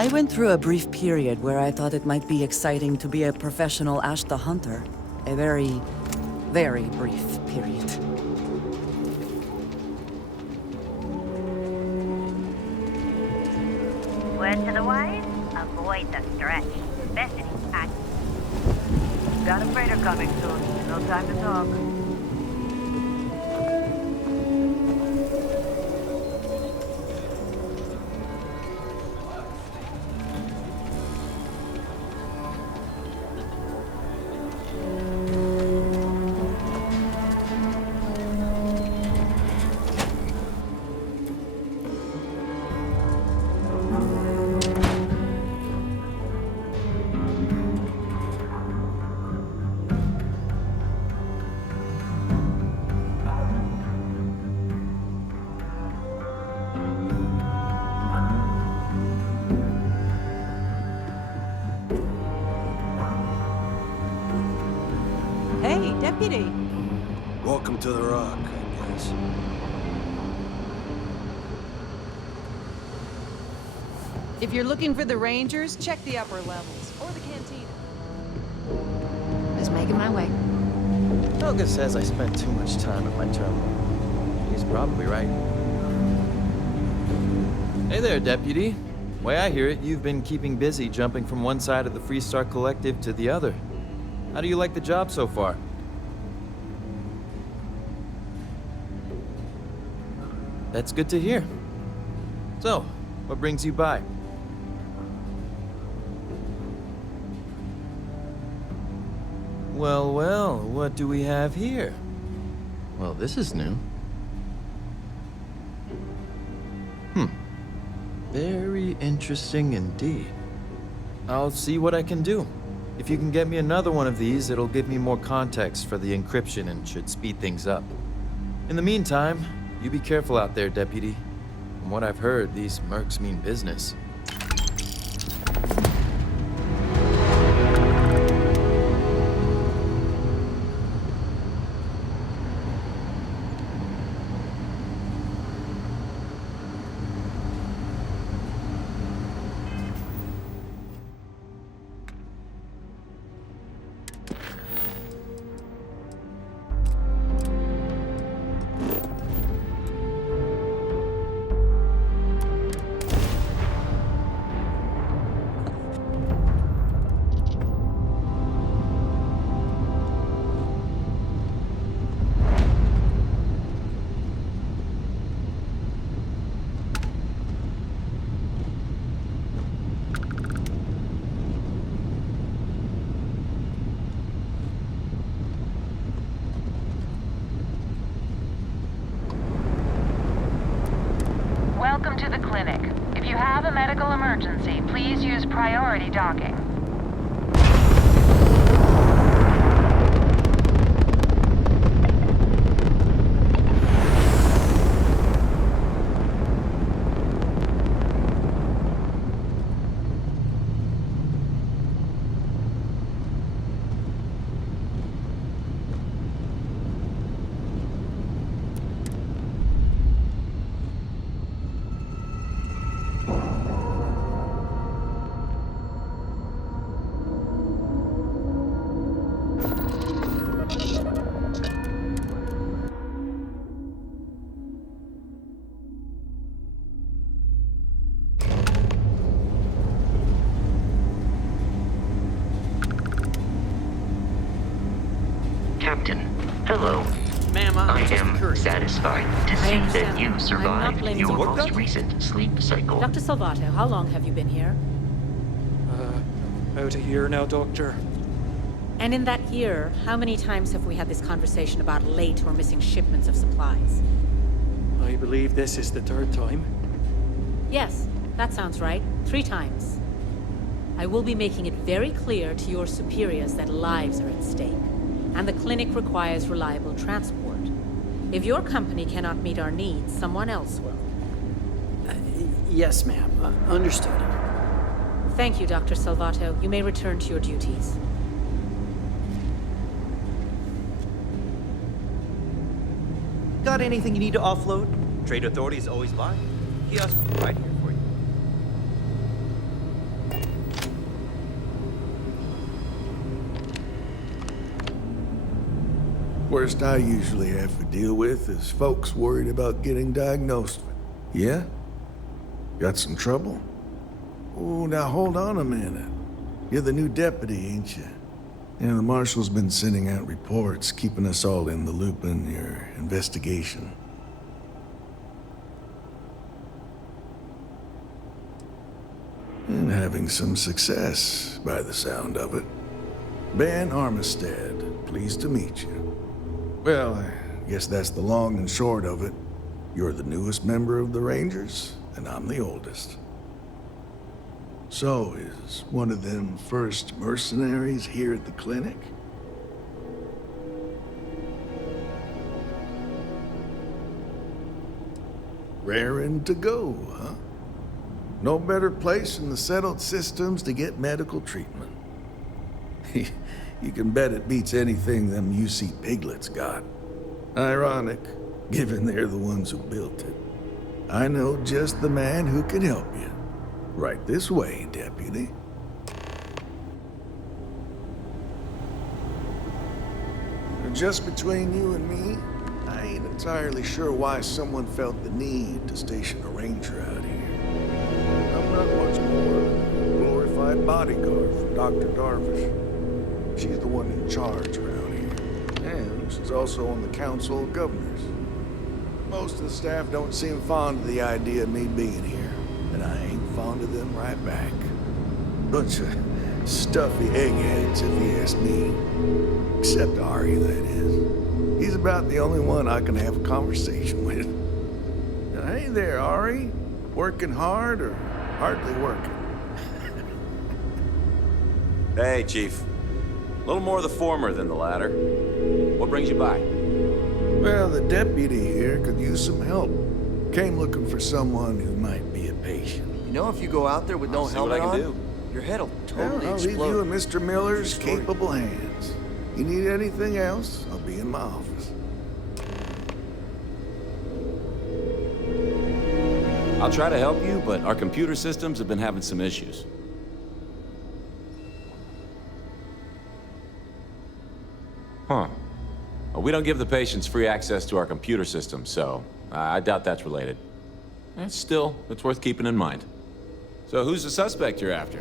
I went through a brief period where I thought it might be exciting to be a professional Ashta hunter. A very, very brief period. Word to the wise, avoid the stretch. Especially at... Got a freighter coming soon. No time to talk. Deputy. Welcome to the Rock, I guess. If you're looking for the Rangers, check the upper levels, or the cantina. Just making my way. Helga says I spent too much time at my terminal. He's probably right. Hey there, Deputy. Way I hear it, you've been keeping busy jumping from one side of the Freestar Collective to the other. How do you like the job so far? That's good to hear. So, what brings you by? Well, well, what do we have here? Well, this is new. Very interesting indeed. I'll see what I can do. If you can get me another one of these, it'll give me more context for the encryption and should speed things up. In the meantime, you be careful out there, Deputy. From what I've heard, these mercs mean business. Welcome to the clinic. If you have a medical emergency, please use priority docking. Captain, hello. Ma'am, I am satisfied to see that you survived your most recent sleep cycle. Dr. Salvato, how long have you been here? About a year now, Doctor. And in that year, how many times have we had this conversation about late or missing shipments of supplies? I believe this is the third time. Yes, that sounds right. 3 times. I will be making it very clear to your superiors that lives are at stake, and the clinic requires reliable transport. If your company cannot meet our needs, someone else will. Yes, ma'am. Understood. Thank you, Dr. Salvato. You may return to your duties. Got anything you need to offload? Trade Authority is always live. Kiosk right here for you. Worst I usually have to deal with is folks worried about getting diagnosed. Yeah? Got some trouble? Oh, now hold on a minute. You're the new deputy, ain't you? Yeah, the marshal's been sending out reports, keeping us all in the loop in your investigation. And having some success, by the sound of it. Ben Armistead, pleased to meet you. Well, I guess that's the long and short of it. You're the newest member of the Rangers, and I'm the oldest. So, is one of them first mercenaries here at the clinic? Raring to go, huh? No better place in the settled systems to get medical treatment. You can bet it beats anything them UC piglets got. Ironic, given they're the ones who built it. I know just the man who can help you. Right this way, Deputy. Just between you and me, I ain't entirely sure why someone felt the need to station a ranger out here. I'm not much more than a glorified bodyguard for Dr. Darvish. She's the one in charge around here. And she's also on the Council of Governors. Most of the staff don't seem fond of the idea of me being here, and I ain't fond of them right back. Bunch of stuffy eggheads, if you ask me. Except Ari, that is. He's about the only one I can have a conversation with. Now, hey there, Ari. Working hard or hardly working? Hey, Chief. A little more the former than the latter. What brings you by? Well, the deputy here could use some help. Came looking for someone who might be a patient. You know, if you go out there with no helmet on, your head'll totally I'll explode. leave you in Mr. Miller's capable hands. You need anything else, I'll be in my office. I'll try to help you, but our computer systems have been having some issues. Huh. Well, we don't give the patients free access to our computer system, so I doubt that's related. Still, it's worth keeping in mind. So who's the suspect you're after?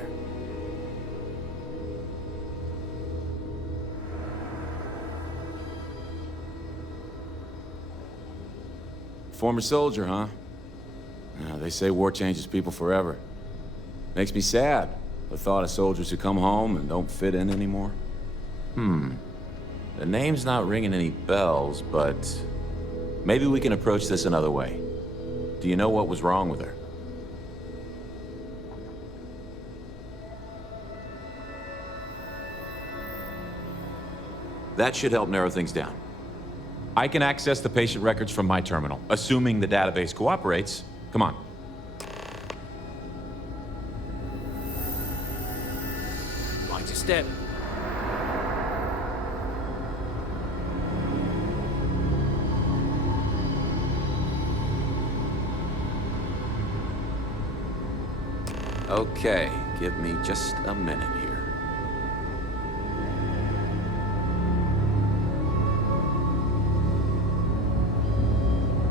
Former soldier, huh? They say war changes people forever. Makes me sad, the thought of soldiers who come home and don't fit in anymore. The name's not ringing any bells, but maybe we can approach this another way. Do you know what was wrong with her? That should help narrow things down. I can access the patient records from my terminal, assuming the database cooperates. Come on. Watch your step. Okay, give me just a minute here.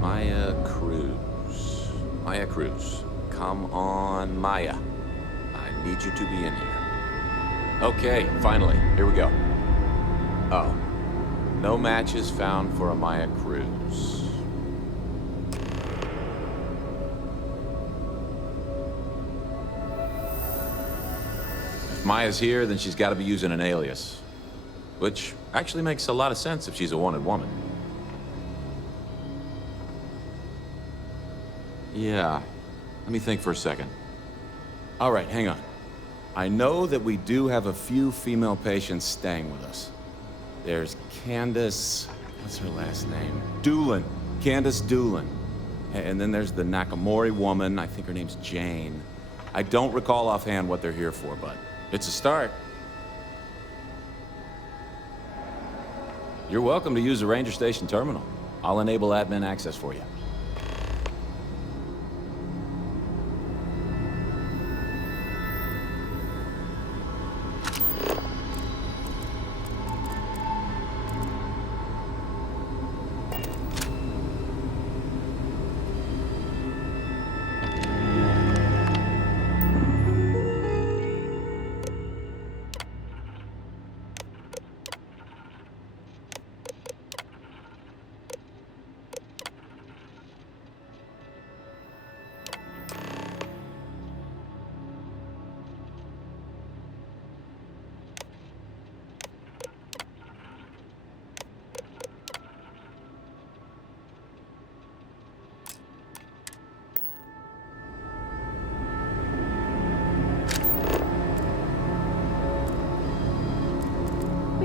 Maya Cruz. Maya Cruz. Come on, Maya. I need you to be in here. Okay, finally. Here we go. Oh. No matches found for a Maya Cruz. Maya's here, then she's got to be using an alias. Which actually makes a lot of sense if she's a wanted woman. Yeah, let me think for a second. All right, hang on. I know that we do have a few female patients staying with us. There's Candace, what's her last name? Doolin, Candace Doolin. And then there's the Nakamori woman, I think her name's Jane. I don't recall offhand what they're here for, but it's a start. You're welcome to use the Ranger Station terminal. I'll enable admin access for you.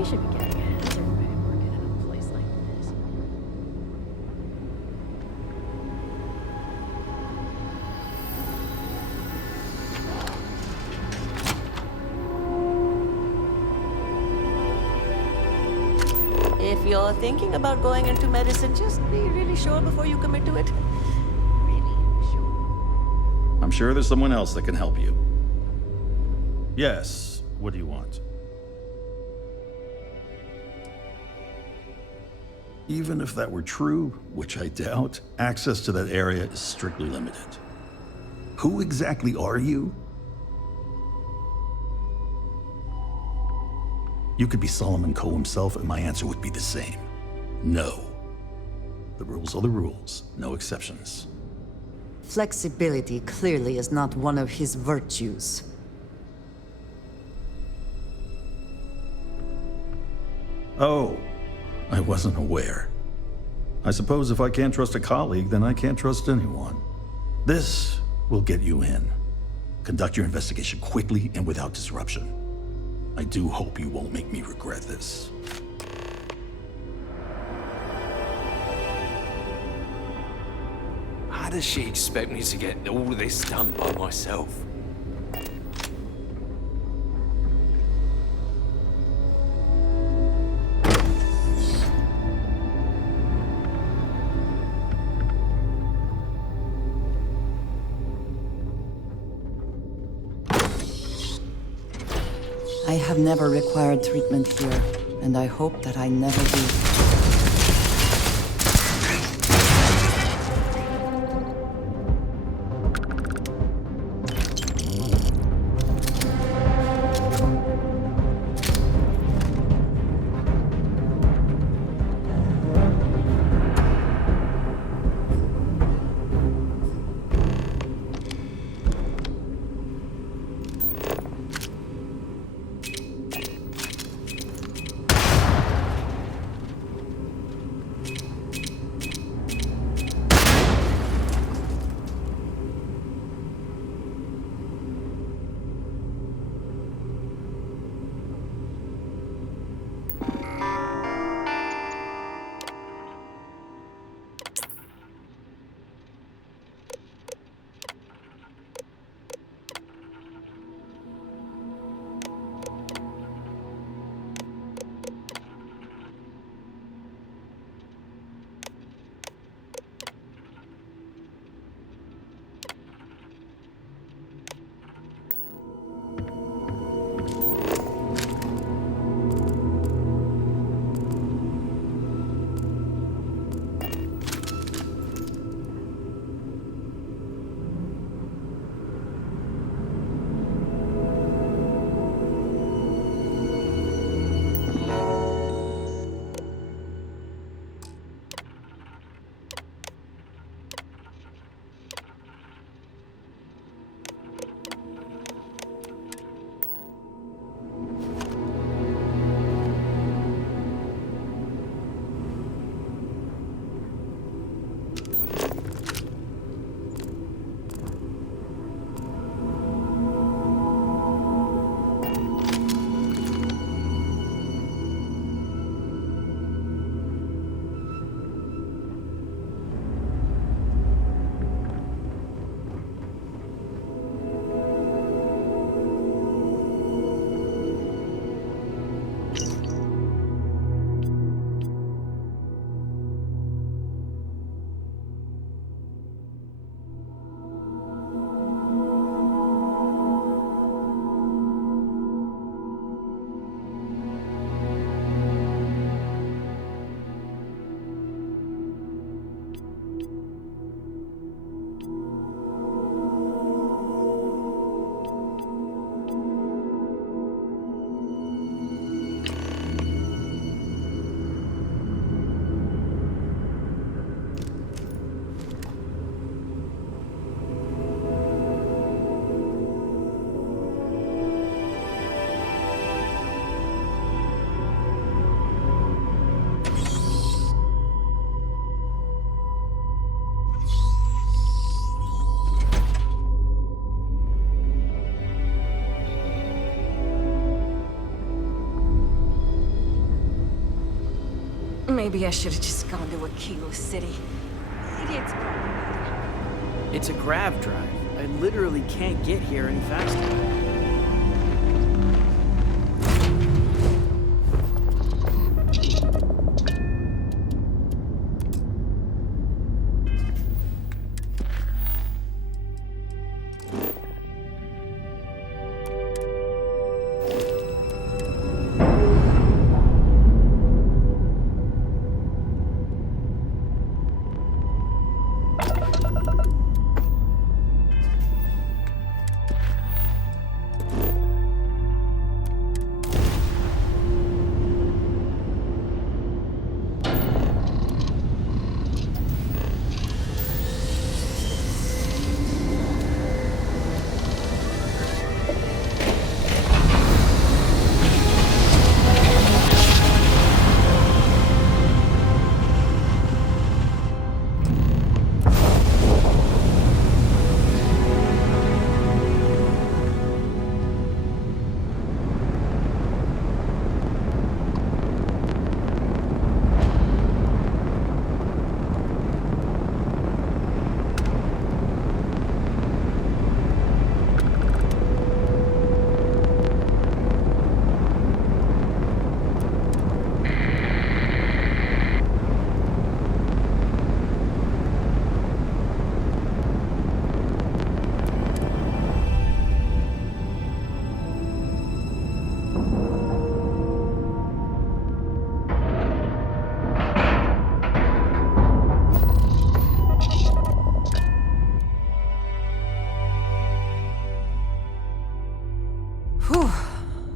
We should be getting a survey working in a place like this. If you're thinking about going into medicine, just be really sure before you commit to it. I'm sure there's someone else that can help you. Yes, what do you want? Even if that were true, which I doubt, access to that area is strictly limited. Who exactly are you? You could be Solomon Coe himself, and my answer would be the same. No. The rules are the rules, no exceptions. Flexibility clearly is not one of his virtues. Oh, I wasn't aware. I suppose if I can't trust a colleague, then I can't trust anyone. This will get you in. Conduct your investigation quickly and without disruption. I do hope you won't make me regret this. How does she expect me to get all of this done by myself? I have never required treatment here, and I hope that I never do. Maybe I should have just gone to Kilo City. Idiots. It's a grav drive. I literally can't get here any faster.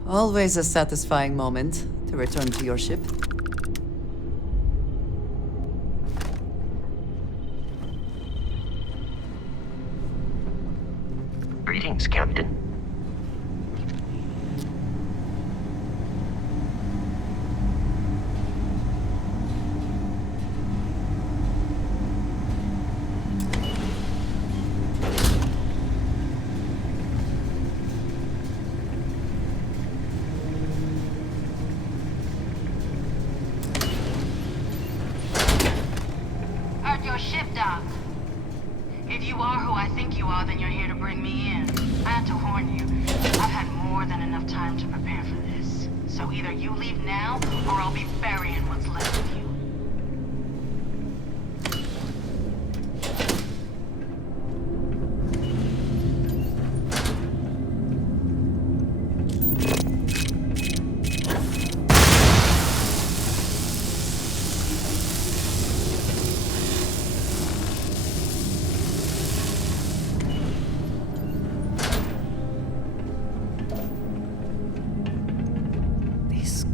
Always a satisfying moment to return to your ship. Greetings, Captain. Heard your ship, Doc. If you are who I think you are, then you're here to bring me in. I had to warn you. I've had more than enough time to prepare for this. So either you leave now, or I'll be burying what's left of you.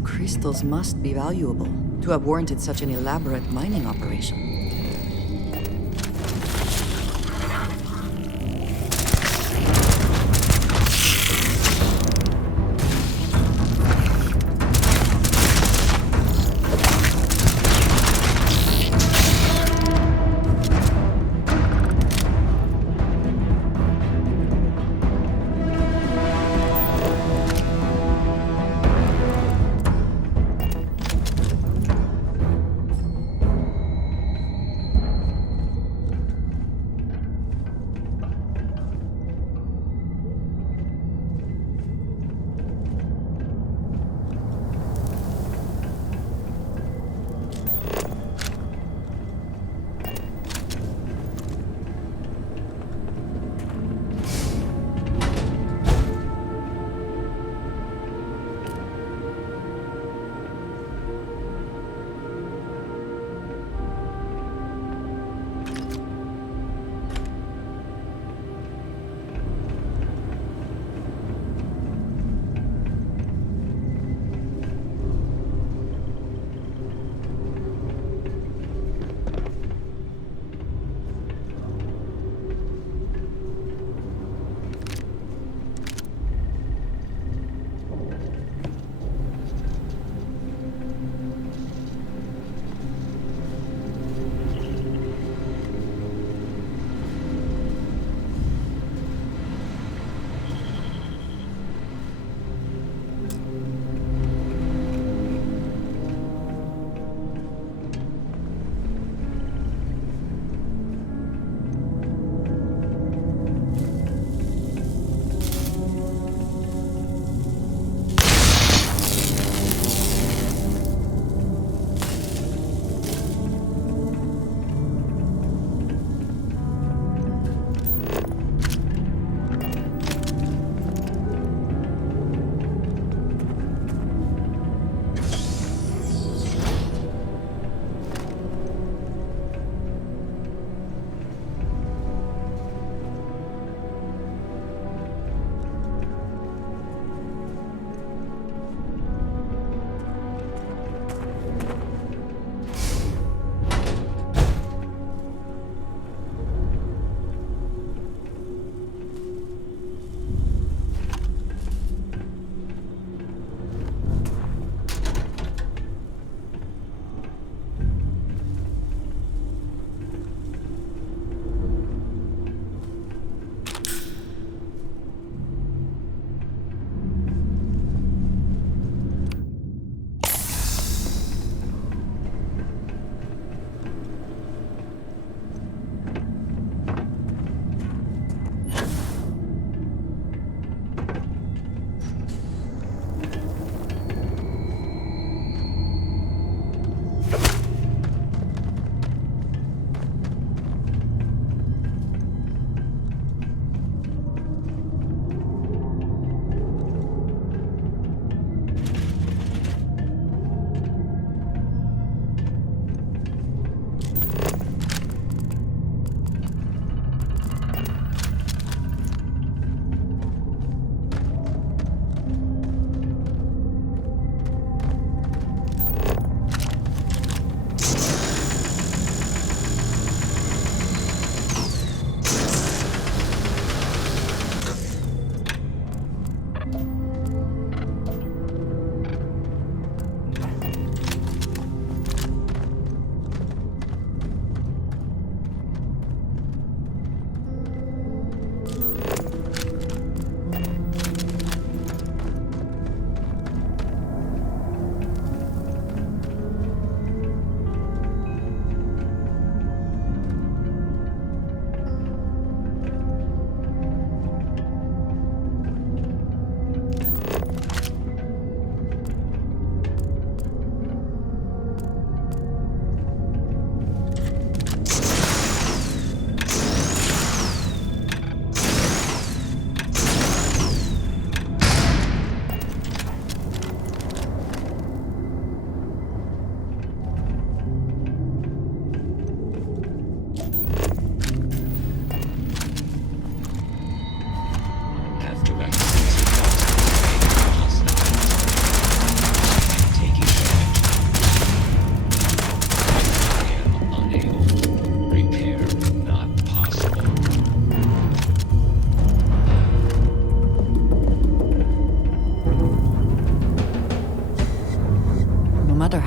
Crystals must be valuable to have warranted such an elaborate mining operation.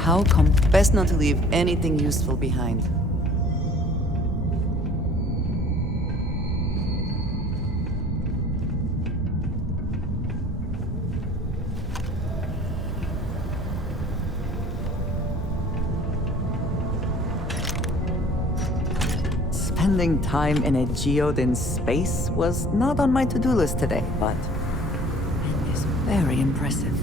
How come? Best not to leave anything useful behind. Spending time in a geode in space was not on my to-do list today, but it is very impressive.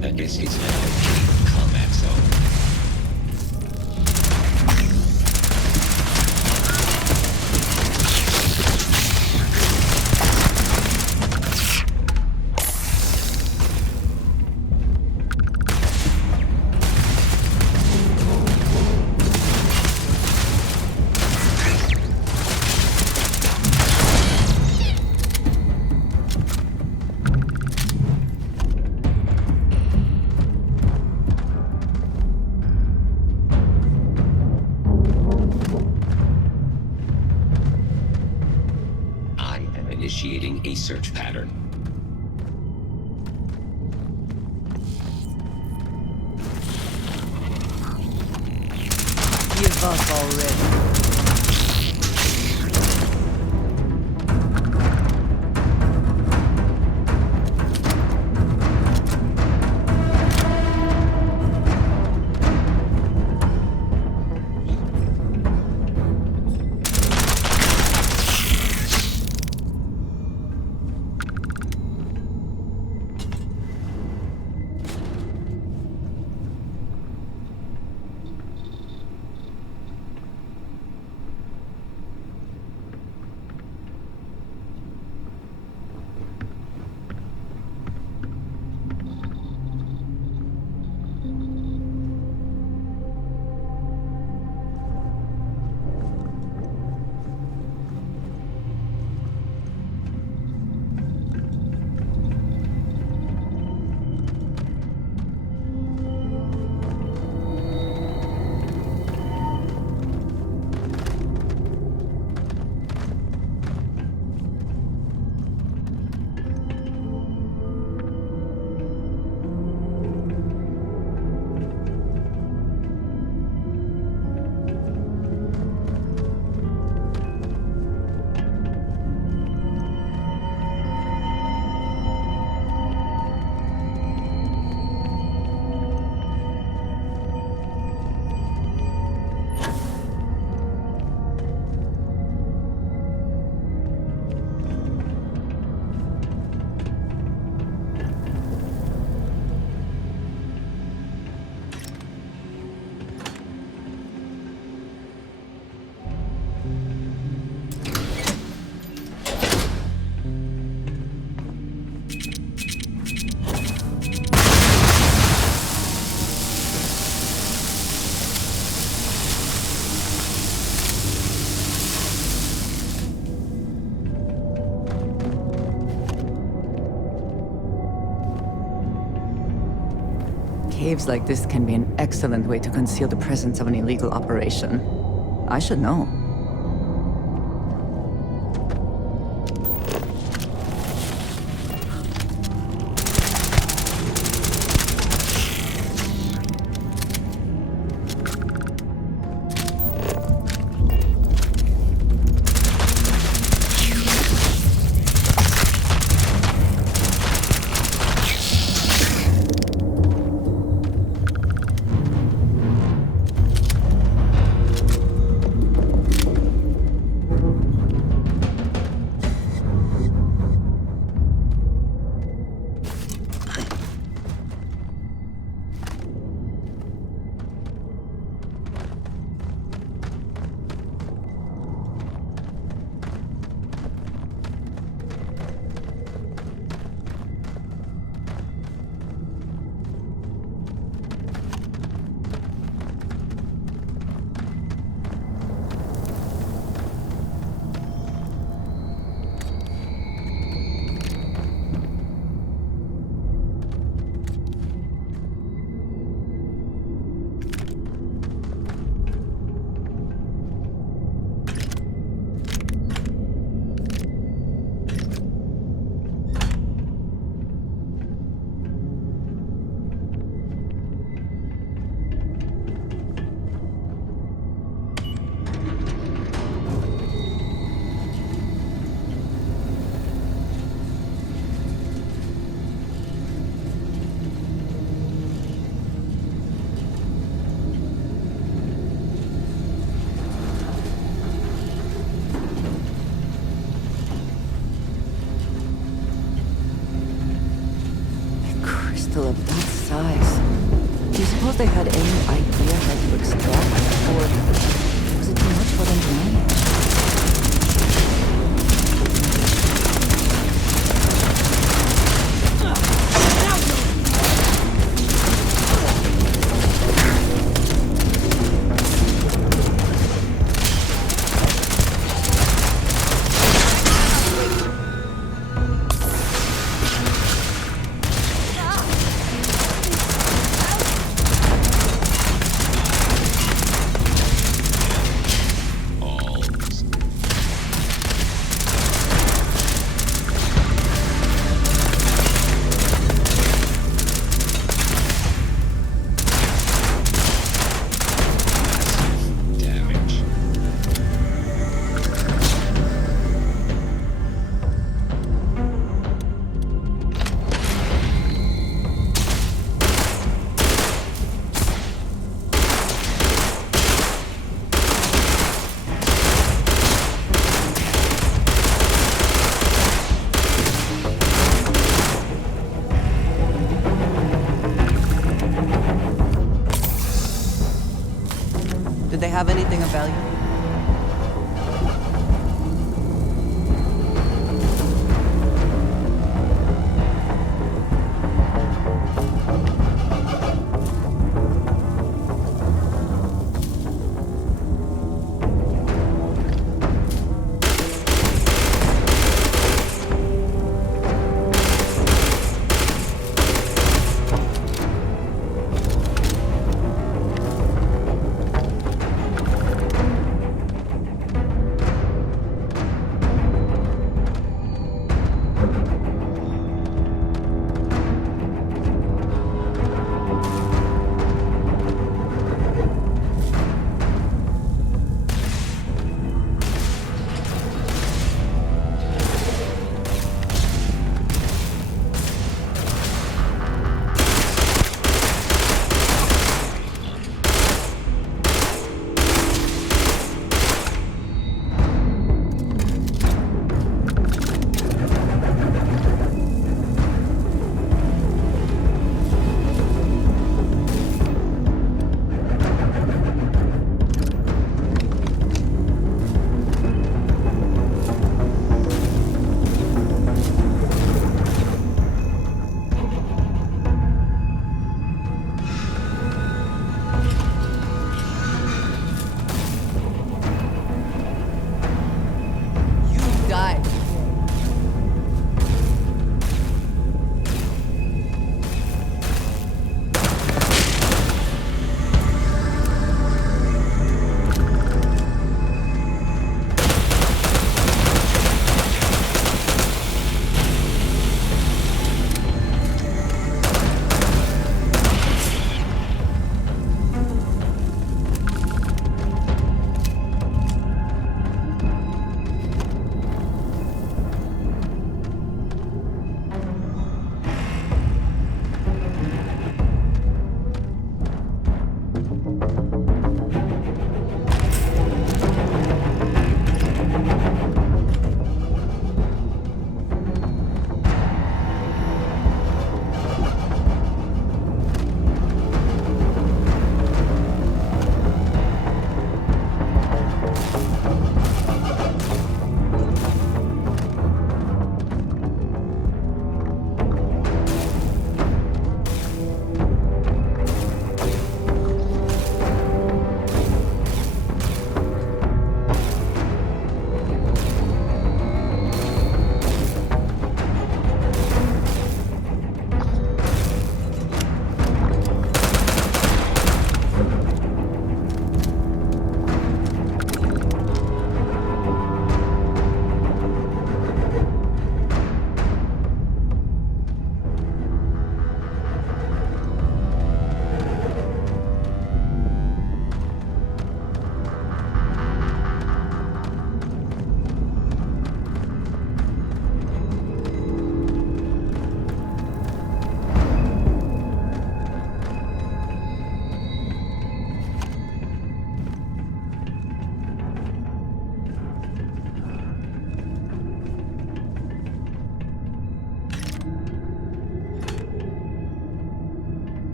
that this is now a combat zone. Initiating a search pattern. Give up already. Caves like this can be an excellent way to conceal the presence of an illegal operation. I should know. Crystal of that size. Do you suppose they had any idea how to extract it, or was it too much for them to manage? All have anything of value?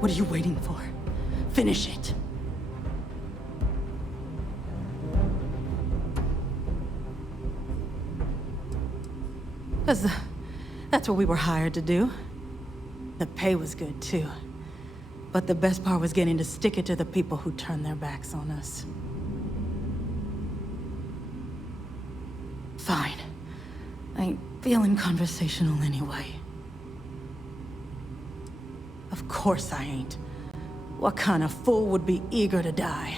What are you waiting for? Finish it. That's what we were hired to do. The pay was good, too. But the best part was getting to stick it to the people who turned their backs on us. Fine. I ain't feeling conversational anyway. Of course I ain't. What kind of fool would be eager to die?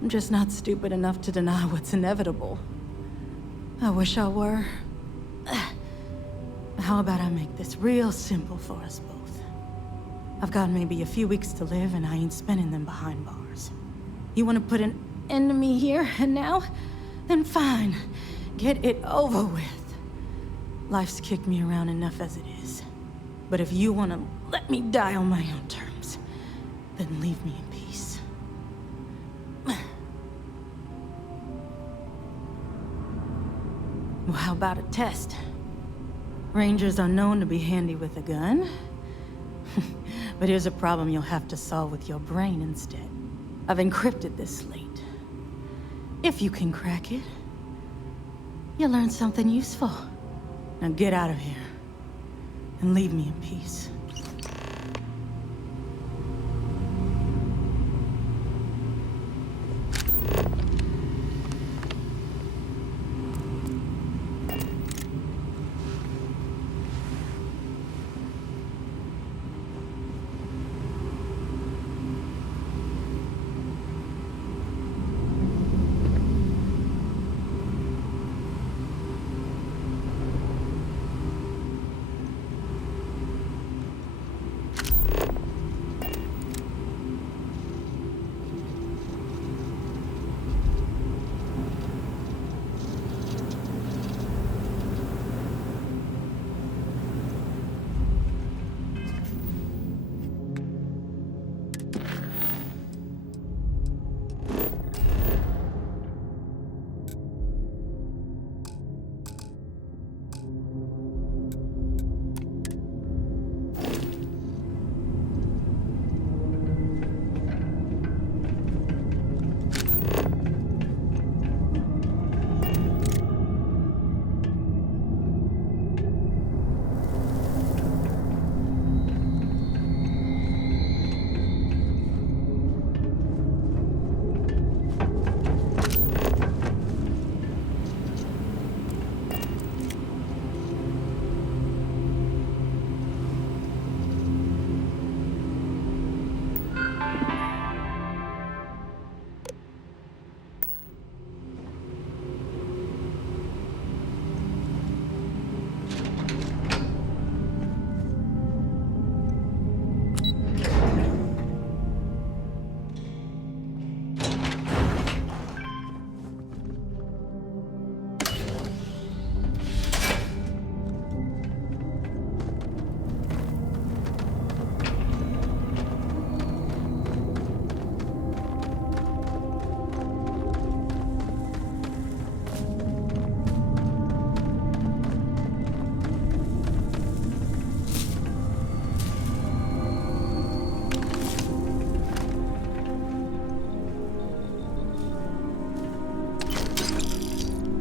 I'm just not stupid enough to deny what's inevitable. I wish I were. How about I make this real simple for us both? I've got maybe a few weeks to live, and I ain't spending them behind bars. You want to put an end to me here and now? Then fine. Get it over with. Life's kicked me around enough as it is. But if you want to let me die on my own terms, then leave me in peace. Well, how about a test? Rangers are known to be handy with a gun. But here's a problem you'll have to solve with your brain instead. I've encrypted this slate. If you can crack it, you'll learn something useful. Now get out of here, and leave me in peace.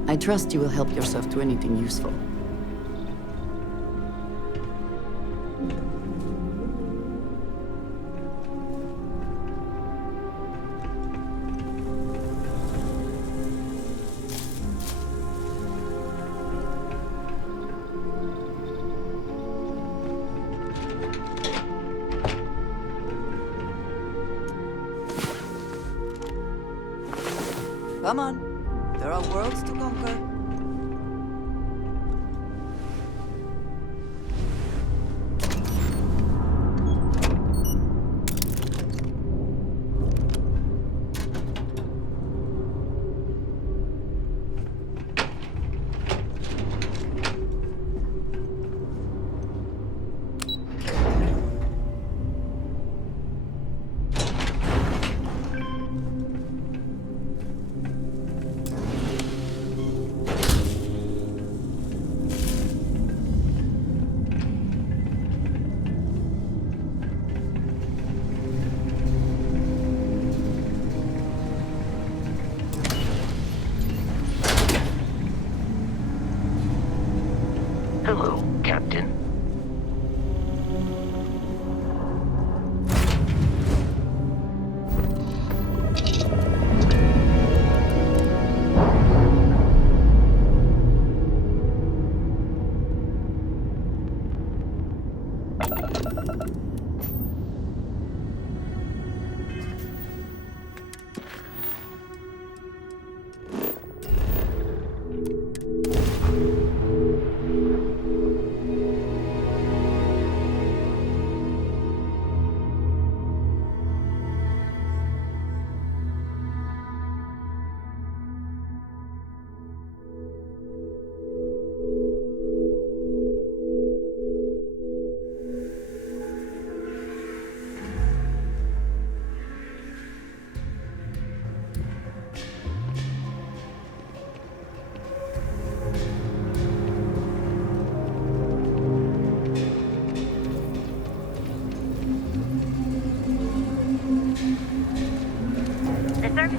I trust you will help yourself to anything useful. Come on. There are worlds to conquer.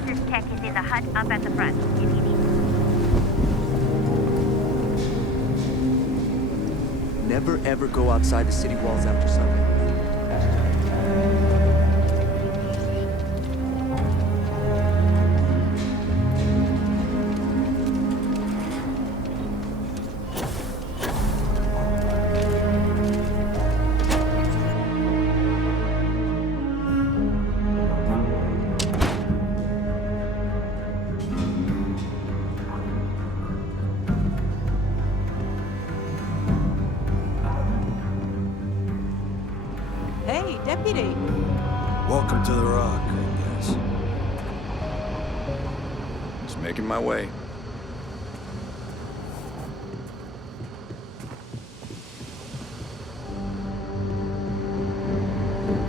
Pegasus tech is in the hut up at the front, if you need. Never ever go outside the city walls after sundown. Hey, deputy. Welcome to the Rock, I guess. Just making my way.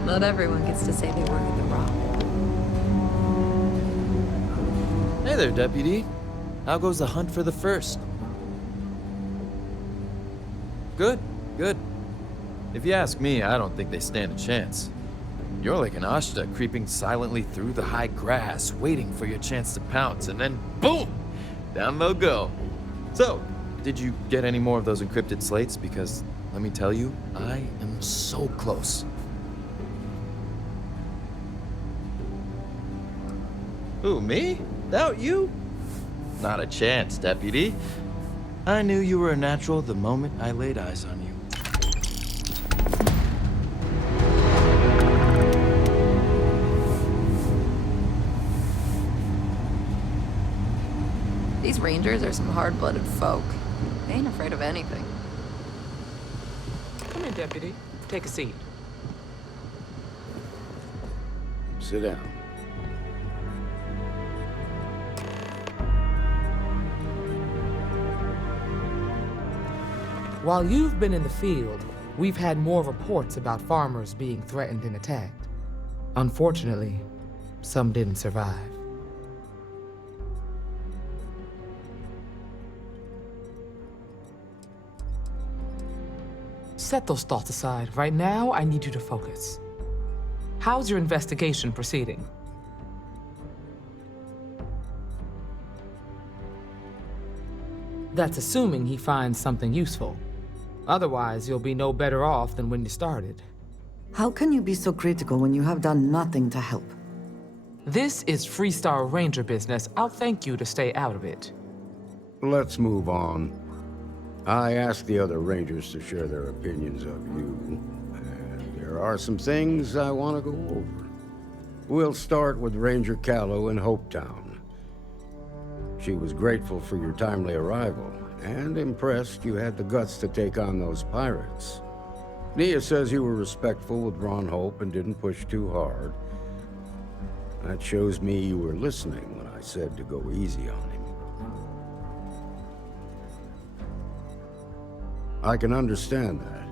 Not everyone gets to say they work at the Rock. Hey there, Deputy. How goes the hunt for the first? Good, good. If you ask me, I don't think they stand a chance. You're like an Ashta creeping silently through the high grass, waiting for your chance to pounce, and then boom! Down they'll go. So, did you get any more of those encrypted slates? Because, let me tell you, I am so close. Who, me? Doubt you? Not a chance, Deputy. I knew you were a natural the moment I laid eyes on you. These Rangers are some hard-blooded folk. They ain't afraid of anything. Come in, Deputy. Take a seat. Sit down. While you've been in the field, we've had more reports about farmers being threatened and attacked. Unfortunately, some didn't survive. Set those thoughts aside. Right now, I need you to focus. How's your investigation proceeding? That's assuming he finds something useful. Otherwise, you'll be no better off than when you started. How can you be so critical when you have done nothing to help? This is Freestar Ranger business. I'll thank you to stay out of it. Let's move on. I asked the other Rangers to share their opinions of you, and there are some things I want to go over. We'll start with Ranger Callow in Hopetown. She was grateful for your timely arrival, and impressed you had the guts to take on those pirates. Nia says you were respectful with Ron Hope and didn't push too hard. That shows me you were listening when I said to go easy on him. I can understand that.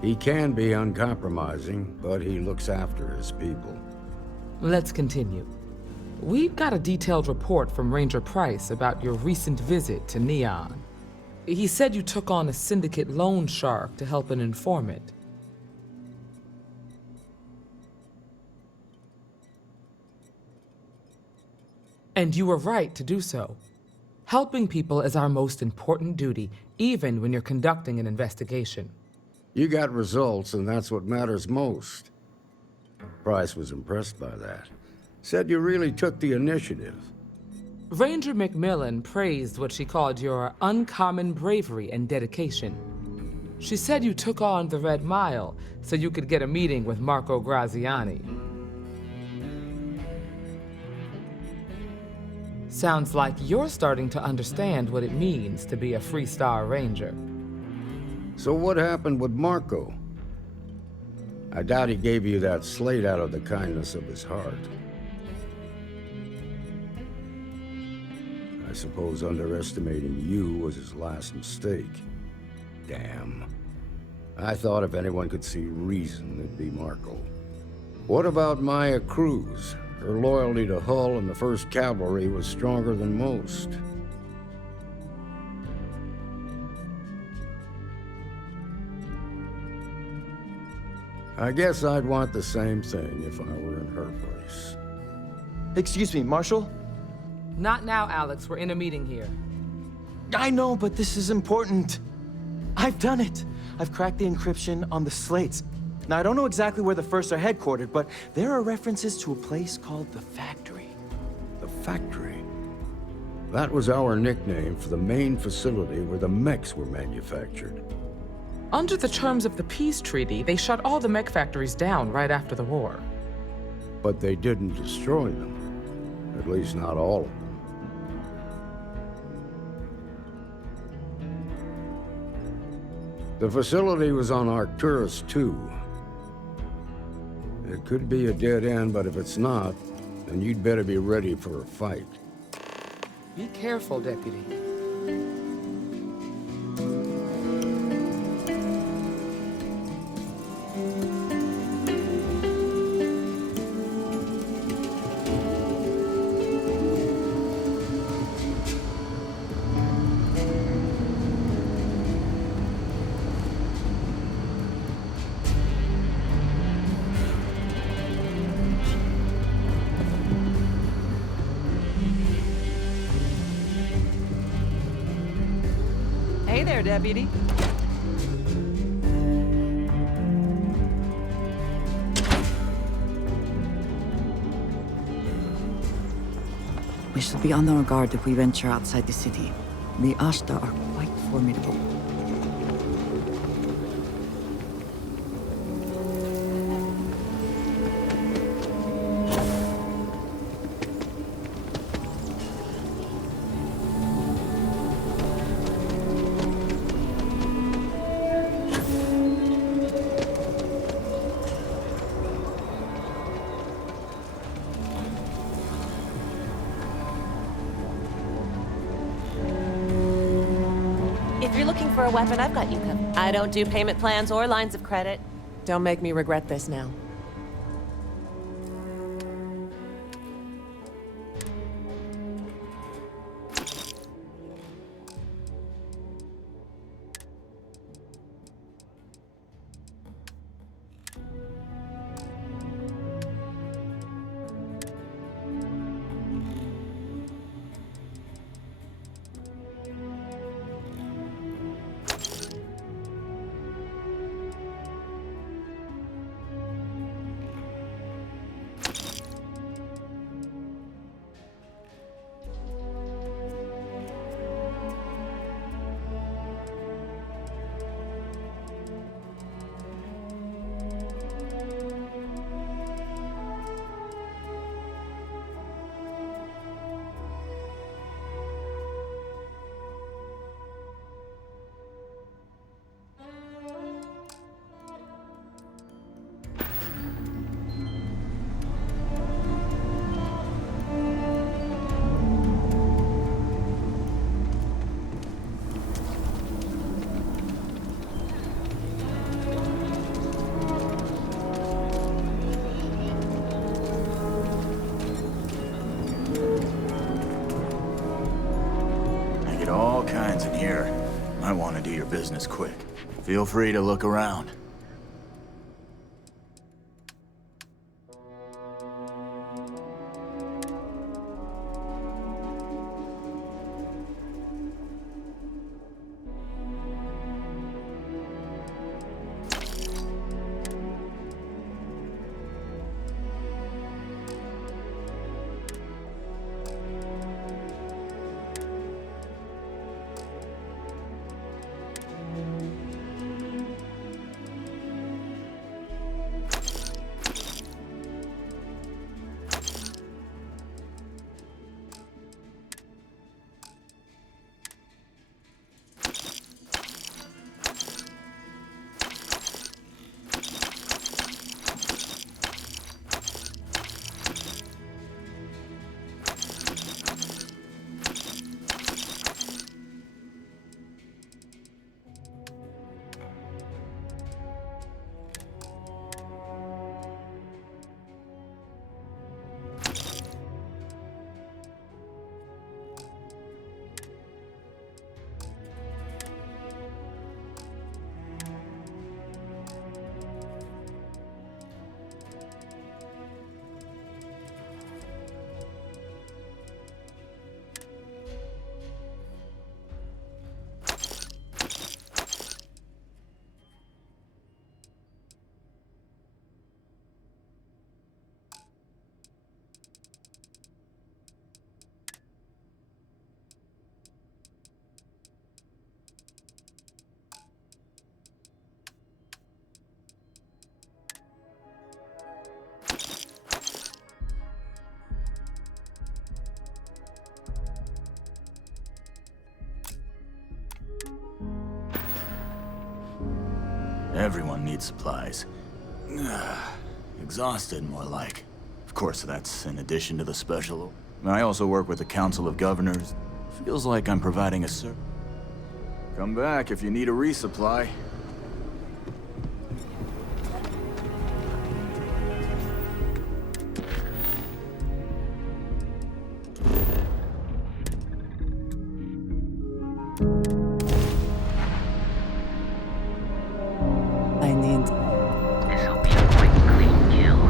He can be uncompromising, but he looks after his people. Let's continue. We've got a detailed report from Ranger Price about your recent visit to Neon. He said you took on a syndicate loan shark to help an informant. And you were right to do so. Helping people is our most important duty, even when you're conducting an investigation. You got results, and that's what matters most. Price was impressed by that. Said you really took the initiative. Ranger McMillan praised what she called your uncommon bravery and dedication. She said you took on the Red Mile so you could get a meeting with Marco Graziani. Sounds like you're starting to understand what it means to be a Freestar Ranger. So what happened with Marco? I doubt he gave you that slate out of the kindness of his heart. I suppose underestimating you was his last mistake. Damn. I thought if anyone could see reason, it'd be Marco. What about Maya Cruz? Her loyalty to Hull and the 1st Cavalry was stronger than most. I guess I'd want the same thing if I were in her place. Excuse me, Marshal? Not now, Alex. We're in a meeting here. I know, but this is important. I've done it. I've cracked the encryption on the slates. Now, I don't know exactly where the First are headquartered, but there are references to a place called the Factory. The Factory? That was our nickname for the main facility where the mechs were manufactured. Under the terms of the peace treaty, they shut all the mech factories down right after the war. But they didn't destroy them. At least not all of them. The facility was on Arcturus 2. It could be a dead end, but if it's not, then you'd better be ready for a fight. Be careful, Deputy. Hey there, Deputy. We should be on our guard if we venture outside the city. The Ashta are quite formidable. If you're looking for a weapon, I've got you covered. I don't do payment plans or lines of credit. Don't make me regret this now. All kinds in here. I want to do your business quick. Feel free to look around. Everyone needs supplies. Exhausted, more like. Of course, that's in addition to the special. I also work with the Council of Governors. Feels like I'm providing a service. Come back if you need a resupply. I need... This'll be a quick, clean kill.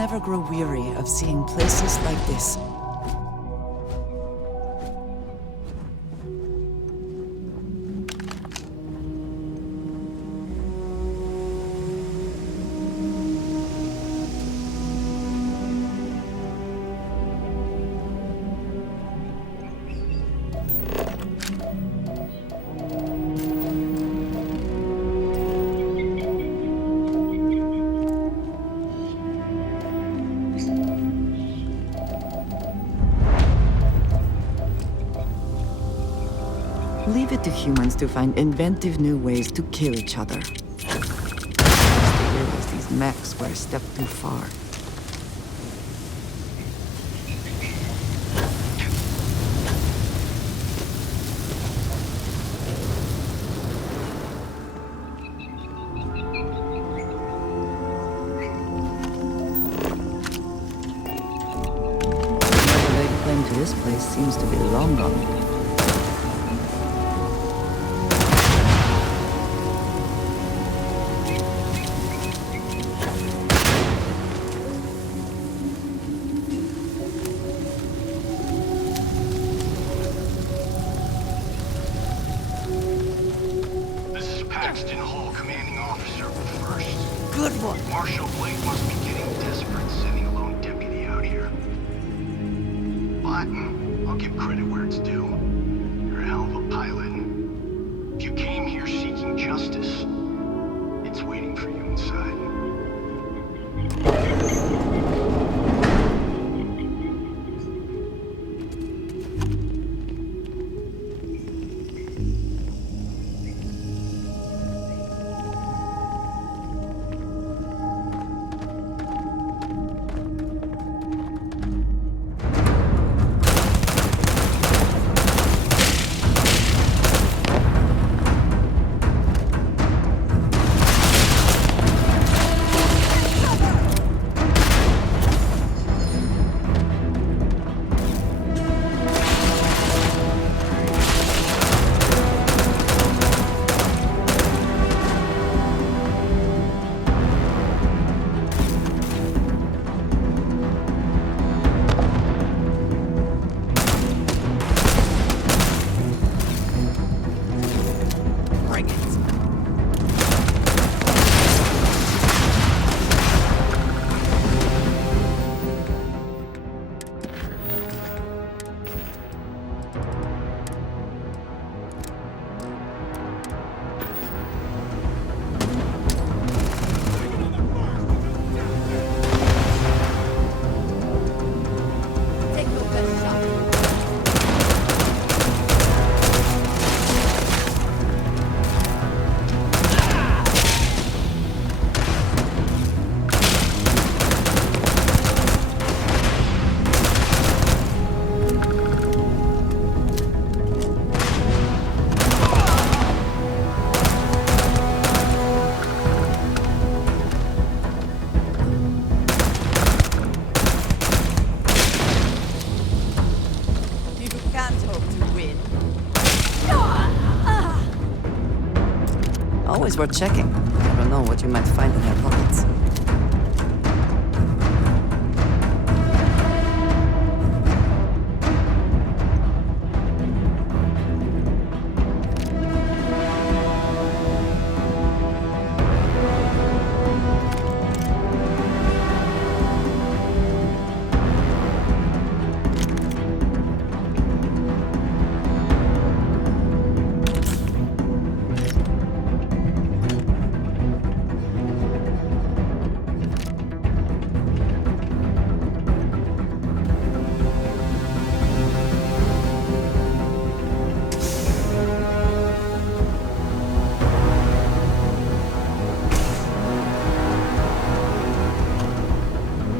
never grow weary of seeing places like this. Leave it to humans to find inventive new ways to kill each other. These mechs were a step too far. Whatever they claim to this place seems to be long gone. Always worth checking. You never know what you might find in their pockets.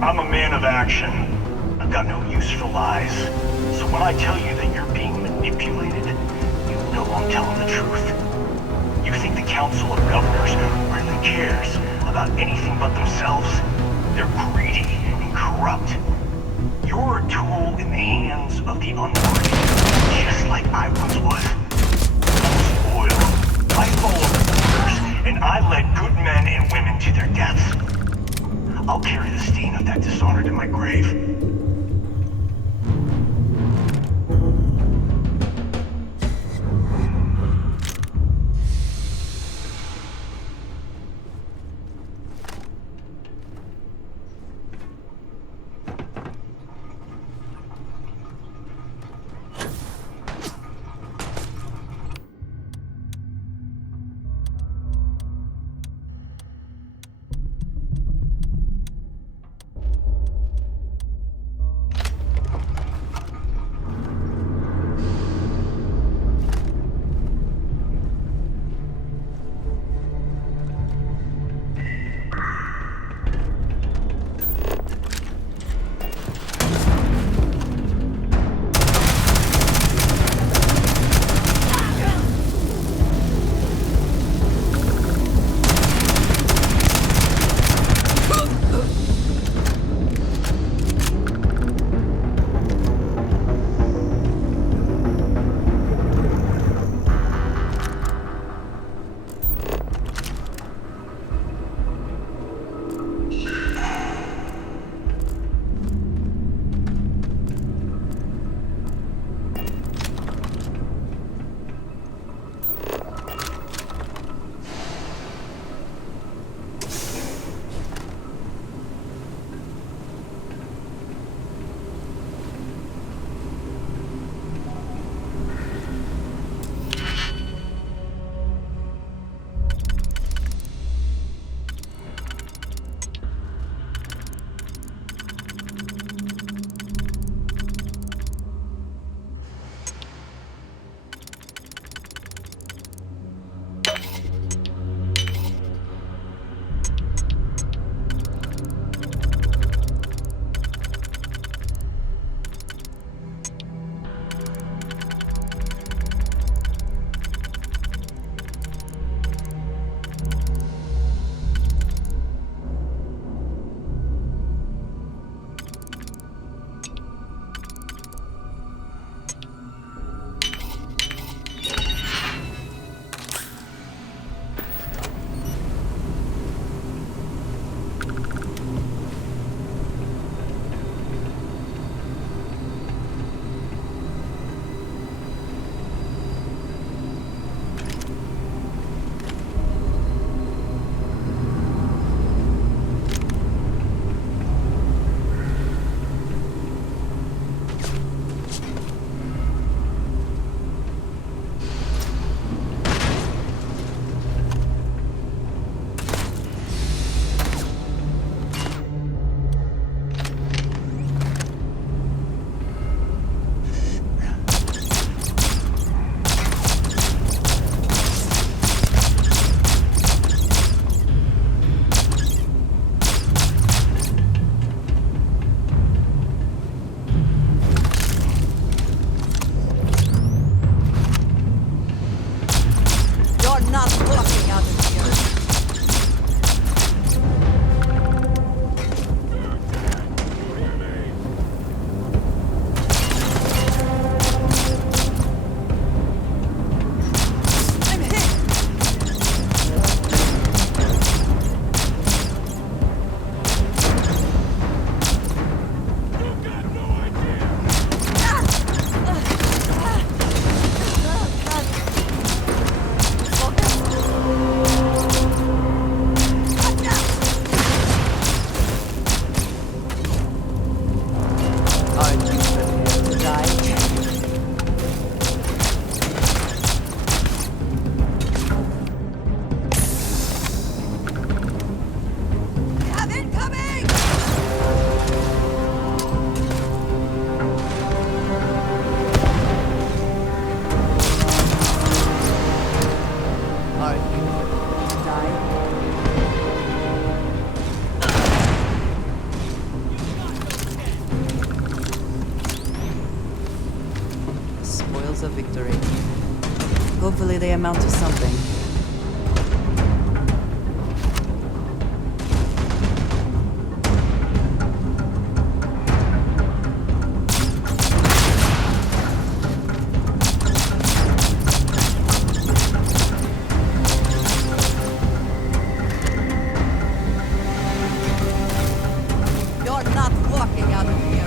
I'm a man of action. I've got no use for lies. So when I tell you that you're being manipulated, you know I'm telling the truth. You think the Council of Governors really cares about anything but themselves? They're greedy and corrupt. You're a tool in the hands of the unworthy, just like I once was. I was loyal. I followed orders, and I led good men and women to their deaths. I'll carry the stain of that dishonor to my grave. Aren't you prepared to die? Spoils of victory. Hopefully they amount to something. You're not walking out of here.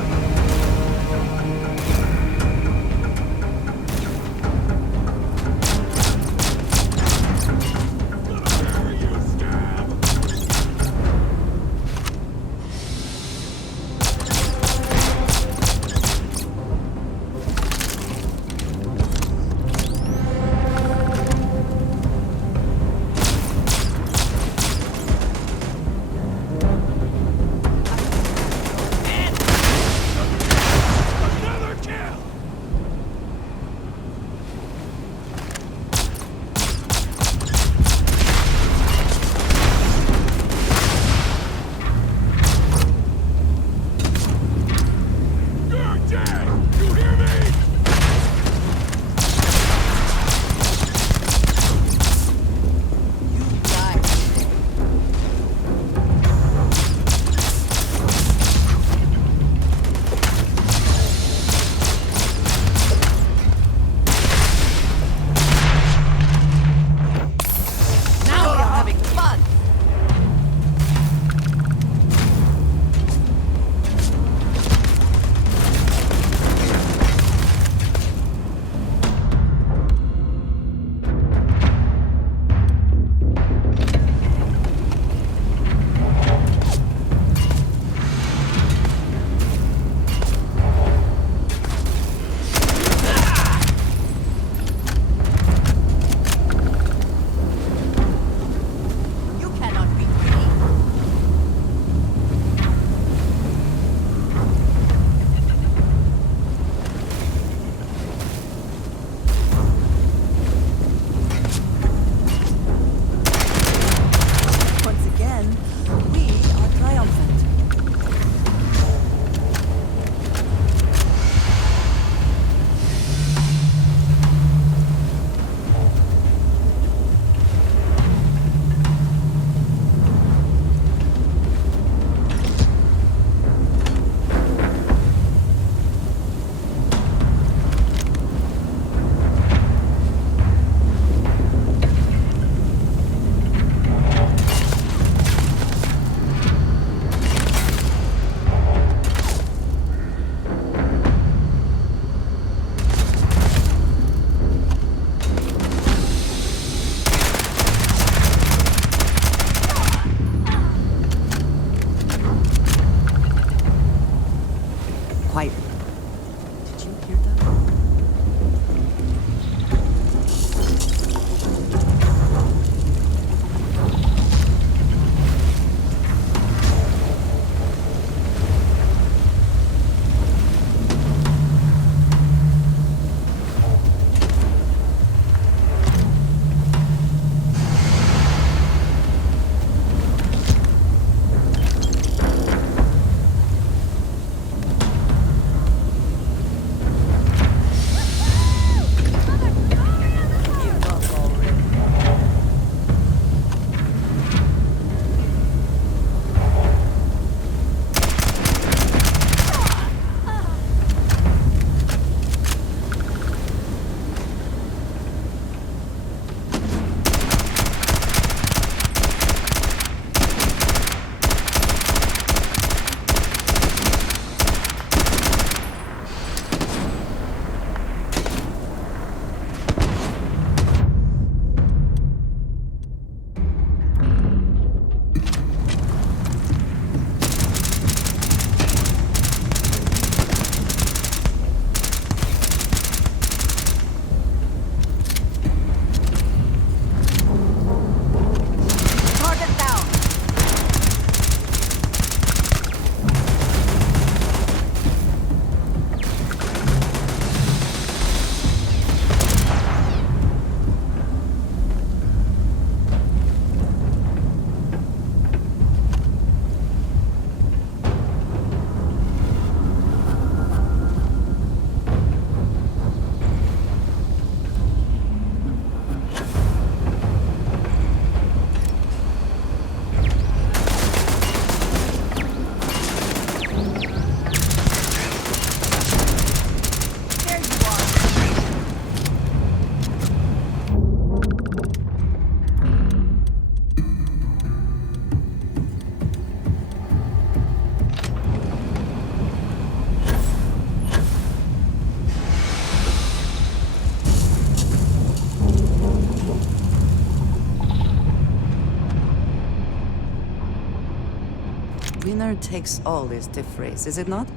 winner takes all is the phrase, is it not?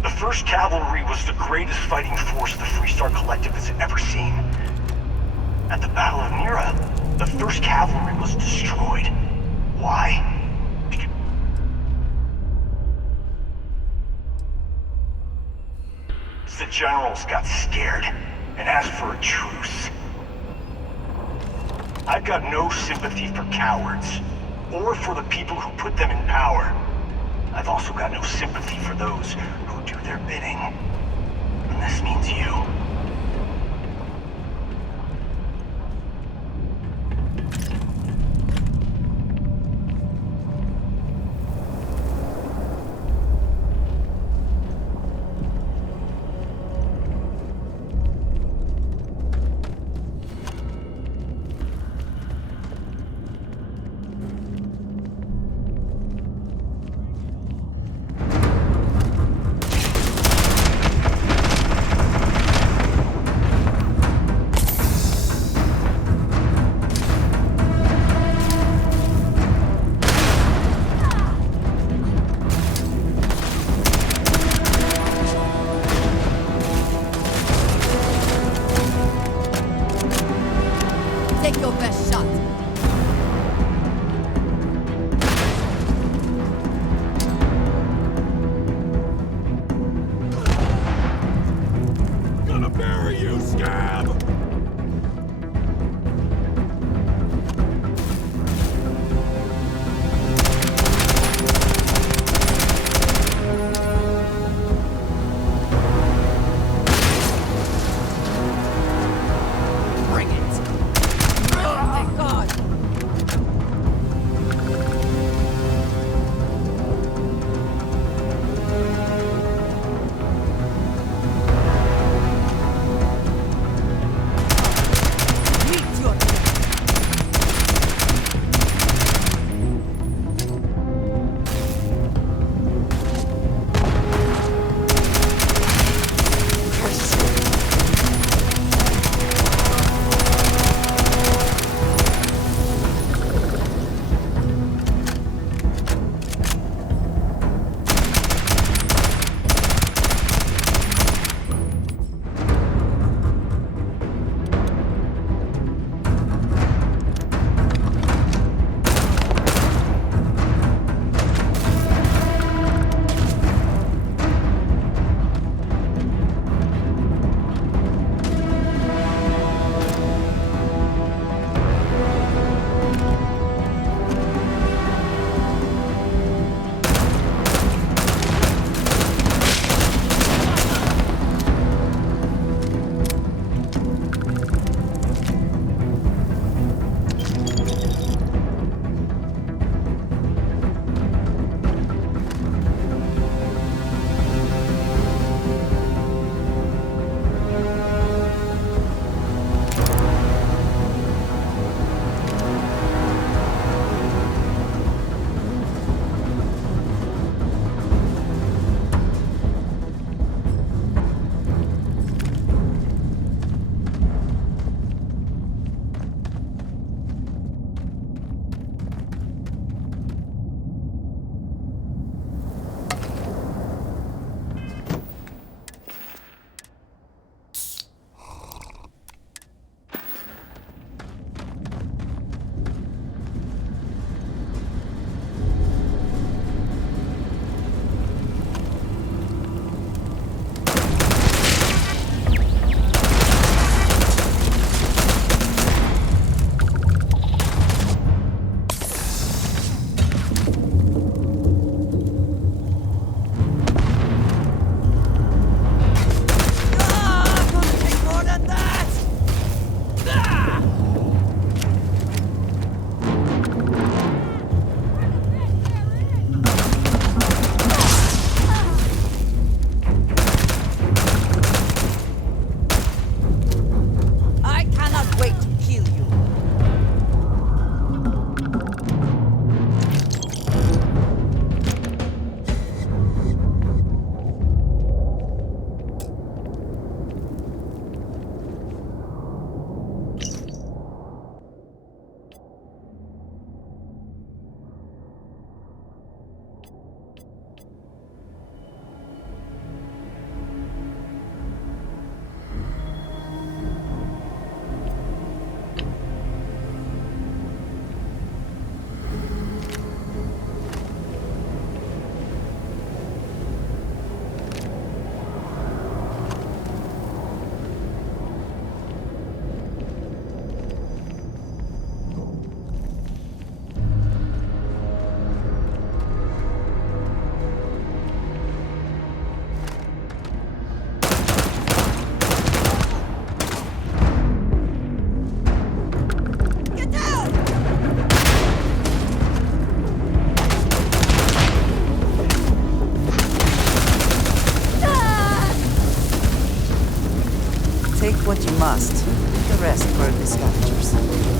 The 1st Cavalry was the greatest fighting force the Freestar Collective has ever seen. At the Battle of Mira, the 1st Cavalry was destroyed. Why? The generals got scared and asked for a truce. I've got no sympathy for cowards, or for the people who put them in power. I've also got no sympathy for those who do their bidding. And this means you. escort the scavengers.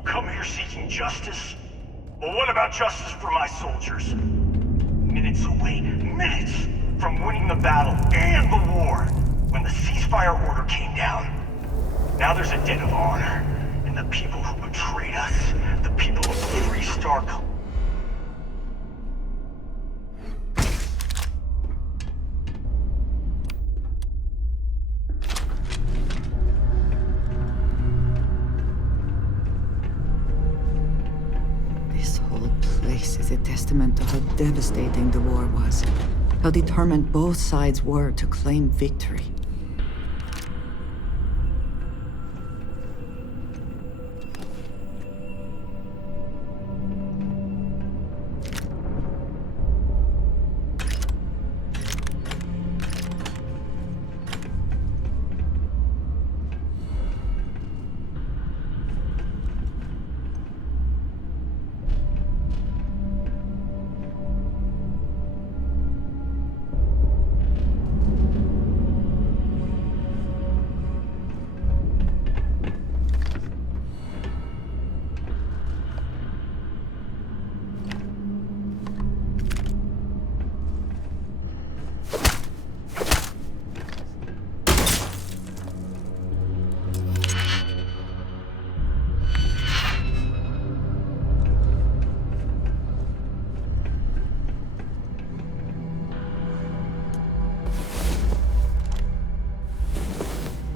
You come here seeking justice? Well, what about justice for my soldiers? Minutes away, minutes from winning the battle and the war, when the ceasefire order came down. Now there's a debt of honor, and the people who betrayed us, the people of the Free Star... This whole place is a testament to how devastating the war was. How determined both sides were to claim victory.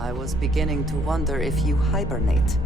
I was beginning to wonder if you hibernate.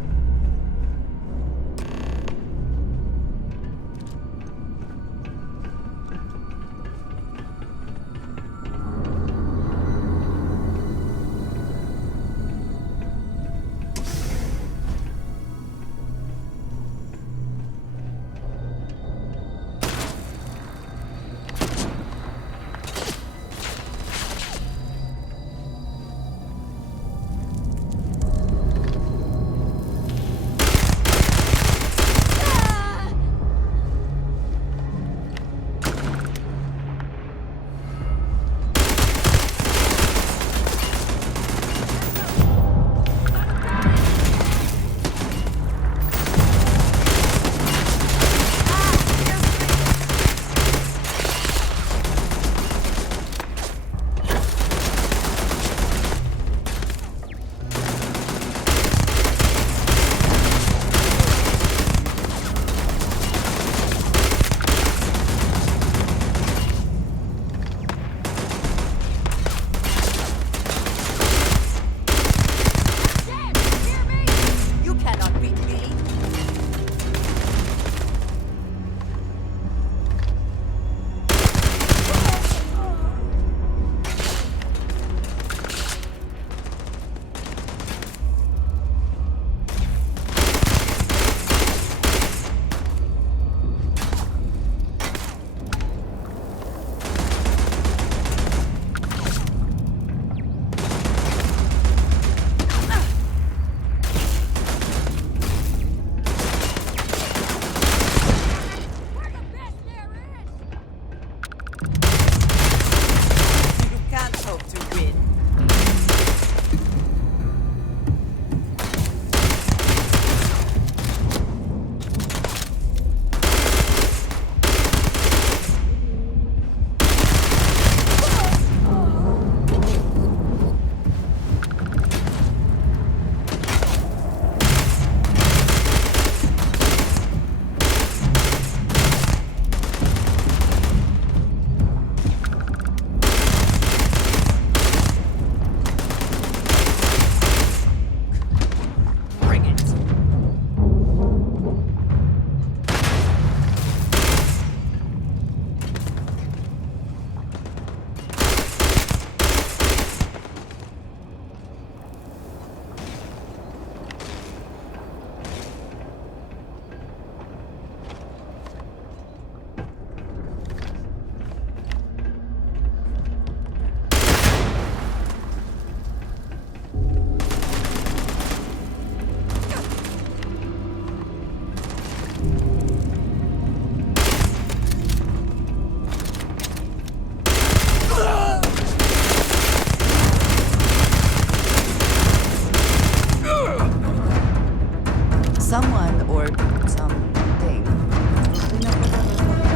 Someone or something will clean up whatever's left.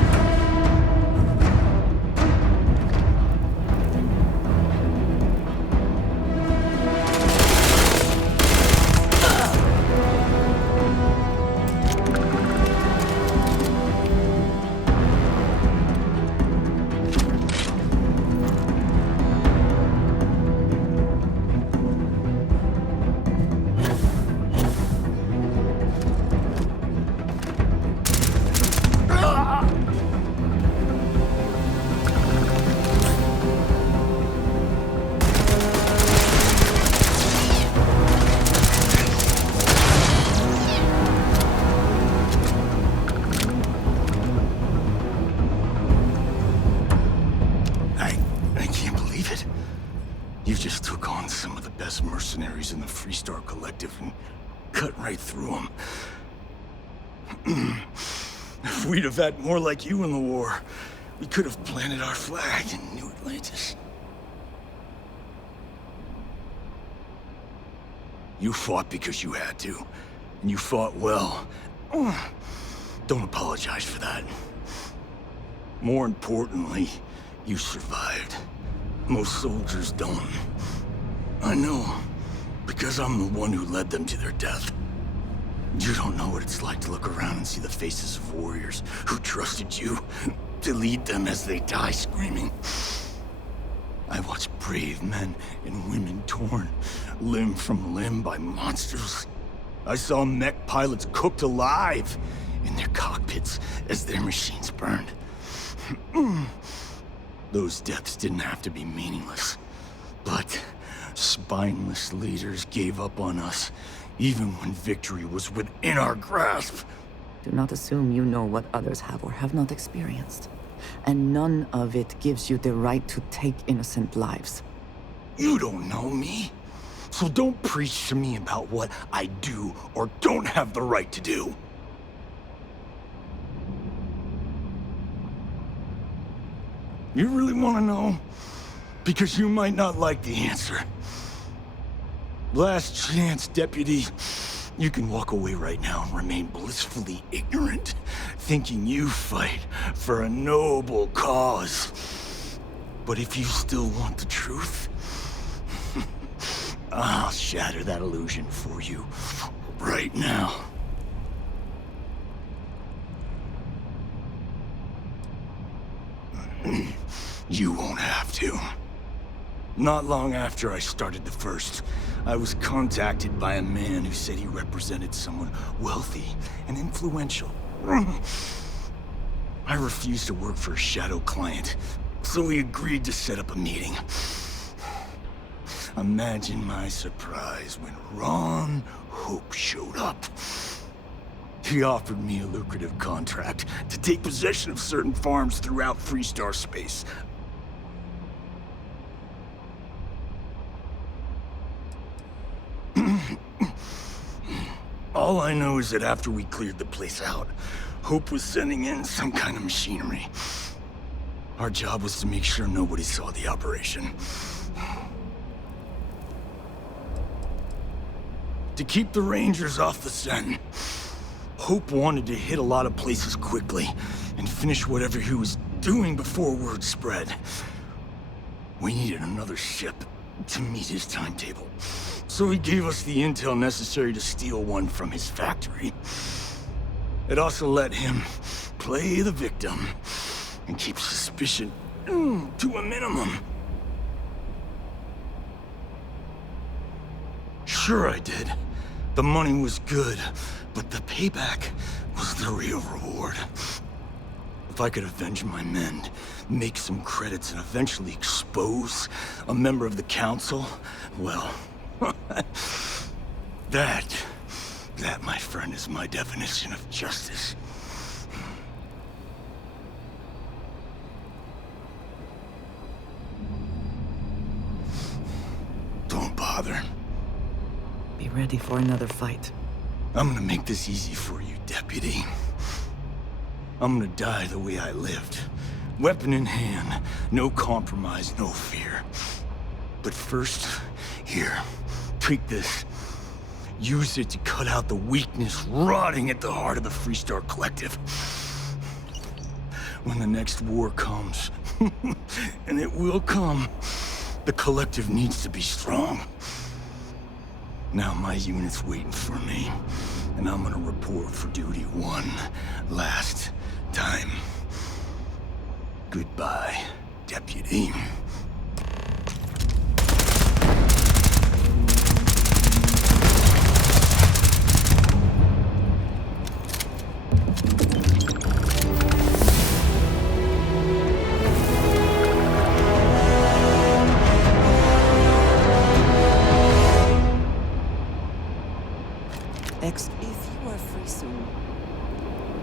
You just took on some of the best mercenaries in the Freestar Collective and cut right through them. If we'd have had more like you in the war, we could have planted our flag in New Atlantis. You fought because you had to, and you fought well. Don't apologize for that. More importantly, you survived. Most soldiers don't. I know, because I'm the one who led them to their death. You don't know what it's like to look around and see the faces of warriors who trusted you to lead them as they die screaming. I watched brave men and women torn limb from limb by monsters. I saw mech pilots cooked alive in their cockpits as their machines burned. Those deaths didn't have to be meaningless, but spineless leaders gave up on us, even when victory was within our grasp. Do not assume you know what others have or have not experienced. And none of it gives you the right to take innocent lives. You don't know me, so don't preach to me about what I do or don't have the right to do. You really want to know? Because you might not like the answer. Last chance, Deputy. You can walk away right now and remain blissfully ignorant, thinking you fight for a noble cause. But if you still want the truth, I'll shatter that illusion for you right now. You won't have to. Not long after I started the First, I was contacted by a man who said he represented someone wealthy and influential. I refused to work for a shadow client, so he agreed to set up a meeting. Imagine my surprise when Ron Hope showed up. He offered me a lucrative contract to take possession of certain farms throughout Freestar space. All I know is that after we cleared the place out, Hope was sending in some kind of machinery. Our job was to make sure nobody saw the operation. To keep the Rangers off the scent. Hope wanted to hit a lot of places quickly and finish whatever he was doing before word spread. We needed another ship to meet his timetable, so he gave us the intel necessary to steal one from his factory. It also let him play the victim and keep suspicion to a minimum. Sure I did. The money was good, but the payback was the real reward. If I could avenge my men, make some credits, and eventually expose a member of the council, well, that, my friend, is my definition of justice. Don't bother. Be ready for another fight. I'm gonna make this easy for you, Deputy. I'm gonna die the way I lived. Weapon in hand, no compromise, no fear. But first, here, take this. Use it to cut out the weakness rotting at the heart of the Freestar Collective. When the next war comes, and it will come, the Collective needs to be strong. Now my unit's waiting for me, and I'm gonna report for duty one last time. Goodbye, Deputy. If you are free soon,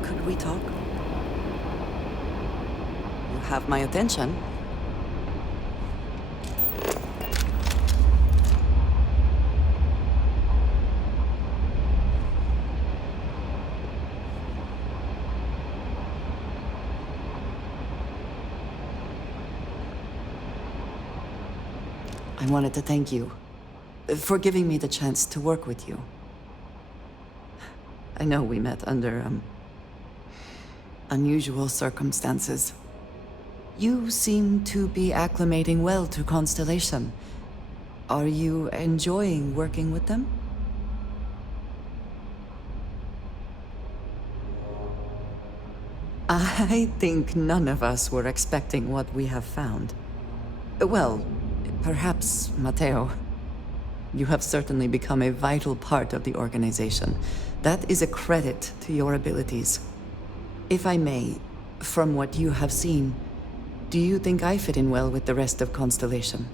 could we talk? You have my attention. I wanted to thank you for giving me the chance to work with you. I know we met under, unusual circumstances. You seem to be acclimating well to Constellation. Are you enjoying working with them? I think none of us were expecting what we have found. Well, perhaps Mateo. You have certainly become a vital part of the organization. That is a credit to your abilities. If I may, from what you have seen, do you think I fit in well with the rest of Constellation?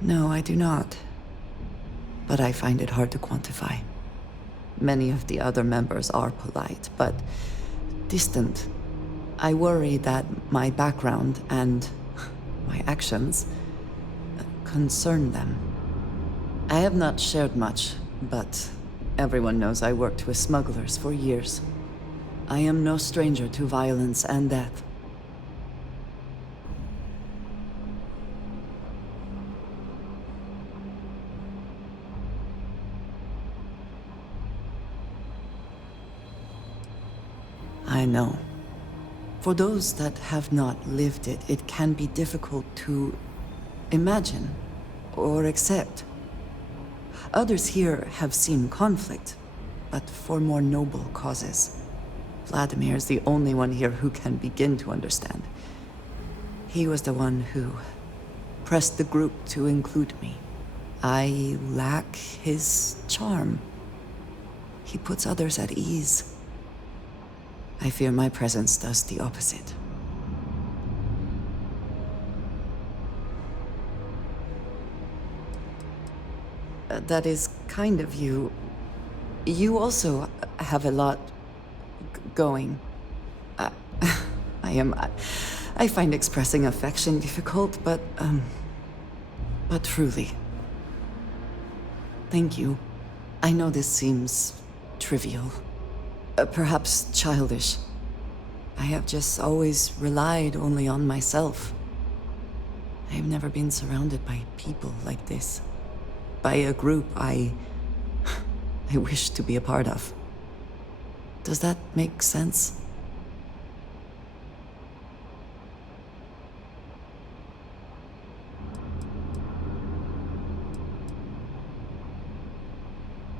No, I do not. But I find it hard to quantify. Many of the other members are polite, but distant. I worry that my background and my actions concern them. I have not shared much, but everyone knows I worked with smugglers for years. I am no stranger to violence and death. I know. For those that have not lived it, it can be difficult to imagine or accept. Others here have seen conflict, but for more noble causes. Vladimir is the only one here who can begin to understand. He was the one who pressed the group to include me. I lack his charm. He puts others at ease. I fear my presence does the opposite. That is kind of you. You also have a lot going. I find expressing affection difficult, but truly. Thank you. I know this seems trivial. Perhaps childish. I have just always relied only on myself. I have never been surrounded by people like this. By a group I wish to be a part of. Does that make sense?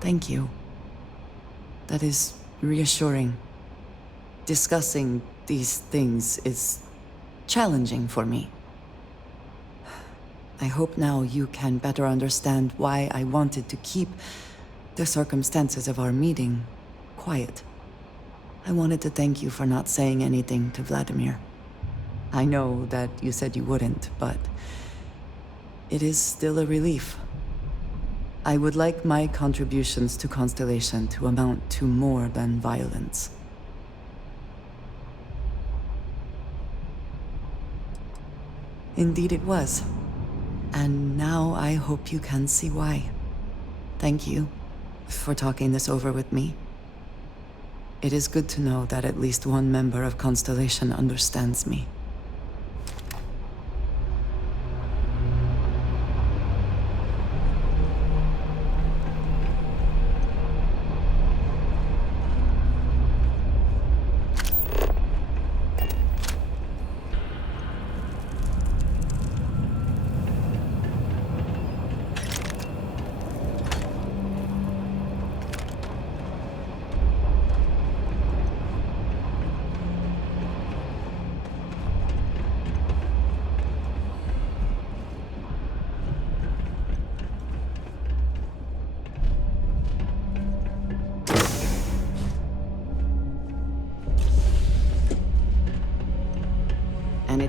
Thank you. That is reassuring. Discussing these things is challenging for me. I hope now you can better understand why I wanted to keep the circumstances of our meeting quiet. I wanted to thank you for not saying anything to Vladimir. I know that you said you wouldn't, but it is still a relief. I would like my contributions to Constellation to amount to more than violence. Indeed it was. And now I hope you can see why. Thank you for talking this over with me. It is good to know that at least one member of Constellation understands me.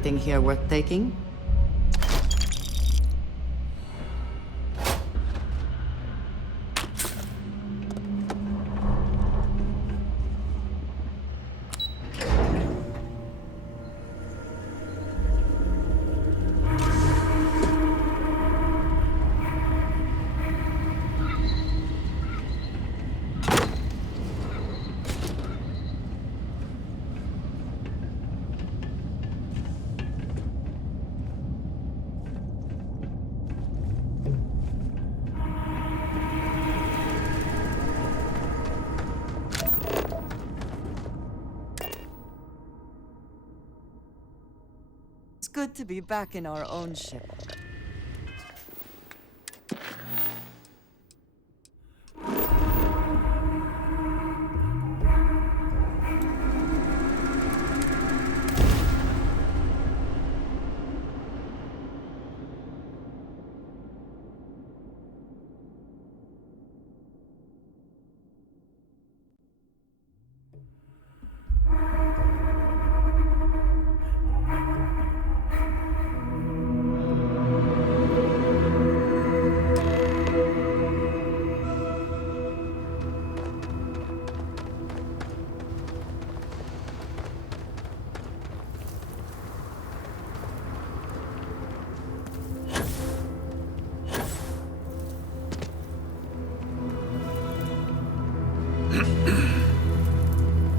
Anything here worth taking? It's good to be back in our own ship.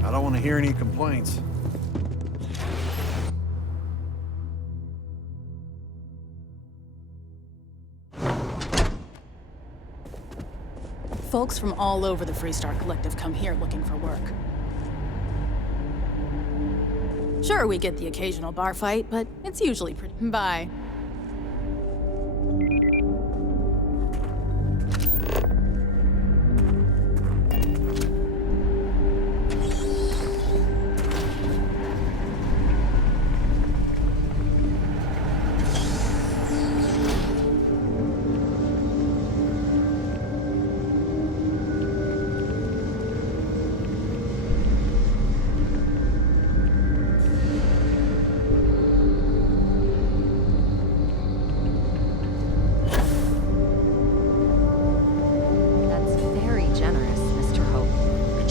I don't want to hear any complaints. Folks from all over the Freestar Collective come here looking for work. Sure, we get the occasional bar fight, but it's usually pretty... Bye.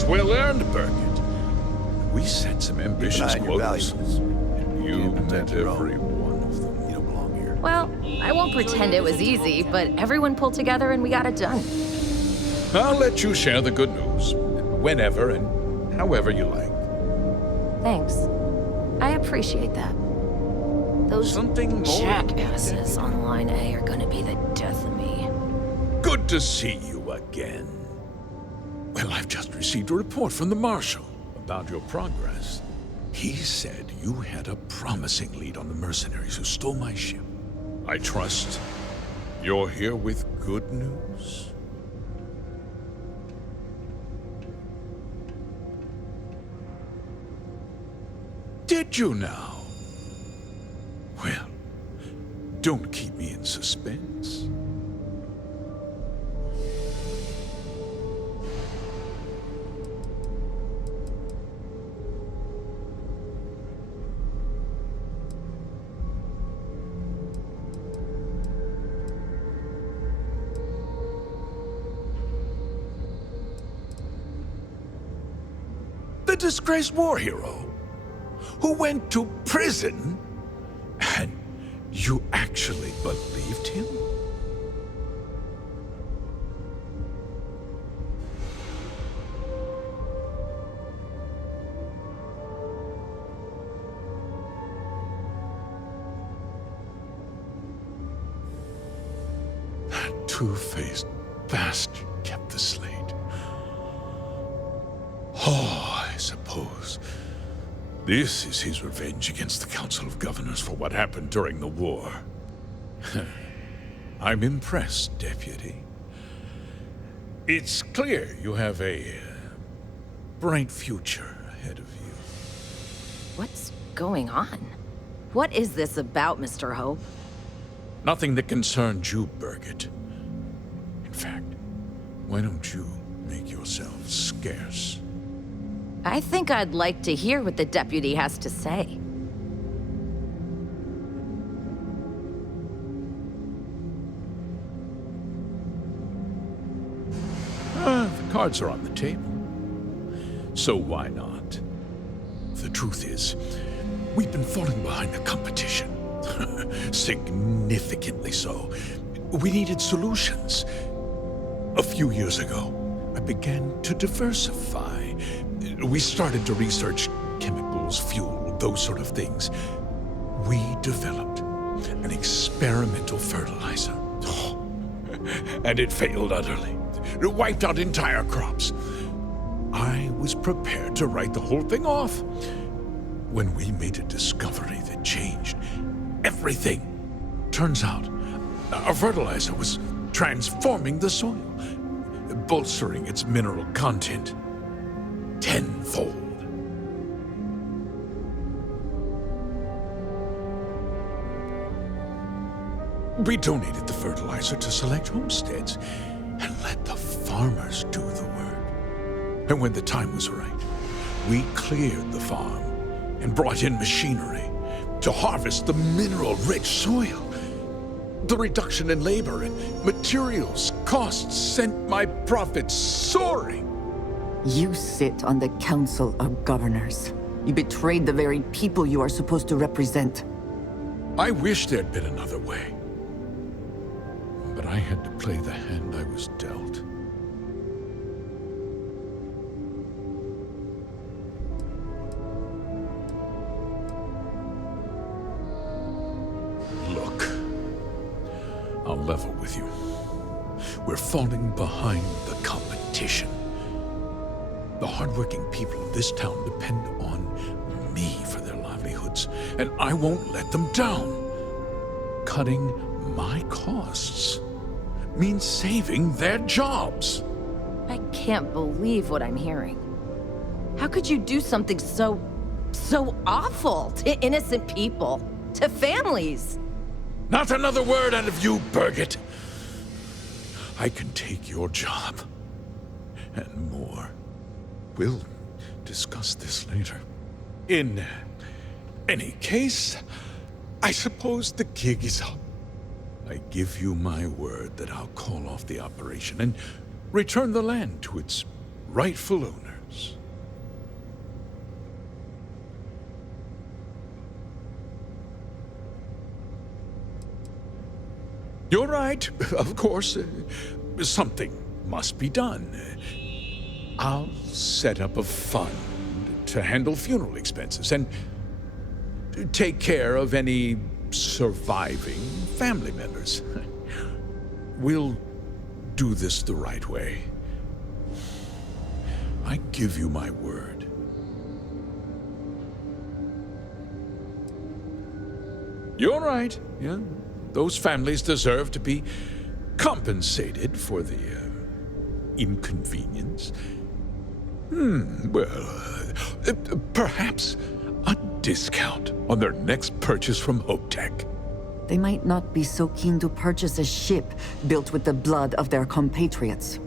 Well earned, Burkett. We set some ambitious quotas, and you met every one of them. You don't belong here. Well, I won't pretend it was easy, but everyone pulled together and we got it done. I'll let you share the good news, whenever and however you like. Thanks. I appreciate that. Those jackasses on Line A are gonna be the death of me. Good to see you again. Well, I've just received a report from the Marshal about your progress. He said you had a promising lead on the mercenaries who stole my ship. I trust you're here with good news? Did you now? Well, don't keep me in suspense. The disgraced war hero who went to prison, and you actually believed him? That two-faced bastard kept the slate. Oh, I suppose this is his revenge against the Council of Governors for what happened during the war. I'm impressed, Deputy. It's clear you have a bright future ahead of you. What's going on? What is this about, Mr. Hope? Nothing that concerns you, Burkett. In fact, why don't you make yourself scarce? I think I'd like to hear what the deputy has to say. cards are on the table. So why not? The truth is, we've been falling behind the competition. Significantly so. We needed solutions. A few years ago, I began to diversify. We started to research chemicals, fuel, those sort of things. We developed an experimental fertilizer. And it failed utterly. It wiped out entire crops. I was prepared to write the whole thing off when we made a discovery that changed everything. Turns out, our fertilizer was transforming the soil, bolstering its mineral content tenfold. We donated the fertilizer to select homesteads and let the farmers do the work. And when the time was right, we cleared the farm and brought in machinery to harvest the mineral-rich soil. The reduction in labor and materials costs sent my profits soaring. You sit on the Council of Governors. You betrayed the very people you are supposed to represent. I wish there'd been another way. But I had to play the hand I was dealt. Look, I'll level with you. We're falling behind the competition. The hardworking people of this town depend on me for their livelihoods, and I won't let them down. Cutting my costs means saving their jobs. I can't believe what I'm hearing. How could you do something so awful to innocent people, to families? Not another word out of you, Birgit. I can take your job and more. We'll discuss this later. In any case, I suppose the gig is up. I give you my word that I'll call off the operation and return the land to its rightful owners. You're right, of course. Something must be done. I'll set up a fund to handle funeral expenses and take care of any surviving family members. We'll do this the right way. I give you my word. You're right, yeah. Those families deserve to be compensated for the inconvenience. Perhaps a discount on their next purchase from HopeTech. They might not be so keen to purchase a ship built with the blood of their compatriots.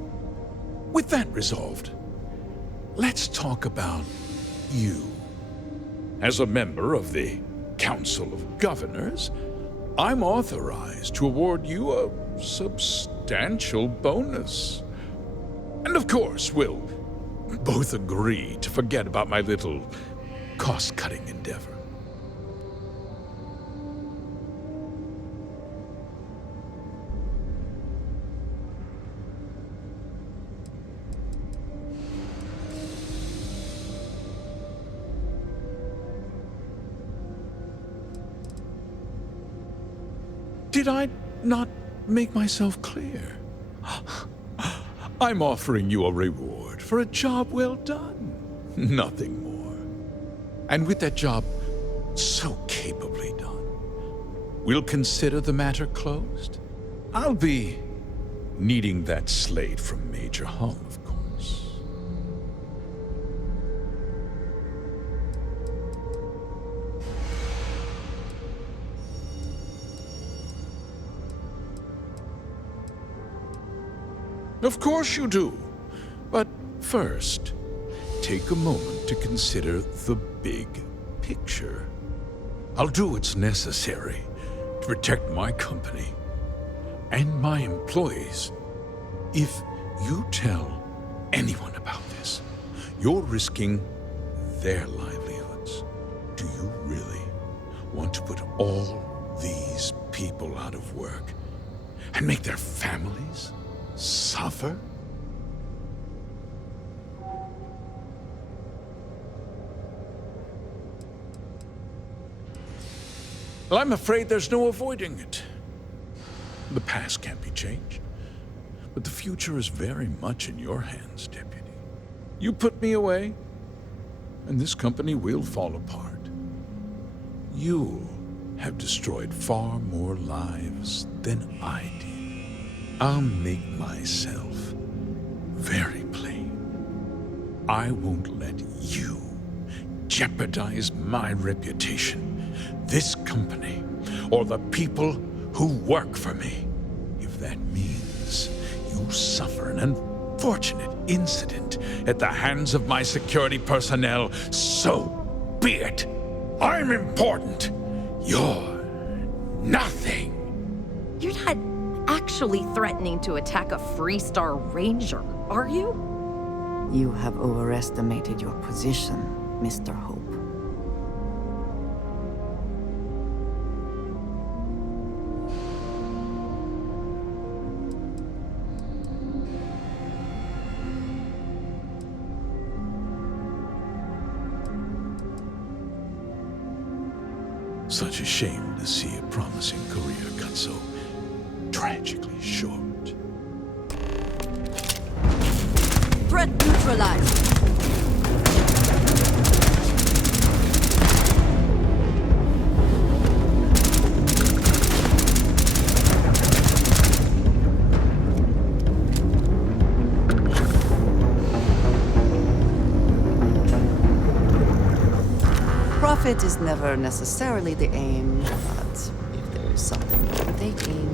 With that resolved, let's talk about you. As a member of the Council of Governors, I'm authorized to award you a substantial bonus. And of course, we'll both agree to forget about my little cost-cutting endeavor. Did I not make myself clear? I'm offering you a reward for a job well done. Nothing more. And with that job so capably done, we'll consider the matter closed. I'll be needing that slate from Major Hull, of course. Of course you do. But first, take a moment to consider the big picture. I'll do what's necessary to protect my company and my employees if you tell anyone about this. You're risking their livelihoods. Do you really want to put all these people out of work and make their families suffer? Well, I'm afraid there's no avoiding it. The past can't be changed, but the future is very much in your hands, Deputy. You put me away, and this company will fall apart. You have destroyed far more lives than I did. I'll make myself very plain. I won't let you jeopardize my reputation, this company, or the people who work for me. If that means you suffer an unfortunate incident at the hands of my security personnel, so be it. I'm important. You're nothing. You're not actually threatening to attack a Freestar Ranger, are you? You have overestimated your position, Mr. Hope. Such a shame to see a promising career cut so tragically short. Threat neutralized. Profit is never necessarily the aim, but if there is something worth taking...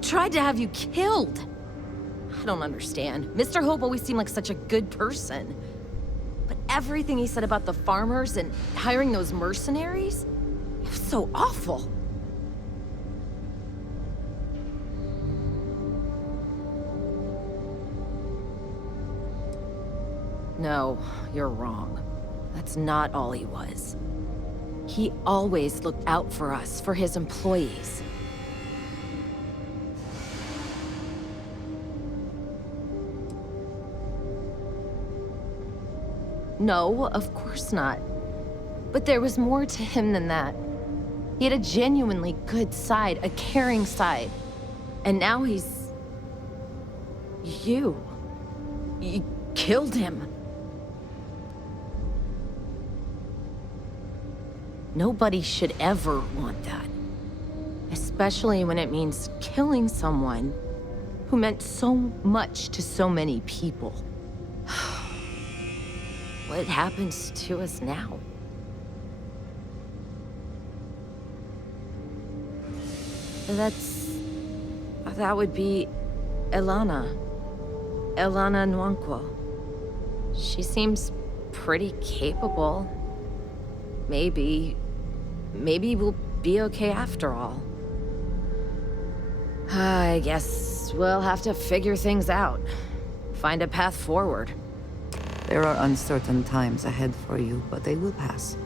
Tried to have you killed. I don't understand. Mr. Hope always seemed like such a good person. But everything he said about the farmers and hiring those mercenaries, it was so awful. No, you're wrong. That's not all he was. He always looked out for us, for his employees. No, of course not. But there was more to him than that. He had a genuinely good side, a caring side. And now he's... you. You killed him. Nobody should ever want that. Especially when it means killing someone who meant so much to so many people. what happens to us now? That would be Elana Nwankwo. She seems pretty capable. Maybe we'll be okay after all. I guess we'll have to figure things out. Find a path forward. There are uncertain times ahead for you, but they will pass.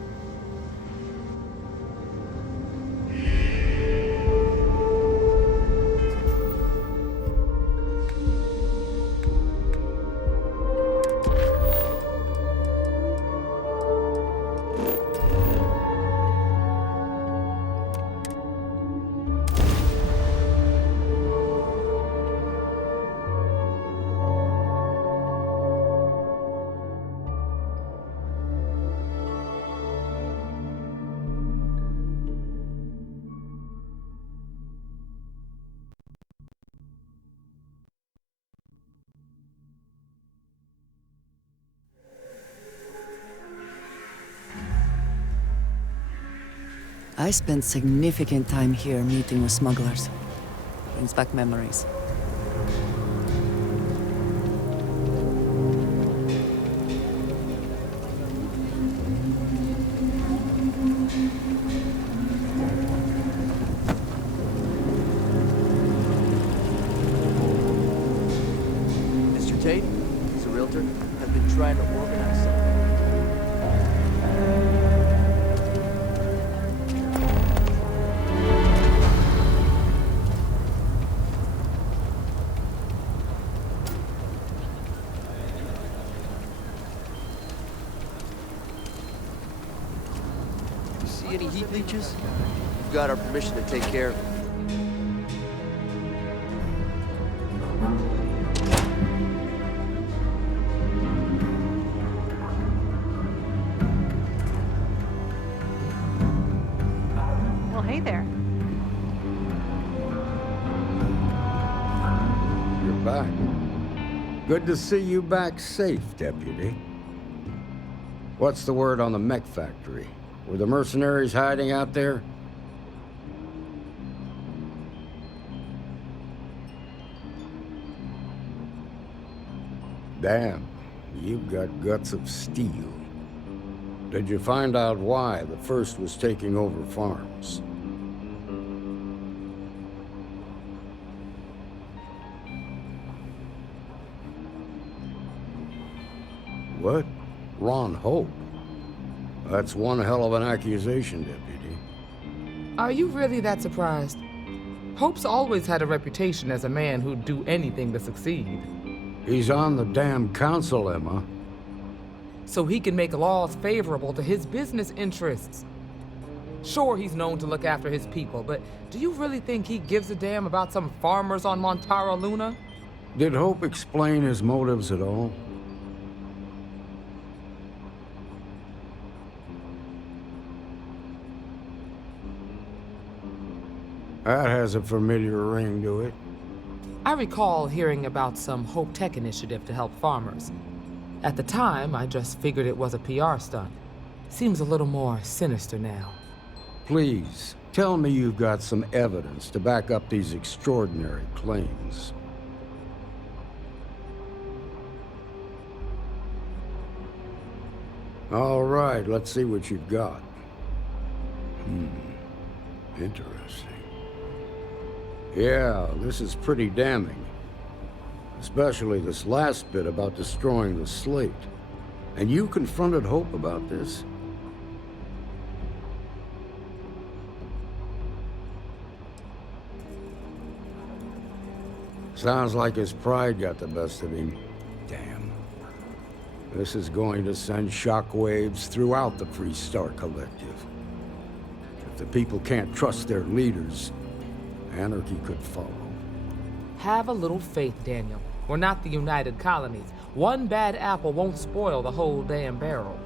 I spent significant time here meeting with smugglers. Brings back memories. Mr. Tate, he's a realtor, has been trying to organize something. Any heat leeches? You've got our permission to take care of it. Well, hey there. You're back. Good to see you back safe, Deputy. What's the word on the mech factory? Were the mercenaries hiding out there? Damn, you've got guts of steel. Did you find out why the first was taking over farms? What? Ron Hope? That's one hell of an accusation, Deputy. Are you really that surprised? Hope's always had a reputation as a man who'd do anything to succeed. He's on the damn council, Emma. So he can make laws favorable to his business interests. Sure, he's known to look after his people, but do you really think he gives a damn about some farmers on Montara Luna? Did Hope explain his motives at all? That has a familiar ring to it. I recall hearing about some Hope Tech initiative to help farmers. At the time, I just figured it was a PR stunt. Seems a little more sinister now. Please, tell me you've got some evidence to back up these extraordinary claims. All right, let's see what you've got. Interesting. Yeah, this is pretty damning. Especially this last bit about destroying the slate. And you confronted Hope about this? Sounds like his pride got the best of him. Damn. This is going to send shockwaves throughout the Freestar Collective. If the people can't trust their leaders, anarchy could follow. Have a little faith, Daniel. We're not the United Colonies. One bad apple won't spoil the whole damn barrel.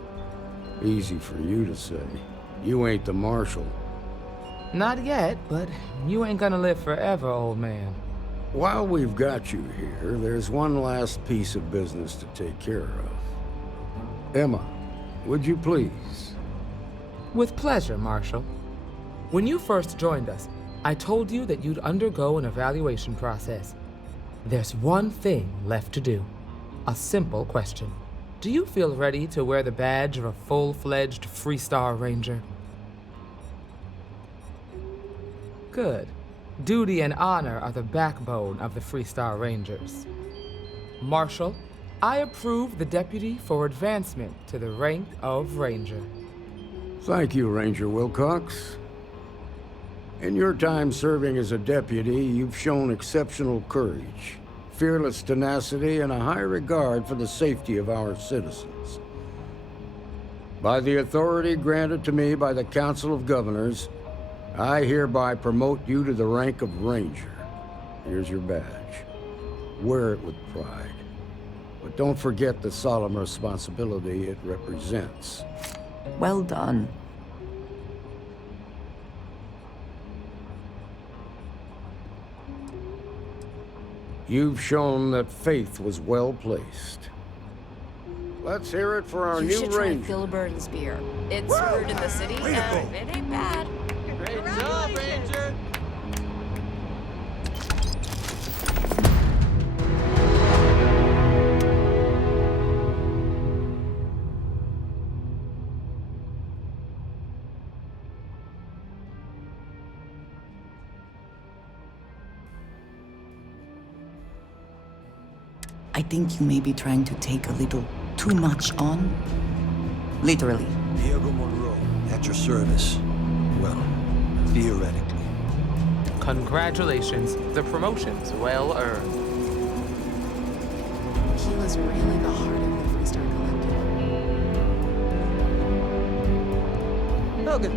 Easy for you to say. You ain't the Marshal. Not yet, but you ain't gonna live forever, old man. While we've got you here, there's one last piece of business to take care of. Emma, Would you please? With pleasure, Marshal. When you first joined us, I told you that you'd undergo an evaluation process. There's one thing left to do. A simple question. Do you feel ready to wear the badge of a full-fledged Freestar Ranger? Good. Duty and honor are the backbone of the Freestar Rangers. Marshal, I approve the deputy for advancement to the rank of Ranger. Thank you, Ranger Wilcox. In your time serving as a deputy, you've shown exceptional courage, fearless tenacity, and a high regard for the safety of our citizens. By the authority granted to me by the Council of Governors, I hereby promote you to the rank of Ranger. Here's your badge. Wear it with pride. But don't forget the solemn responsibility it represents. Well done. You've shown that faith was well placed. Let's hear it for our You new should try Ranger. Phil Burton's beer. It's brewed in the city, and it ain't bad. Great job, Ranger! I think you may be trying to take a little too much on. Literally. Diego Monroe, at your service. Well, theoretically. Congratulations. The promotion's well earned. Keela's really the heart of the Freestar Collective. Logan,